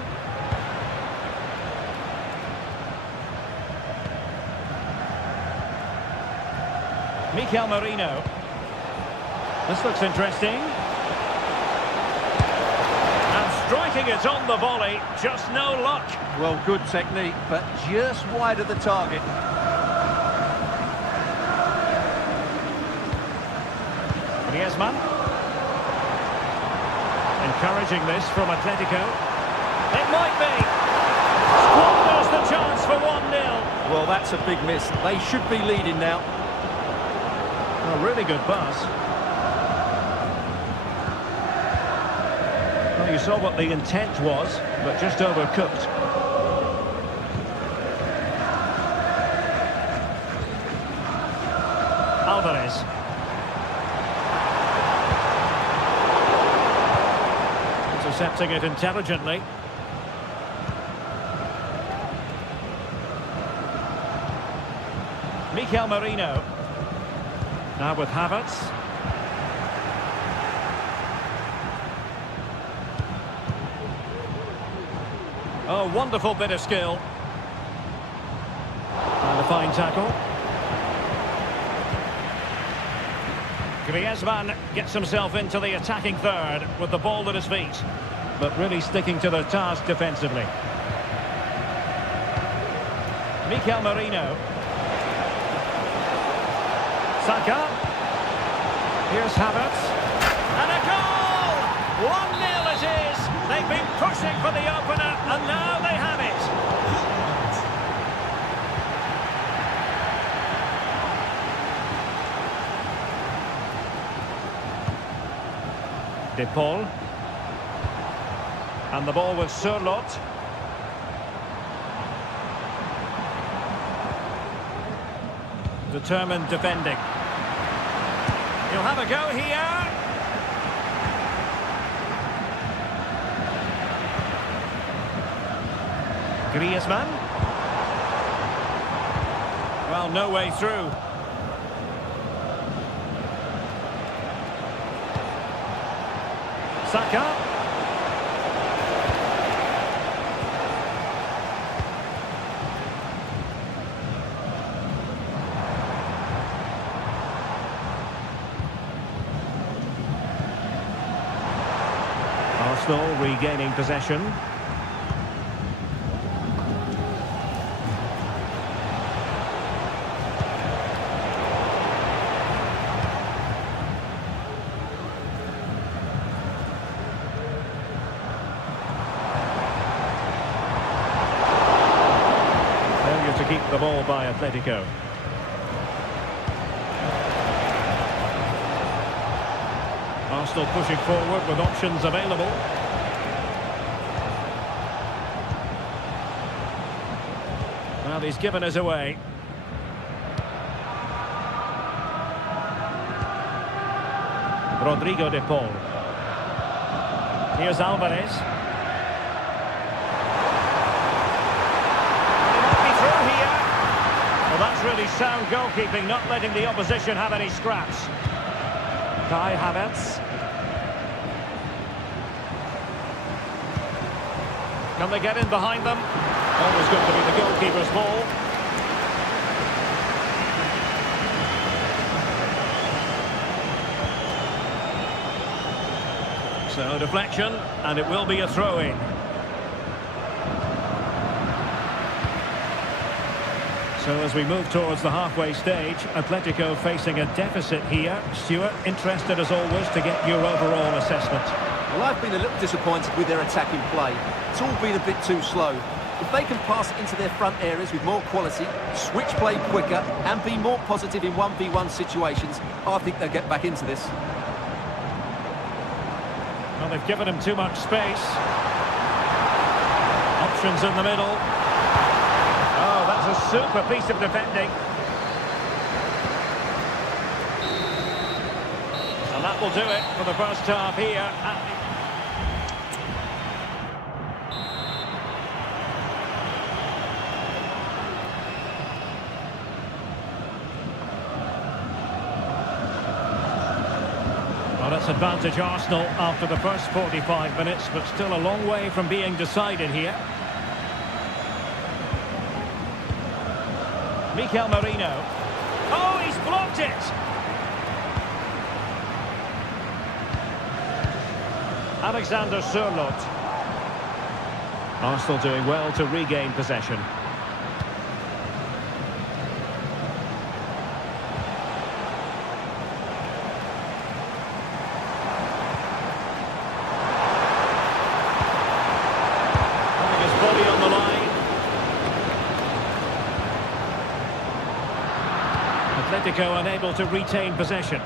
Mikel Merino. This looks interesting. And striking it on the volley, just no luck. Well, good technique, but just wide of the target. Griezmann. Encouraging this from Atletico. It might be. Squanders the chance for 1-0. Well, that's a big miss. They should be leading now. A really good pass. Well, you saw what the intent was, but just overcooked. Alvarez. Intercepting it intelligently. Mikel Merino. Now with Havertz. Oh, wonderful bit of skill. And a fine tackle. Griezmann gets himself into the attacking third with the ball at his feet, but really sticking to the task defensively. Mikel Merino. Saka. Here's Havertz. And a goal! 1-0 it is. They've been pushing for the opener, and now they have it. De Paul. And the ball with Sørloth. Determined defending. He'll have a go here. Griezmann. Well, no way through. Saka. Arsenal regaining possession. Failure to keep the ball by Atletico. Arsenal pushing forward with options available. Well, he's given us away. Rodrigo de Paul. Here's Alvarez. He might be through here. Well, that's really sound goalkeeping, not letting the opposition have any scraps. Kai Havertz. Can they get in behind them? Always going to be the goalkeeper's ball. So deflection, and it will be a throw-in. So as we move towards the halfway stage, Atletico facing a deficit here. Stuart, interested as always to get your overall assessment. Well, I've been a little disappointed with their attacking play. It's all been a bit too slow. If they can pass it into their front areas with more quality, switch play quicker, and be more positive in 1v1 situations, I think they'll get back into this. Well, they've given him too much space. Options in the middle. Oh, that's a super piece of defending. And that will do it for the first half here. Well, that's advantage Arsenal after the first 45 minutes, but still a long way from being decided here. Mikel Merino. Oh, he's blocked it! Alexander Sørloth. Arsenal doing well to regain possession. Having his body on the line. Atletico unable to retain possession.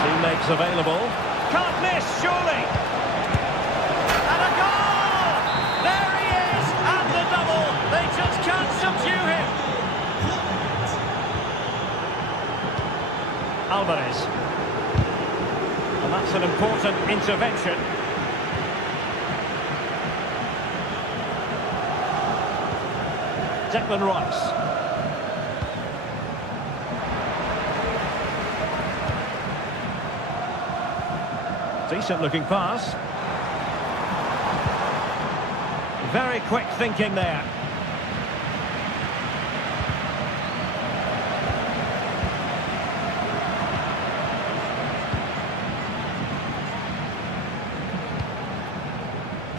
Teammates available. Can't miss, surely! And a goal! There he is! And the double! They just can't subdue him! Alvarez. And that's an important intervention. Declan Rice. Decent looking pass. Very quick thinking there.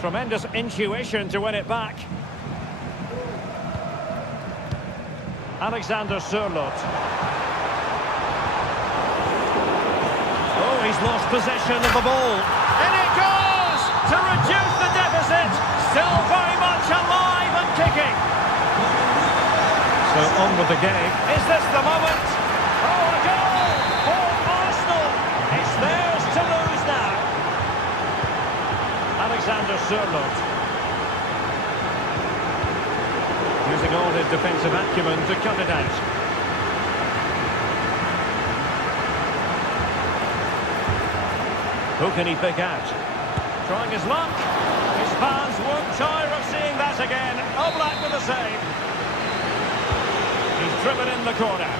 Tremendous intuition to win it back. Alexander Sørloth. Oh, he's lost possession of the ball. And it goes to reduce the deficit. Still very much alive and kicking. So on with the game. Is this the moment? Oh, a goal for Arsenal. It's theirs to lose now. Alexander Sørloth. Using all his defensive acumen to cut it out. Who can he pick out? Trying his luck. His fans won't tire of seeing that again. Oblak with the save. He's driven in the corner.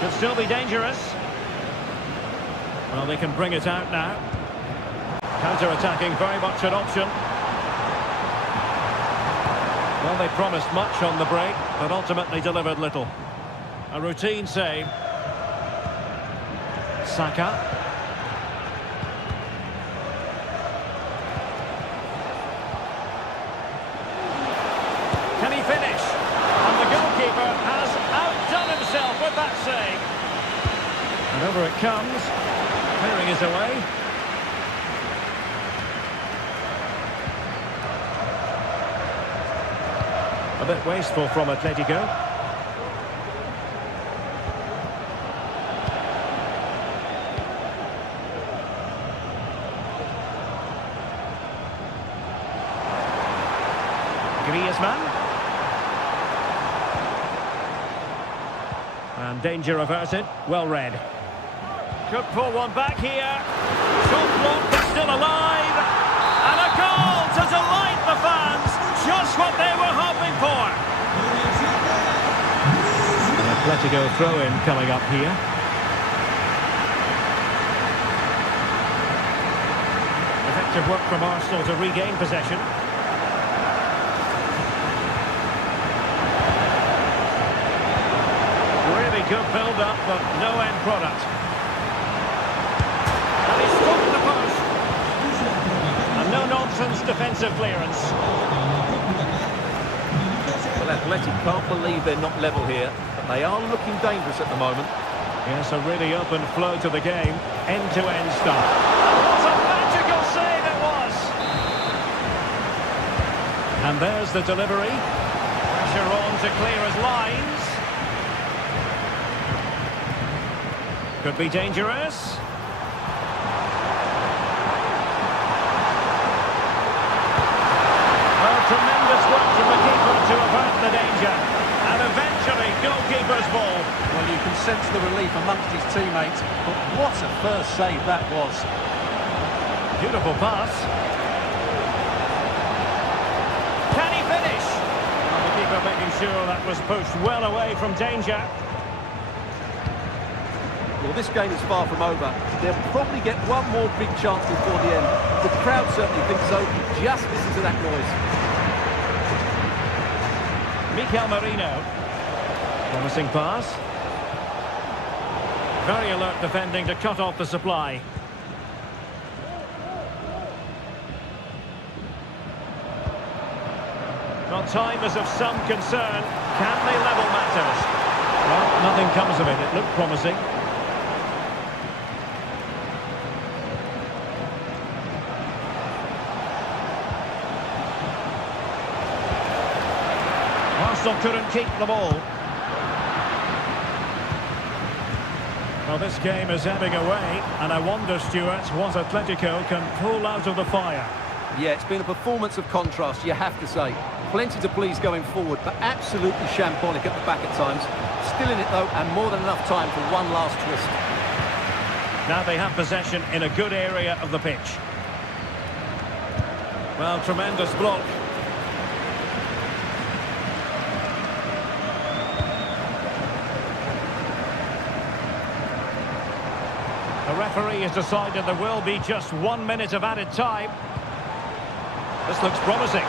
Could still be dangerous. Well, they can bring it out now. Counter-attacking, very much an option. Well, they promised much on the break, but ultimately delivered little. A routine save. Saka. Can he finish? And the goalkeeper has outdone himself with that save. And over it comes. Clearing his away. A bit wasteful from Atletico. Griezmann. And danger averted. Well read. Could pull one back here. Shot blocked, but still alive. And a goal to delight the fans. Just what they were hoping for. An Atletico throw-in coming up here. Effective work from Arsenal to regain possession. Really good build-up, but no end product. And he struck the post. And no-nonsense defensive clearance. Well, Athletic can't believe they're not level here, but they are looking dangerous at the moment. Yes, a really open flow to the game. End-to-end stuff. What a magical save it was! And there's the delivery. Pressure on to clear his lines. Could be dangerous. Well, tremendous work from the keeper to avert the danger. And eventually, goalkeeper's ball. Well, you can sense the relief amongst his teammates, but what a first save that was. Beautiful pass. Can he finish? Well, the keeper making sure that was pushed well away from danger. Well, this game is far from over. They'll probably get one more big chance before the end. The crowd certainly thinks so. Just listen to that noise. Mikel Merino. Promising pass. Very alert defending to cut off the supply. Well, time is of some concern. Can they level matters? Well, nothing comes of it. It looked promising. Arsenal couldn't keep the ball. Well, this game is ebbing away, and I wonder, Stuart, what Atletico can pull out of the fire. Yeah, it's been a performance of contrast, you have to say. Plenty to please going forward, but absolutely shambolic at the back at times. Still in it, though, and more than enough time for one last twist. Now they have possession in a good area of the pitch. Well, tremendous block. The referee has decided there will be just 1 minute of added time. This looks promising.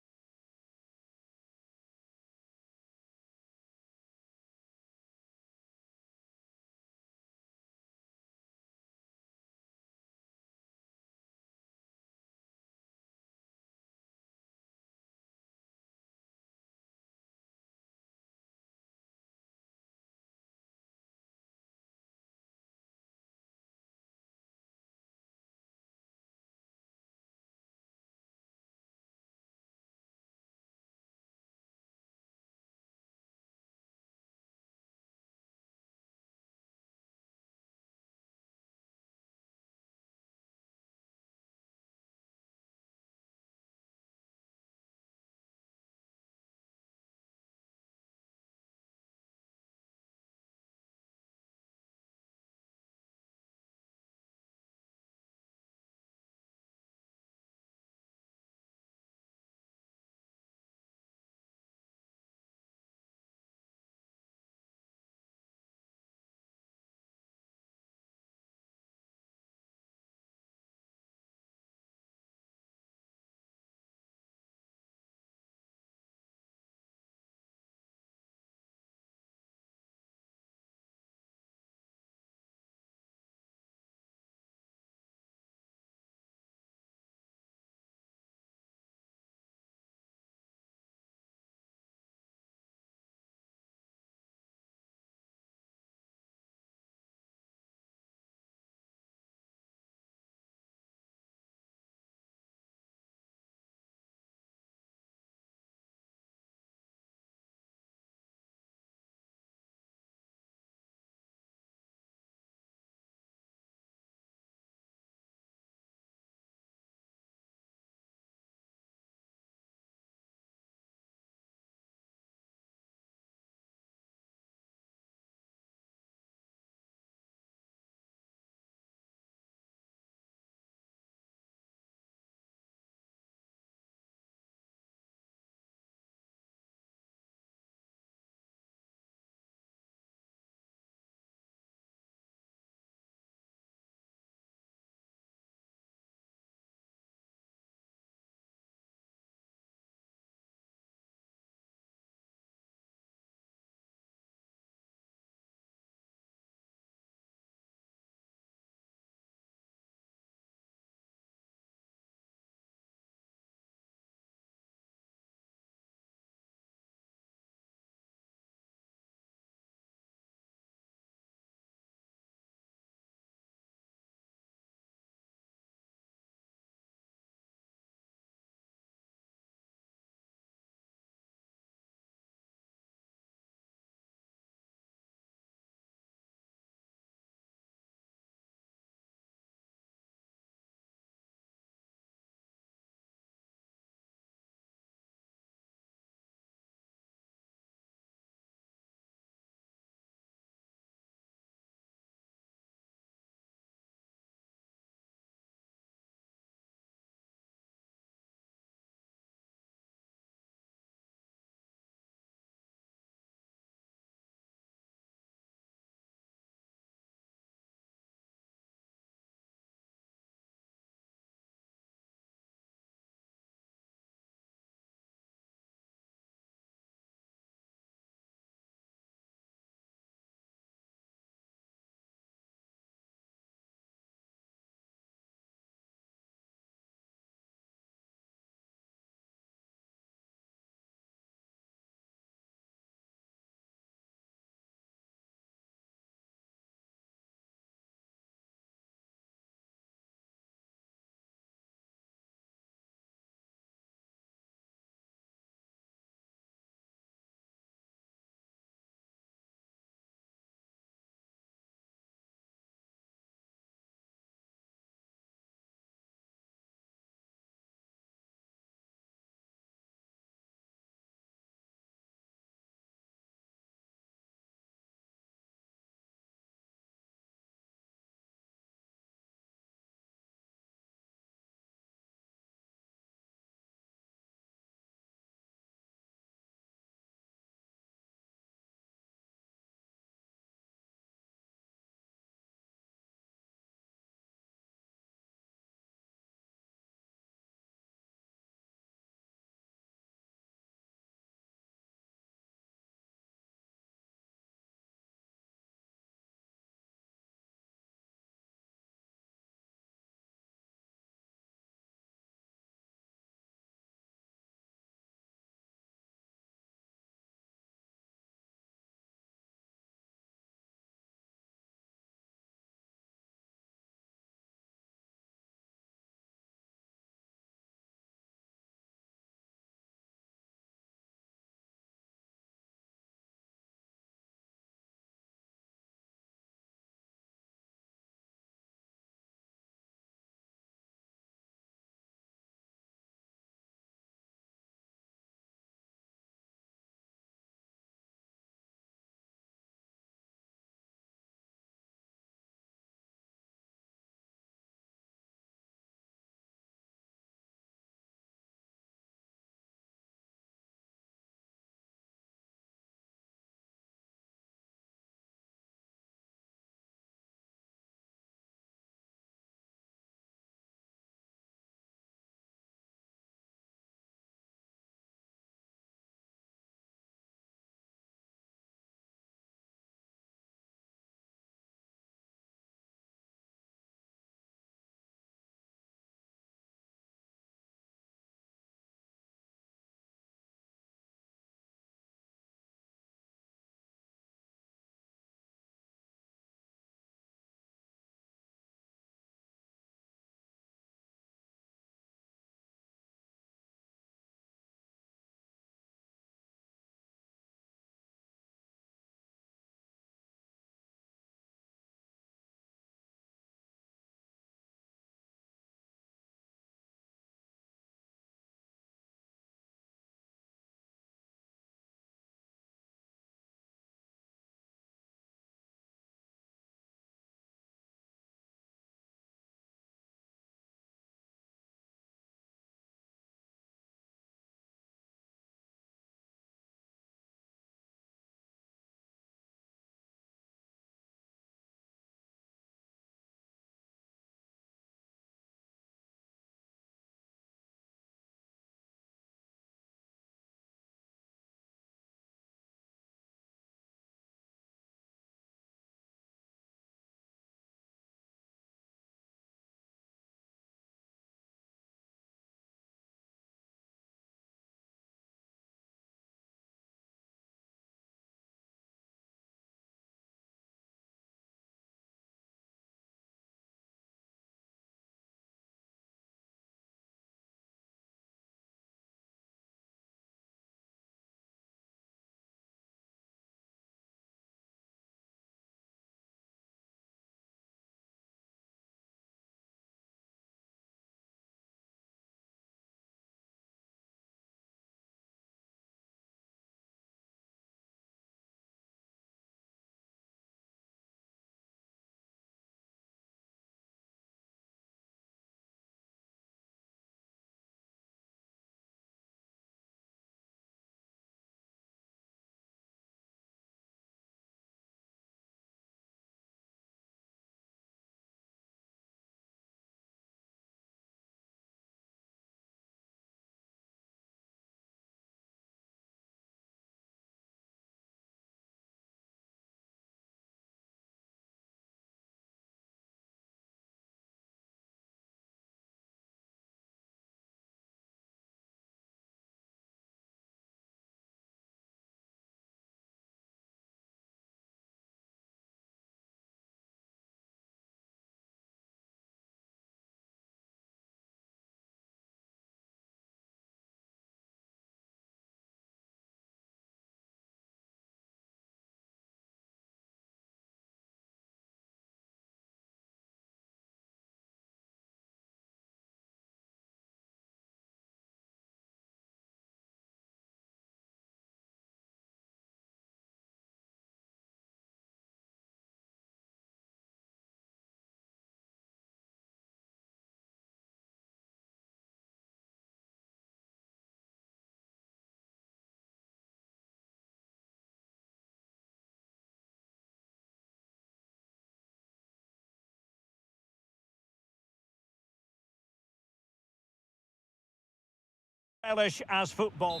Stylish as football.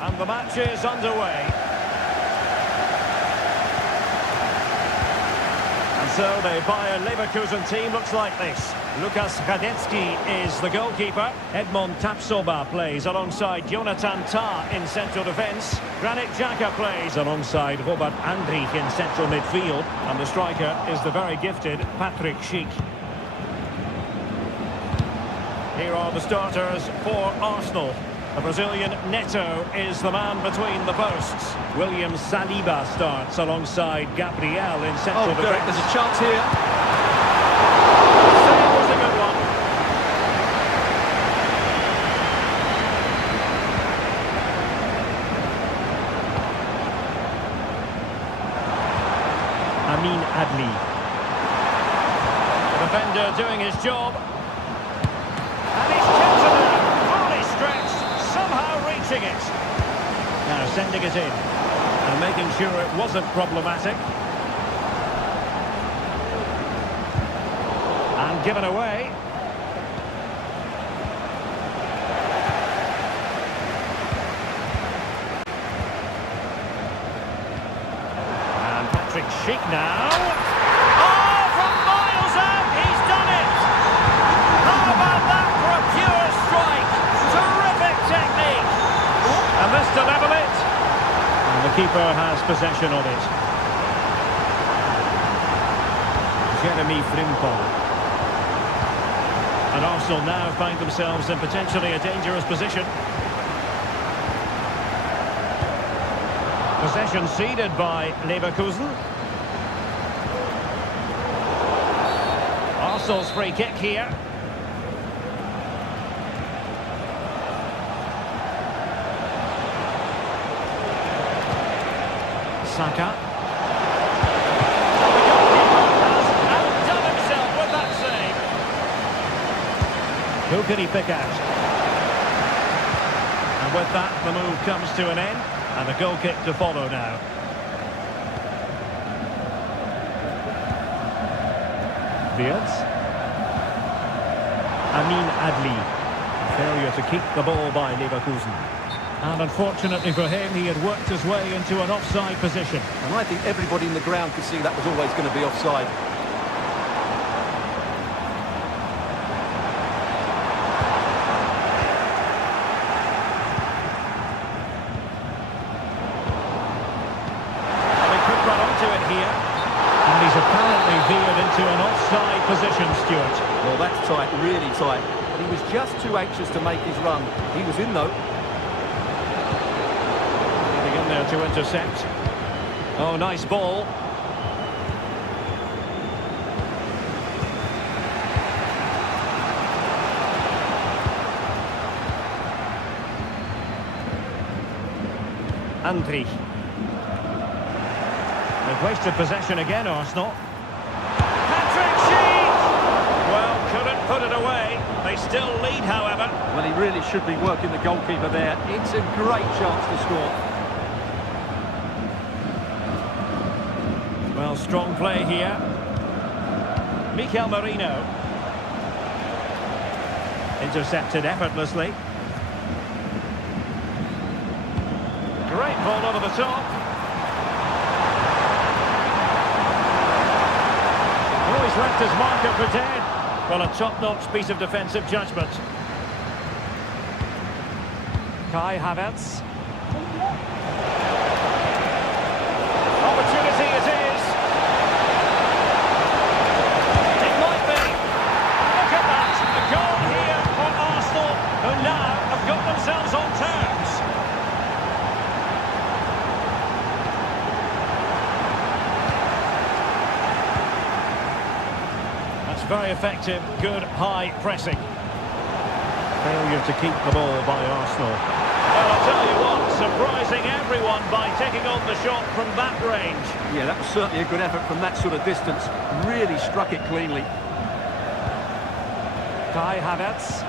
And the match is underway. And so the Bayer Leverkusen team looks like this. Lukas Radecki is the goalkeeper. Edmond Tapsoba plays alongside Jonathan Tah in central defence. Granit Xhaka plays alongside Robert Andrich in central midfield. And the striker is the very gifted Patrick Schick. Here are the starters for Arsenal. The Brazilian Neto is the man between the posts. William Saliba starts alongside Gabriel in central defence. Derek, there's a chance here. Save was a good one. Amin Adli. The defender doing his job. And he's chosen it, fully stretched, somehow reaching it. Now sending it in and making sure it wasn't problematic. And given away. And Patrick Schick now. Oh, from miles out, he's done it! How about that for a pure strike? Terrific technique! And this to level it. And the keeper has possession of it. Jeremy Frimpong. And Arsenal now find themselves in potentially a dangerous position. Possession ceded by Leverkusen. Arsenal's free kick here. Saka. The goalkeeper has outdone himself with that save. Who can he pick out? And with that, the move comes to an end, and a goal kick to follow now. Wirtz. Amin Adli. Failure to keep the ball by Leverkusen. And unfortunately for him, he had worked his way into an offside position. And I think everybody in the ground could see that was always going to be offside. And he's apparently veered into an offside position, Stuart. Well, that's tight, really tight. But he was just too anxious to make his run. He was in, though. Getting in there to intercept. Oh, nice ball. Andrich. They've wasted possession again, Arsenal. Patrick Schick! Well, couldn't put it away. They still lead, however. Well, he really should be working the goalkeeper there. It's a great chance to score. Well, strong play here. Mikel Merino. Intercepted effortlessly. Great ball over the top. Oh, he's left his marker for dead. Well, a top-notch piece of defensive judgment. Kai Havertz. Opportunity it is. It might be. Look at that. A goal here for Arsenal, who now have got themselves on terms. That's very effective, good high pressing. Failure to keep the ball by Arsenal. Well, I'll tell you what, surprising everyone by taking on the shot from that range. Yeah, that was certainly a good effort from that sort of distance. Really struck it cleanly. Kai Havertz.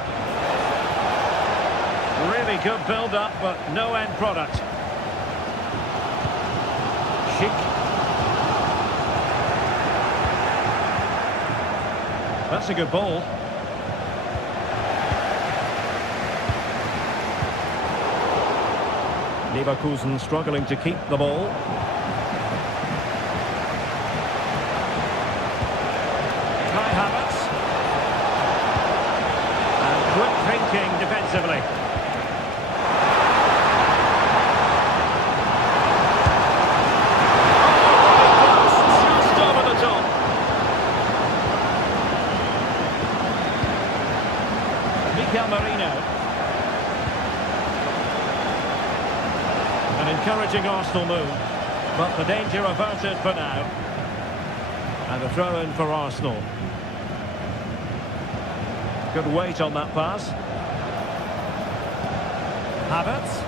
Really good build-up, but no end product. Schick. That's a good ball. Leverkusen struggling to keep the ball. Kai Havertz. And quick thinking defensively. An encouraging Arsenal move, but the danger averted for now. And a throw-in for Arsenal. Good weight on that pass. Havertz.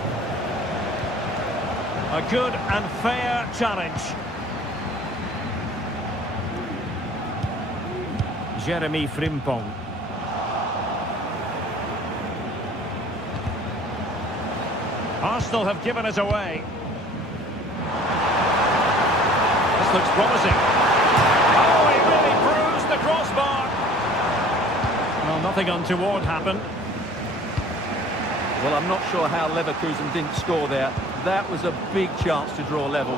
A good and fair challenge. Jeremy Frimpong. Arsenal have given it away. This looks promising. Oh, he really bruised the crossbar. Well, nothing untoward happened. Well, I'm not sure how Leverkusen didn't score there. That was a big chance to draw level.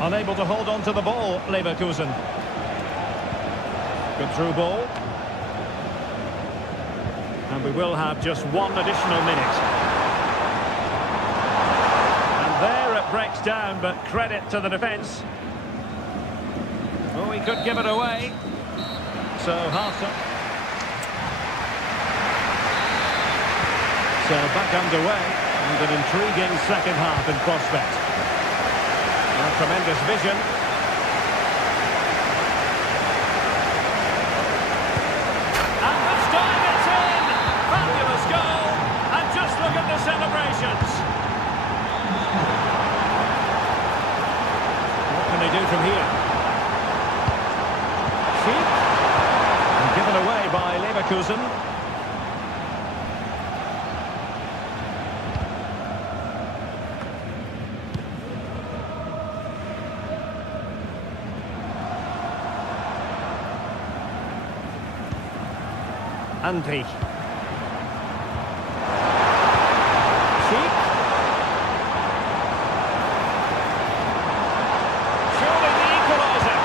Unable to hold on to the ball, Leverkusen. Good through ball. And we will have just one additional minute. And there it breaks down, but credit to the defence. Oh, he could give it away. So, half-time. So, back underway, and an intriguing second half in prospect. A tremendous vision. And this time it's in! Fabulous goal! And just look at the celebrations. What can they do from here? Sheep. And given away by Leverkusen. Andrich. Sheep. Surely the equaliser.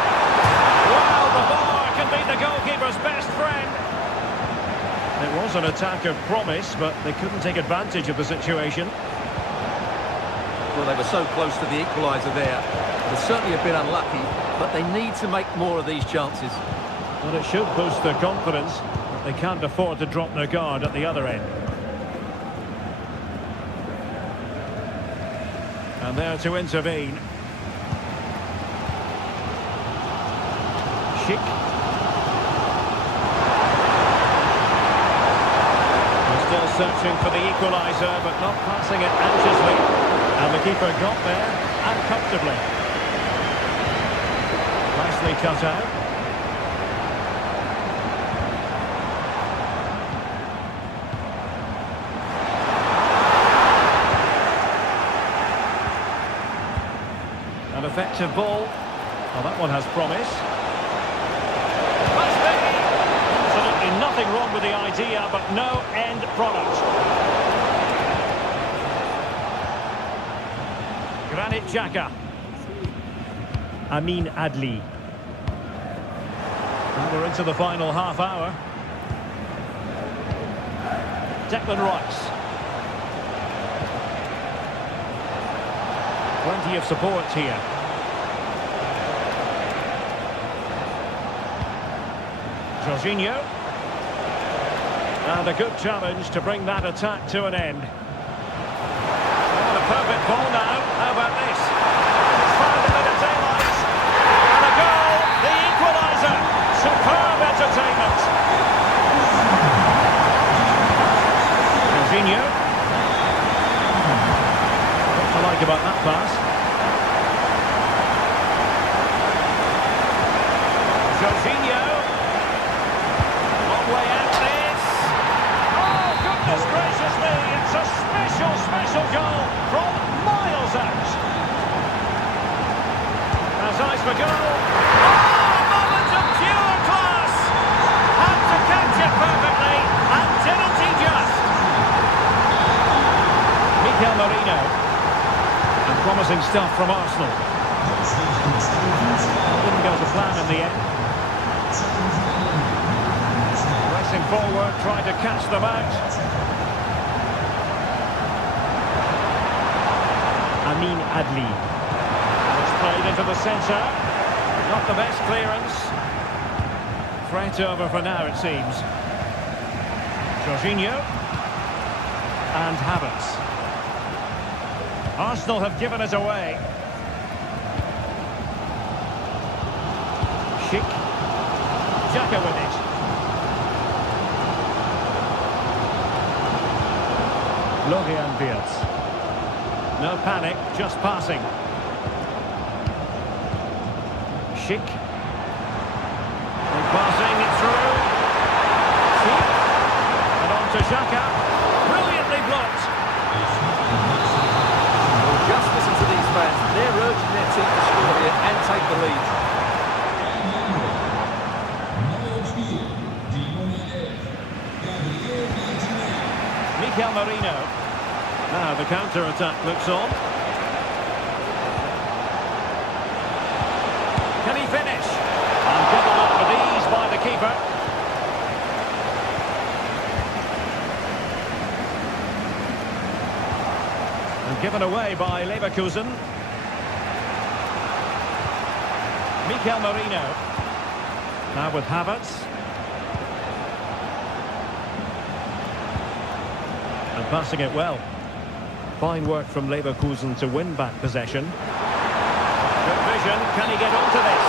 Wow, the bar can be the goalkeeper's best friend. It was an attack of promise, but they couldn't take advantage of the situation. Well, they were so close to the equaliser there. They're certainly a bit unlucky, but they need to make more of these chances. Well, it should boost their confidence. They can't afford to drop their guard at the other end. And there to intervene. Schick. They're still searching for the equaliser, but not passing it anxiously. And the keeper got there, and comfortably. Nicely cut out. An effective ball. Well, that one has promise. Must be! Absolutely nothing wrong with the idea, but no end product. Granit Xhaka. Amin Adli. And we're into the final half hour. Declan Rice. Plenty of support here. Jorginho. And a good challenge to bring that attack to an end. And a perfect ball now. How about this? It's found in the daylight. And a goal! The equaliser! Superb entertainment. Jorginho. What I like about that pass. Jorginho. Long way out this. Oh, goodness gracious me. It's a special, special goal from miles out. Has eyes for goal. Oh, a moment of pure class. Mikel Merino. And promising stuff from Arsenal. Didn't go to plan in the end. Pressing forward, trying to catch them out. Amin Adli. And it's played into the centre. Not the best clearance. Threat over for now, it seems. Jorginho. And Havertz. Arsenal have given it away. Schick. Xhaka with it. Florian Wirtz. No panic, just passing. Schick. And passing it through. Schick. And on to Xhaka. Brilliantly blocked. Well, just listen to these fans. They're urging their team to score here and take the lead. Mikel Merino. Now the counter-attack looks on. Can he finish? And doubled up with ease by the keeper. And given away by Leverkusen. Mikel Merino. Now with Havertz. And passing it well. Fine work from Leverkusen to win back possession. Good vision. Can he get onto this?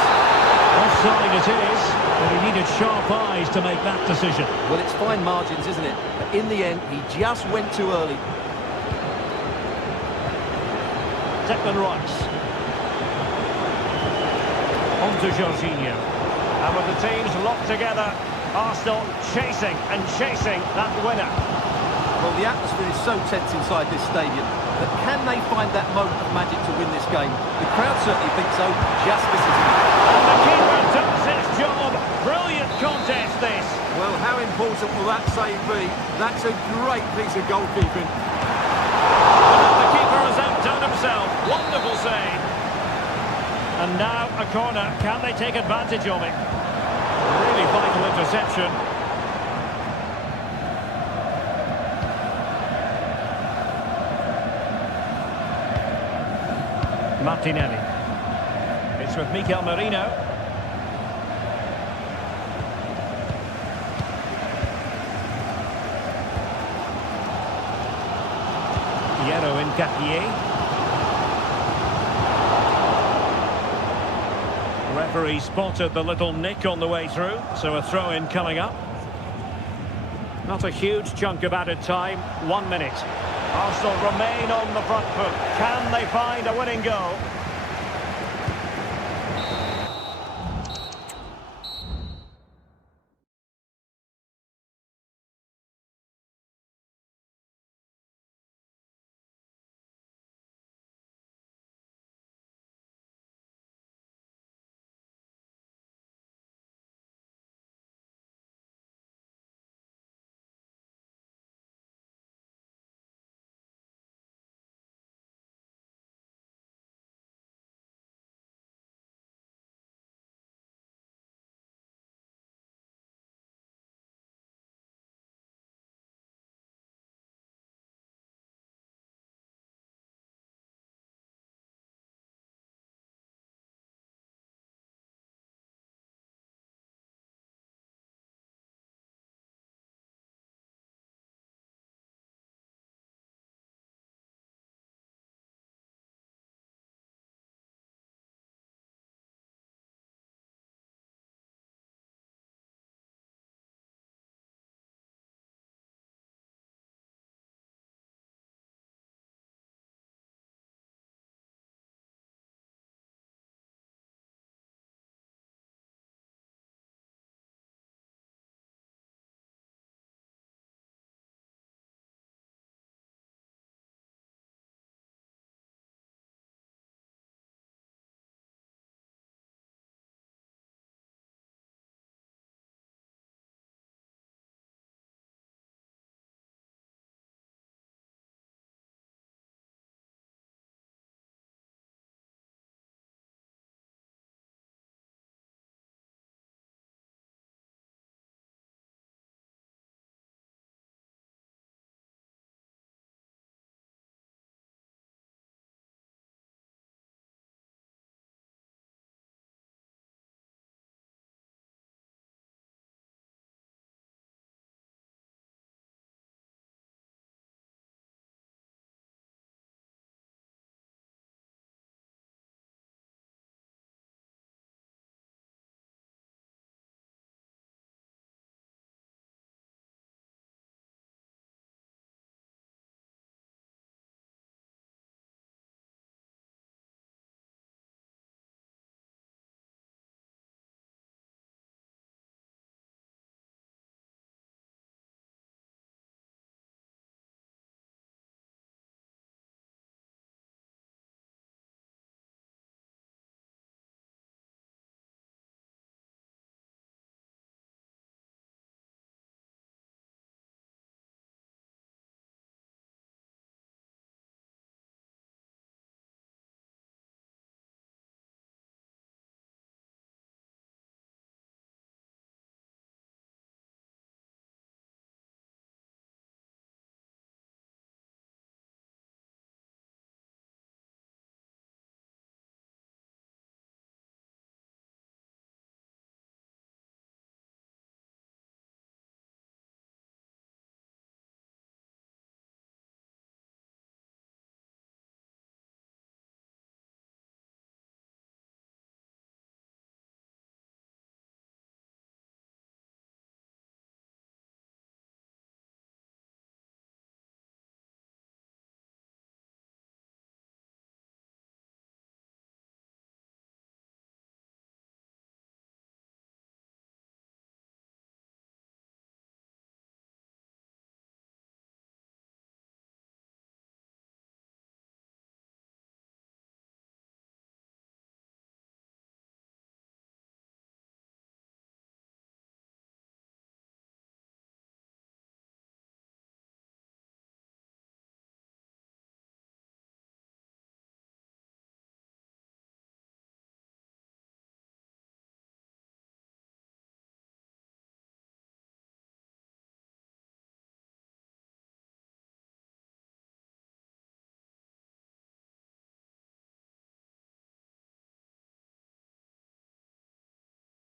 Offside it is, but he needed sharp eyes to make that decision. Well, it's fine margins, isn't it? But in the end, he just went too early. Declan Rice. On to Jorginho. And with the teams locked together, Arsenal chasing and chasing that winner. Well, the atmosphere is so tense inside this stadium, but can they find that moment of magic to win this game? The crowd certainly think so. Just listen to them. And the keeper does his job. Brilliant contest, this. Well, how important will that save be? That's a great piece of goalkeeping. And the keeper has outdone himself. Wonderful save. And now a corner. Can they take advantage of it? Really vital interception. Martinelli. It's with Mikel Merino. Piero Incapié. Referee spotted the little nick on the way through, so a throw-in coming up. Not a huge chunk of added time, 1 minute. Arsenal remain on the front foot. Can they find a winning goal?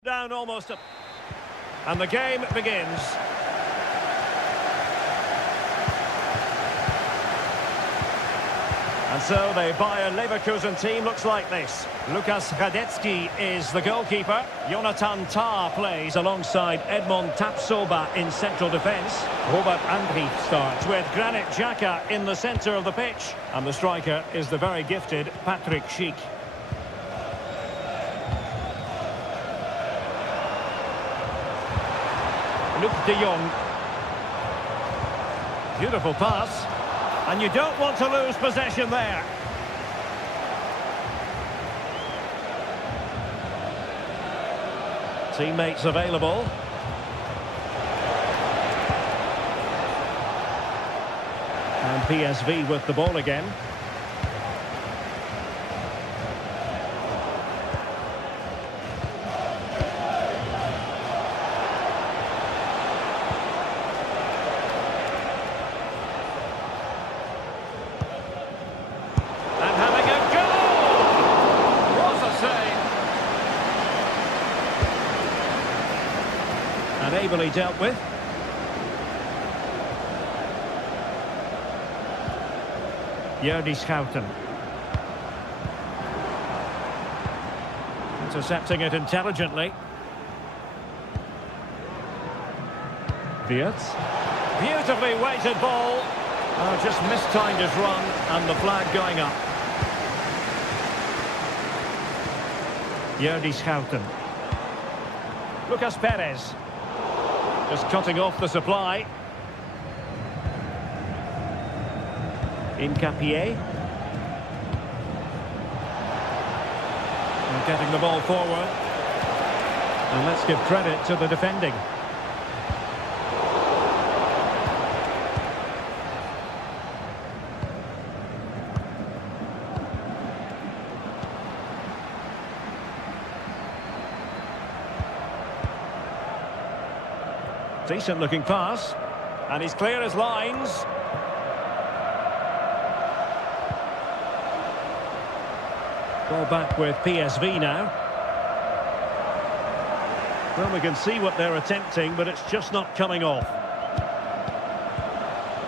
Down almost. And the game begins. And so the Bayer Leverkusen team looks like this. Lukas Radetzky is the goalkeeper. Jonathan Tah plays alongside Edmond Tapsoba in central defence. Robert Andrich starts with Granit Xhaka in the centre of the pitch. And the striker is the very gifted Patrick Schick. Luc de Jong. Beautiful pass. And you don't want to lose possession there. Teammates available. And PSV with the ball again. Ably dealt with. Jordi Schouten. Intercepting it intelligently. Wirtz. Beautifully weighted ball. Oh, just mistimed his run and the flag going up. Jordi Schouten. Lucas Perez. Just cutting off the supply. Incapié. And getting the ball forward. And let's give credit to the defending. Decent looking pass, and he's clear as lines. Ball back with PSV now. Well, we can see what they're attempting, but it's just not coming off.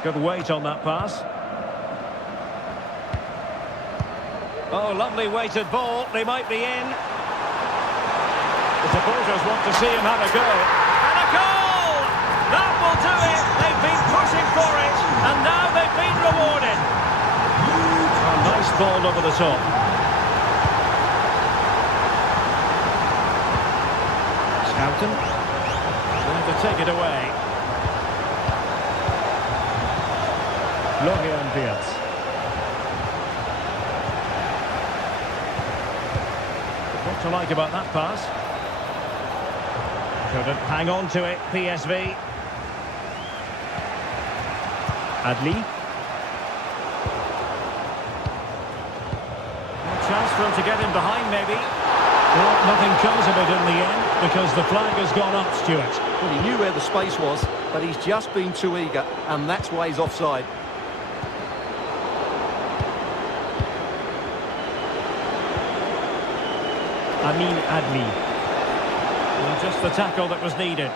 Good weight on that pass. Oh, lovely weighted ball. They might be in. The supporters want to see him have a go. And a goal! That will do it. They've been pushing for it, and now they've been rewarded. A nice ball over the top. Schouten. Going to take it away. Florian Wirtz. What to like about that pass? Couldn't hang on to it, PSV. Adli. Chance for him to get in behind, maybe. Well, nothing comes of it in the end because the flag has gone up, Stuart. Well, he knew where the space was, but he's just been too eager, and that's why he's offside. Amin Adli. Well, just the tackle that was needed.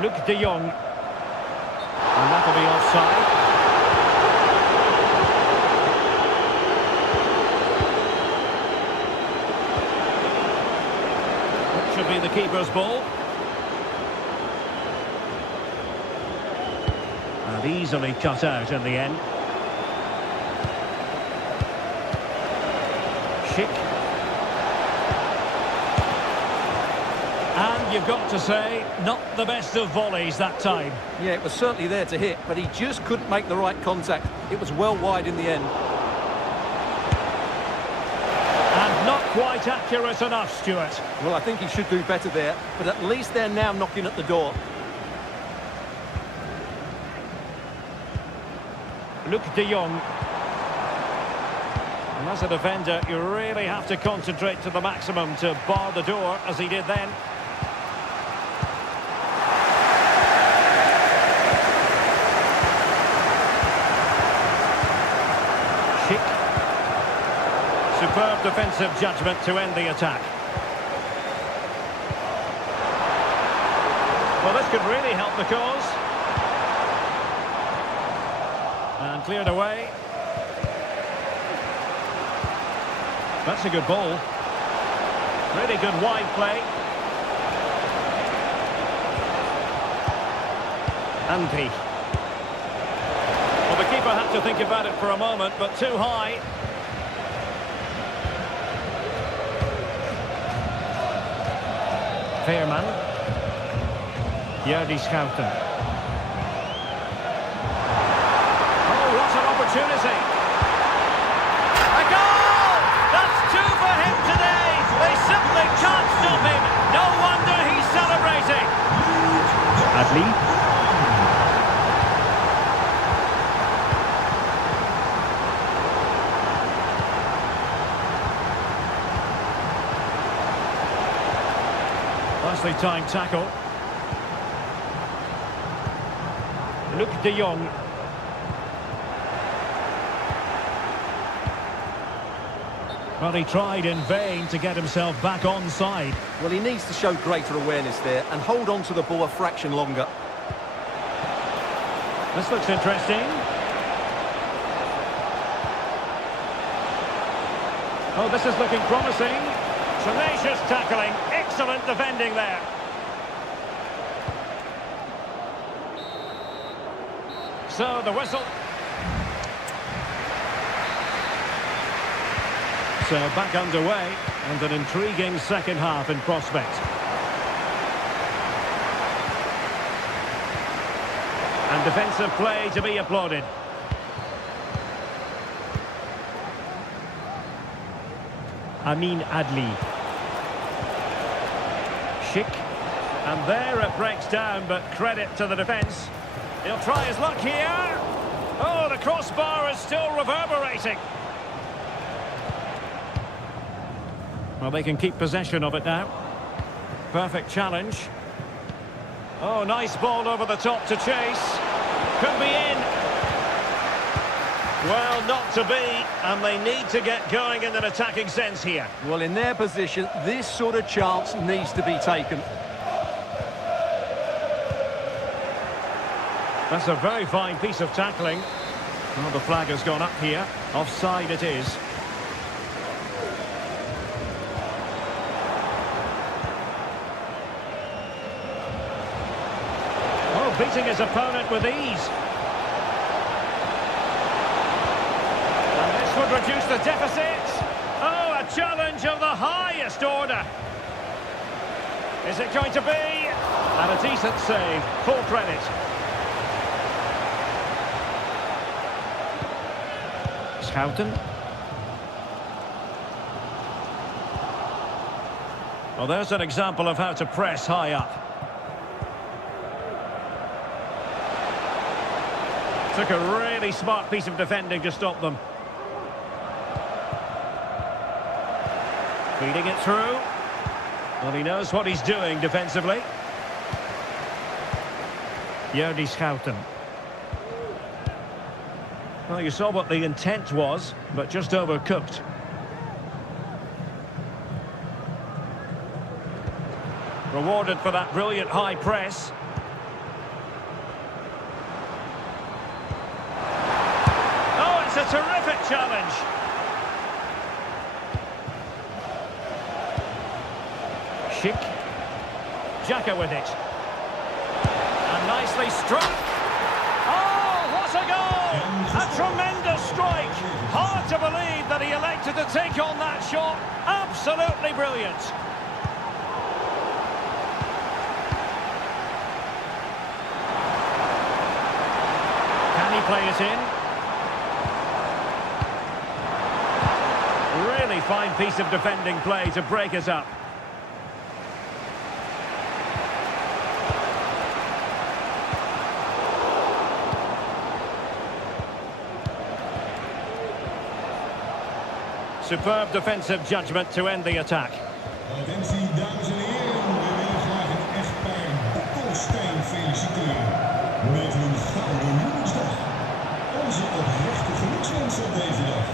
Luc de Jong. And that'll be offside. That should be the keeper's ball. And easily cut out in the end. Schick. And you've got to say, not the best of volleys that time. Yeah, it was certainly there to hit, but he just couldn't make the right contact. It was well wide in the end. And not quite accurate enough, Stuart. Well, I think he should do better there, but at least they're now knocking at the door. Luc de Jong. And as a defender, you really have to concentrate to the maximum to bar the door, as he did then. Schick. Superb defensive judgment to end the attack. Well, this could really help the cause. And cleared away. That's a good ball. Really good wide play. Andy. Well, the keeper had to think about it for a moment, but too high. Veerman. Schouten. Oh, what an opportunity. A goal! That's two for him today. They simply can't stop him. No wonder he's celebrating. Adli. Nicely timed tackle. Luc de Jong. Well, he tried in vain to get himself back onside. Well, he needs to show greater awareness there and hold on to the ball a fraction longer. This looks interesting. Oh, this is looking promising. Tenacious tackling. Excellent defending there. So, the whistle. So, back underway, and an intriguing second half in prospect. And defensive play to be applauded. Amin Adli. Schick. And there it breaks down, but credit to the defence. He'll try his luck here. Oh, the crossbar is still reverberating. Well, they can keep possession of it now. Perfect challenge. Oh, nice ball over the top to chase. Could be in. Well, not to be, and they need to get going in an attacking sense here. Well, in their position, this sort of chance needs to be taken. That's a very fine piece of tackling. Well, the flag has gone up here. Offside it is. Oh, beating his opponent with ease. And this would reduce the deficit. Oh, a challenge of the highest order. Is it going to be? And a decent save. Full credit. Schouten. Well, there's an example of how to press high up. Took a really smart piece of defending to stop them. Feeding it through. Well, he knows what he's doing defensively. Schouten. Well, you saw what the intent was, but just overcooked. Rewarded for that brilliant high press. Oh, it's a terrific challenge. Schick. Xhaka with it. And nicely struck. Oh, what a goal! A tremendous strike. Hard to believe that he elected to take on that shot. Absolutely brilliant. Can he play it in? Really fine piece of defending play to break us up. Superb defensive judgment to end the attack. Attentie, dames en heren. We willen graag het echtpaar Bokkelsteen feliciteren met hun gouden huwelijksdag. Onze oprechte gelukswensen op deze dag.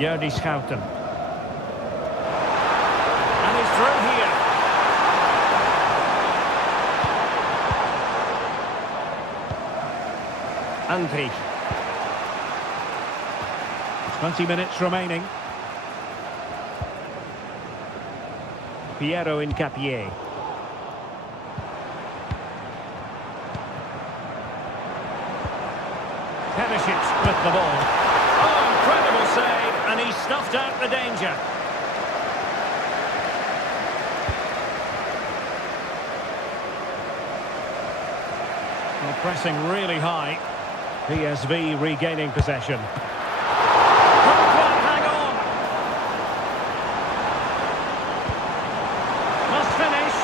Jordi Schouten. And he's through here. Andri. 20 minutes remaining. Piero Incapié. Perisic with the ball. Oh, incredible save, and he snuffed out the danger. Well, pressing really high. PSV regaining possession. Couldn't quite hang on. Must finish.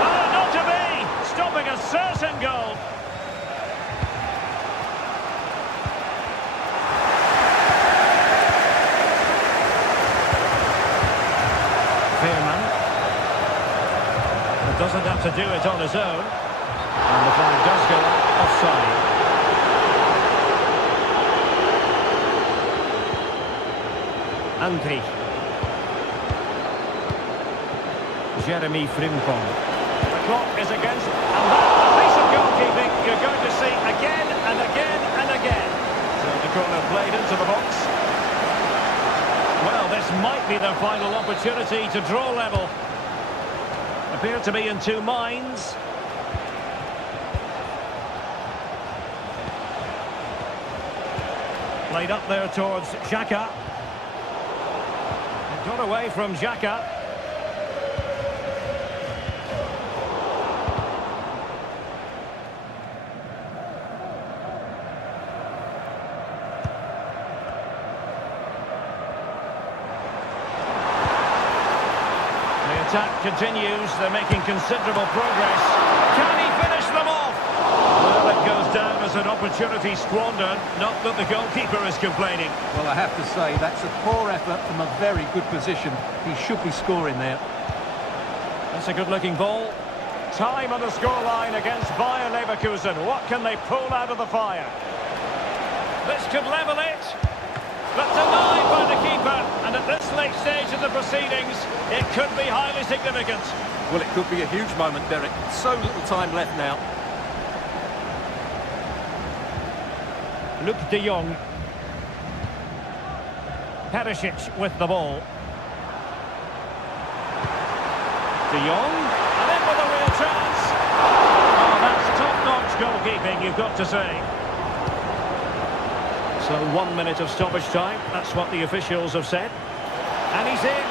Oh, not to be. Stopping a certain goal. Veerman. But doesn't have to do it on his own. And the flag does go offside. Andri. Jeremy Frimpong. The clock is against, and that's a piece of goalkeeping you're going to see again and again and again. So the corner played into the box. Well, this might be their final opportunity to draw level. Appear to be in two minds. Played up there towards Xhaka. Got away from Xhaka. The attack continues. They're making considerable progress. Can he finish them off? Well, it goes down as an opportunity squandered. Not that the goalkeeper is complaining. Well, I have to say, that's a poor effort from a very good position. He should be scoring there. That's a good-looking ball. Time on the scoreline against Bayer Leverkusen. What can they pull out of the fire? This could level it. But denied by the keeper. And at this late stage of the proceedings, it could be highly significant. Well, it could be a huge moment, Derek. So little time left now. Luke de Jong. Perisic with the ball. De Jong, and in with a real chance. Oh, that's top-notch goalkeeping, you've got to say. So 1 minute of stoppage time, that's what the officials have said. And he's in.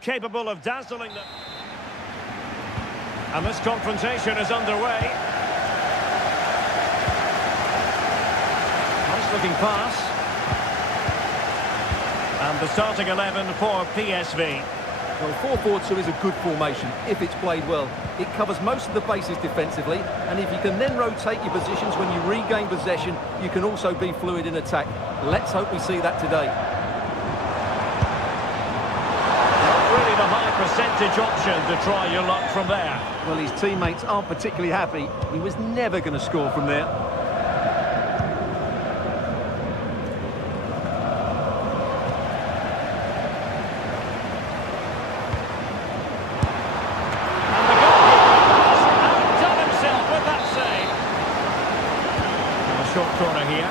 Capable of dazzling them. And this confrontation is underway. Nice looking pass. And the starting 11 for PSV. Well, 4-4-2 is a good formation if it's played well. It covers most of the bases defensively, and if you can then rotate your positions when you regain possession, you can also be fluid in attack. Let's hope we see that today. Really the high percentage option to try your luck from there. Well, his teammates aren't particularly happy. He was never going to score from there. And the goalkeeper has outdone himself with that save. And a short corner here.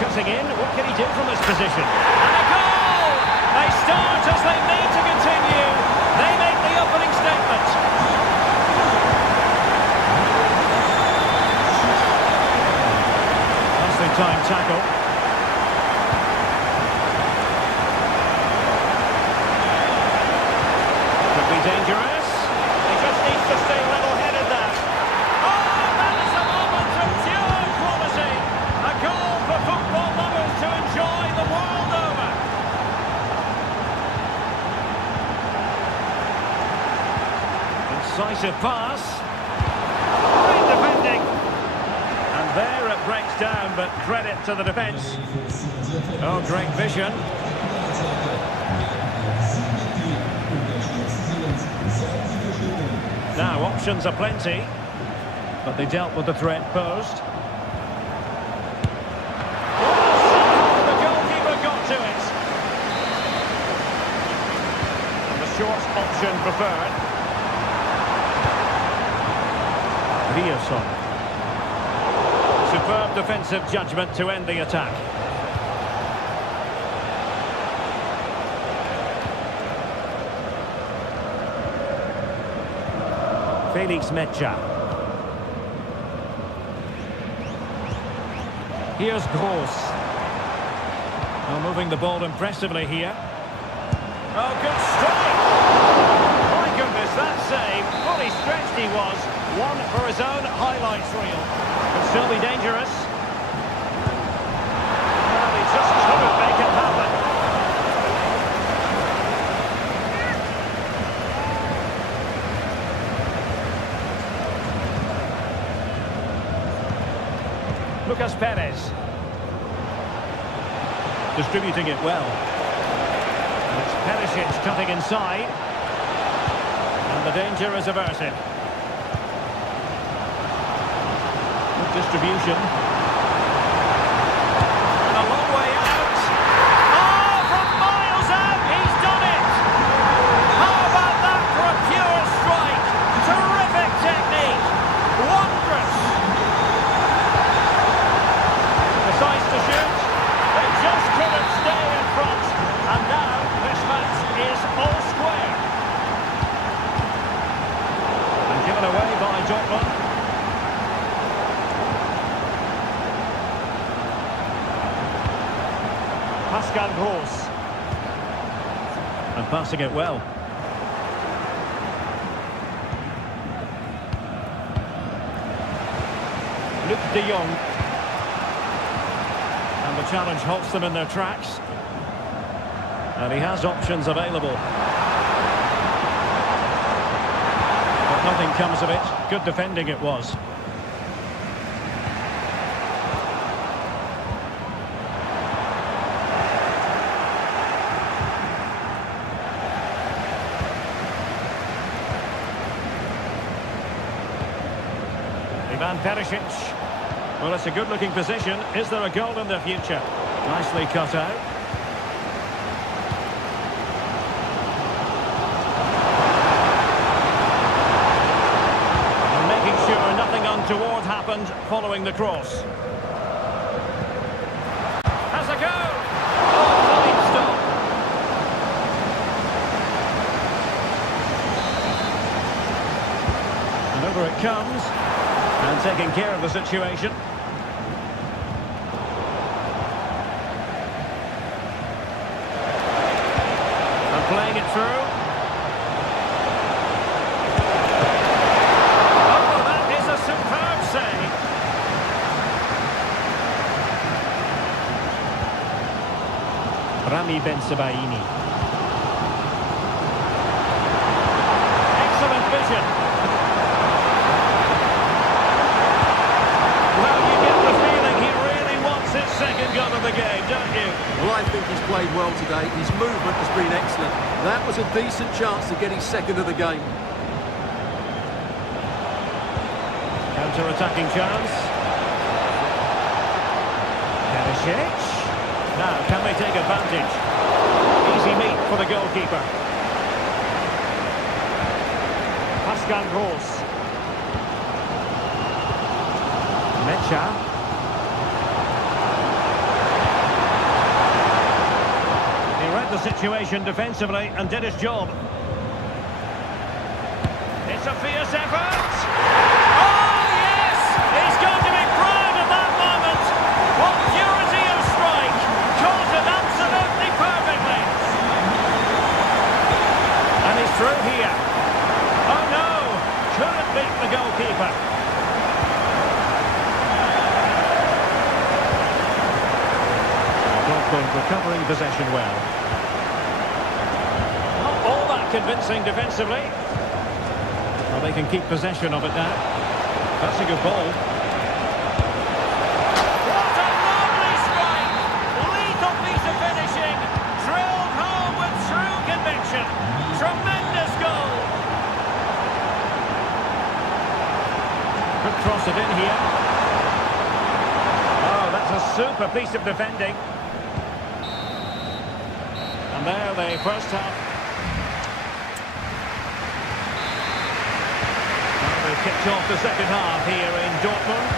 Cutting in, what can he do from this position? And a goal! They start as they need to continue. They make the opening statement. Nicely timed tackle. Could be dangerous. He just needs to stay level-headed there. Oh, that is a moment of pure quality. A goal for football lovers to enjoy the world over. Decisive pass. Great defending. And there it breaks down, but credit to the defence. Oh, great vision. Now, options are plenty, but they dealt with the threat posed. Oh, the goalkeeper got to it. And the short option preferred. Superb defensive judgment to end the attack. Felix Mecha. Here's Gross. Well, moving the ball impressively here. Oh, good strike! My goodness, that save. Fully stretched he was. One for his own highlights reel. Could still be dangerous. Well, he just couldn't make it happen. Lucas Perez. Distributing it well. And it's Perisic cutting inside. And the danger is averted. Distribution. And a long way out. Oh, from miles out, he's done it! How about that for a pure strike? Terrific technique. Wondrous. Decides to shoot. They just couldn't stay in front. And now this match is all square. And given away by Dortmund. Pascal Gross. And passing it well. Luc de Jong. And the challenge halts them in their tracks. And he has options available. But nothing comes of it. Good defending it was. Perisic. Well, it's a good-looking position. Is there a goal in the future? Nicely cut out. And making sure nothing untoward happened following the cross. Has a go! Oh, fine stop. And over it comes. And taking care of the situation. Rami Ben-Sebaini. Excellent vision. Well, you get the feeling he really wants his second goal of the game, don't you? Well, I think he's played well today. His movement has been excellent. That was a decent chance to get his second of the game. Counter-attacking chance. Perisic. Now, can they take advantage? Easy meet for the goalkeeper. Pascal Gross. Mecha. He read the situation defensively and did his job. It's a fierce effort. Oh, yes! He's going to be proud of that moment. What purity of strike. Caught it absolutely perfectly. And he's through here. Oh, no! Couldn't beat the goalkeeper. Recovering possession well. Not all that convincing defensively. Well, they can keep possession of it now. That's a good ball. What a lovely strike! Lethal piece of finishing. Drilled home with true conviction. Tremendous goal. Could cross it in here. Oh, that's a super piece of defending. And there the first half. Well, they've kicked off the second half here in Dortmund.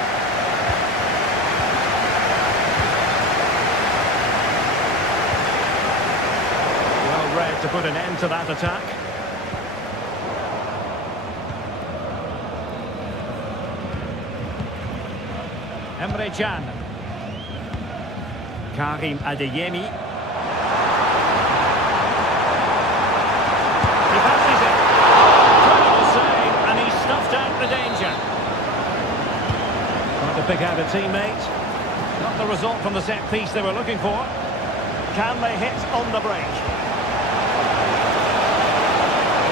Well read to put an end to that attack. Emre Can. Karim Adeyemi. The danger. Trying to pick out a teammate. Not the result from the set piece they were looking for. Can they hit on the break?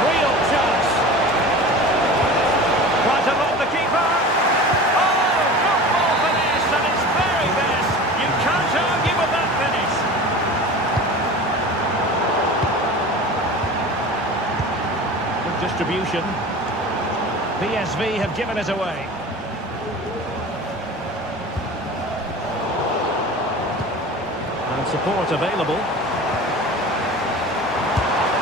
Real chance. Right above the keeper. Oh, good ball finish, and it's very best. You can't argue with that finish. Good distribution. PSV have given it away. And support available.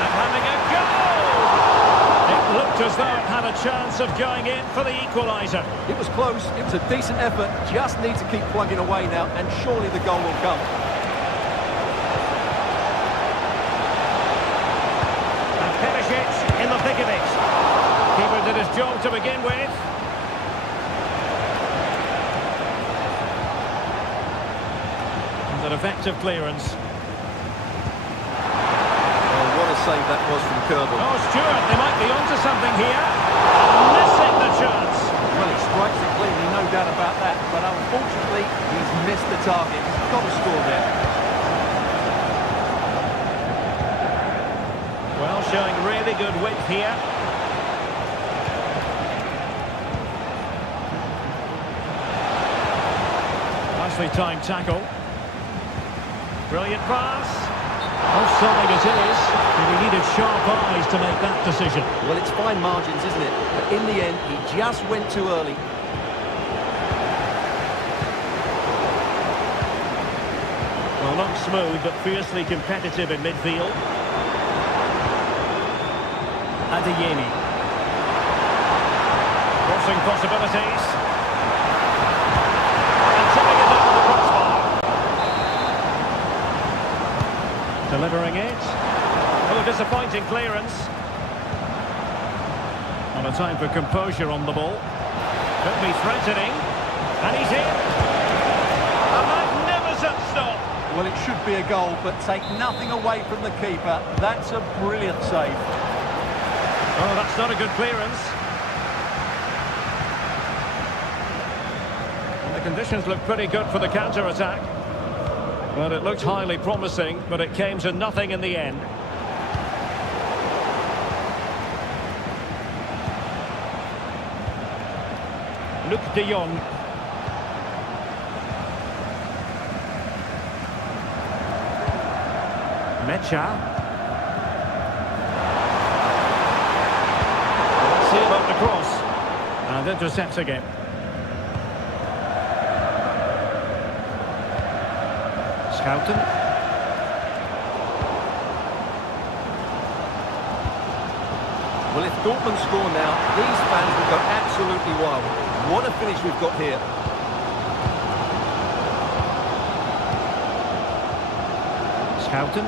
And having a goal! It looked as though it had a chance of going in for the equaliser. It was close. It was a decent effort. Just need to keep plugging away now, and surely the goal will come. And Perisic in the thick of it. Keeper did his job to begin with. And an effective clearance. Oh, what a save that was from Kerbal. Oh, Stewart, they might be onto something here. Missing the chance. Well, he strikes it cleanly, no doubt about that. But unfortunately, he's missed the target. He's got to score there. Well, showing really good width here. Nicely timed tackle. Brilliant pass. Offside it is, and he needed sharp eyes to make that decision. Well, it's fine margins, isn't it? But in the end, he just went too early. Well, not smooth, but fiercely competitive in midfield. Adeyemi. Crossing possibilities. Delivering it. Oh, disappointing clearance. On a time for composure on the ball. Could be threatening. And he's in. A magnificent stop. Well, it should be a goal, but take nothing away from the keeper. That's a brilliant save. Oh, that's not a good clearance. And the conditions look pretty good for the counter-attack. Well, it looked highly promising, but it came to nothing in the end. Luc de Jong. Mecha. See about the cross. And intercepts again. Schouten. Well, if Dortmund score now, these fans will go absolutely wild. What a finish we've got here. Schouten.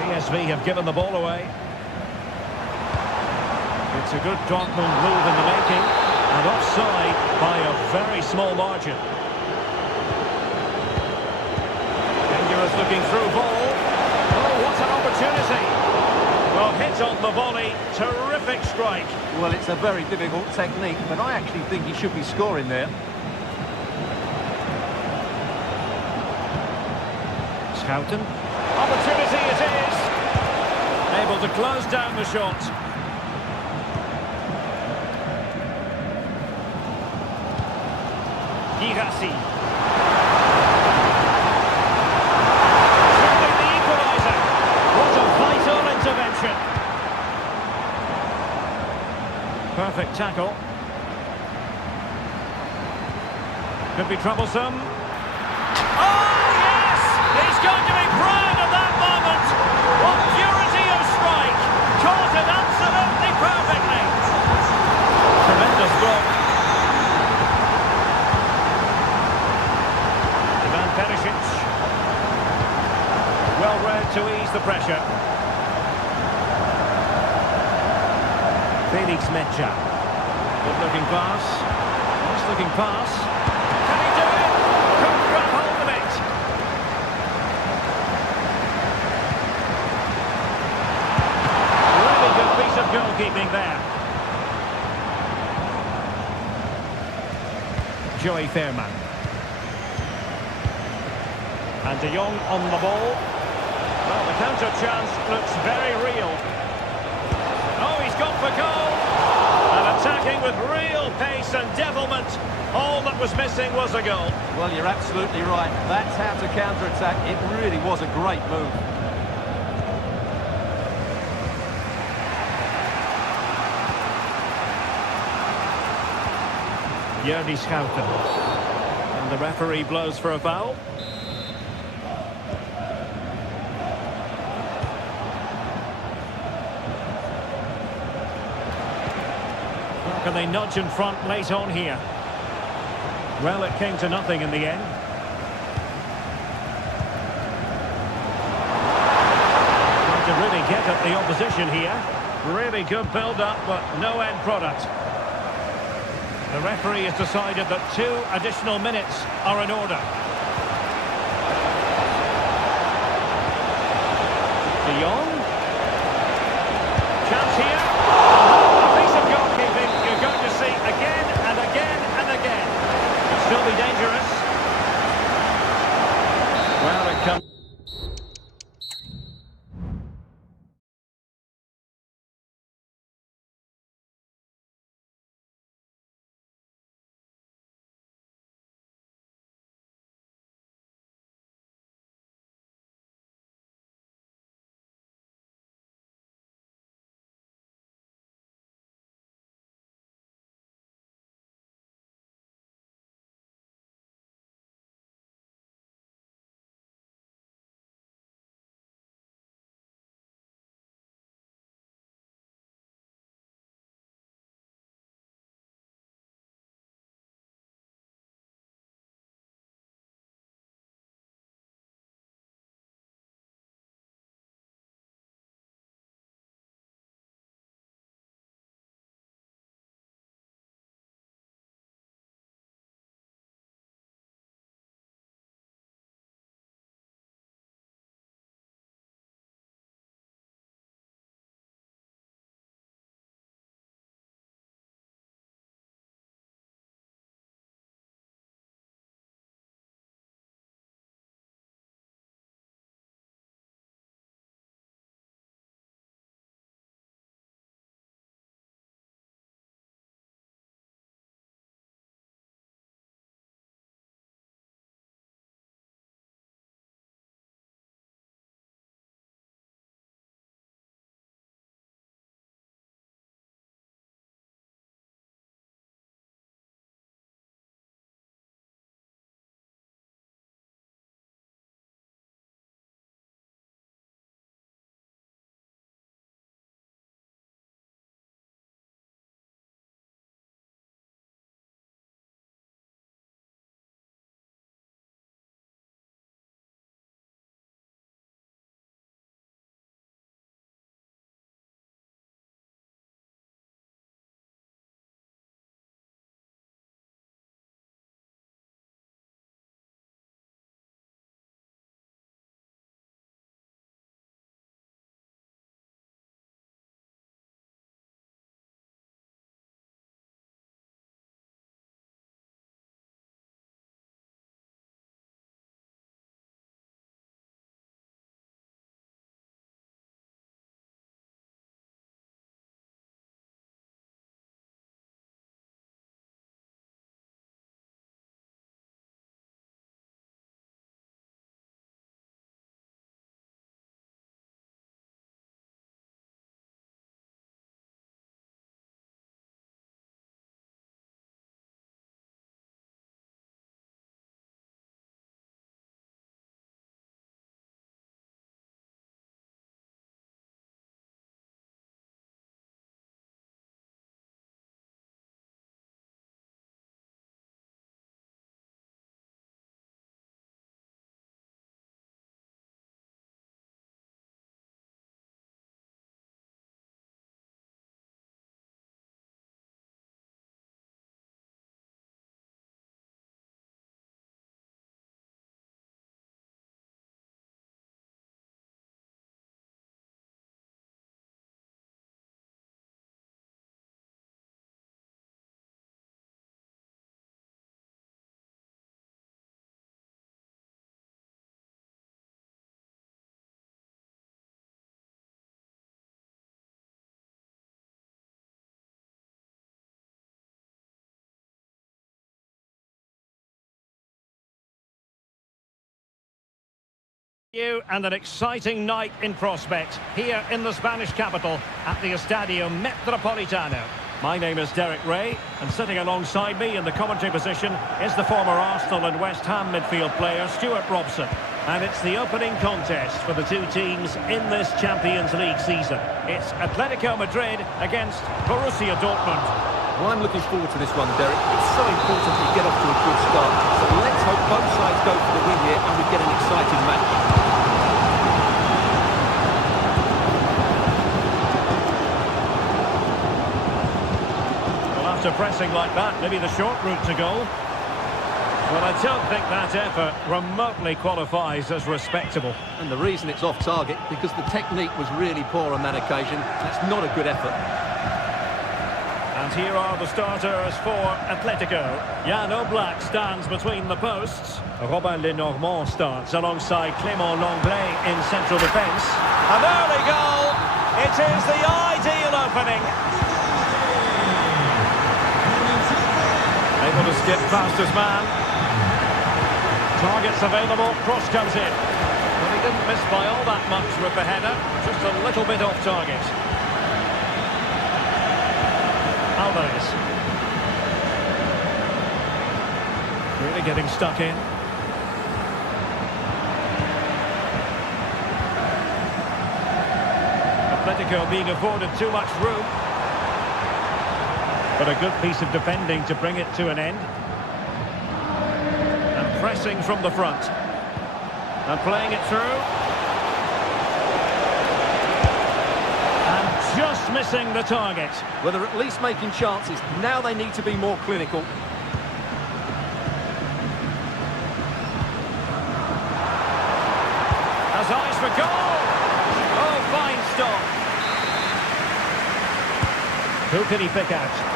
PSV have given the ball away. It's a good Dortmund move in the making, and offside by a very small margin. Dangerous looking through ball. Oh, what an opportunity! Well, hit on the volley, terrific strike. Well, it's a very difficult technique, but I actually think he should be scoring there. Schouten. Opportunity it is. Able to close down the shot. Girassi. Shooting the equaliser. What a vital intervention. Perfect tackle. Could be troublesome. Oh, yes! He's going to be proud of that moment. What purity of strike. Caught it absolutely perfectly. Tremendous block. Perisic. Well read to ease the pressure. Felix Mecha. Good looking pass. Nice looking pass. Can he do it? Couldn't grab hold of it. Really good piece of goalkeeping there. Joey Fairman. And De Jong on the ball. Well, the counter chance looks very real. Oh, he's gone for goal. And attacking with real pace and devilment. All that was missing was a goal. Well, you're absolutely right. That's how to counter-attack. It really was a great move. Jordi Schouten. And the referee blows for a foul. Can they nudge in front late on here? Well, it came to nothing in the end. Trying to really get at the opposition here. Really good build-up, but no end product. The referee has decided that 2 additional minutes are in order. De Jong. Chance here. A piece of goalkeeping you're going to see again and again and again. It'll still be dangerous. Well, it comes. And an exciting night in prospect here in the Spanish capital at the Estadio Metropolitano. My name is Derek Ray, and sitting alongside me in the commentary position is the former Arsenal and West Ham midfield player Stuart Robson. And it's the opening contest for the two teams in this Champions League season. It's Atletico Madrid against Borussia Dortmund. Well, I'm looking forward to this one, Derek. It's so important we get off to a good start. So let's hope both sides go for the win here and we get an exciting match. After pressing like that, maybe the short route to goal. Well, I don't think that effort remotely qualifies as respectable. And the reason it's off target, because the technique was really poor on that occasion. That's not a good effort. And here are the starters for Atletico. Jan Oblak stands between the posts. Robin Lenormand starts alongside Clément Lenglet in central defence. An early goal! It is the ideal opening. Able to skip past his man. Targets available, cross comes in. But he didn't miss by all that much with the header, just a little bit off target. Alvarez. Really getting stuck in. Atletico being afforded too much room. But a good piece of defending to bring it to an end. And pressing from the front. And playing it through. And just missing the target. Well, they're at least making chances. Now they need to be more clinical. Has eyes for goal. Oh, fine stop. Who can he pick out?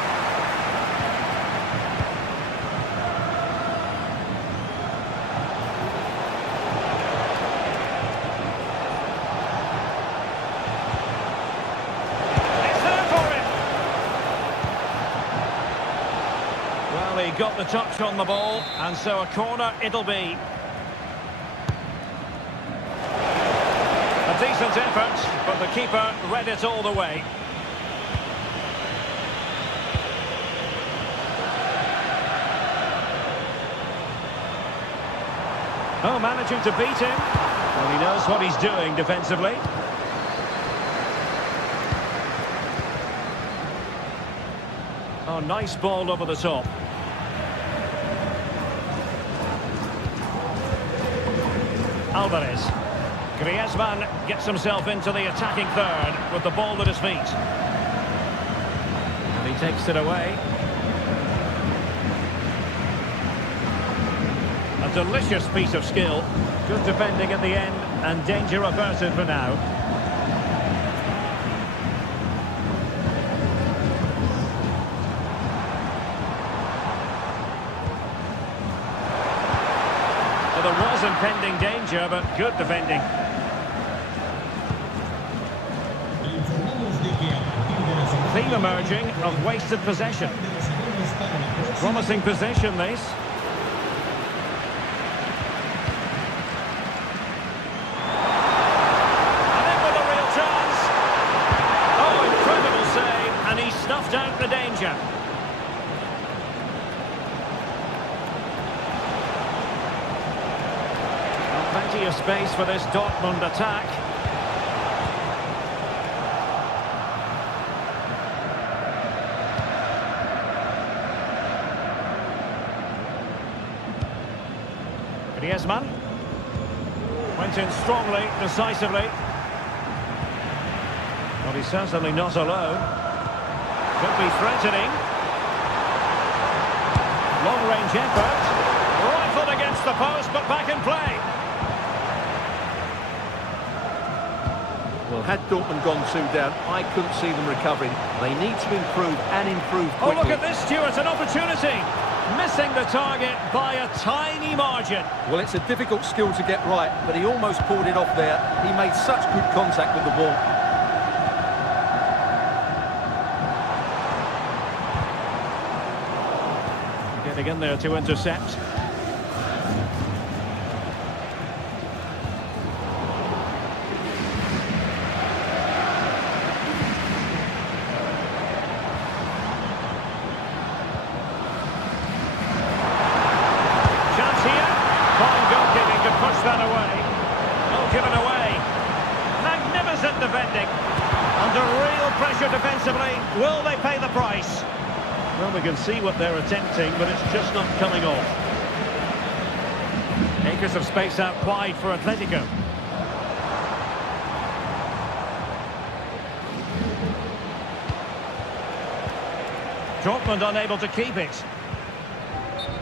He got the touch on the ball, and so a corner it'll be. A decent effort, but the keeper read it all the way. Oh, managing to beat him. Well, he knows what he's doing defensively. Oh, nice ball over the top. Alvarez. Griezmann gets himself into the attacking third with the ball at his feet. And he takes it away. A delicious piece of skill. Good defending at the end and danger averted for now. Well, there was impending danger, but good defending. Theme emerging of wasted possession. Promising possession, this. And in with a real chance. Oh, incredible save, and he snuffed out the danger. Plenty of space for this Dortmund attack. Griezmann went in strongly, decisively. Well, he's certainly not alone. Could be threatening. Long-range effort. Rifled against the post, but back in play. Well, had Dortmund gone 2 down, I couldn't see them recovering. They need to improve and improve quickly. Oh, look at this, Stuart, an opportunity. Missing the target by a tiny margin. Well, it's a difficult skill to get right, but he almost pulled it off there. He made such good contact with the ball. Getting in there to intercept. that away. Oh, given away. Magnificent defending. Under real pressure defensively. Will they pay the price? Well, we can see what they're attempting, but it's just not coming off. Acres of space out wide for Atletico. Dortmund unable to keep it.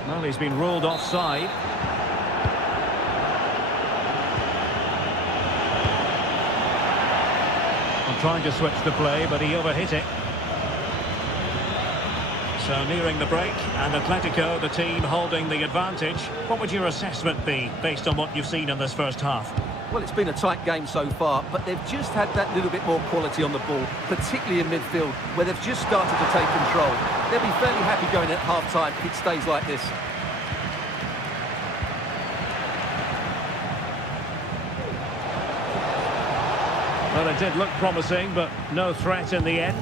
Well, he's been ruled offside. I'm trying to switch the play, but he overhit it. So nearing the break, and Atletico, the team holding the advantage. What would your assessment be, based on what you've seen in this first half? Well, it's been a tight game so far, but they've just had that little bit more quality on the ball, particularly in midfield, where they've just started to take control. They'll be fairly happy going at half-time if it stays like this. Well, it did look promising, but no threat in the end.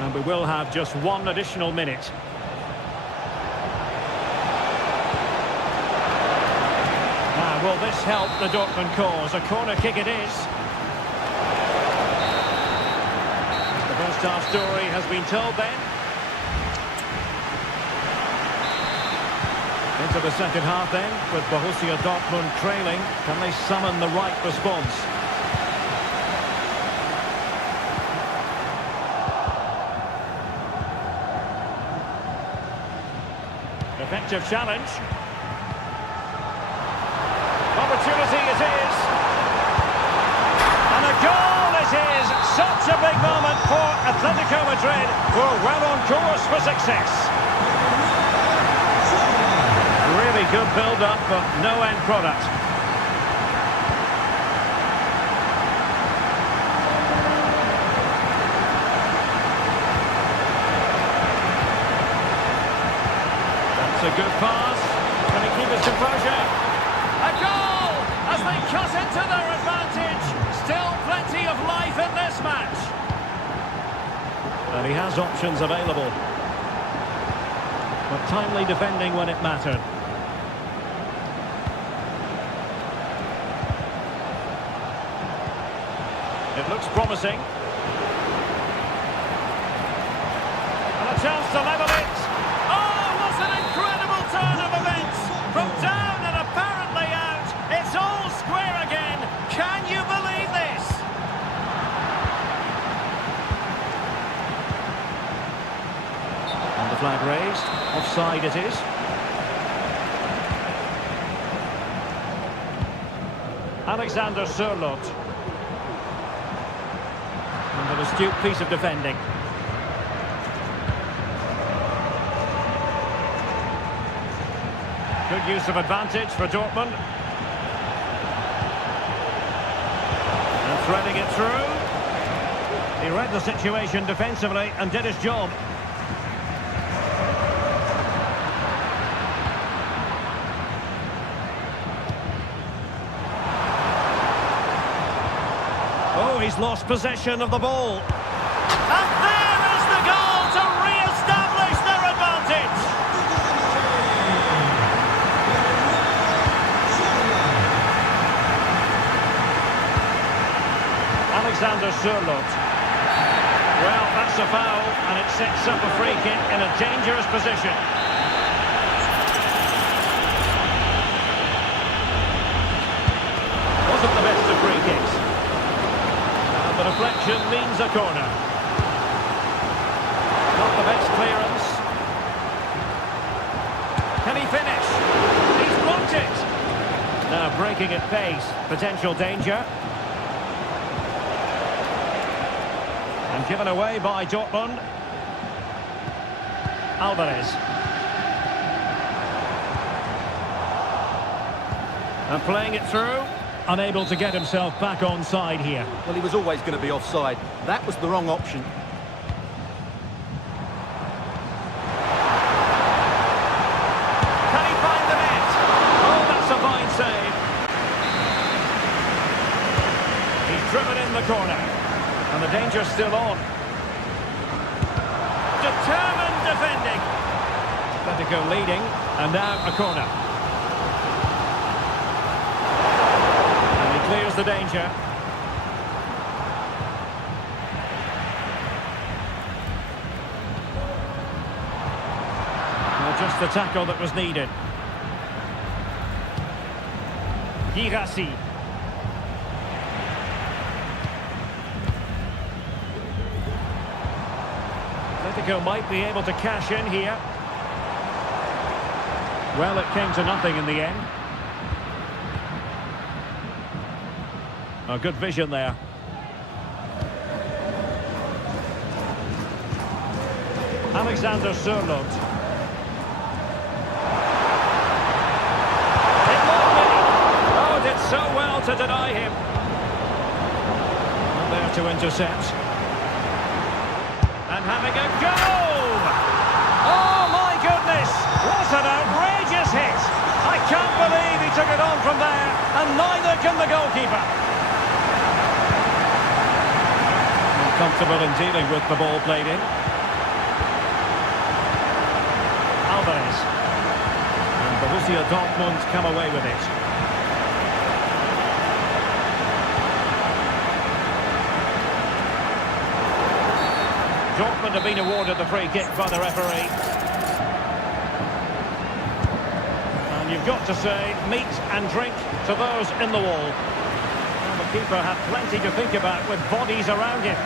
And we will have just one additional minute. Now, will this help the Dortmund cause? A corner kick it is. The first half story has been told then. Into the second half then, with Borussia Dortmund trailing. Can they summon the right response? Effective challenge. Opportunity it is. And a goal it is. Such a big moment for Atletico Madrid, who are well on course for success. Really good build-up, but no end product. That's a good pass. Can he keep his composure? A goal as they cut into their advantage. Still plenty of life in this match. And he has options available. But timely defending when it mattered. It looks promising. And a chance to level it. Oh, what an incredible turn of events. From down and apparently out, it's all square again. Can you believe this? And the flag raised. Offside it is. Alexander Sørloth. An astute piece of defending. Good use of advantage for Dortmund. And threading it through. He read the situation defensively and did his job. Oh, he's lost possession of the ball. And there is the goal to re-establish their advantage. Alexander Sørloth. Well, that's a foul, and it sets up a free kick in a dangerous position. Wasn't the best of free kicks. The deflection means a corner. Not the best clearance. Can he finish? He's blocked it. Now breaking at pace. Potential danger. And given away by Dortmund. Alvarez. And playing it through. Unable to get himself back on side here. Well, he was always going to be offside. That was the wrong option. Can he find the net? Oh, that's a fine save. He's driven in the corner. And the danger's still on. Determined defending. Atletico leading, and now a corner. And he clears the danger. Well, just the tackle that was needed. Girassi. Atletico might be able to cash in here. Well, it came to nothing in the end. A good vision there. Alexander Sørloth. It might be. Oh, did so well to deny him. Not there to intercept. And having a go! Oh, my goodness! What an outrageous hit! I can't believe he took it on from there, and neither can the goalkeeper. Comfortable in dealing with the ball played in. Alvarez. And Borussia Dortmund come away with it. Dortmund have been awarded the free kick by the referee. And you've got to say, meat and drink to those in the wall. Well, the keeper had plenty to think about with bodies around him.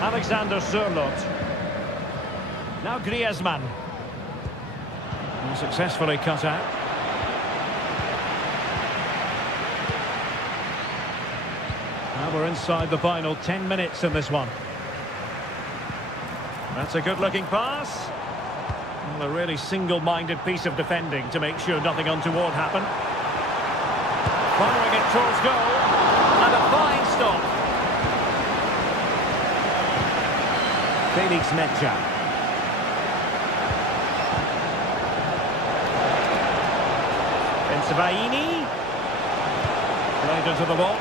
Alexander Sørloth. Now Griezmann. And successfully cut out. Now we're inside the final 10 minutes in this one. That's a good-looking pass. Well, a really single-minded piece of defending to make sure nothing untoward happened. Firing it towards goal. And a fine stop. Felix Mecha. Vaini. Played into the box.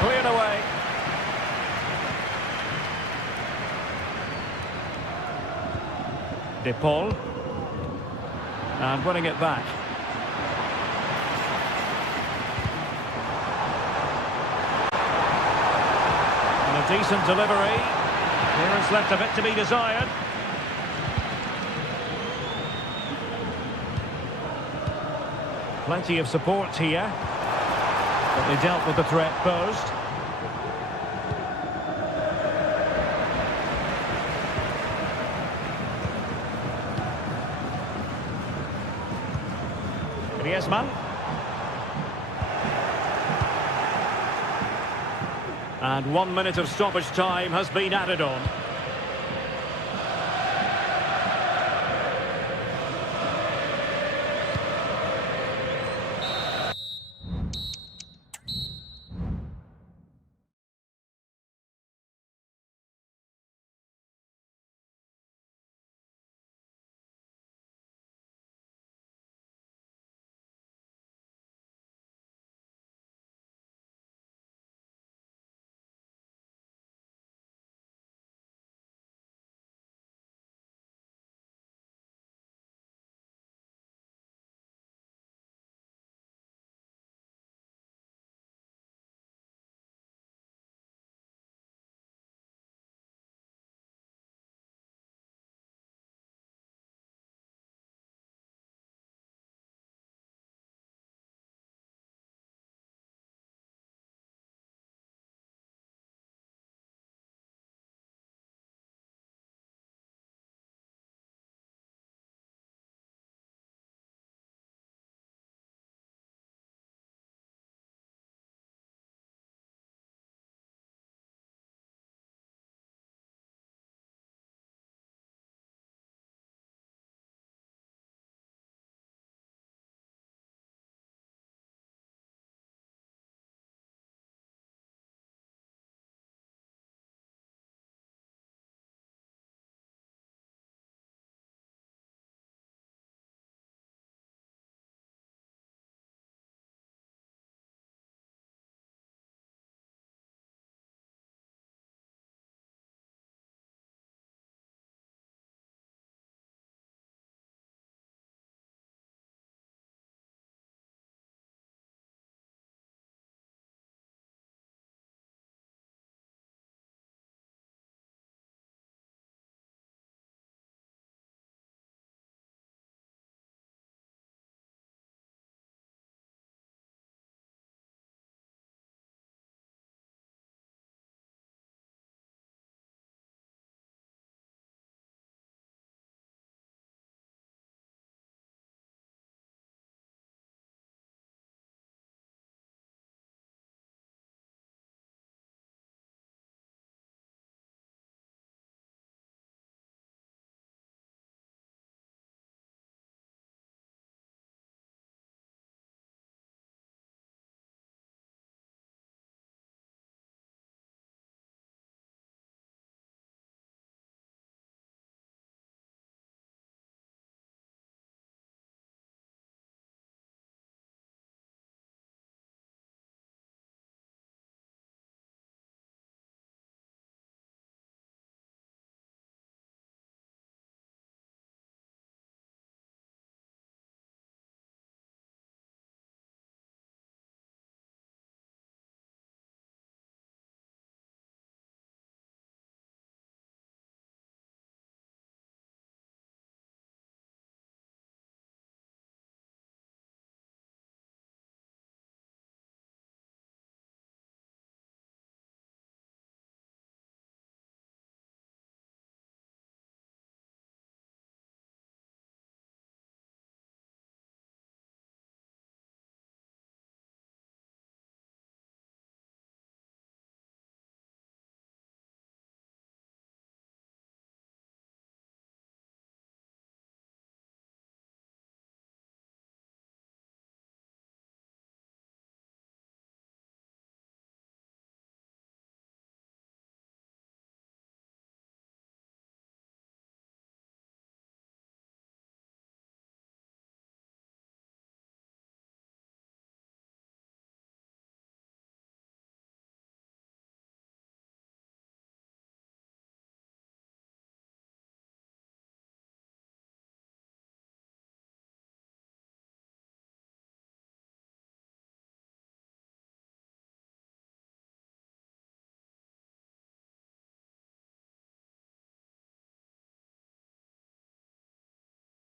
Cleared away. De Paul. And winning it back. And a decent delivery. Clearance left a bit to be desired. Plenty of support here, but they dealt with the threat posed. Griezmann. And 1 minute of stoppage time has been added on.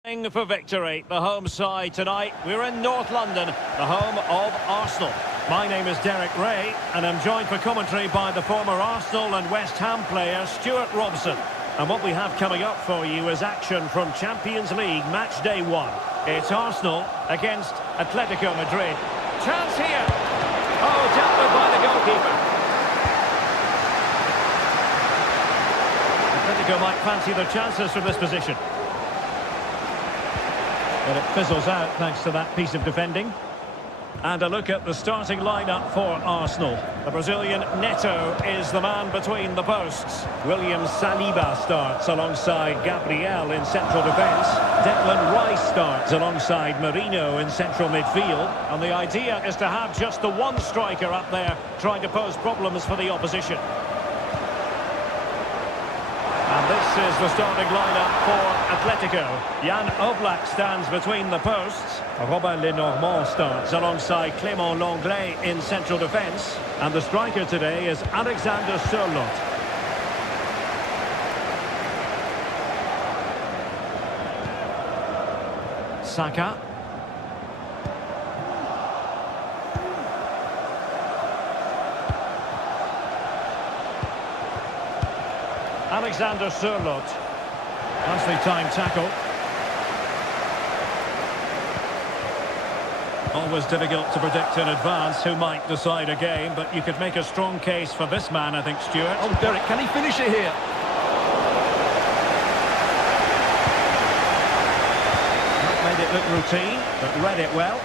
For victory, the home side tonight. We're in North London, the home of Arsenal. My name is Derek Ray, and I'm joined for commentary by the former Arsenal and West Ham player Stuart Robson. And what we have coming up for you is action from Champions League match day 1. It's Arsenal against Atletico Madrid. Chance here. Oh, dealt with by the goalkeeper. Atletico might fancy their chances from this position. But it fizzles out thanks to that piece of defending. And a look at the starting lineup for Arsenal. The Brazilian Neto is the man between the posts. William Saliba starts alongside Gabriel in central defence. Declan Rice starts alongside Merino in central midfield. And the idea is to have just the one striker up there trying to pose problems for the opposition. And this is the starting lineup for Atletico. Jan Oblak stands between the posts. Robin Lenormand starts alongside Clément Lenglet in central defence. And the striker today is Alexander Sørloth. Saka. Alexander Sørloth. Nicely timed tackle. Always difficult to predict in advance who might decide a game, but you could make a strong case for this man, I think, Stuart. Oh, Derek, can he finish it here? That made it look routine, but read it well.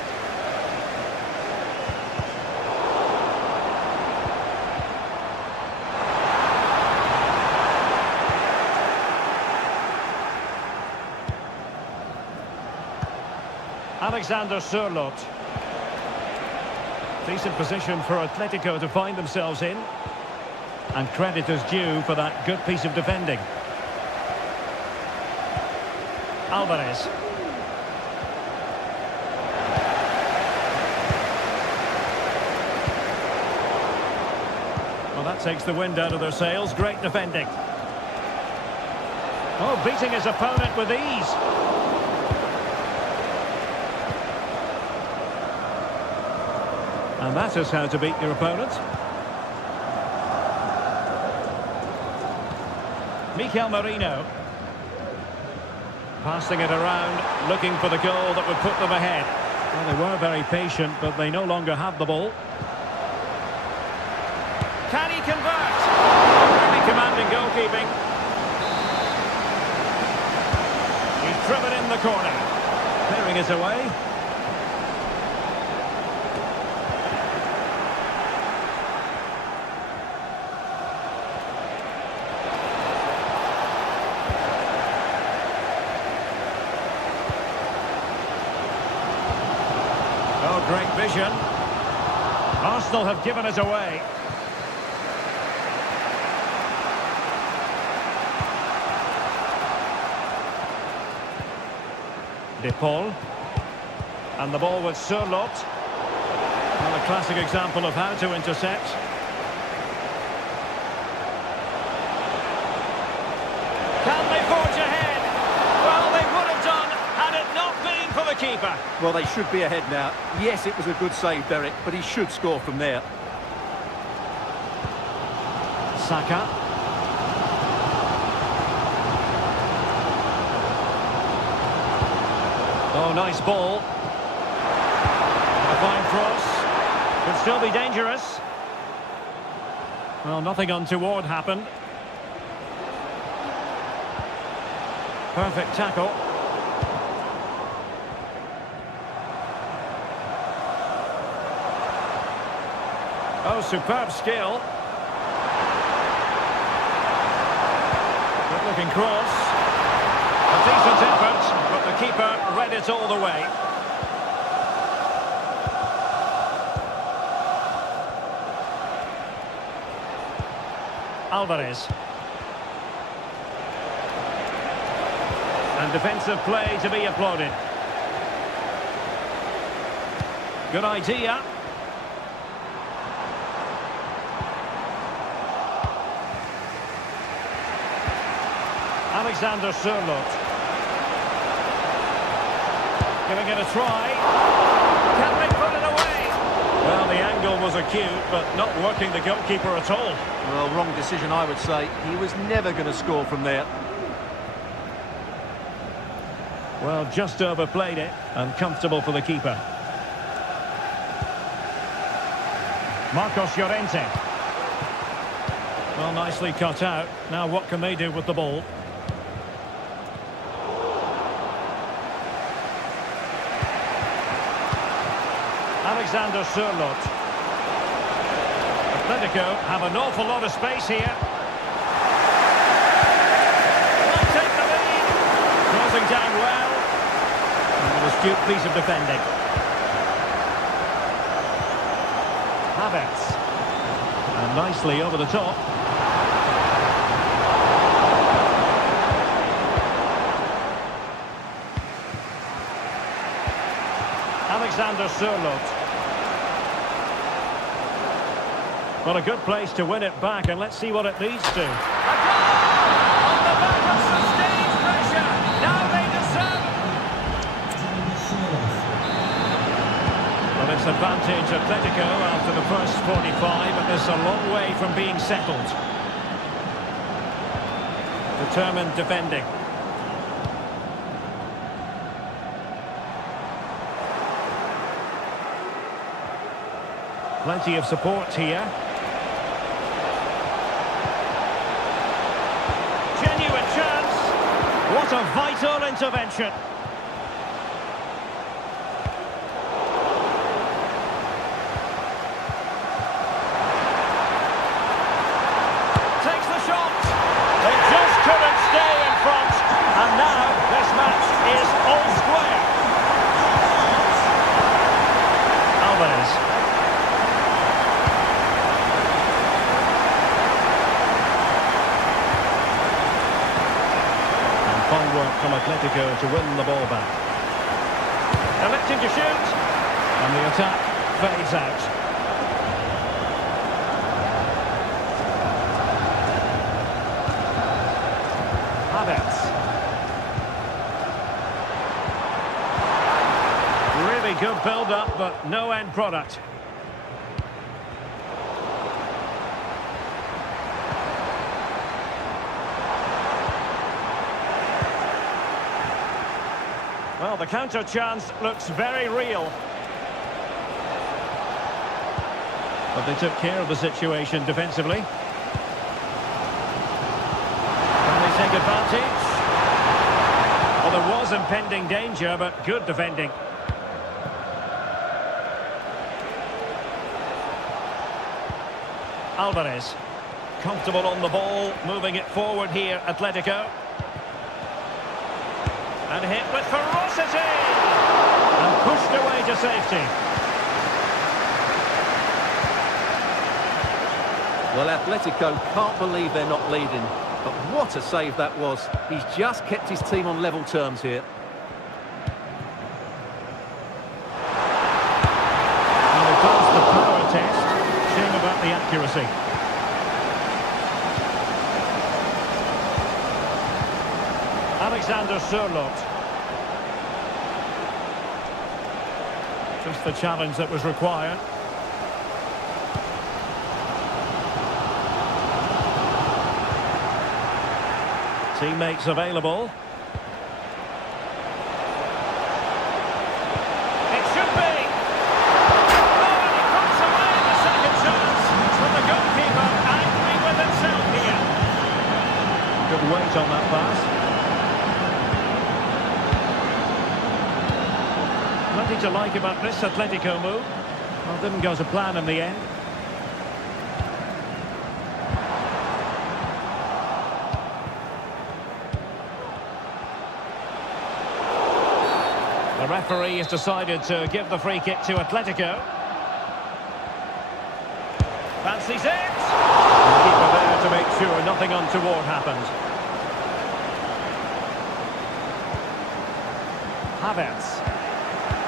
Alexander Sørloth. Decent position for Atletico to find themselves in. And credit is due for that good piece of defending. Alvarez. Well, that takes the wind out of their sails. Great defending. Oh, beating his opponent with ease. And that is how to beat your opponent. Mikel Merino. Passing it around, looking for the goal that would put them ahead. Well, they were very patient, but they no longer have the ball. Can he convert? Really commanding goalkeeping. He's driven in the corner. Clearing it away. Great vision. Arsenal have given it away. De Paul. And the ball with Sørloth. Well, a classic example of how to intercept. Can they forge ahead? Well, they would have done had it not been for the keeper. Well, they should be ahead now. Yes, it was a good save, Derek, but he should score from there. Saka. Oh, nice ball. A fine cross. Could still be dangerous. Well, nothing untoward happened. Perfect tackle. Oh, superb skill. Good-looking cross. A decent effort, but the keeper read it all the way. Alvarez. And defensive play to be applauded. Good idea. Alexander Sørloth. Giving it a try. Can they put it away? Well, the angle was acute, but not working the goalkeeper at all. Well, wrong decision, I would say. He was never going to score from there. Well, just overplayed it, and comfortable for the keeper. Marcos Llorente. Well, nicely cut out. Now what can they do with the ball? Alexander Sørloth. Atletico have an awful lot of space here. Might take the lead. Closing down well. And an astute piece of defending. Havertz. And nicely over the top. Alexander Sørloth. Well, a good place to win it back, and let's see what it leads to. A goal! On the back of sustained pressure. Now they deserve. Well, it's advantage Atletico after the first 45, but it's a long way from being settled. Determined defending. Plenty of support here. Genuine chance. What a vital intervention. Takes the shot. They just couldn't stay in front. And now this match is all square. Alvarez. Fine work from Atletico to win the ball back. Electing to shoot. And the attack fades out. Havertz. Really good build-up, but no end product. Well, the counter chance looks very real. But they took care of the situation defensively. Can they take advantage? Well, there was impending danger, but good defending. Alvarez. Comfortable on the ball, moving it forward here, Atletico. And hit with ferocity! And pushed away to safety. Well, Atletico can't believe they're not leading. But what a save that was. He's just kept his team on level terms here. And it does the power test. Shame about the accuracy. Alexander Sørloth. Just the challenge that was required. Teammates available. It should be! Oh, and he puts away the second chance. But the goalkeeper angry with himself here. Good weight on that pass. Nothing to like about this Atletico move. Well, didn't go to plan in the end. The referee has decided to give the free kick to Atletico. Fancies it! The keeper there to make sure nothing untoward happened. Havertz.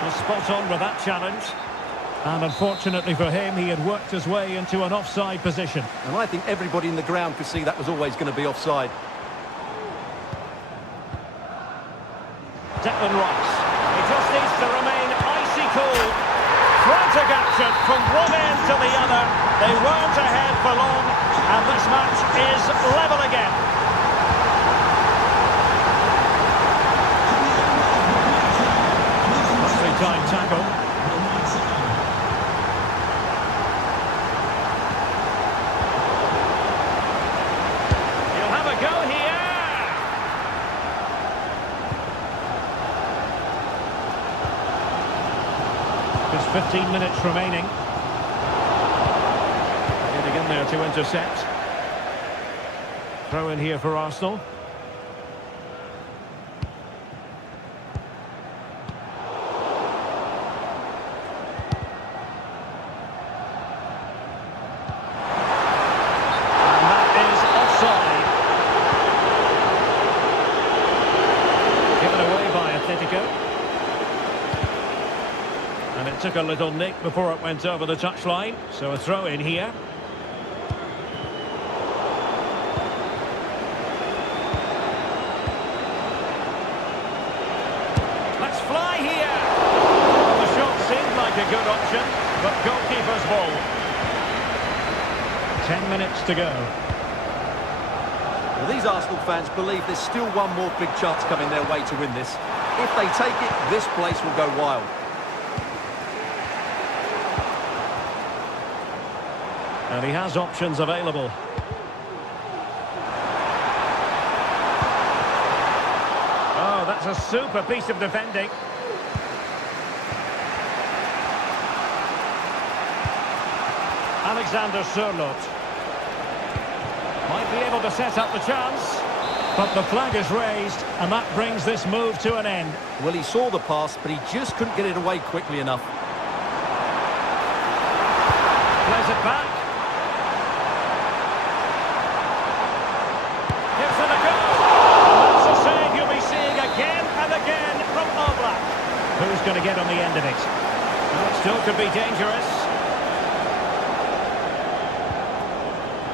Was spot on with that challenge. And unfortunately for him, he had worked his way into an offside position. And I think everybody in the ground could see that was always going to be offside. Declan Rice. He just needs from one end to the other. They weren't ahead for long, and this match is level again. Must-be time tackle. He'll have a go here. There's 15 minutes remaining. Getting in there to intercept. Throw in here for Arsenal. And that is offside. Given away by Atletico. And it took a little nick before it went over the touchline. So a throw in here. Let's fly here. Well, the shot seemed like a good option, but goalkeeper's ball. 10 minutes to go. Well, these Arsenal fans believe there's still one more big chance coming their way to win this. If they take it, this place will go wild. And he has options available. Oh, that's a super piece of defending. Alexander Sørloth. Might be able to set up the chance. But the flag is raised, and that brings this move to an end. Well, he saw the pass, but he just couldn't get it away quickly enough. Plays it back. Gives it a go. And that's a save you'll be seeing again and again from Oblak. Who's going to get on the end of it? Well, it still could be dangerous.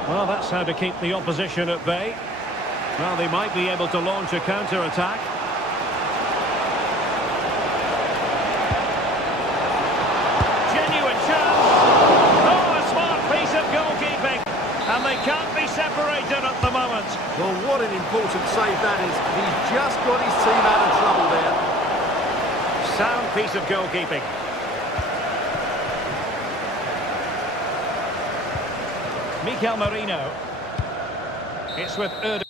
Well, that's how to keep the opposition at bay. Well, they might be able to launch a counter-attack. Genuine chance. Oh, a smart piece of goalkeeping. And they can't be separated at the moment. Well, what an important save that is. He's just got his team out of trouble there. Sound piece of goalkeeping. Mikel Merino. It's with Erd.